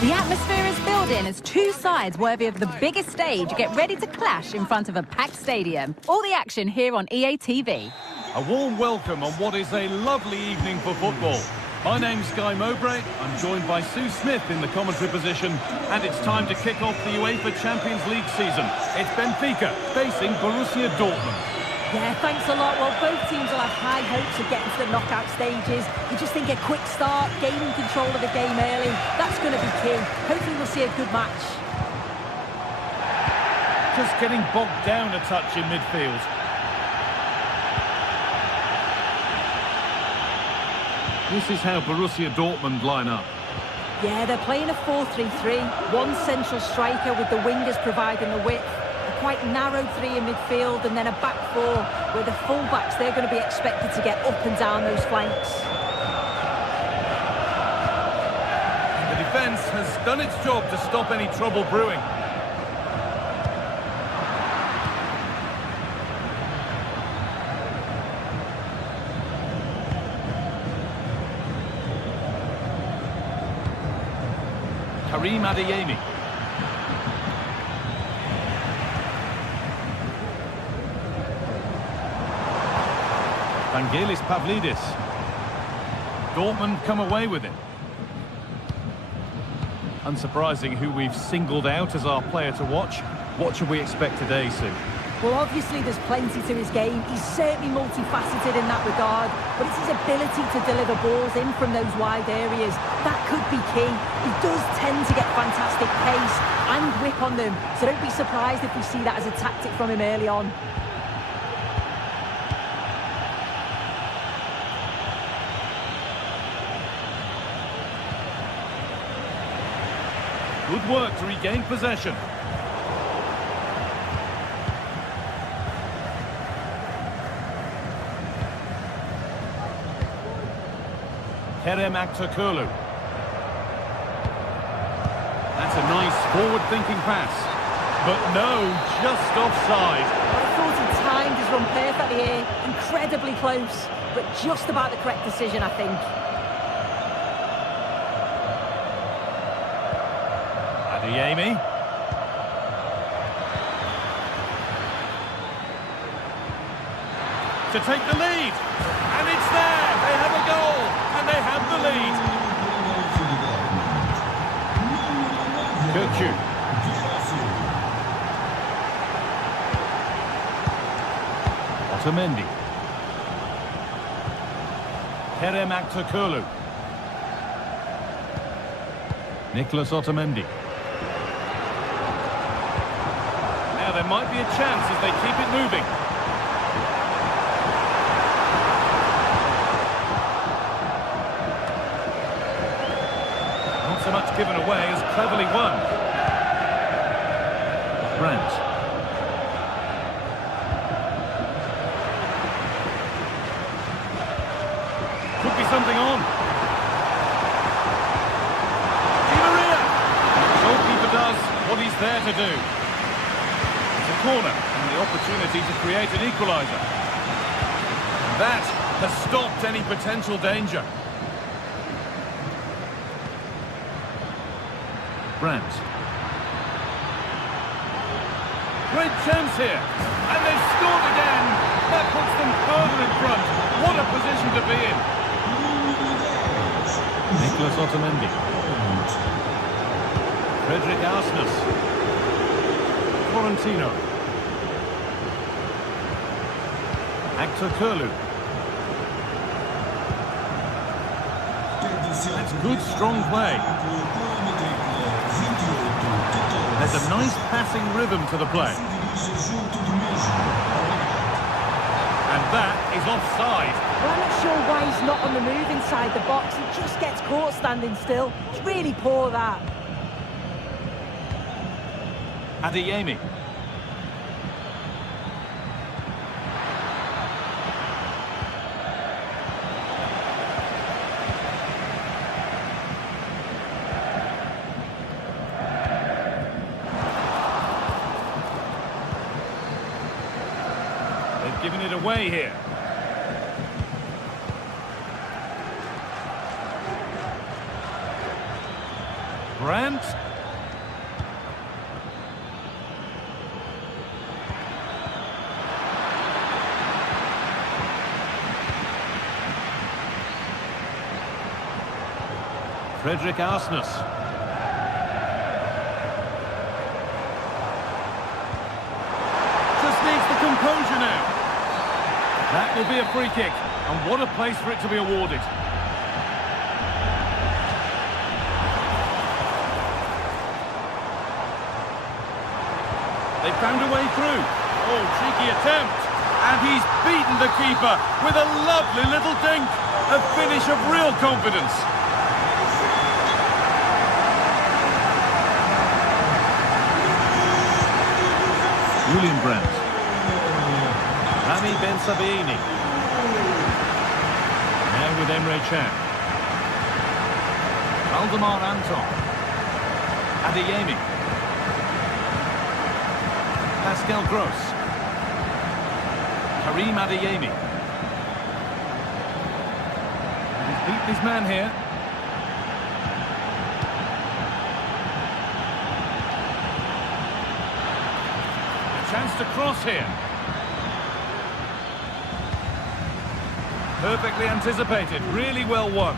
The atmosphere is building as two sides worthy of the biggest stage get ready to clash in front of a packed stadium. All the action here on EA TV. A warm welcome on what is a lovely evening for football. My name's Guy Mowbray. I'm joined by Sue Smith in the commentary position, and it's time to kick off the UEFA Champions League season. It's Benfica facing Borussia Dortmund. Yeah, thanks a lot. Well, both teams will have high hopes of getting to the knockout stages. You just think a quick start, gaining control of the game early, that's going to be key. Hopefully we'll see a good match. Just getting bogged down a touch in midfield. This is how Borussia Dortmund line up. Yeah, they're playing a 4-3-3. One central striker with the wingers providing the width. A quite narrow three in midfield and then a back four where the full-backs, they're going to be expected to get up and down those flanks. The defence has done its job to stop any trouble brewing. Karim Adeyemi. Vangelis Pavlidis. Dortmund come away with it. Unsurprising who we've singled out as our player to watch. What should we expect today, Sue? Well, obviously there's plenty to his game. He's certainly multifaceted in that regard, but it's his ability to deliver balls in from those wide areas. That could be key. He does tend to get fantastic pace and whip on them, so don't be surprised if we see that as a tactic from him early on. Good work to regain possession. Kerem Aktürkoğlu. That's a nice forward-thinking pass. But no, just offside. I thought he timed his run perfectly here. Incredibly close, but just about the correct decision, I think. Adeyemi. To take the lead. And it's there. They have a goal. And they have the lead. Kökçü. Otamendi. Kerem Aktürkoğlu. Nicolas Otamendi. Now there might be a chance as they keep it moving. Not so much given away as cleverly won. Brandt. Could be something on. Di Maria. The goalkeeper does what he's there to do. Corner and the opportunity to create an equaliser. That has stopped any potential danger. Brandt. Great chance here. And they've scored again. That puts them further in front. What a position to be in. Nicolas Otamendi. Frederick Arsnes. Florentino. Aktürkoğlu. That's good, strong play. There's a nice passing rhythm to the play. And that is offside. Well, I'm not sure why he's not on the move inside the box. He just gets caught standing still. It's really poor, that. Adeyemi. They've given it away here. Brandt. Frederick Arsnes. Just needs the composure now. That will be a free kick, and what a place for it to be awarded. They found a way through. Oh, cheeky attempt. And he's beaten the keeper with a lovely little dink. A finish of real confidence. Julian Brandt. Rami Ben Sabini. Now with Emre Can. Valdemar Anton. Adeyemi. Pascal Gross. Karim Adeyemi. He's beaten his man here. A chance to cross here. Perfectly anticipated, really well won.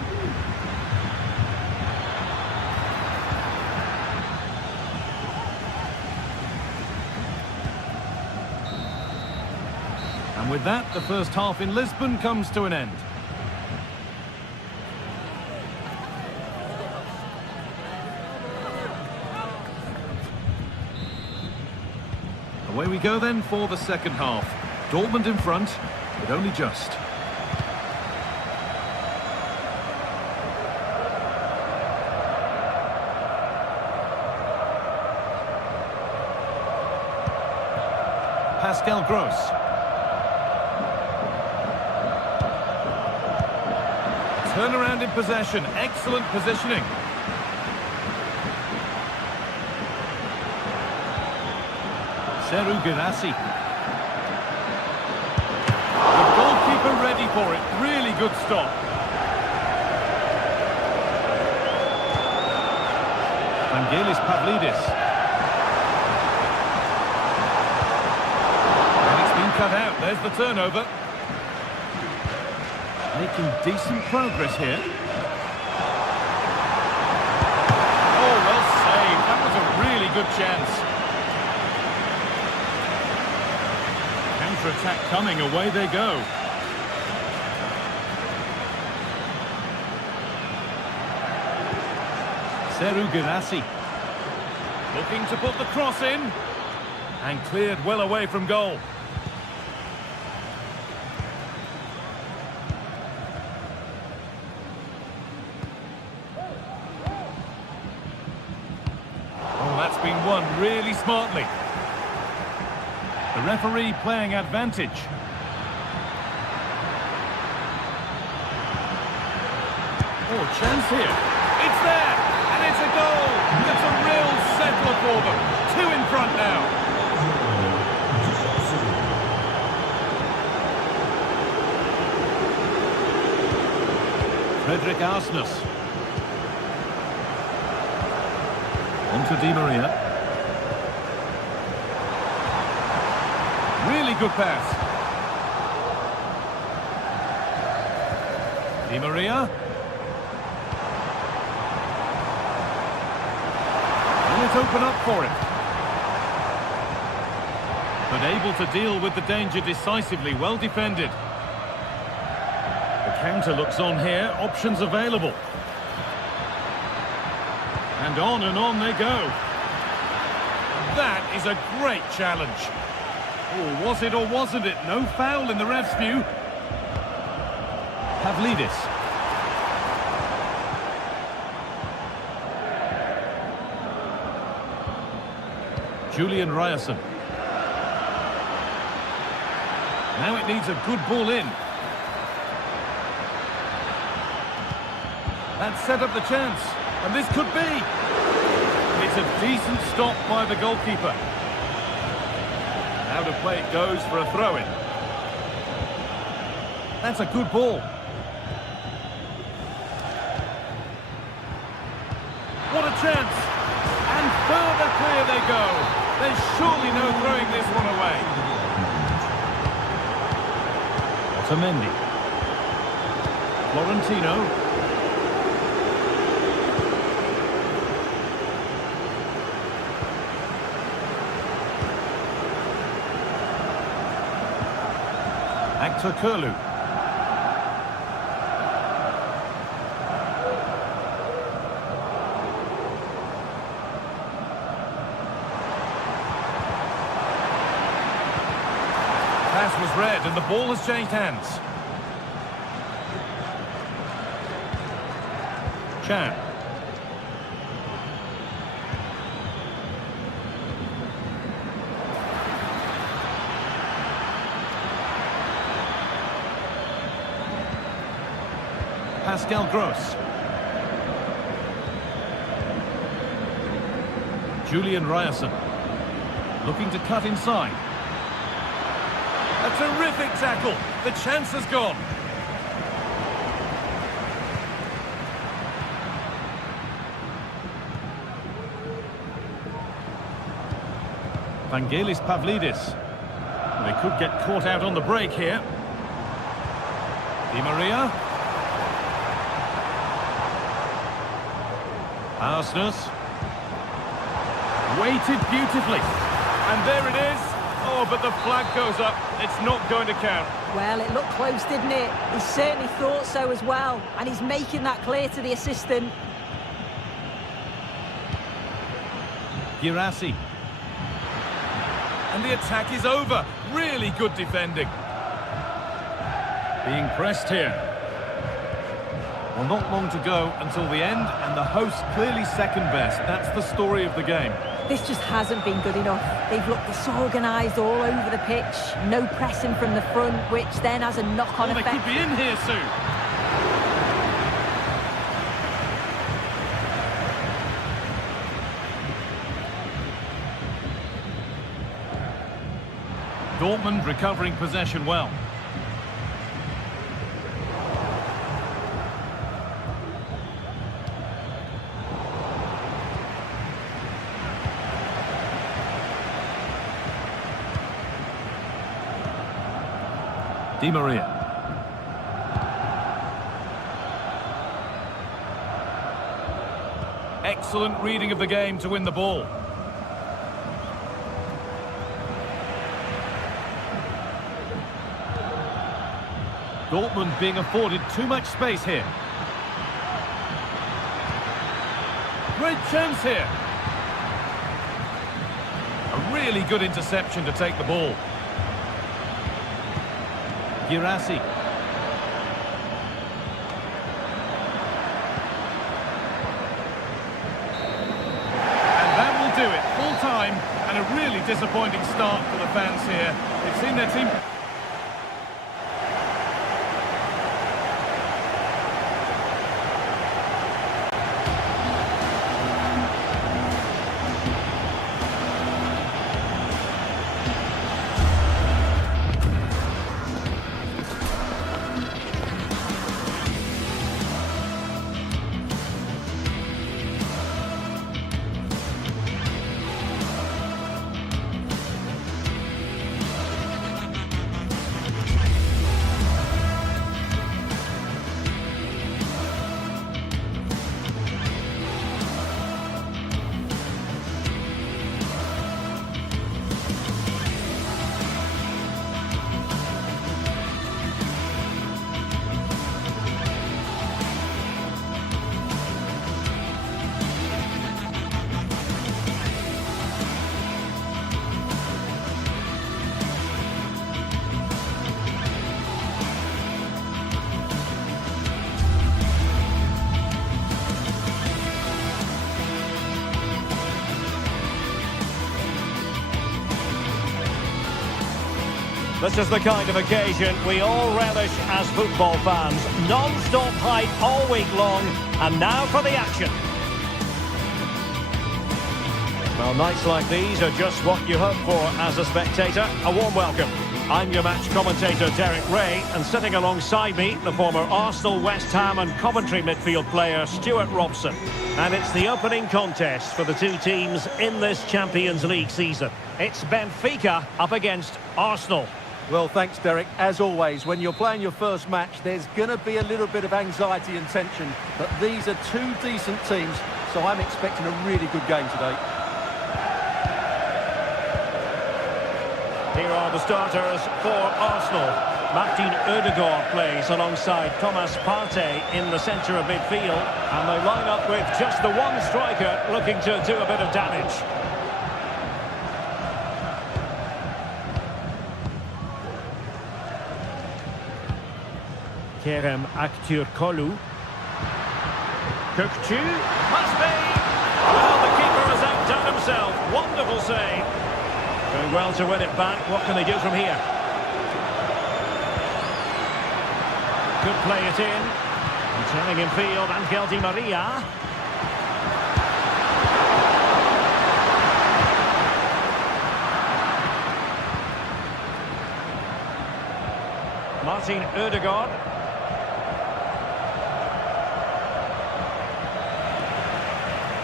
And with that, the first half in Lisbon comes to an end. Away we go then for the second half. Dortmund in front, but only just. Pascal Gross. Turnaround in possession, excellent positioning. Serhou Guirassy. The goalkeeper ready for it, really good stop. Vangelis Pavlidis. And it's been cut out, there's the turnover. Making decent progress here. Oh, well saved. That was a really good chance. Counter-attack coming, away they go. Serhou Guirassy. Looking to put the cross in. And cleared well away from goal. Been won really smartly. The referee playing advantage. Oh, chance here. It's there, and it's a goal. It's a real settler for them. Two in front now. Frederick Arsnes. On to Di Maria. Really good pass. Di Maria. Will it open up for him? But able to deal with the danger decisively, well defended. The counter looks on here, options available. And on they go. That is a great challenge. Oh, was it or wasn't it? No foul in the ref's view. Pavlidis. Julian Ryerson. Now it needs a good ball in. That set up the chance. And this could be. It's a decent stop by the goalkeeper. Out of play it goes for a throw-in. That's a good ball. What a chance. And further clear they go. There's surely no throwing this one away. Otamendi. Florentino. Actor Kurlu. Pass was read and the ball has changed hands. Chan. Pascal Gross. Julian Ryerson. Looking to cut inside. A terrific tackle. The chance has gone. Vangelis Pavlidis. They could get caught out on the break here. Di Maria. Arsnes. Weighted beautifully. And there it is. Oh, but the flag goes up. It's not going to count. Well, it looked close, didn't it? He certainly thought so as well. And he's making that clear to the assistant. Girassi. And the attack is over. Really good defending. Being pressed here. Well, not long to go until the end, and the hosts clearly second best. That's the story of the game. This just hasn't been good enough. They've looked disorganised all over the pitch. No pressing from the front, which then has a knock-on effect. They could be in here soon. Dortmund recovering possession well. Di Maria. Excellent reading of the game to win the ball. Dortmund being afforded too much space here. Great chance here. A really good interception to take the ball. Girassi. And that will do it. Full time and a really disappointing start for the fans here. They've seen their team... This is the kind of occasion we all relish as football fans. Non-stop hype all week long, and now for the action. Well, nights like these are just what you hope for as a spectator. A warm welcome. I'm your match commentator, Derek Ray, and sitting alongside me, the former Arsenal, West Ham and Coventry midfield player, Stuart Robson. And it's the opening contest for the two teams in this Champions League season. It's Benfica up against Arsenal. Well, thanks, Derek. As always, when you're playing your first match, there's going to be a little bit of anxiety and tension. But these are two decent teams, so I'm expecting a really good game today. Here are the starters for Arsenal. Martin Ødegaard plays alongside Thomas Partey in the centre of midfield. And they line up with just the one striker looking to do a bit of damage. Kerem Aktürkoğlu. Kökçü. Must be! Well, the keeper has outdone himself. Wonderful save. Doing well to win it back. What can they do from here? Could play it in. Returning in field, Angel Di Maria. Martin Ødegaard.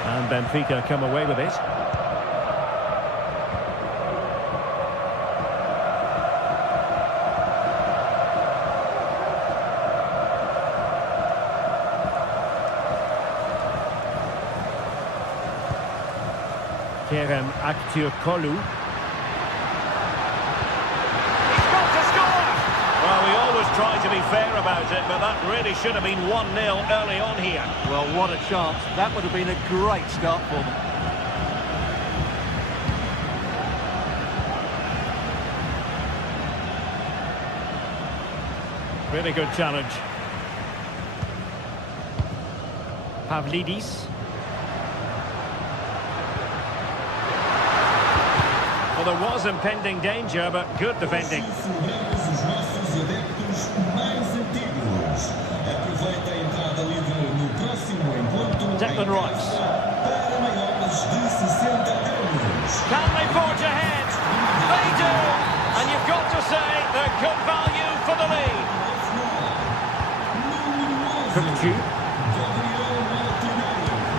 And Benfica come away with it. Kerem Aktürkoğlu. Well, we always try to be fair about it, but that really should have been 1-0 early on here. Well, what a chance. That would have been a great start for them. Really good challenge. Pavlidis. Well, there was impending danger, but good defending. Declan Rice. Can they forge ahead? They do! And you've got to say they're good value for the lead.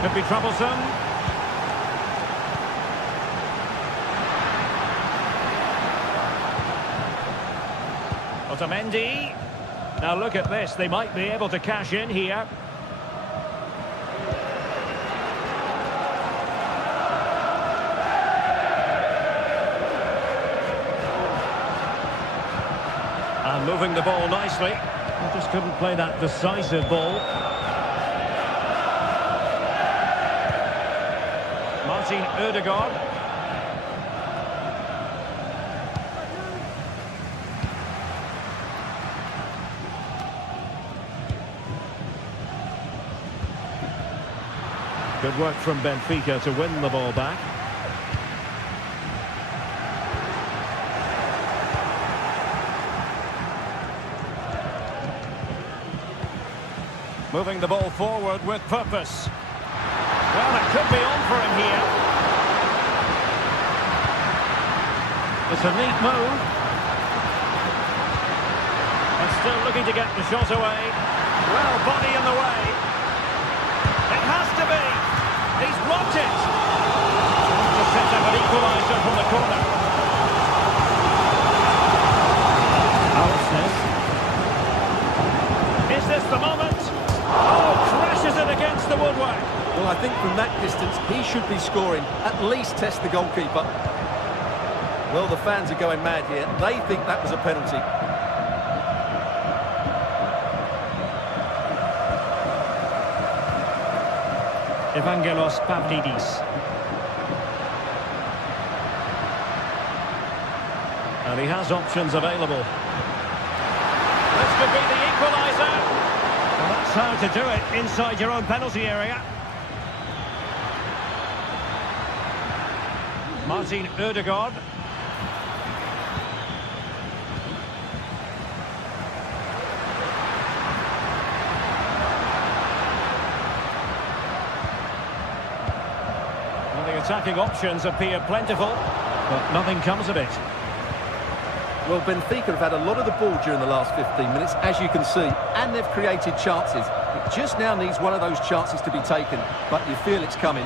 Could be troublesome. Otamendi. Now look at this, they might be able to cash in here. And moving the ball nicely. They just couldn't play that decisive ball. Martin Ødegaard. Good work from Benfica to win the ball back. Moving the ball forward with purpose. Well, it could be on for him here. It's a neat move. And still looking to get the shot away. Well, body in the way. It has to be. He's blocked it. To set up an equaliser from the corner. Alves. Is this the moment? Oh, crashes it against the woodwork. Well, I think from that distance, he should be scoring. At least test the goalkeeper. Well, the fans are going mad here. They think that was a penalty. Evangelos Pavlidis. And he has options available. This could be the equaliser. Well, that's how to do it inside your own penalty area. Martin Ødegaard. Well, the attacking options appear plentiful, but nothing comes of it. Well, Benfica have had a lot of the ball during the last 15 minutes, as you can see, and they've created chances. It just now needs one of those chances to be taken, but you feel it's coming.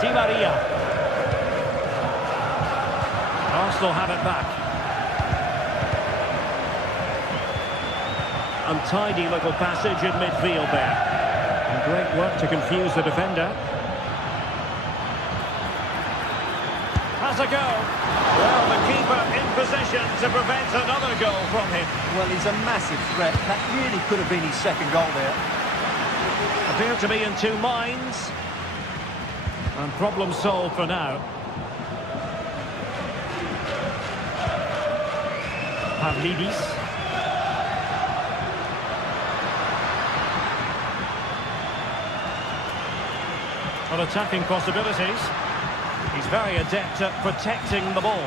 Di Maria. Arsenal have it back. Untidy little passage in midfield there. And great work to confuse the defender. Has a go. Well, the keeper in possession to prevent another goal from him. Well, he's a massive threat. That really could have been his second goal there. Appear to be in two minds. And problem solved for now. Pavlidis. On attacking possibilities. He's very adept at protecting the ball.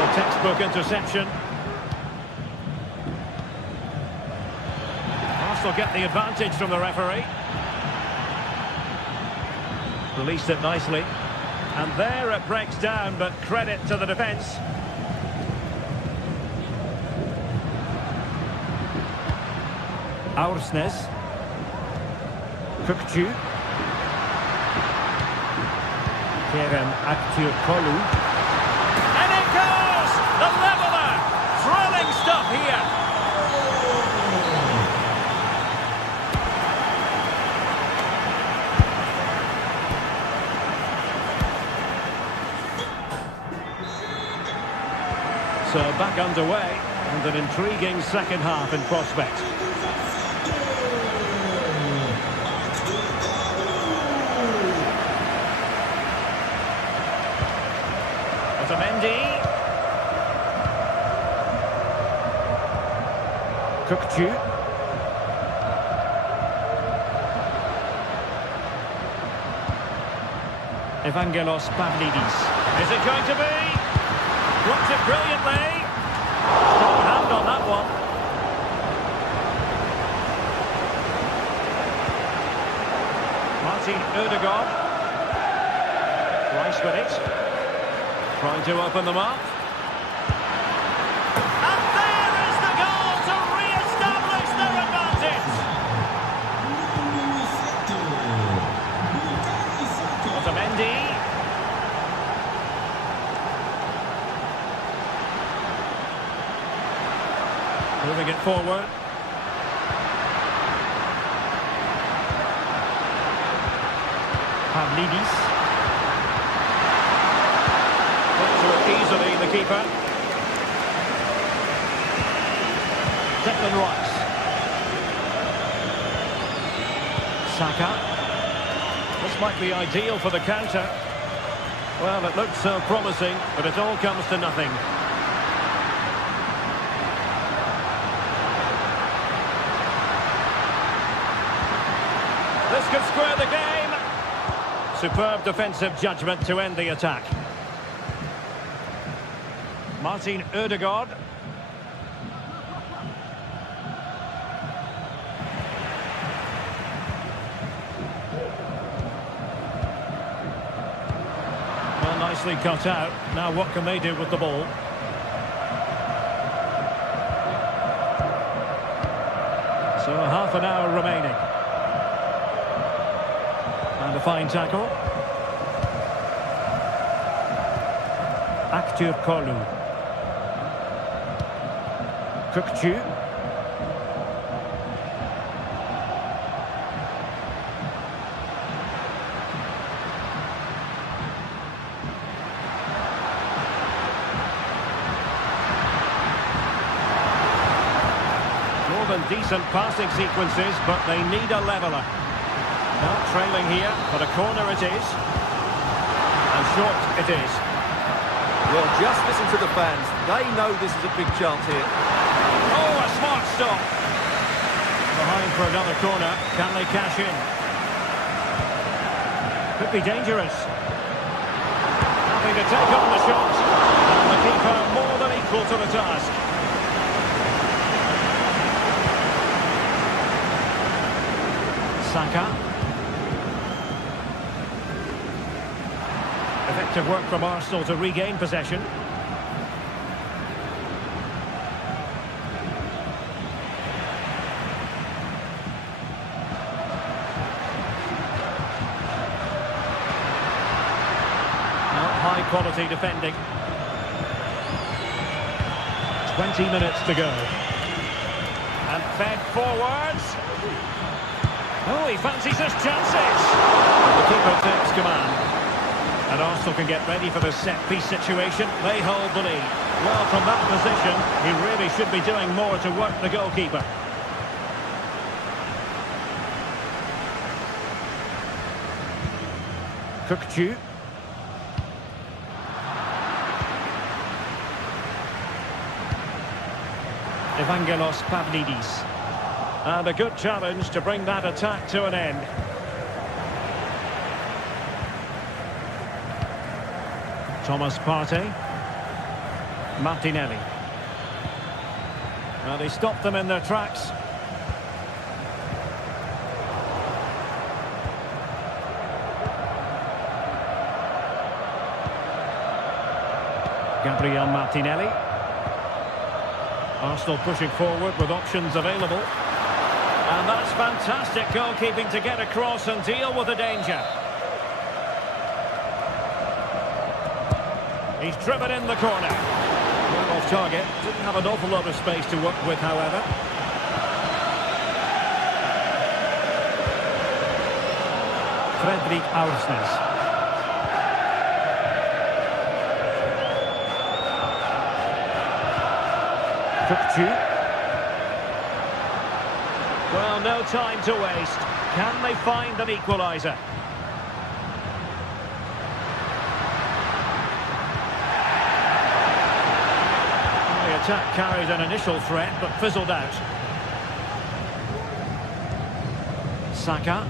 A textbook interception. Arsenal get the advantage from the referee. Released it nicely. And there it breaks down, but credit to the defence. Aursnes. Kukcu. Kerem Aktürkoğlu. And it goes! The leveller! Thrilling stuff here. So back underway, and an intriguing second half in prospect. Otamendi. Kukcu. Evangelos Pavlidis. Is it going to be? Blocked it brilliantly. Strong hand on that one. Martin Ødegaard. Rice with it. Trying to open them up. And there is the goal to re-establish their advantage. Otamendi. Moving it forward. Pavlidis. Easily, the keeper. Declan Rice. Saka. This might be ideal for the counter. Well, it looked so promising, but it all comes to nothing. This could square the game. Superb defensive judgment to end the attack. Martin Ødegaard. Well, nicely cut out. Now what can they do with the ball? So half an hour remaining. And a fine tackle. Aktürkoğlu. Kukcu. More than decent passing sequences, but they need a leveller. Not trailing here, but a corner it is. And short it is. Well, just listen to the fans. They know this is a big chance here. Oh, a smart stop. Behind for another corner. Can they cash in? Could be dangerous. Having to take on the shot. And the keeper more than equal to the task. Saka. Effective work from Arsenal to regain possession. High quality defending. 20 minutes to go. And fed forwards. Oh, he fancies his chances. The keeper takes command. And Arsenal can get ready for the set-piece situation. They hold the lead. Well, from that position, he really should be doing more to work the goalkeeper. Kukcu. Evangelos Pavlidis. And a good challenge to bring that attack to an end. Thomas Partey. Martinelli. Well, they stopped them in their tracks. Gabriel Martinelli. Arsenal pushing forward with options available. And that's fantastic goalkeeping to get across and deal with the danger. He's driven in the corner. Well off target. Didn't have an awful lot of space to work with, however. Fredrik Aursnes. Well, no time to waste. Can they find an equaliser? The attack carried an initial threat, but fizzled out. Saka.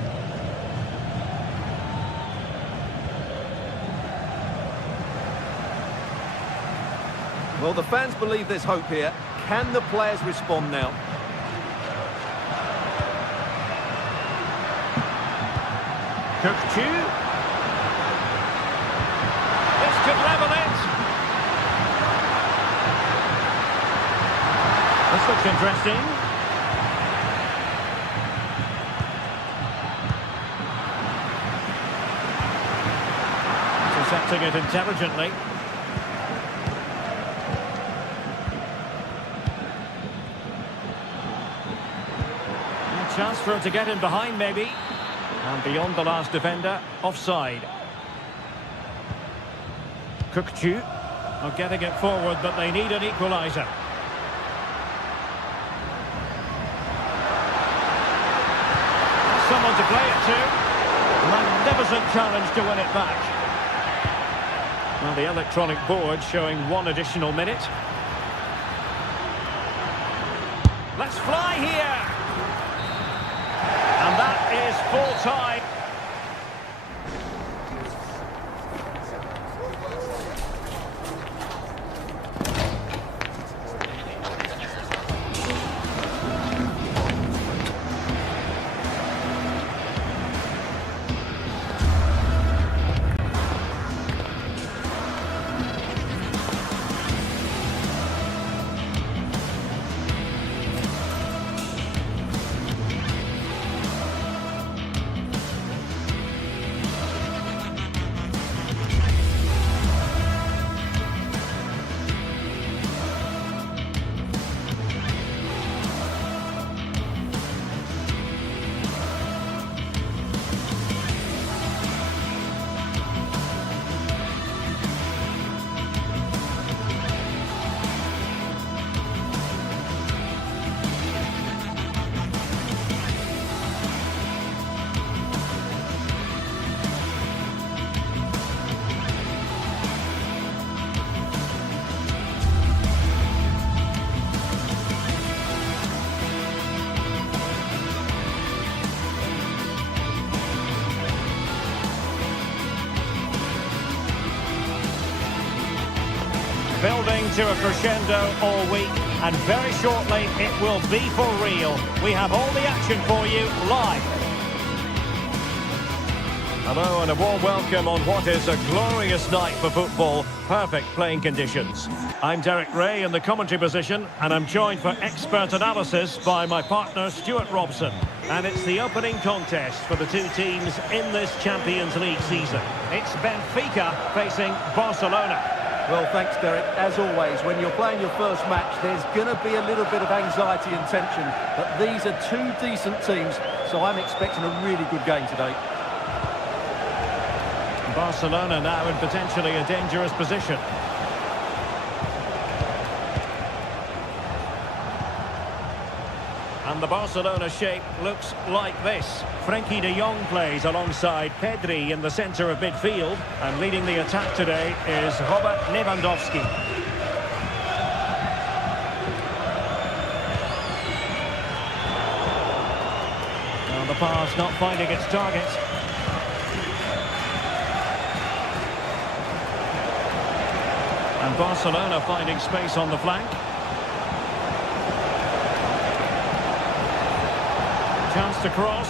Well, the fans believe there's hope here. Can the players respond now? Kökçü. This could level it. This looks interesting. Intercepting it intelligently. Chance for him to get in behind, maybe. And beyond the last defender, offside. Kökçü are getting it forward, but they need an equaliser. Someone to play it to. Magnificent challenge to win it back. Well, the electronic board showing 1 additional minute. Let's fly here. And that is full time. Building to a crescendo all week, and very shortly it will be for real. We have all the action for you live. Hello and a warm welcome on what is a glorious night for football. Perfect playing conditions. I'm Derek Ray in the commentary position, and I'm joined for expert analysis by my partner Stuart Robson. And it's the opening contest for the two teams in this Champions League season. It's Benfica facing Barcelona. Well, thanks, Derek. As always, when you're playing your first match, there's going to be a little bit of anxiety and tension. But these are two decent teams, so I'm expecting a really good game today. Barcelona now in potentially a dangerous position. And the Barcelona shape looks like this. Frenkie de Jong plays alongside Pedri in the centre of midfield. And leading the attack today is Robert Lewandowski. Well, the pass not finding its target. And Barcelona finding space on the flank. Chance to cross.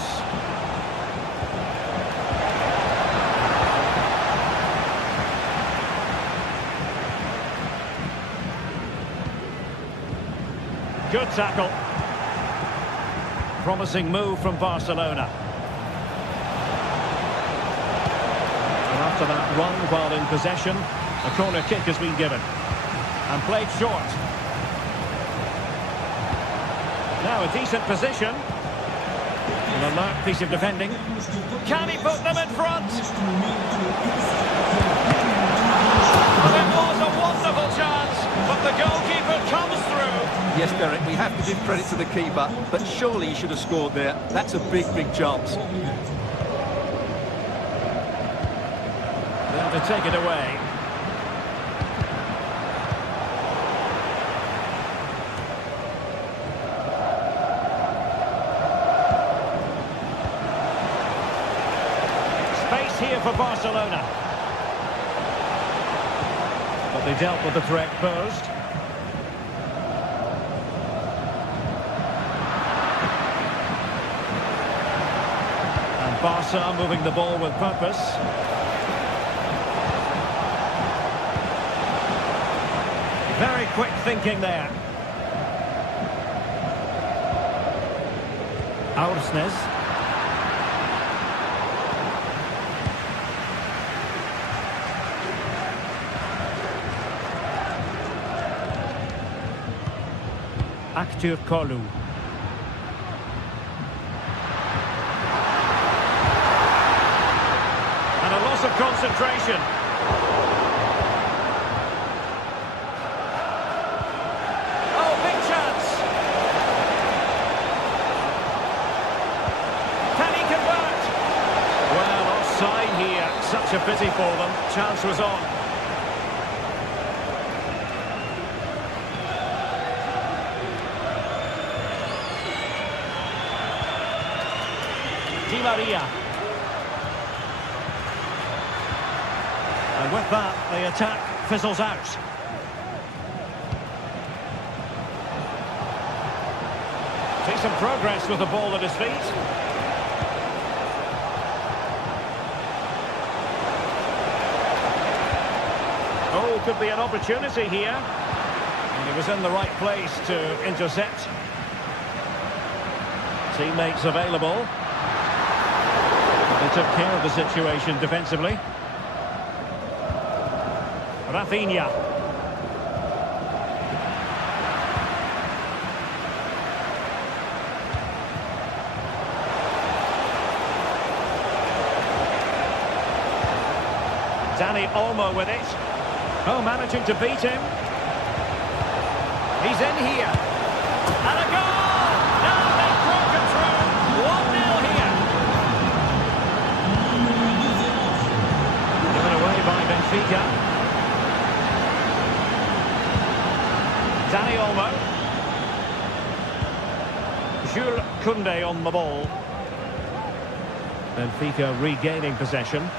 Good tackle. Promising move from Barcelona. And after that run while in possession, a corner kick has been given. And played short. Now a decent position. An alert piece of defending. Can he put them in front? Well, it was a wonderful chance, but the goalkeeper comes through. Yes, Derek, we have to give credit to the keeper, but surely he should have scored there. That's a big, big chance. There to take it away. Space here for Barcelona. But they dealt with the threat posed. And Barca moving the ball with purpose. Very quick thinking there. Aursnes. Aktur Kolu. And a loss of concentration. Oh, big chance. Can he convert? Well, offside here. Such a pity for them. Chance was on. Di Maria. And with that, the attack fizzles out. See some progress with the ball at his feet. Oh, could be an opportunity here. And he was in the right place to intercept. Teammates available. They took care of the situation defensively. Rafinha. Dani Olmo with it. Oh, managing to beat him. He's in here. And a goal! Now they've broken through. 1-0 here. Given away by Benfica. Dani Olmo. Jules Koundé on the ball. Benfica regaining possession.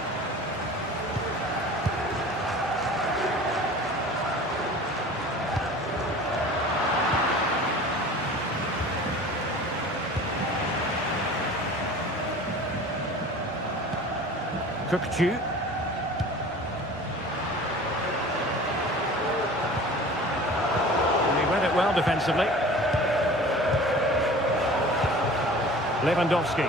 Kukçu. And he read it well defensively. Lewandowski.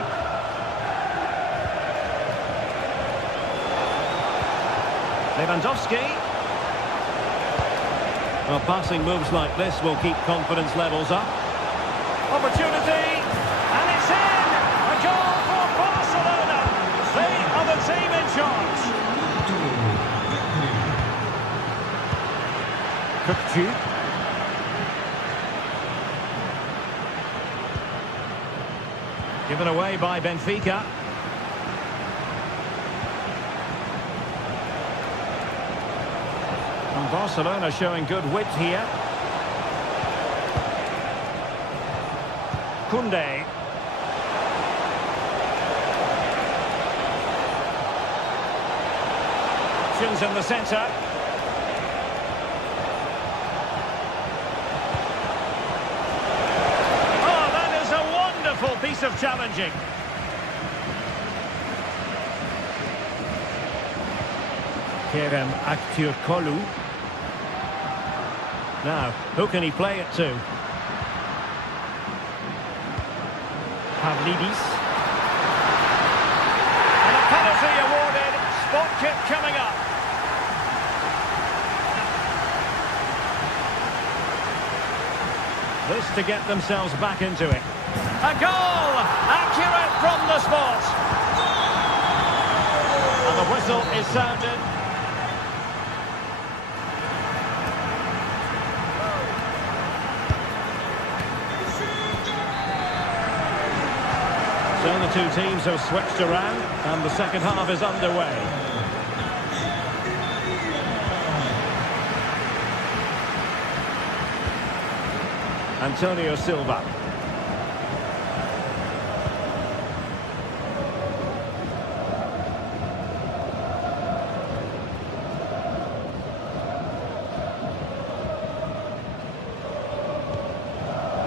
Lewandowski. Well, passing moves like this will keep confidence levels up. Opportunity. And it's in! A goal for Barcelona! They are the team in charge. Kukçu. Given away by Benfica. And Barcelona showing good width here. Koundé. Options in the centre. case of challenging. Kerem Aktürkoğlu. Now, who can he play it to? Pavlidis. And a penalty awarded. Spot kick coming up. This to get themselves back into it. A goal! Accurate from the spot. And the whistle is sounded. So the two teams have switched around and the second half is underway. Antonio Silva.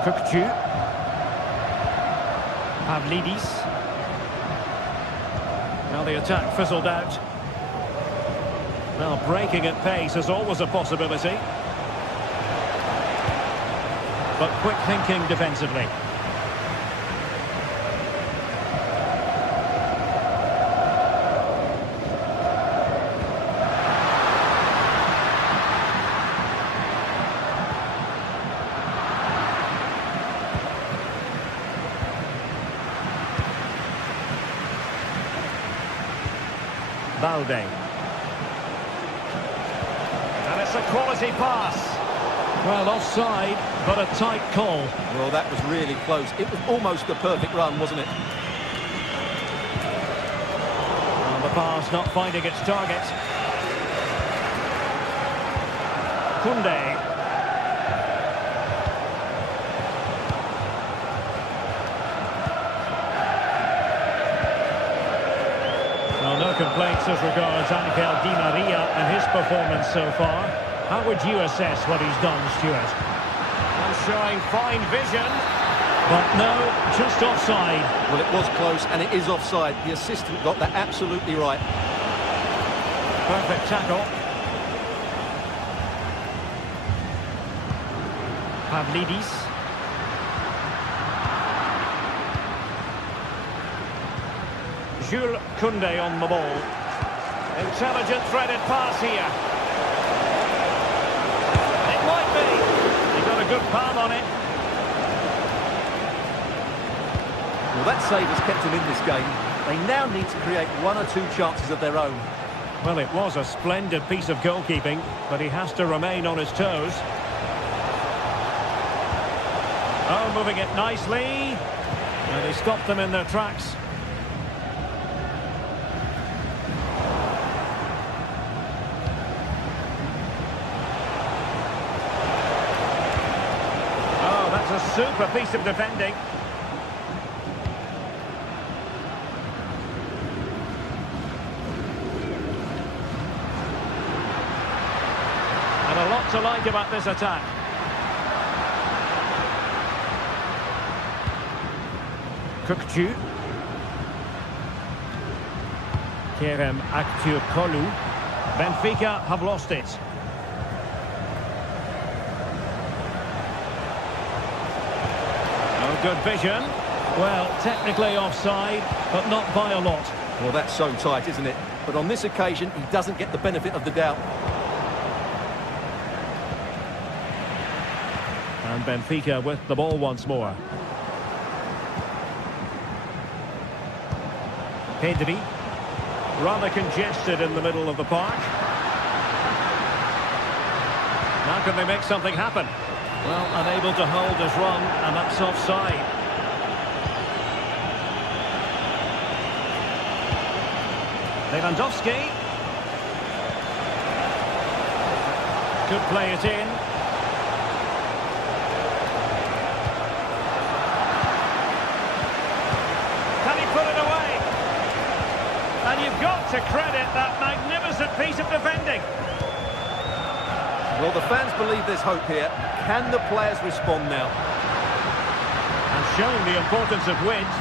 Kökçü. Pavlidis. Now the attack fizzled out. Now breaking at pace is always a possibility. But quick thinking defensively. Balde. And it's a quality pass. Well, offside, but a tight call. Well, that was really close. It was almost a perfect run, wasn't it? And the pass not finding its target. Koundé. Well, no complaints as regards Angel Di Maria and his performance so far. How would you assess what he's done, Stuart? And showing fine vision. But no, just offside. Well, it was close, and it is offside. The assistant got that absolutely right. Perfect tackle. Pavlidis. Jules Koundé on the ball. Intelligent threaded pass here. It might be. He got a good palm on it. Well, that save has kept them in this game. They now need to create one or two chances of their own. Well, it was a splendid piece of goalkeeping, but he has to remain on his toes. Oh, moving it nicely. And he stopped them in their tracks. Oh, that's a super piece of defending. And a lot to like about this attack. Kökçü. Kerem Aktürkoğlu. Benfica have lost it. Oh, good vision. Well, technically offside, but not by a lot. Well, that's so tight, isn't it? But on this occasion, he doesn't get the benefit of the doubt. And Benfica with the ball once more. Pedri, rather congested in the middle of the park. Now can they make something happen? Well, unable to hold his run, and that's offside. Lewandowski. Could play it in. Can he put it away? And you've got to credit that magnificent piece of defending. Well, the fans believe there's hope here. Can the players respond now? And shown the importance of width.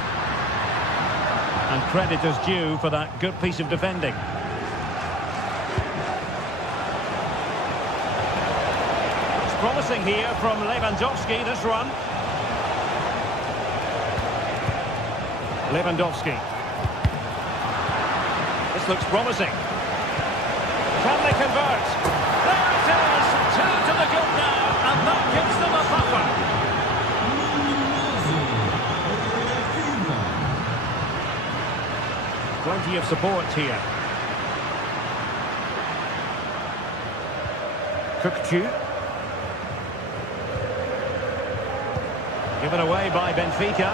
And credit is due for that good piece of defending. It's promising here from Lewandowski, this run. Lewandowski. This looks promising. Can they convert? There it is! 2 to the good now, and that gives them a buffer. Plenty of support here. Cookchu. Given away by Benfica.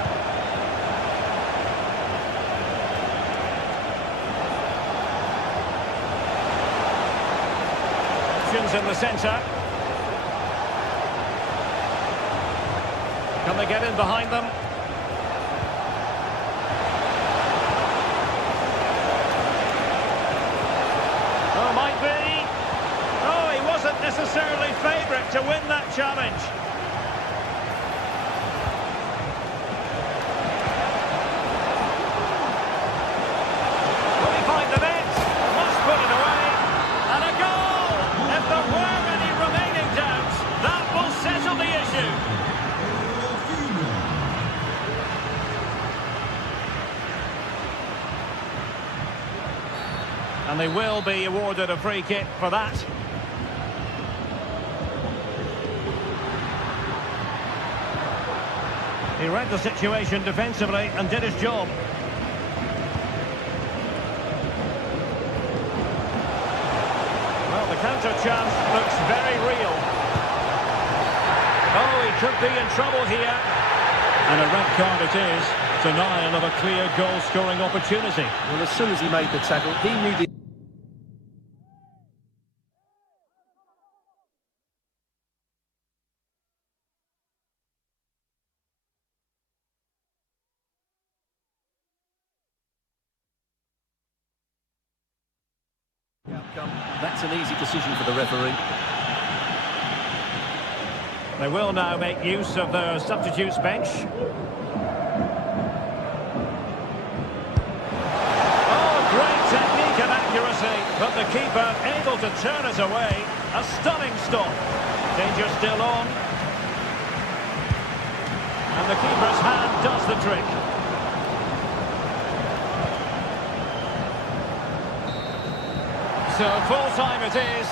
In the centre. Can they get in behind them? Oh, might be. Oh, he wasn't necessarily favourite to win that challenge. Will he find the net? Must put it away. And a goal! If there were any remaining doubts, that will settle the issue. And they will be awarded a free kick for that. He read the situation defensively and did his job. The counter chance looks very real. Oh, he could be in trouble here. And a red card it is. Denial of a clear goal-scoring opportunity. Well, as soon as he made the tackle, he knew the... That's an easy decision for the referee. They will now make use of their substitutes bench. Oh, great technique and accuracy, but the keeper able to turn it away. A stunning stop. Danger still on. And the keeper's hand does the trick. So full time it is.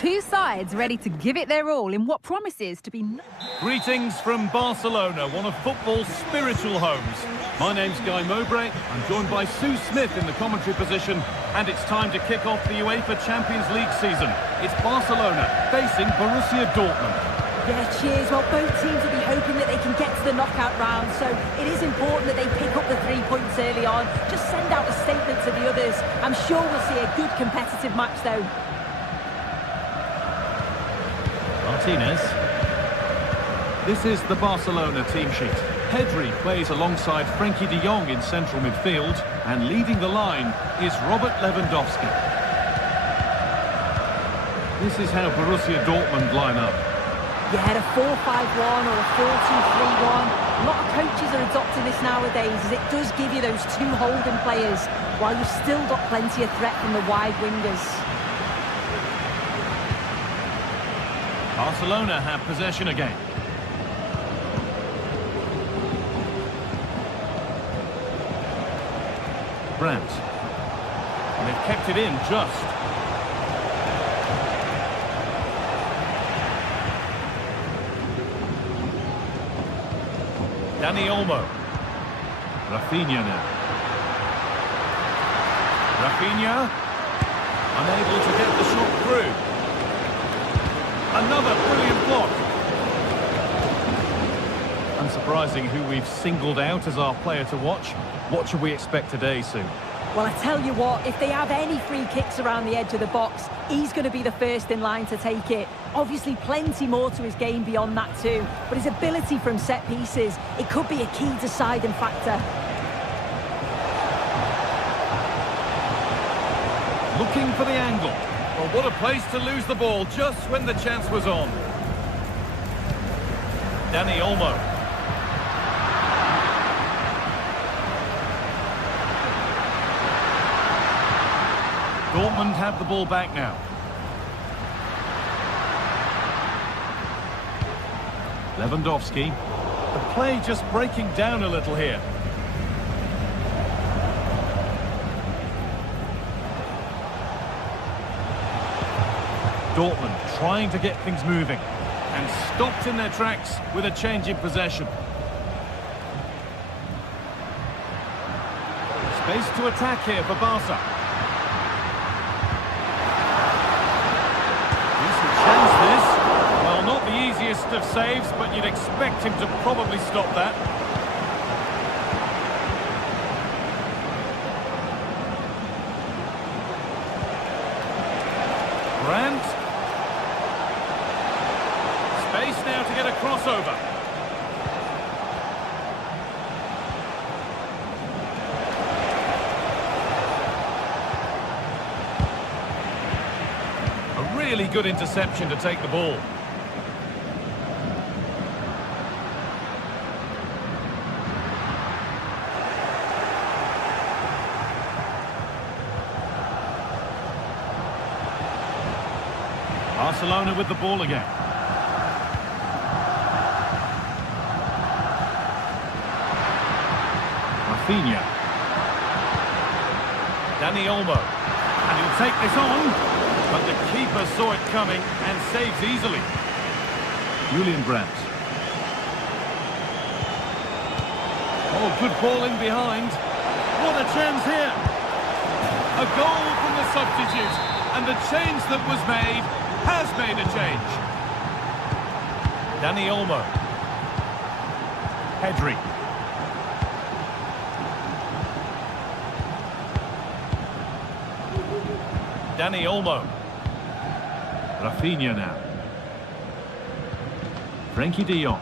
Two sides ready to give it their all in what promises to be... Greetings from Barcelona, one of football's spiritual homes. My name's Guy Mowbray. I'm joined by Sue Smith in the commentary position, and it's time to kick off the UEFA Champions League season. It's Barcelona facing Borussia Dortmund. Yeah, cheers. Well, both teams will be hoping that they can get to the knockout round, so it is important that they pick up the 3 points early on. Just send out a statement to the others. I'm sure we'll see a good competitive match, though. Martinez. This is the Barcelona team sheet. Pedri plays alongside Frenkie de Jong in central midfield, and leading the line is Robert Lewandowski. This is how Borussia Dortmund line up. Yeah, a 4-5-1 or a 4-2-3-1. A lot of coaches are adopting this nowadays, as it does give you those two holding players, while you've still got plenty of threat from the wide wingers. Barcelona have possession again. Brandt. And they've kept it in just. Dani Olmo. Rafinha now. Rafinha. Unable to get the shot through. Another brilliant block. Unsurprising who we've singled out as our player to watch. What should we expect today, Sue? Well, I tell you what, if they have any free kicks around the edge of the box, he's going to be the first in line to take it. Obviously, plenty more to his game beyond that too, but his ability from set pieces, it could be a key deciding factor. Looking for the angle. Well, what a place to lose the ball just when the chance was on. Dani Olmo. Dortmund have the ball back now. Lewandowski. The play just breaking down a little here. Dortmund trying to get things moving and stopped in their tracks with a change in possession. Space to attack here for Barca. Decent chance this. Well, not the easiest of saves, but you'd expect him to probably stop that. Brandt. Space now to get a crossover. A really good interception to take the ball. Barcelona with the ball again. Rafinha. Dani Olmo. And he'll take this on. But the keeper saw it coming and saves easily. Julian Brandt. Oh, good ball in behind. What a chance here. A goal from the substitute. And the change that was made has made a change. Dani Olmo. Pedri. Dani Olmo. Rafinha now. Frenkie de Jong.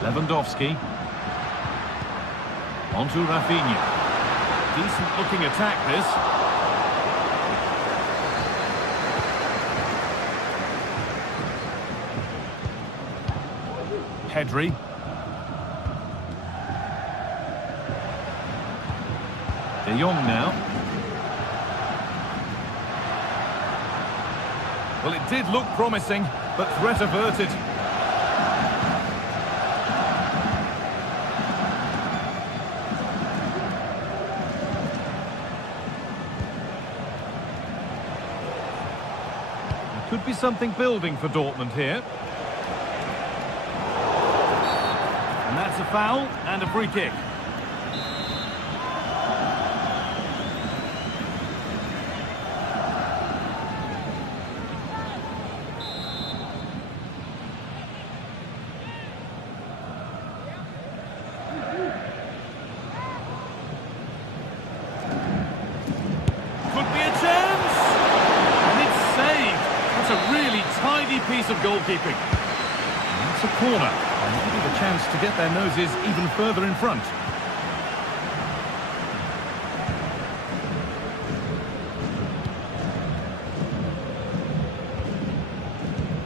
Lewandowski. Onto Rafinha. Decent looking attack this. Pedri. De Jong now. Well, it did look promising, but threat averted. There could be something building for Dortmund here. And that's a foul and a free kick. Piece of goalkeeping. And that's a corner, and maybe the chance to get their noses even further in front.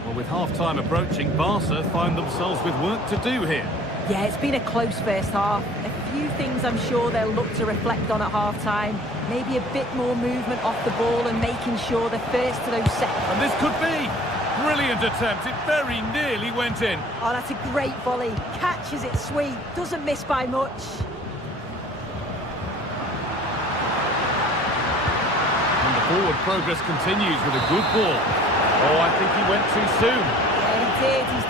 Well, With half-time approaching, Barca find themselves with work to do here. Yeah, it's been a close first half. A few things I'm sure they'll look to reflect on at half-time. Maybe a bit more movement off the ball and making sure they're first to those seconds. And this could be! Brilliant attempt, it very nearly went in. Oh, that's a great volley. Catches it sweet, doesn't miss by much. And the forward progress continues with a good ball. Oh, I think he went too soon. Yeah, he did. He's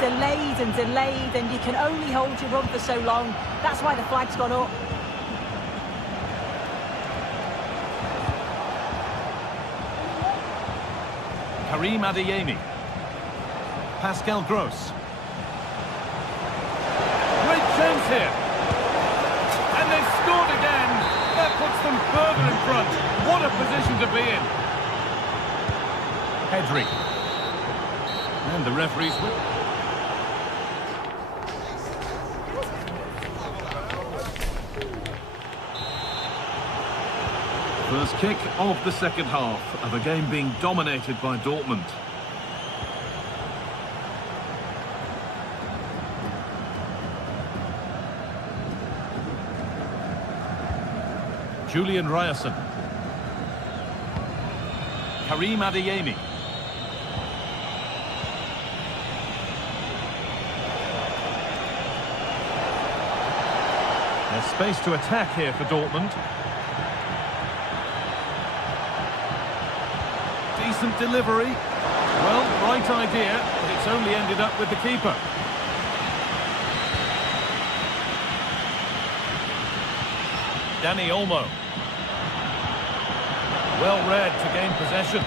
delayed, and you can only hold your run for so long. That's why the flag's gone up. Karim Adeyemi. Pascal Gross. Great chance here. And they've scored again. That puts them further in front. What a position to be in. Pedri. And the referee's whip. First kick of the second half of a game being dominated by Dortmund. Julian Ryerson. Karim Adeyemi. There's space to attack here for Dortmund. Decent delivery. Well, right idea, but it's only ended up with the keeper. Dani Olmo. Well read to gain possession.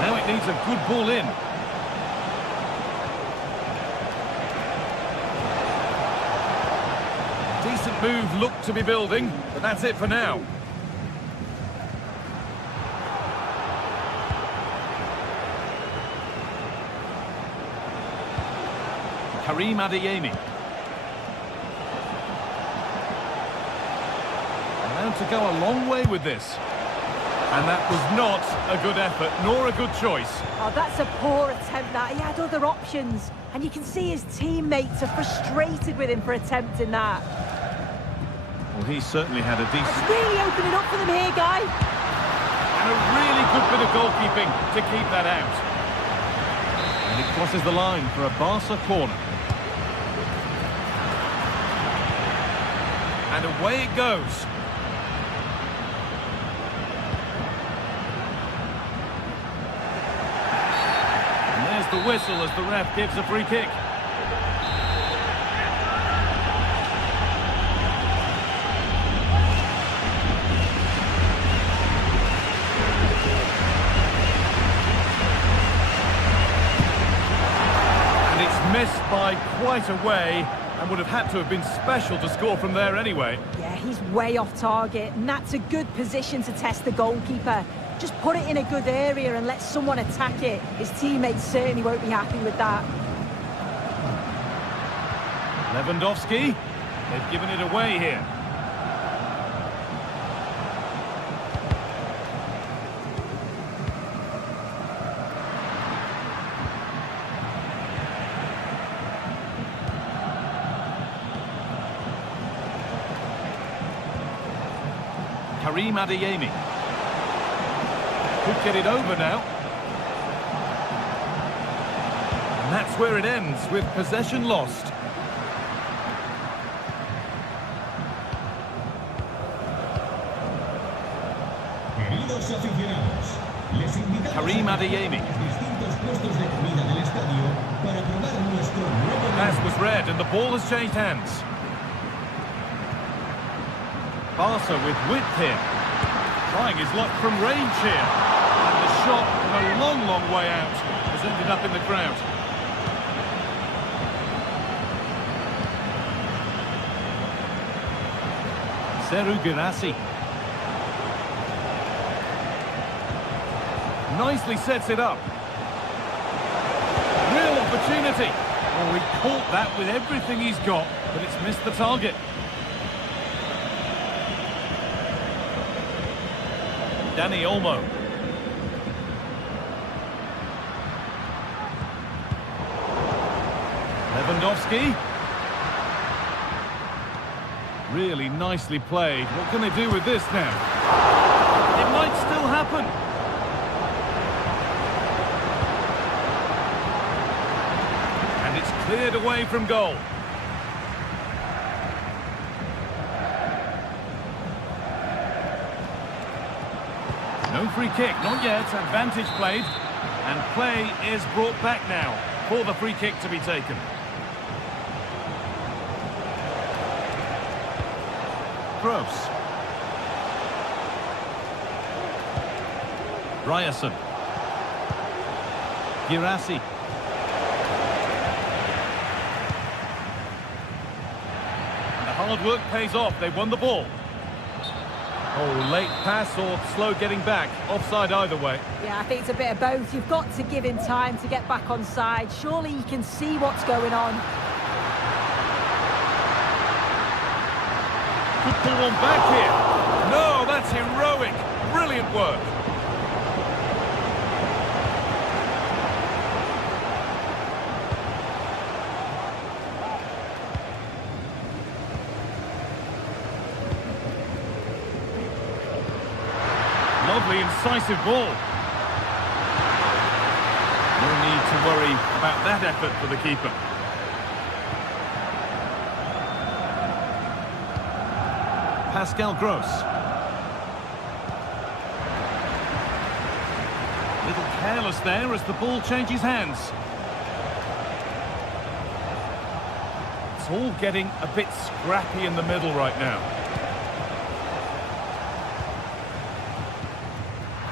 Now it needs a good ball in. Decent move looked to be building, but that's it for now. Karim Adeyemi. Allowed to go a long way with this. And that was not a good effort, nor a good choice. Oh, that's a poor attempt, that. He had other options. And you can see his teammates are frustrated with him for attempting that. Well, he certainly had a decent... It's really opening up for them here, Guy. And a really good bit of goalkeeping to keep that out. And it crosses the line for a Barca corner. And away it goes. And there's the whistle as the ref gives a free kick. And it's missed by quite a way. And would have had to have been special to score from there anyway. Yeah, he's way off target, and that's a good position to test the goalkeeper. Just put it in a good area and let someone attack it. His teammates certainly won't be happy with that. Lewandowski, they've given it away here. Karim Adeyemi. Could get it over now. And that's where it ends, with possession lost. Queridos aficionados, les invitamos Karim Adeyemi. a los distintos puestos de comida del estadio para probar nuestro nuevo Pass was read and the ball has changed hands. Barca with width here. Trying his luck from range here. And the shot from a long, long way out has ended up in the crowd. Serhou Guirassy. Nicely sets it up. Real opportunity. Oh, he caught that with everything he's got, but it's missed the target. Dani Olmo. Lewandowski. Really nicely played. What can they do with this now? It might still happen. And it's cleared away from goal. No free kick, not yet. Advantage played. And play is brought back now for the free kick to be taken. Gross. Ryerson. Girassi. And the hard work pays off. They won the ball. Oh, late pass or slow getting back. Offside either way. Yeah, I think it's a bit of both. You've got to give him time to get back on side. Surely he can see what's going on. Could pull one back here. No, that's heroic. Brilliant work. Lovely, incisive ball. No need to worry about that effort for the keeper. Pascal Gross. Little careless there as the ball changes hands. It's all getting a bit scrappy in the middle right now.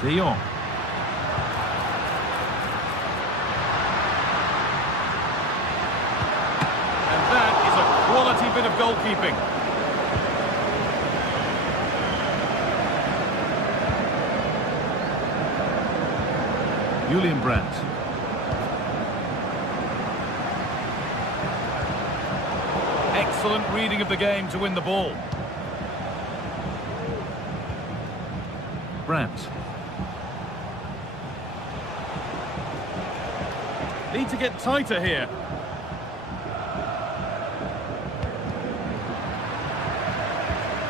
De Jong. And that is a quality bit of goalkeeping. Julian Brandt. Excellent reading of the game to win the ball. Brandt. Need to get tighter here.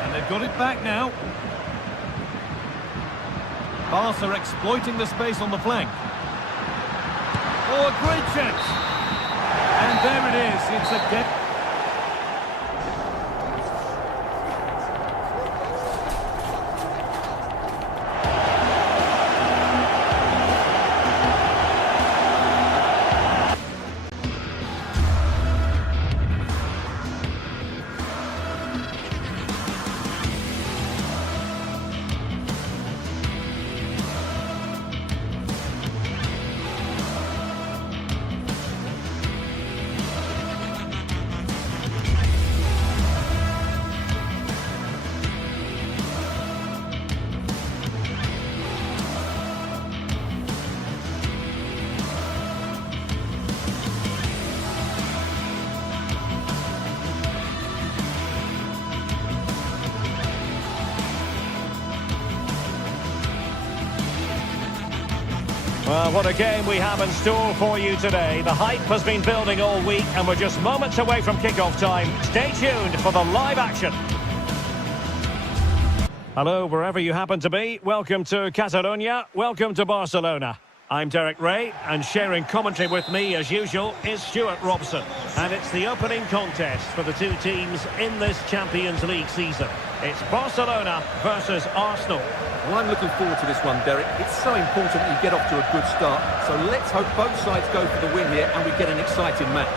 And they've got it back now. Barca exploiting the space on the flank. Oh, a great chance. And there it is. It's a get. Well, what a game we have in store for you today. The hype has been building all week and we're just moments away from kickoff time. Stay tuned for the live action. Hello, wherever you happen to be. Welcome to Catalonia. Welcome to Barcelona. I'm Derek Ray, and sharing commentary with me, as usual, is Stuart Robson. And it's the opening contest for the two teams in this Champions League season. It's Barcelona versus Arsenal. Well, I'm looking forward to this one, Derek. It's so important that you get off to a good start. So let's hope both sides go for the win here and we get an exciting match.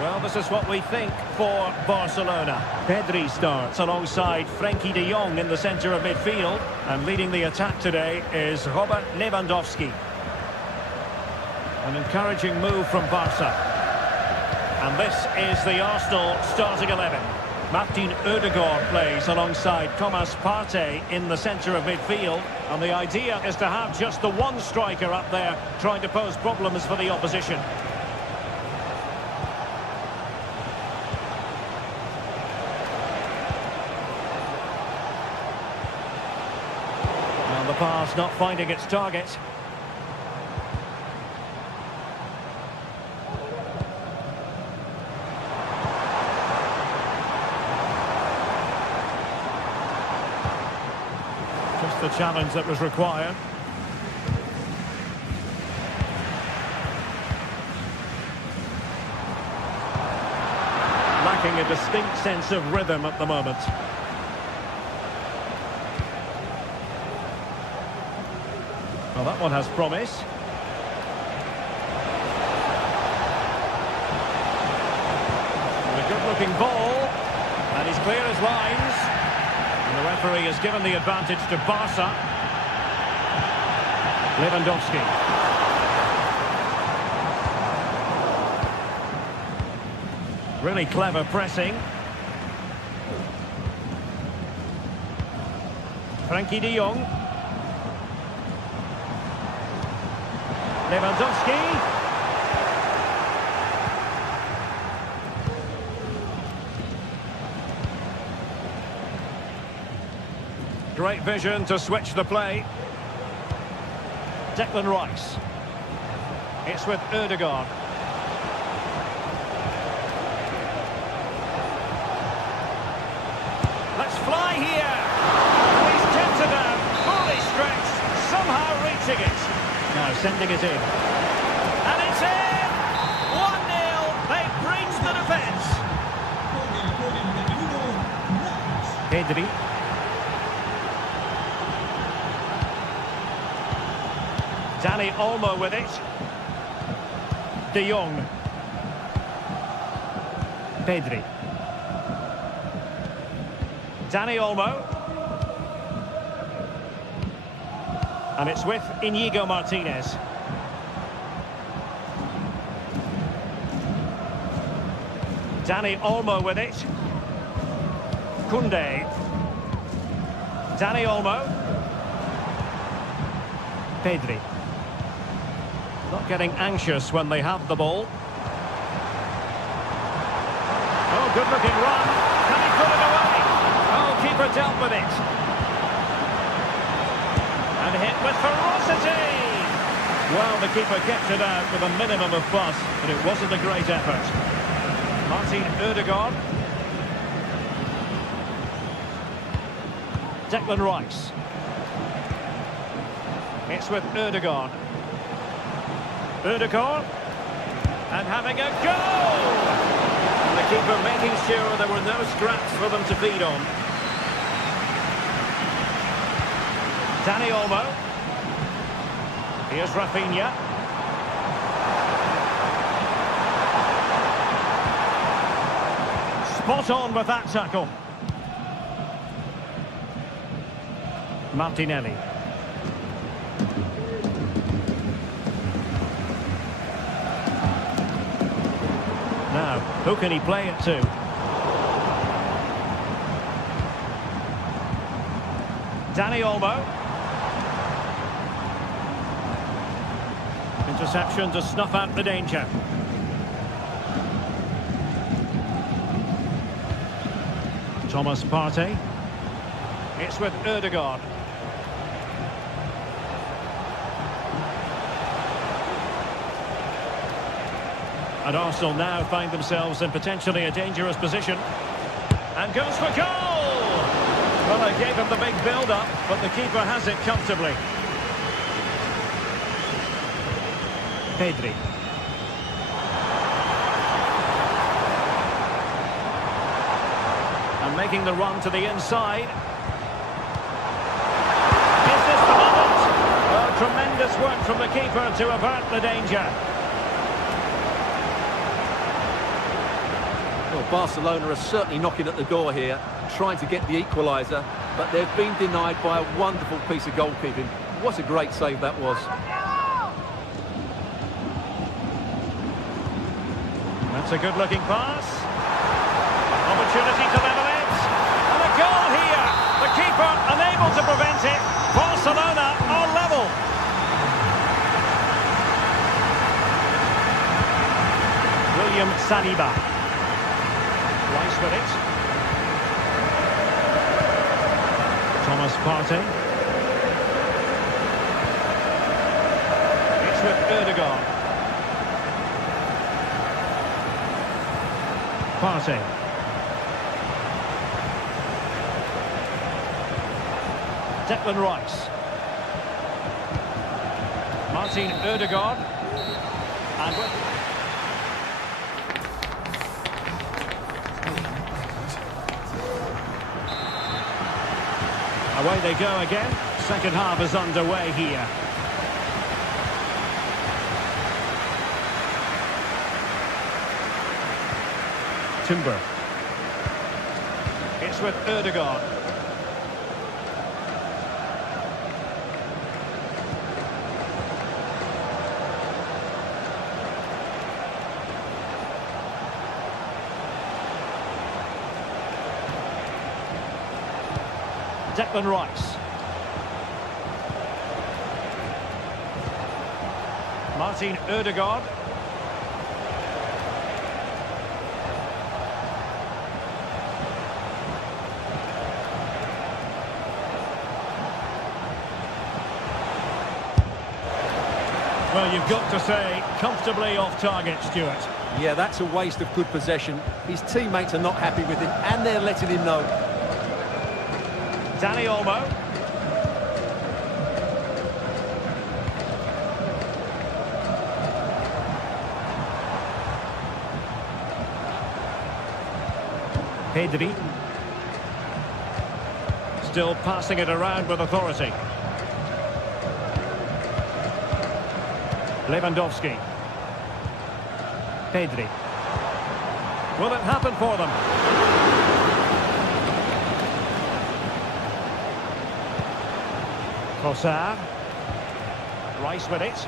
Well, this is what we think for Barcelona. Pedri starts alongside Frenkie de Jong in the centre of midfield. And leading the attack today is Robert Lewandowski. An encouraging move from Barca. And this is the Arsenal starting 11. Martin Odegaard plays alongside Thomas Partey in the centre of midfield. And the idea is to have just the one striker up there trying to pose problems for the opposition. pass not finding its target. Just the challenge that was required. Lacking a distinct sense of rhythm at the moment. Well, that one has promise. And a good-looking ball. And he's clear as lines. And the referee has given the advantage to Barca. Lewandowski. Really clever pressing. Frankie de Jong. Lewandowski. Great vision to switch the play. Declan Rice. It's with Ødegaard. Let's fly here. And he's tempted out, fully stretched, somehow reaching it. Now sending it in. And it's in! 1-0. They breached the defence. Pedri. Dani Olmo with it. De Jong. Pedri. Dani Olmo. And it's with Inigo Martinez. Dani Olmo with it. Koundé. Dani Olmo. Pedri. Not getting anxious when they have the ball. Oh, good-looking run. Can he put it away? Oh, keeper dealt with it. And hit with ferocity. Well, the keeper kept it out with a minimum of fuss, but it wasn't a great effort. Martin Ødegaard. Declan Rice. It's with Ødegaard. Ødegaard. And having a go! And the keeper making sure there were no scraps for them to feed on. Dani Olmo. Here's Rafinha. Spot on with that tackle. Martinelli. Now, who can he play it to? Dani Olmo. Interception to snuff out the danger. Thomas Partey. It's with Ødegaard. And Arsenal now find themselves in potentially a dangerous position. And goes for goal! Well, they gave him the big build-up, but the keeper has it comfortably. Pedri. And making the run to the inside. Is this the moment? Well, tremendous work from the keeper to avert the danger. Well, Barcelona are certainly knocking at the door here, trying to get the equaliser, but they've been denied by a wonderful piece of goalkeeping. What a great save that was. That's a good-looking pass. Opportunity to level it. And a goal here. The keeper unable to prevent it. Barcelona are level. William Saliba. Rice with it. Thomas Partey. Ødegaard. Partey. Declan Rice. Martin Ødegaard. And away they go again. Second half is underway here. Timber. It's with Ødegaard. Declan Rice. Martin Ødegaard. Well, you've got to say, comfortably off target, Stuart. Yeah, that's a waste of good possession. His teammates are not happy with him, and they're letting him know. Danny Olmo. Pedri. Still passing it around with authority. Lewandowski. Pedri. Will it happen for them? Trossard. Rice with it.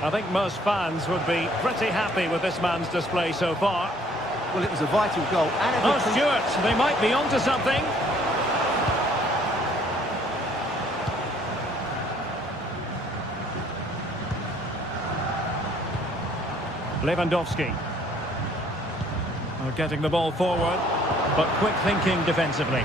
I think most fans would be pretty happy with this man's display so far. Well, it was a vital goal. And Oh, Stuart, they might be onto something. Lewandowski. Oh, getting the ball forward, but quick thinking defensively.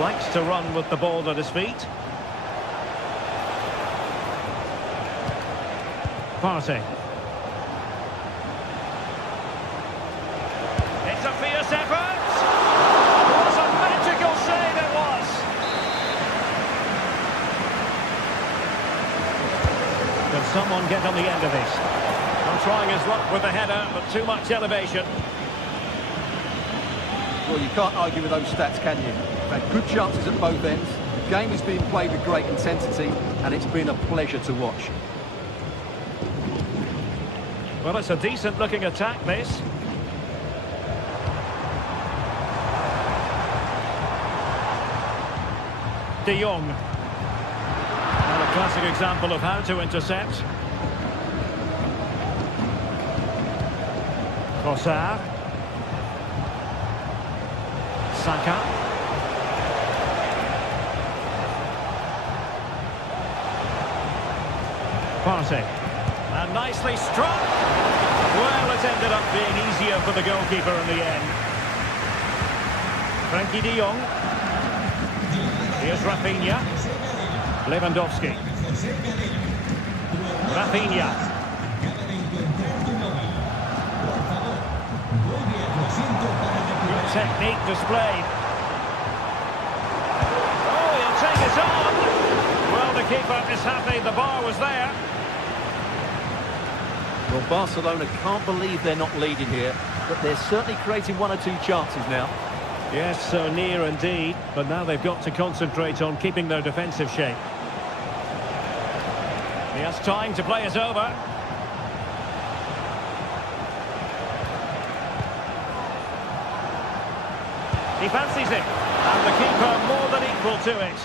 Likes to run with the ball at his feet. Partey. It's a fierce effort. What a magical save it was. Can someone get on the end of this? Not trying his luck with the header, but too much elevation. Well, you can't argue with those stats, can you? They've had good chances at both ends. The game is being played with great intensity, and it's been a pleasure to watch. Well, it's a decent-looking attack, this. De Jong. Well, a classic example of how to intercept. Trossard. Saka. Partey. And nicely struck. Well, it ended up being easier for the goalkeeper in the end. Frankie de Jong. Here's Rafinha. Lewandowski. Rafinha. Good technique displayed. Oh, he'll take it on. Well, the keeper is happy the bar was there. Well, Barcelona can't believe they're not leading here, but they're certainly creating one or two chances now. Yes, so near indeed, but now they've got to concentrate on keeping their defensive shape. He has time to play it over. He fancies it, and the keeper more than equal to it.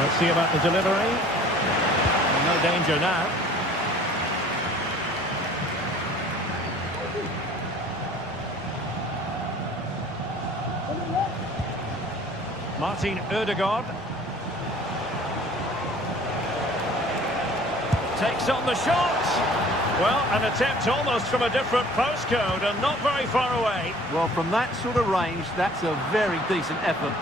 Let's see about the delivery. No danger now. Martin Ødegaard. Takes on the shot. Well, an attempt almost from a different postcode and not very far away. Well, from that sort of range, that's a very decent effort.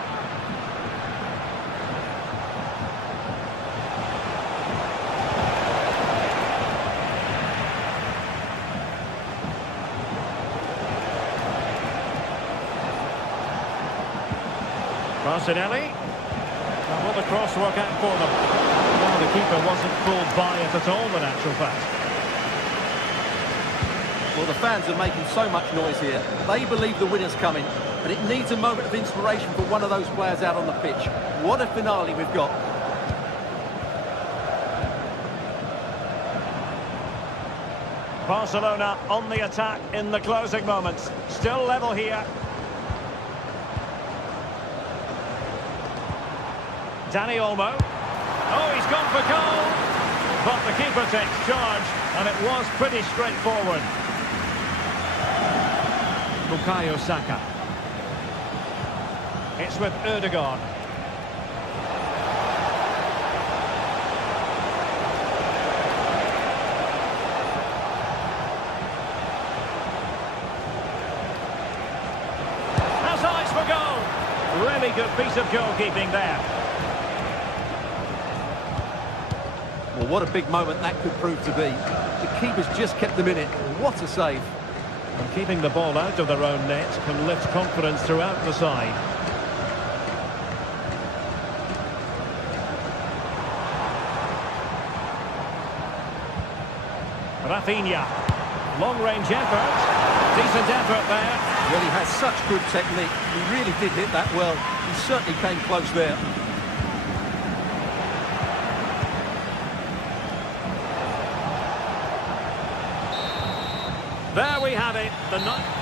Martinelli. Now will the cross work out for them? Well, the keeper wasn't fooled by it at all, in actual fact. Well, the fans are making so much noise here. They believe the winner's coming, and it needs a moment of inspiration for one of those players out on the pitch. What a finale we've got. Barcelona on the attack in the closing moments. Still level here. Dani Olmo. Oh, he's gone for goal. But the keeper takes charge, and it was pretty straightforward. Bukayo Saka. It's with Ødegaard. Has eyes for goal. Really good piece of goalkeeping there. Well, what a big moment that could prove to be. The keeper's just kept them in it. What a save. And keeping the ball out of their own net can lift confidence throughout the side. Rafinha. Long-range effort. Decent effort there. Well, he has such good technique. He really did hit that well. He certainly came close there. There we have it. The night.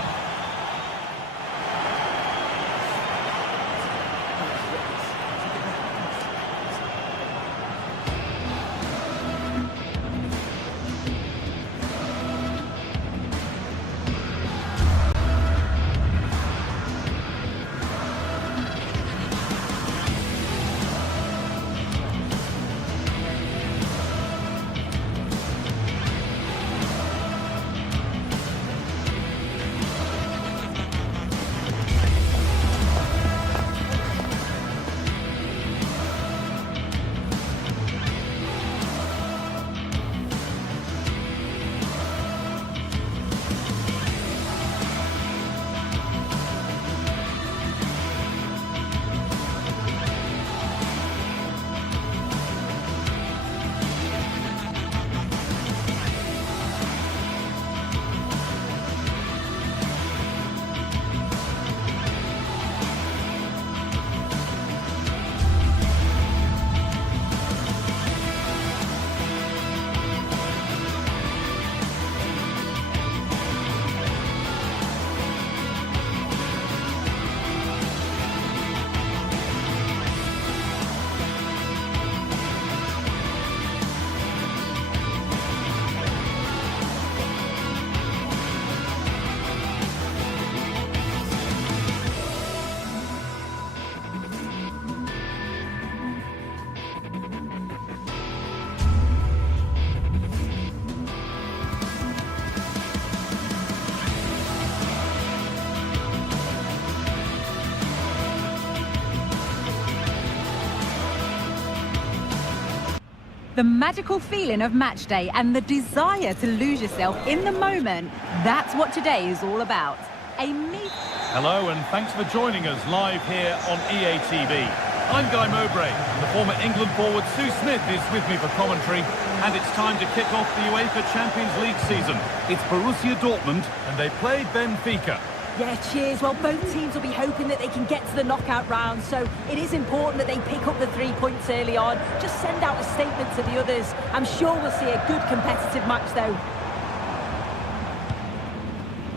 The magical feeling of match day and the desire to lose yourself in the moment, that's what today is all about. Hello and thanks for joining us live here on EA TV. I'm Guy Mowbray, and the former England forward Sue Smith is with me for commentary, and it's time to kick off the UEFA Champions League season. It's Borussia Dortmund and they play Benfica. Yeah, cheers. Well, both teams will be hoping that they can get to the knockout round, so it is important that they pick up the 3 points early on. Just send out a statement to the others. I'm sure we'll see a good competitive match, though.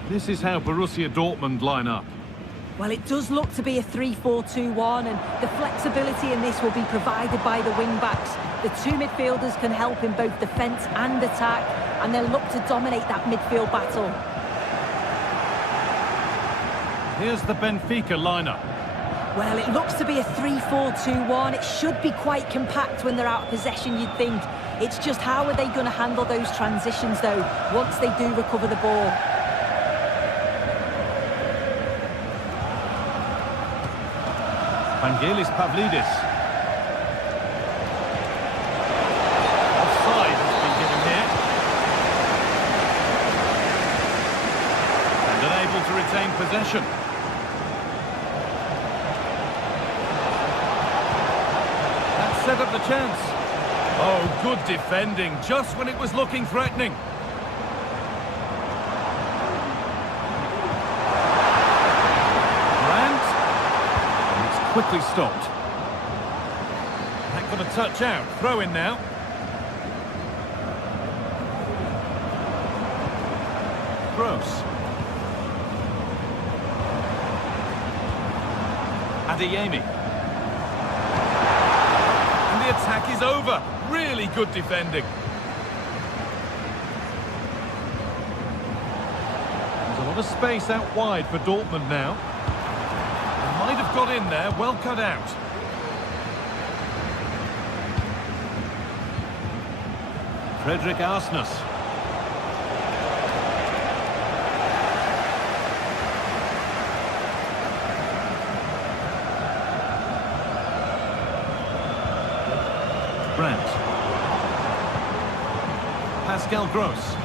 This is how Borussia Dortmund line up. Well, it does look to be a 3-4-2-1, and the flexibility in this will be provided by the wing-backs. The two midfielders can help in both defence and attack, and they'll look to dominate that midfield battle. Here's the Benfica lineup. Well, it looks to be a 3-4-2-1. It should be quite compact when they're out of possession, you'd think. It's just how are they going to handle those transitions, though, once they do recover the ball. Vangelis Pavlidis. Offside has been given here. And unable to retain possession. That set up the chance. Oh, good defending, just when it was looking threatening. Quickly stopped. That got a touch out. Throw in now. Gross. Adeyemi. And the attack is over. Really good defending. There's a lot of space out wide for Dortmund now. Might have got in there, well cut out. Frederick Arsnes. Brandt. Pascal Gross.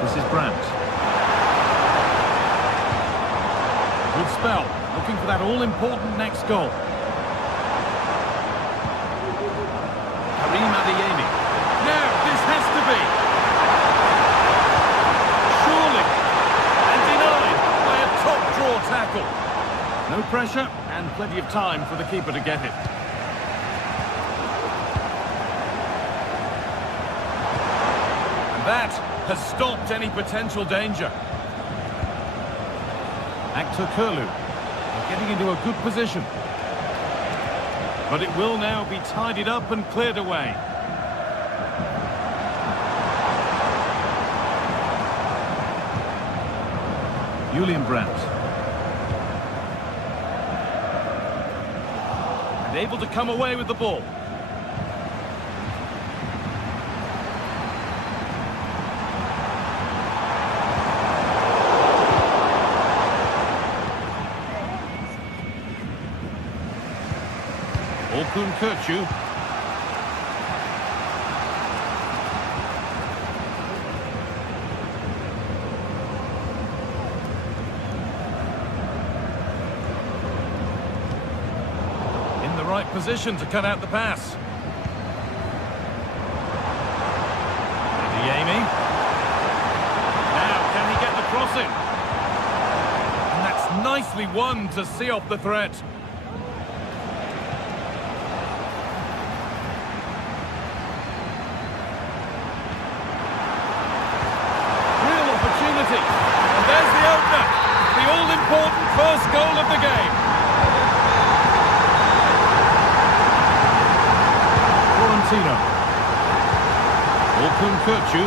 This is Brandt. Good spell, looking for that all-important next goal. Karim Adeyemi. Now, this has to be. Surely. And denied by a top-draw tackle. No pressure and plenty of time for the keeper to get it. And that has stopped any potential danger. Actor Kurlu getting into a good position. But it will now be tidied up and cleared away. Julian Brandt. And able to come away with the ball. Orkun Kökçü. In the right position to cut out the pass. Adeyemi. Now, can he get the crossing? And that's nicely won to see off the threat. And there's the opener, the all-important first goal of the game. Florentino. Orkun Kökçü.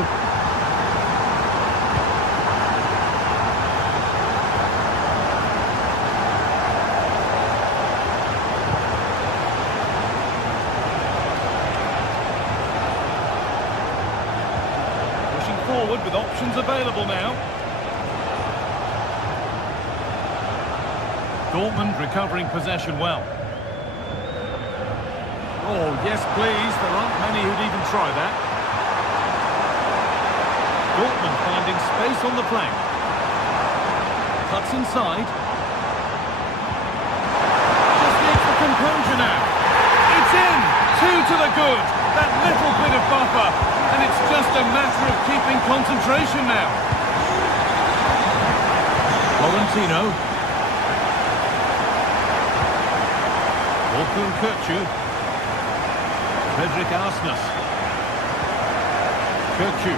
Pushing forward with options available now. Dortmund recovering possession well. Oh, yes, please. There aren't many who'd even try that. Dortmund finding space on the flank. Cuts inside. Just needs the composure now. It's in! 2 to the good. That little bit of buffer. And it's just a matter of keeping concentration now. Florentino. Orkun Kökçü. Frederick Arsnes. Kökçü.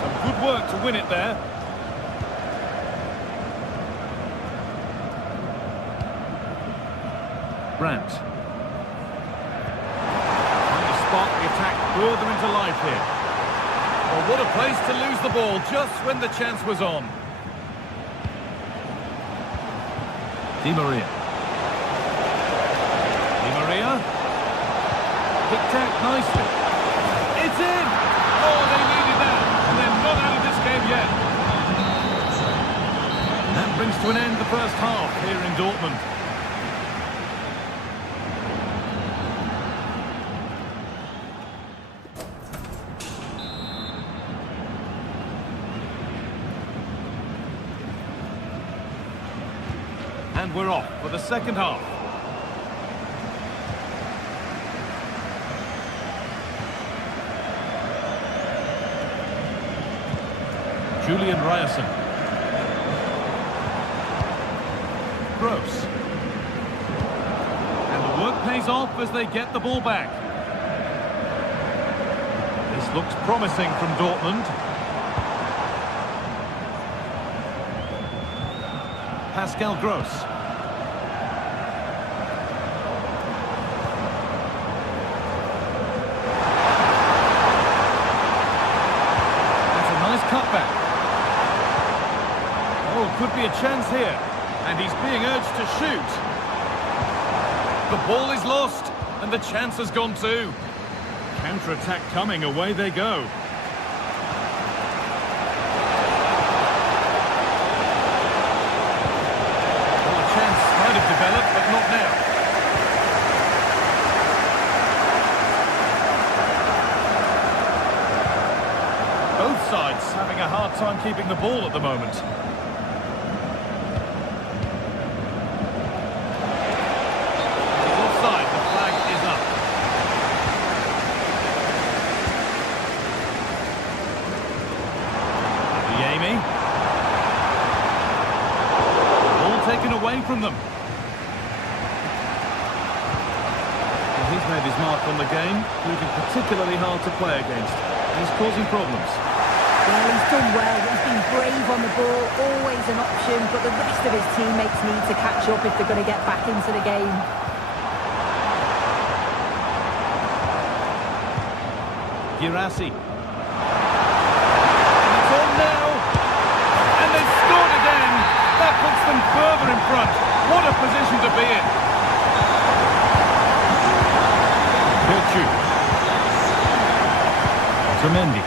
Some good work to win it there. Brandt. further into life here. Well, what a place to lose the ball just when the chance was on. Di Maria. Di Maria. Picked out nicely. It's in! Oh, they needed that. And they're not out of this game yet. That brings to an end the first half here in Dortmund. And we're off for the second half. Julian Ryerson. Gross. And the work pays off as they get the ball back. This looks promising from Dortmund. Pascal Gross. That's a nice cutback. Oh, could be a chance here. And he's being urged to shoot. The ball is lost, and the chance has gone too. Counter-attack coming, away they go. Well, a chance might have developed, but not now. Both sides having a hard time keeping the ball at the moment. Away from them. Well, he's made his mark on the game, proving particularly hard to play against. He's causing problems. Well, he's done well. He's been brave on the ball, always an option, but the rest of his teammates need to catch up if they're going to get back into the game. Girassi. And it's on now. And they've scored again. That puts them further in front. What a position to be in. Virtue. Otamendi.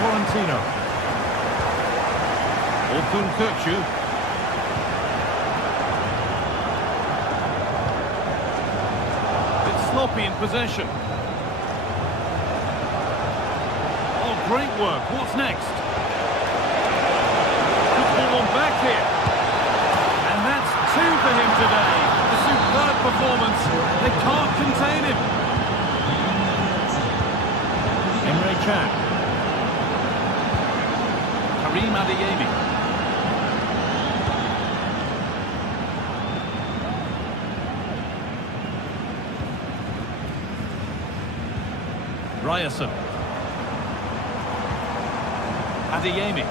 Florentino. Orkun Kökçü. It's sloppy in possession. Great work. What's next? Good ball on back here. And that's two for him today. A superb performance. They can't contain him. Emre Can. Karim Adeyemi. Ryerson. Adeyemi.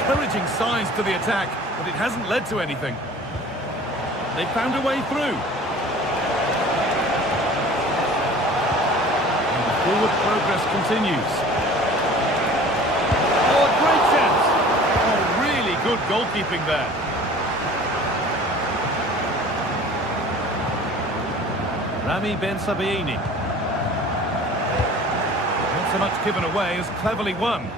Encouraging signs to the attack, but it hasn't led to anything. They found a way through. And the forward progress continues. Oh, a great chance. Oh, really good goalkeeping there. Rami Ben Sabaini. Not so much given away as cleverly won.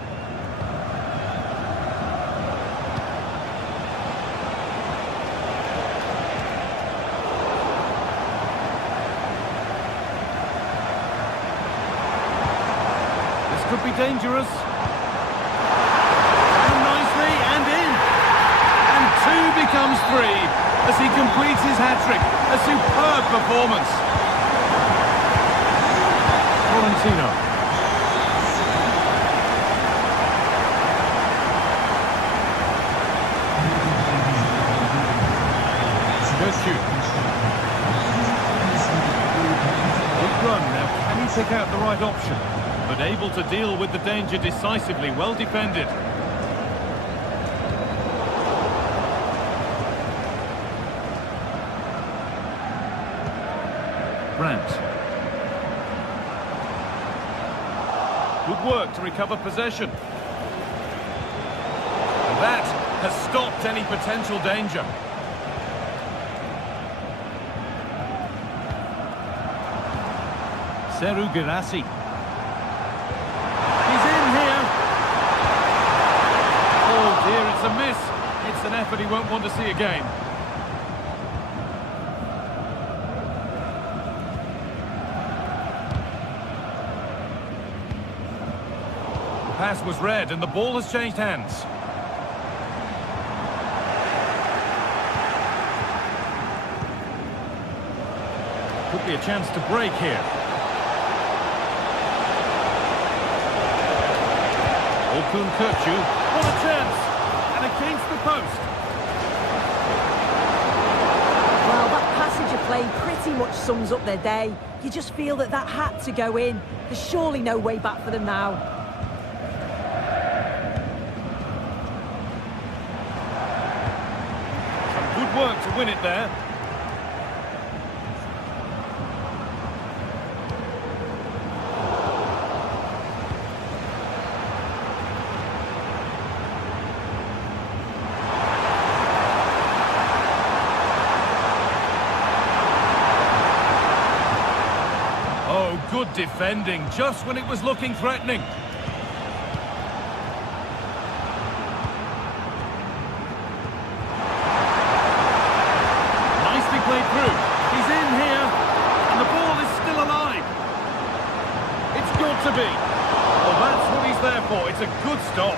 Could be dangerous. And nicely, and in. And two becomes three as he completes his hat-trick. A superb performance. Florentino. Kökçü. Good run. Now, can he pick out the right option? But able to deal with the danger decisively, well defended. France. Good work to recover possession. And that has stopped any potential danger. Seru Girassi. He's in here. Oh dear, it's a miss. It's an effort he won't want to see again. The pass was read and the ball has changed hands. Could be a chance to break here. Okun Kirchu, what a chance! And against the post. Well, that passage of play pretty much sums up their day. You just feel that that had to go in. There's surely no way back for them now. Some good work to win it there. Good defending, just when it was looking threatening. Nicely played through. He's in here, and the ball is still alive. It's got to be. Well, that's what he's there for. It's a good stop.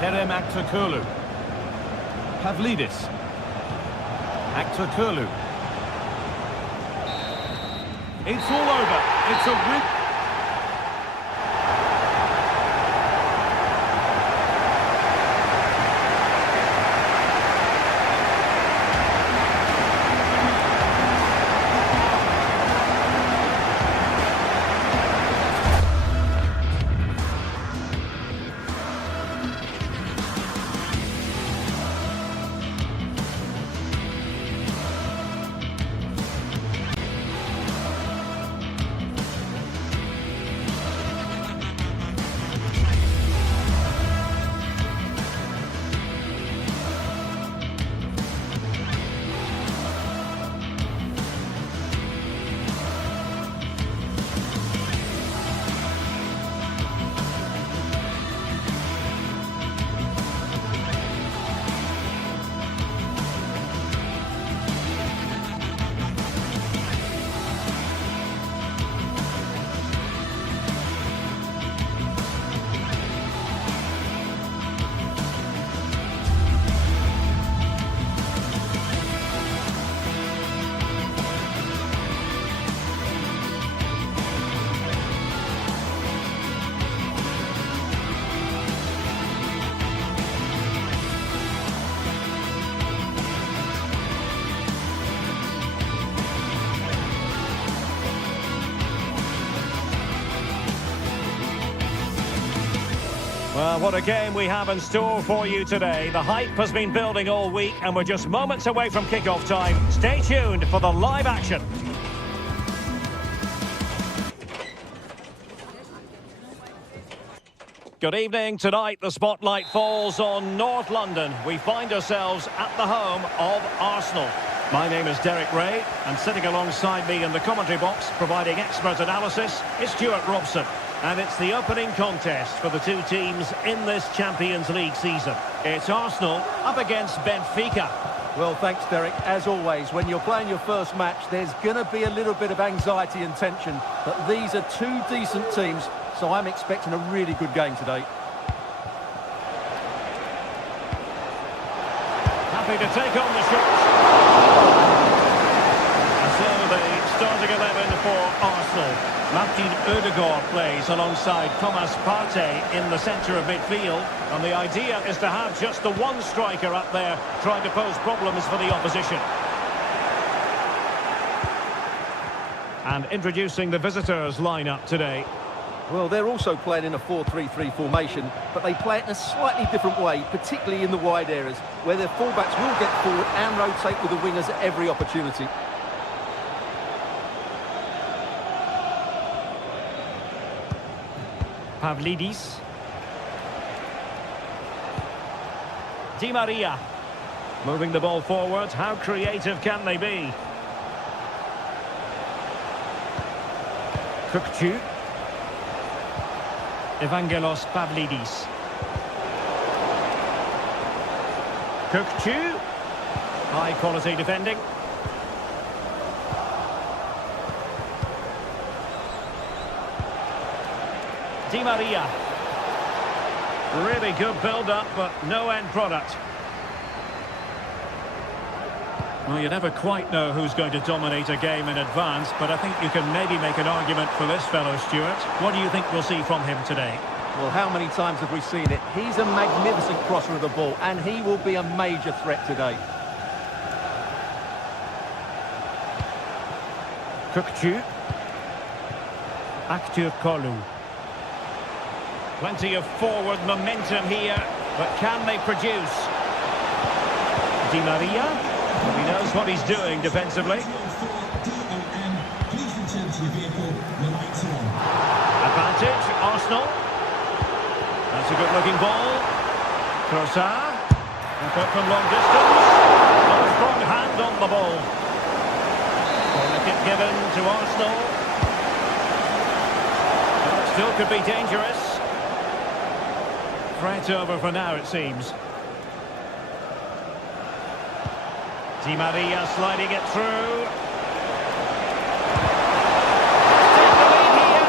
Kerem Aktürkoğlu. Pavlidis. Aktürkoğlu. It's all over. It's a win. Well, what a game we have in store for you today. The hype has been building all week and we're just moments away from kick-off time. Stay tuned for the live action. Good evening. Tonight the spotlight falls on North London. We find ourselves at the home of Arsenal. My name is Derek Ray, and sitting alongside me in the commentary box, providing expert analysis, is Stuart Robson. And it's the opening contest for the two teams in this Champions League season. It's Arsenal up against Benfica. Well, thanks, Derek. As always, when you're playing your first match, there's going to be a little bit of anxiety and tension. But these are two decent teams, so I'm expecting a really good game today. Happy to take on the shot. And so the starting 11 for Arsenal. Martin Ødegaard plays alongside Thomas Partey in the centre of midfield. And the idea is to have just the one striker up there trying to pose problems for the opposition. And introducing the visitors lineup today. Well, they're also playing in a 4-3-3 formation, but they play it in a slightly different way, particularly in the wide areas, where their fullbacks will get forward and rotate with the wingers at every opportunity. Pavlidis. Di Maria. Moving the ball forward. How creative can they be? Kukçu. Evangelos Pavlidis. Kukçu. High quality defending. Di Maria. Really good build-up, but no end product. Well, you never quite know who's going to dominate a game in advance, but I think you can maybe make an argument for this fellow, Stuart. What do you think we'll see from him today? Well, how many times have we seen it? He's a magnificent crosser of the ball, and he will be a major threat today. Kukçu. Aktürkoğlu. Plenty of forward momentum here, but can they produce? Di Maria. He knows what he's doing defensively. Advantage, Arsenal. That's a good-looking ball. Trossard. And put from long distance. A strong hand on the ball. Corner kick given to Arsenal. Well, it still could be dangerous. Threat over for now, it seems. Di Maria sliding it through. Take the lead here.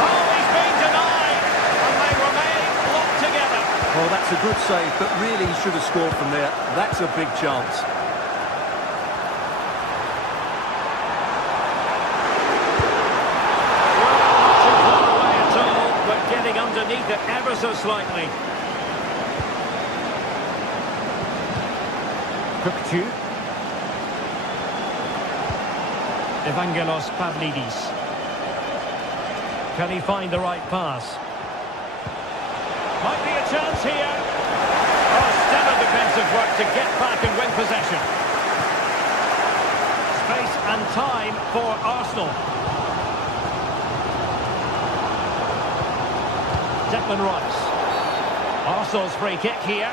Oh, he's been denied. And they remain locked together. Well, that's a good save, but really he should have scored from there. That's a big chance. Well, not too far away at all, but getting underneath it ever so slightly. Kukçu. Evangelos Pavlidis. Can he find the right pass? Might be a chance here. Oh, stellar defensive work to get back and win possession. Space and time for Arsenal. Declan Rice. Arsenal's free kick here.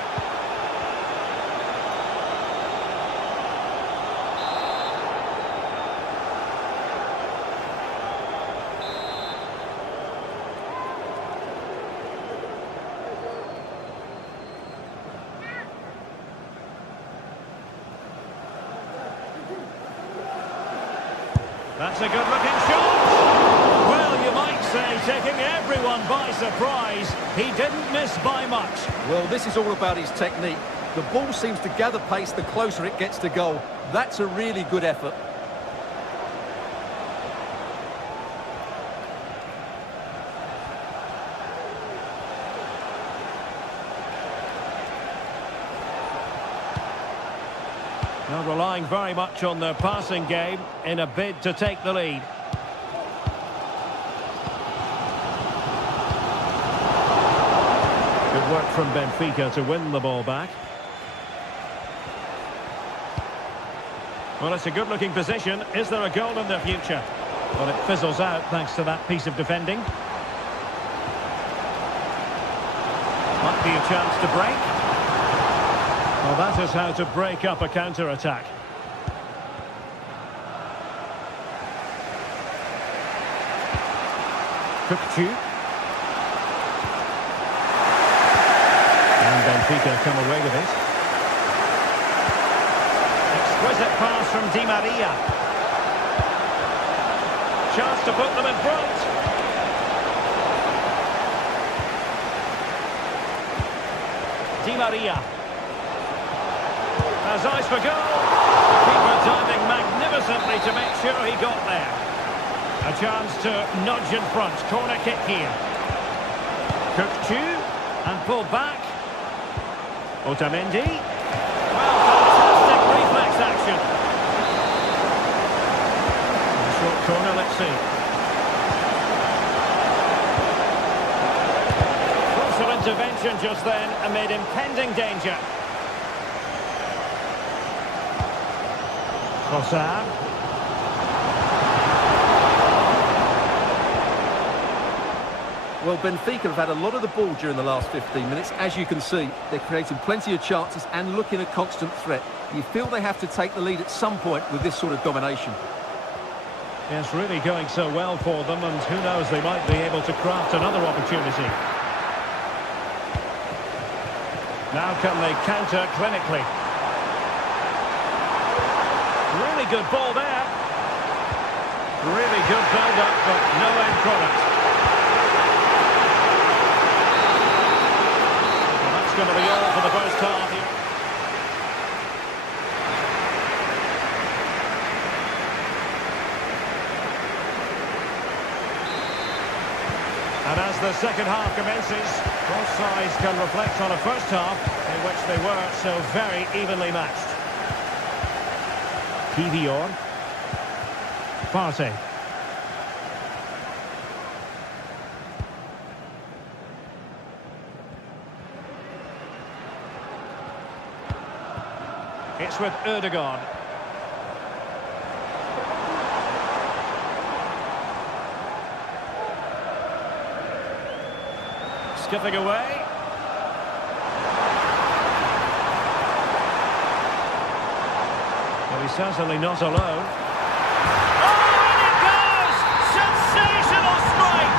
That's a good-looking shot. Well, you might say, taking everyone by surprise. He didn't miss by much. Well, this is all about his technique. The ball seems to gather pace the closer it gets to goal. That's a really good effort. Now relying very much on their passing game in a bid to take the lead. Good work from Benfica to win the ball back. Well, it's a good-looking position. Is there a goal in their future? Well, it fizzles out thanks to that piece of defending. Might be a chance to break. Well, that is how to break up a counter-attack. Kukçu. And Benfica come away with it. Exquisite pass from Di Maria. Chance to put them in front. Di Maria. Has eyes for goal. Keeper diving magnificently to make sure he got there. A chance to nudge in front. Corner kick here. Kukçu. And pulled back. Otamendi. Well, fantastic reflex action. A short corner, let's see. scores then amid impending danger. Trossard. Well, Benfica have had a lot of the ball during the last 15 minutes. As you can see, they're creating plenty of chances and looking a constant threat. You feel they have to take the lead at some point with this sort of domination. Yes, really going so well for them, and who knows, they might be able to craft another opportunity. Now can they counter clinically? Really good ball there. Really good build-up, but no end product. Well, that's going to be all for the first half here. And as the second half commences, both sides can reflect on a first half in which they were so very evenly matched. TV4. Partey. It's with Ødegaard. Skipping away. Well, he's certainly not alone. Oh, and it goes! Sensational strike!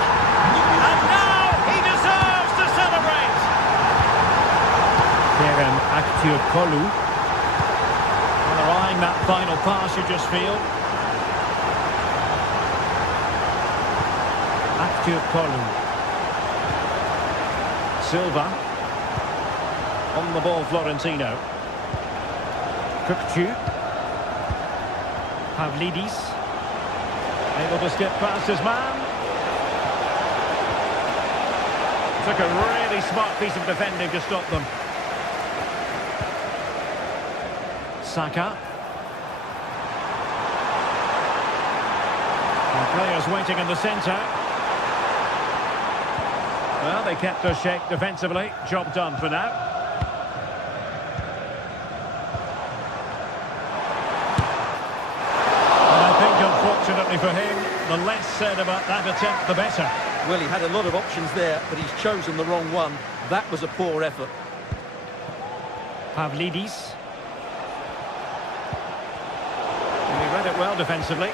And now he deserves to celebrate! Kerem Aktürkoğlu. Well, they're eyeing that final pass, you just feel. Aktürkoğlu. Silva. On the ball, Florentino. Kukçu. Pavlidis. Able to skip past his man. Took a really smart piece of defending to stop them. Saka. And players waiting in the centre. Well, they kept their shape defensively. Job done for now. And I think, unfortunately for him, the less said about that attempt, the better. Well, he had a lot of options there, but he's chosen the wrong one. That was a poor effort. Pavlidis. And he read it well defensively.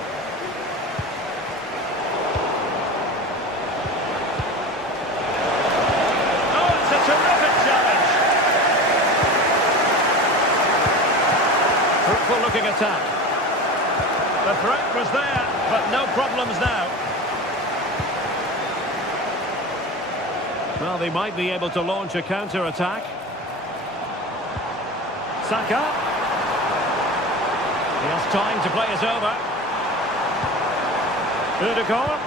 Looking attack. The threat was there, but no problems now. Well, they might be able to launch a counter-attack. Saka. He has time to play it over. Ødegaard.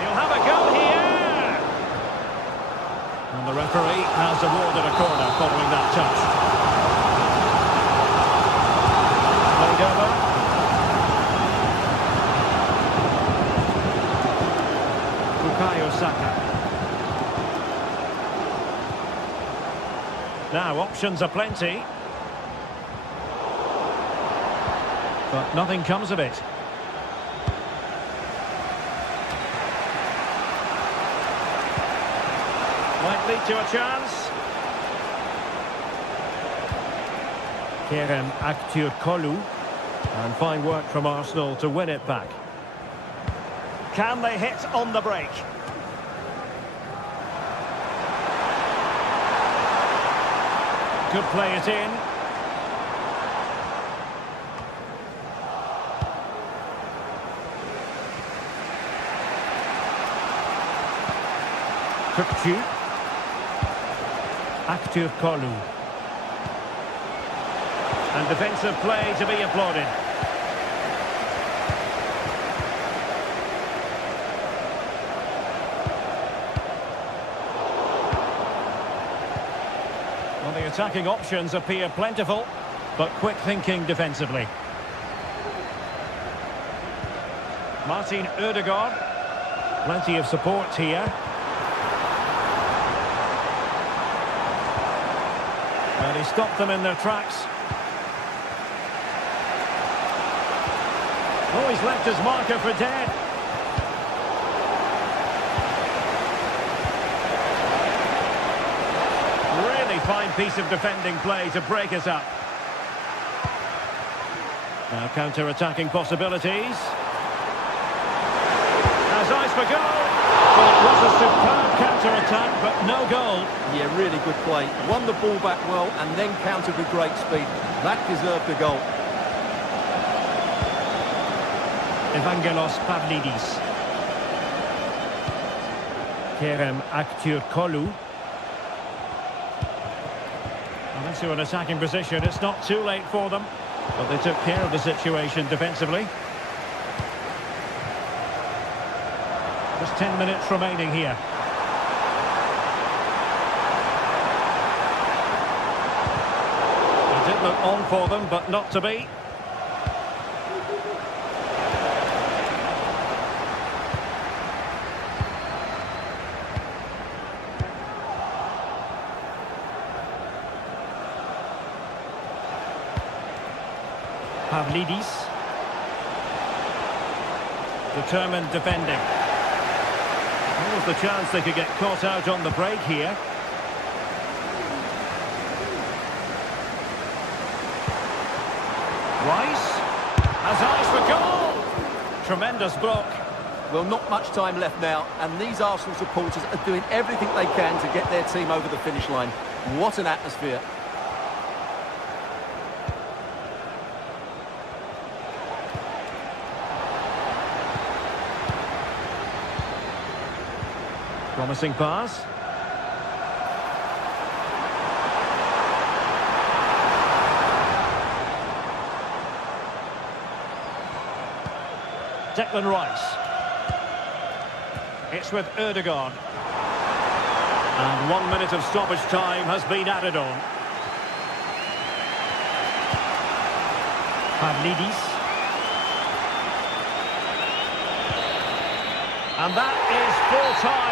He'll have a go here. And the referee has awarded a corner following that touch. Over. Bukayo Saka. Now options are plenty, but nothing comes of it. Might lead to a chance. Kerem Aktürkoğlu. And fine work from Arsenal to win it back. Can they hit on the break? Could play it in. Kukçu. Aktürkoğlu. And defensive play to be applauded. Well, the attacking options appear plentiful, but quick thinking defensively. Martin Ødegaard. Plenty of support here. He stopped them in their tracks. Oh, he's left his marker for dead. Really fine piece of defending play to break us up. Now counter-attacking possibilities. Has eyes for goal. Well, it was a superb counter-attack, but no goal. Yeah, really good play. Won the ball back well and then countered with great speed. That deserved a goal. Evangelos Pavlidis. Kerem Aktürkoğlu. Well, into an attacking position. It's not too late for them, but they took care of the situation defensively. Just 10 minutes remaining here. It did look on for them, but not to be. Pavlidis. Determined defending. There was the chance they could get caught out on the break here. Rice has eyes for goal. Tremendous block. Well, not much time left now, and these Arsenal supporters are doing everything they can to get their team over the finish line. What an atmosphere. Promising pass. Declan Rice. It's with Ødegaard. And 1 minute of stoppage time has been added on. Pavlidis. And that is full time.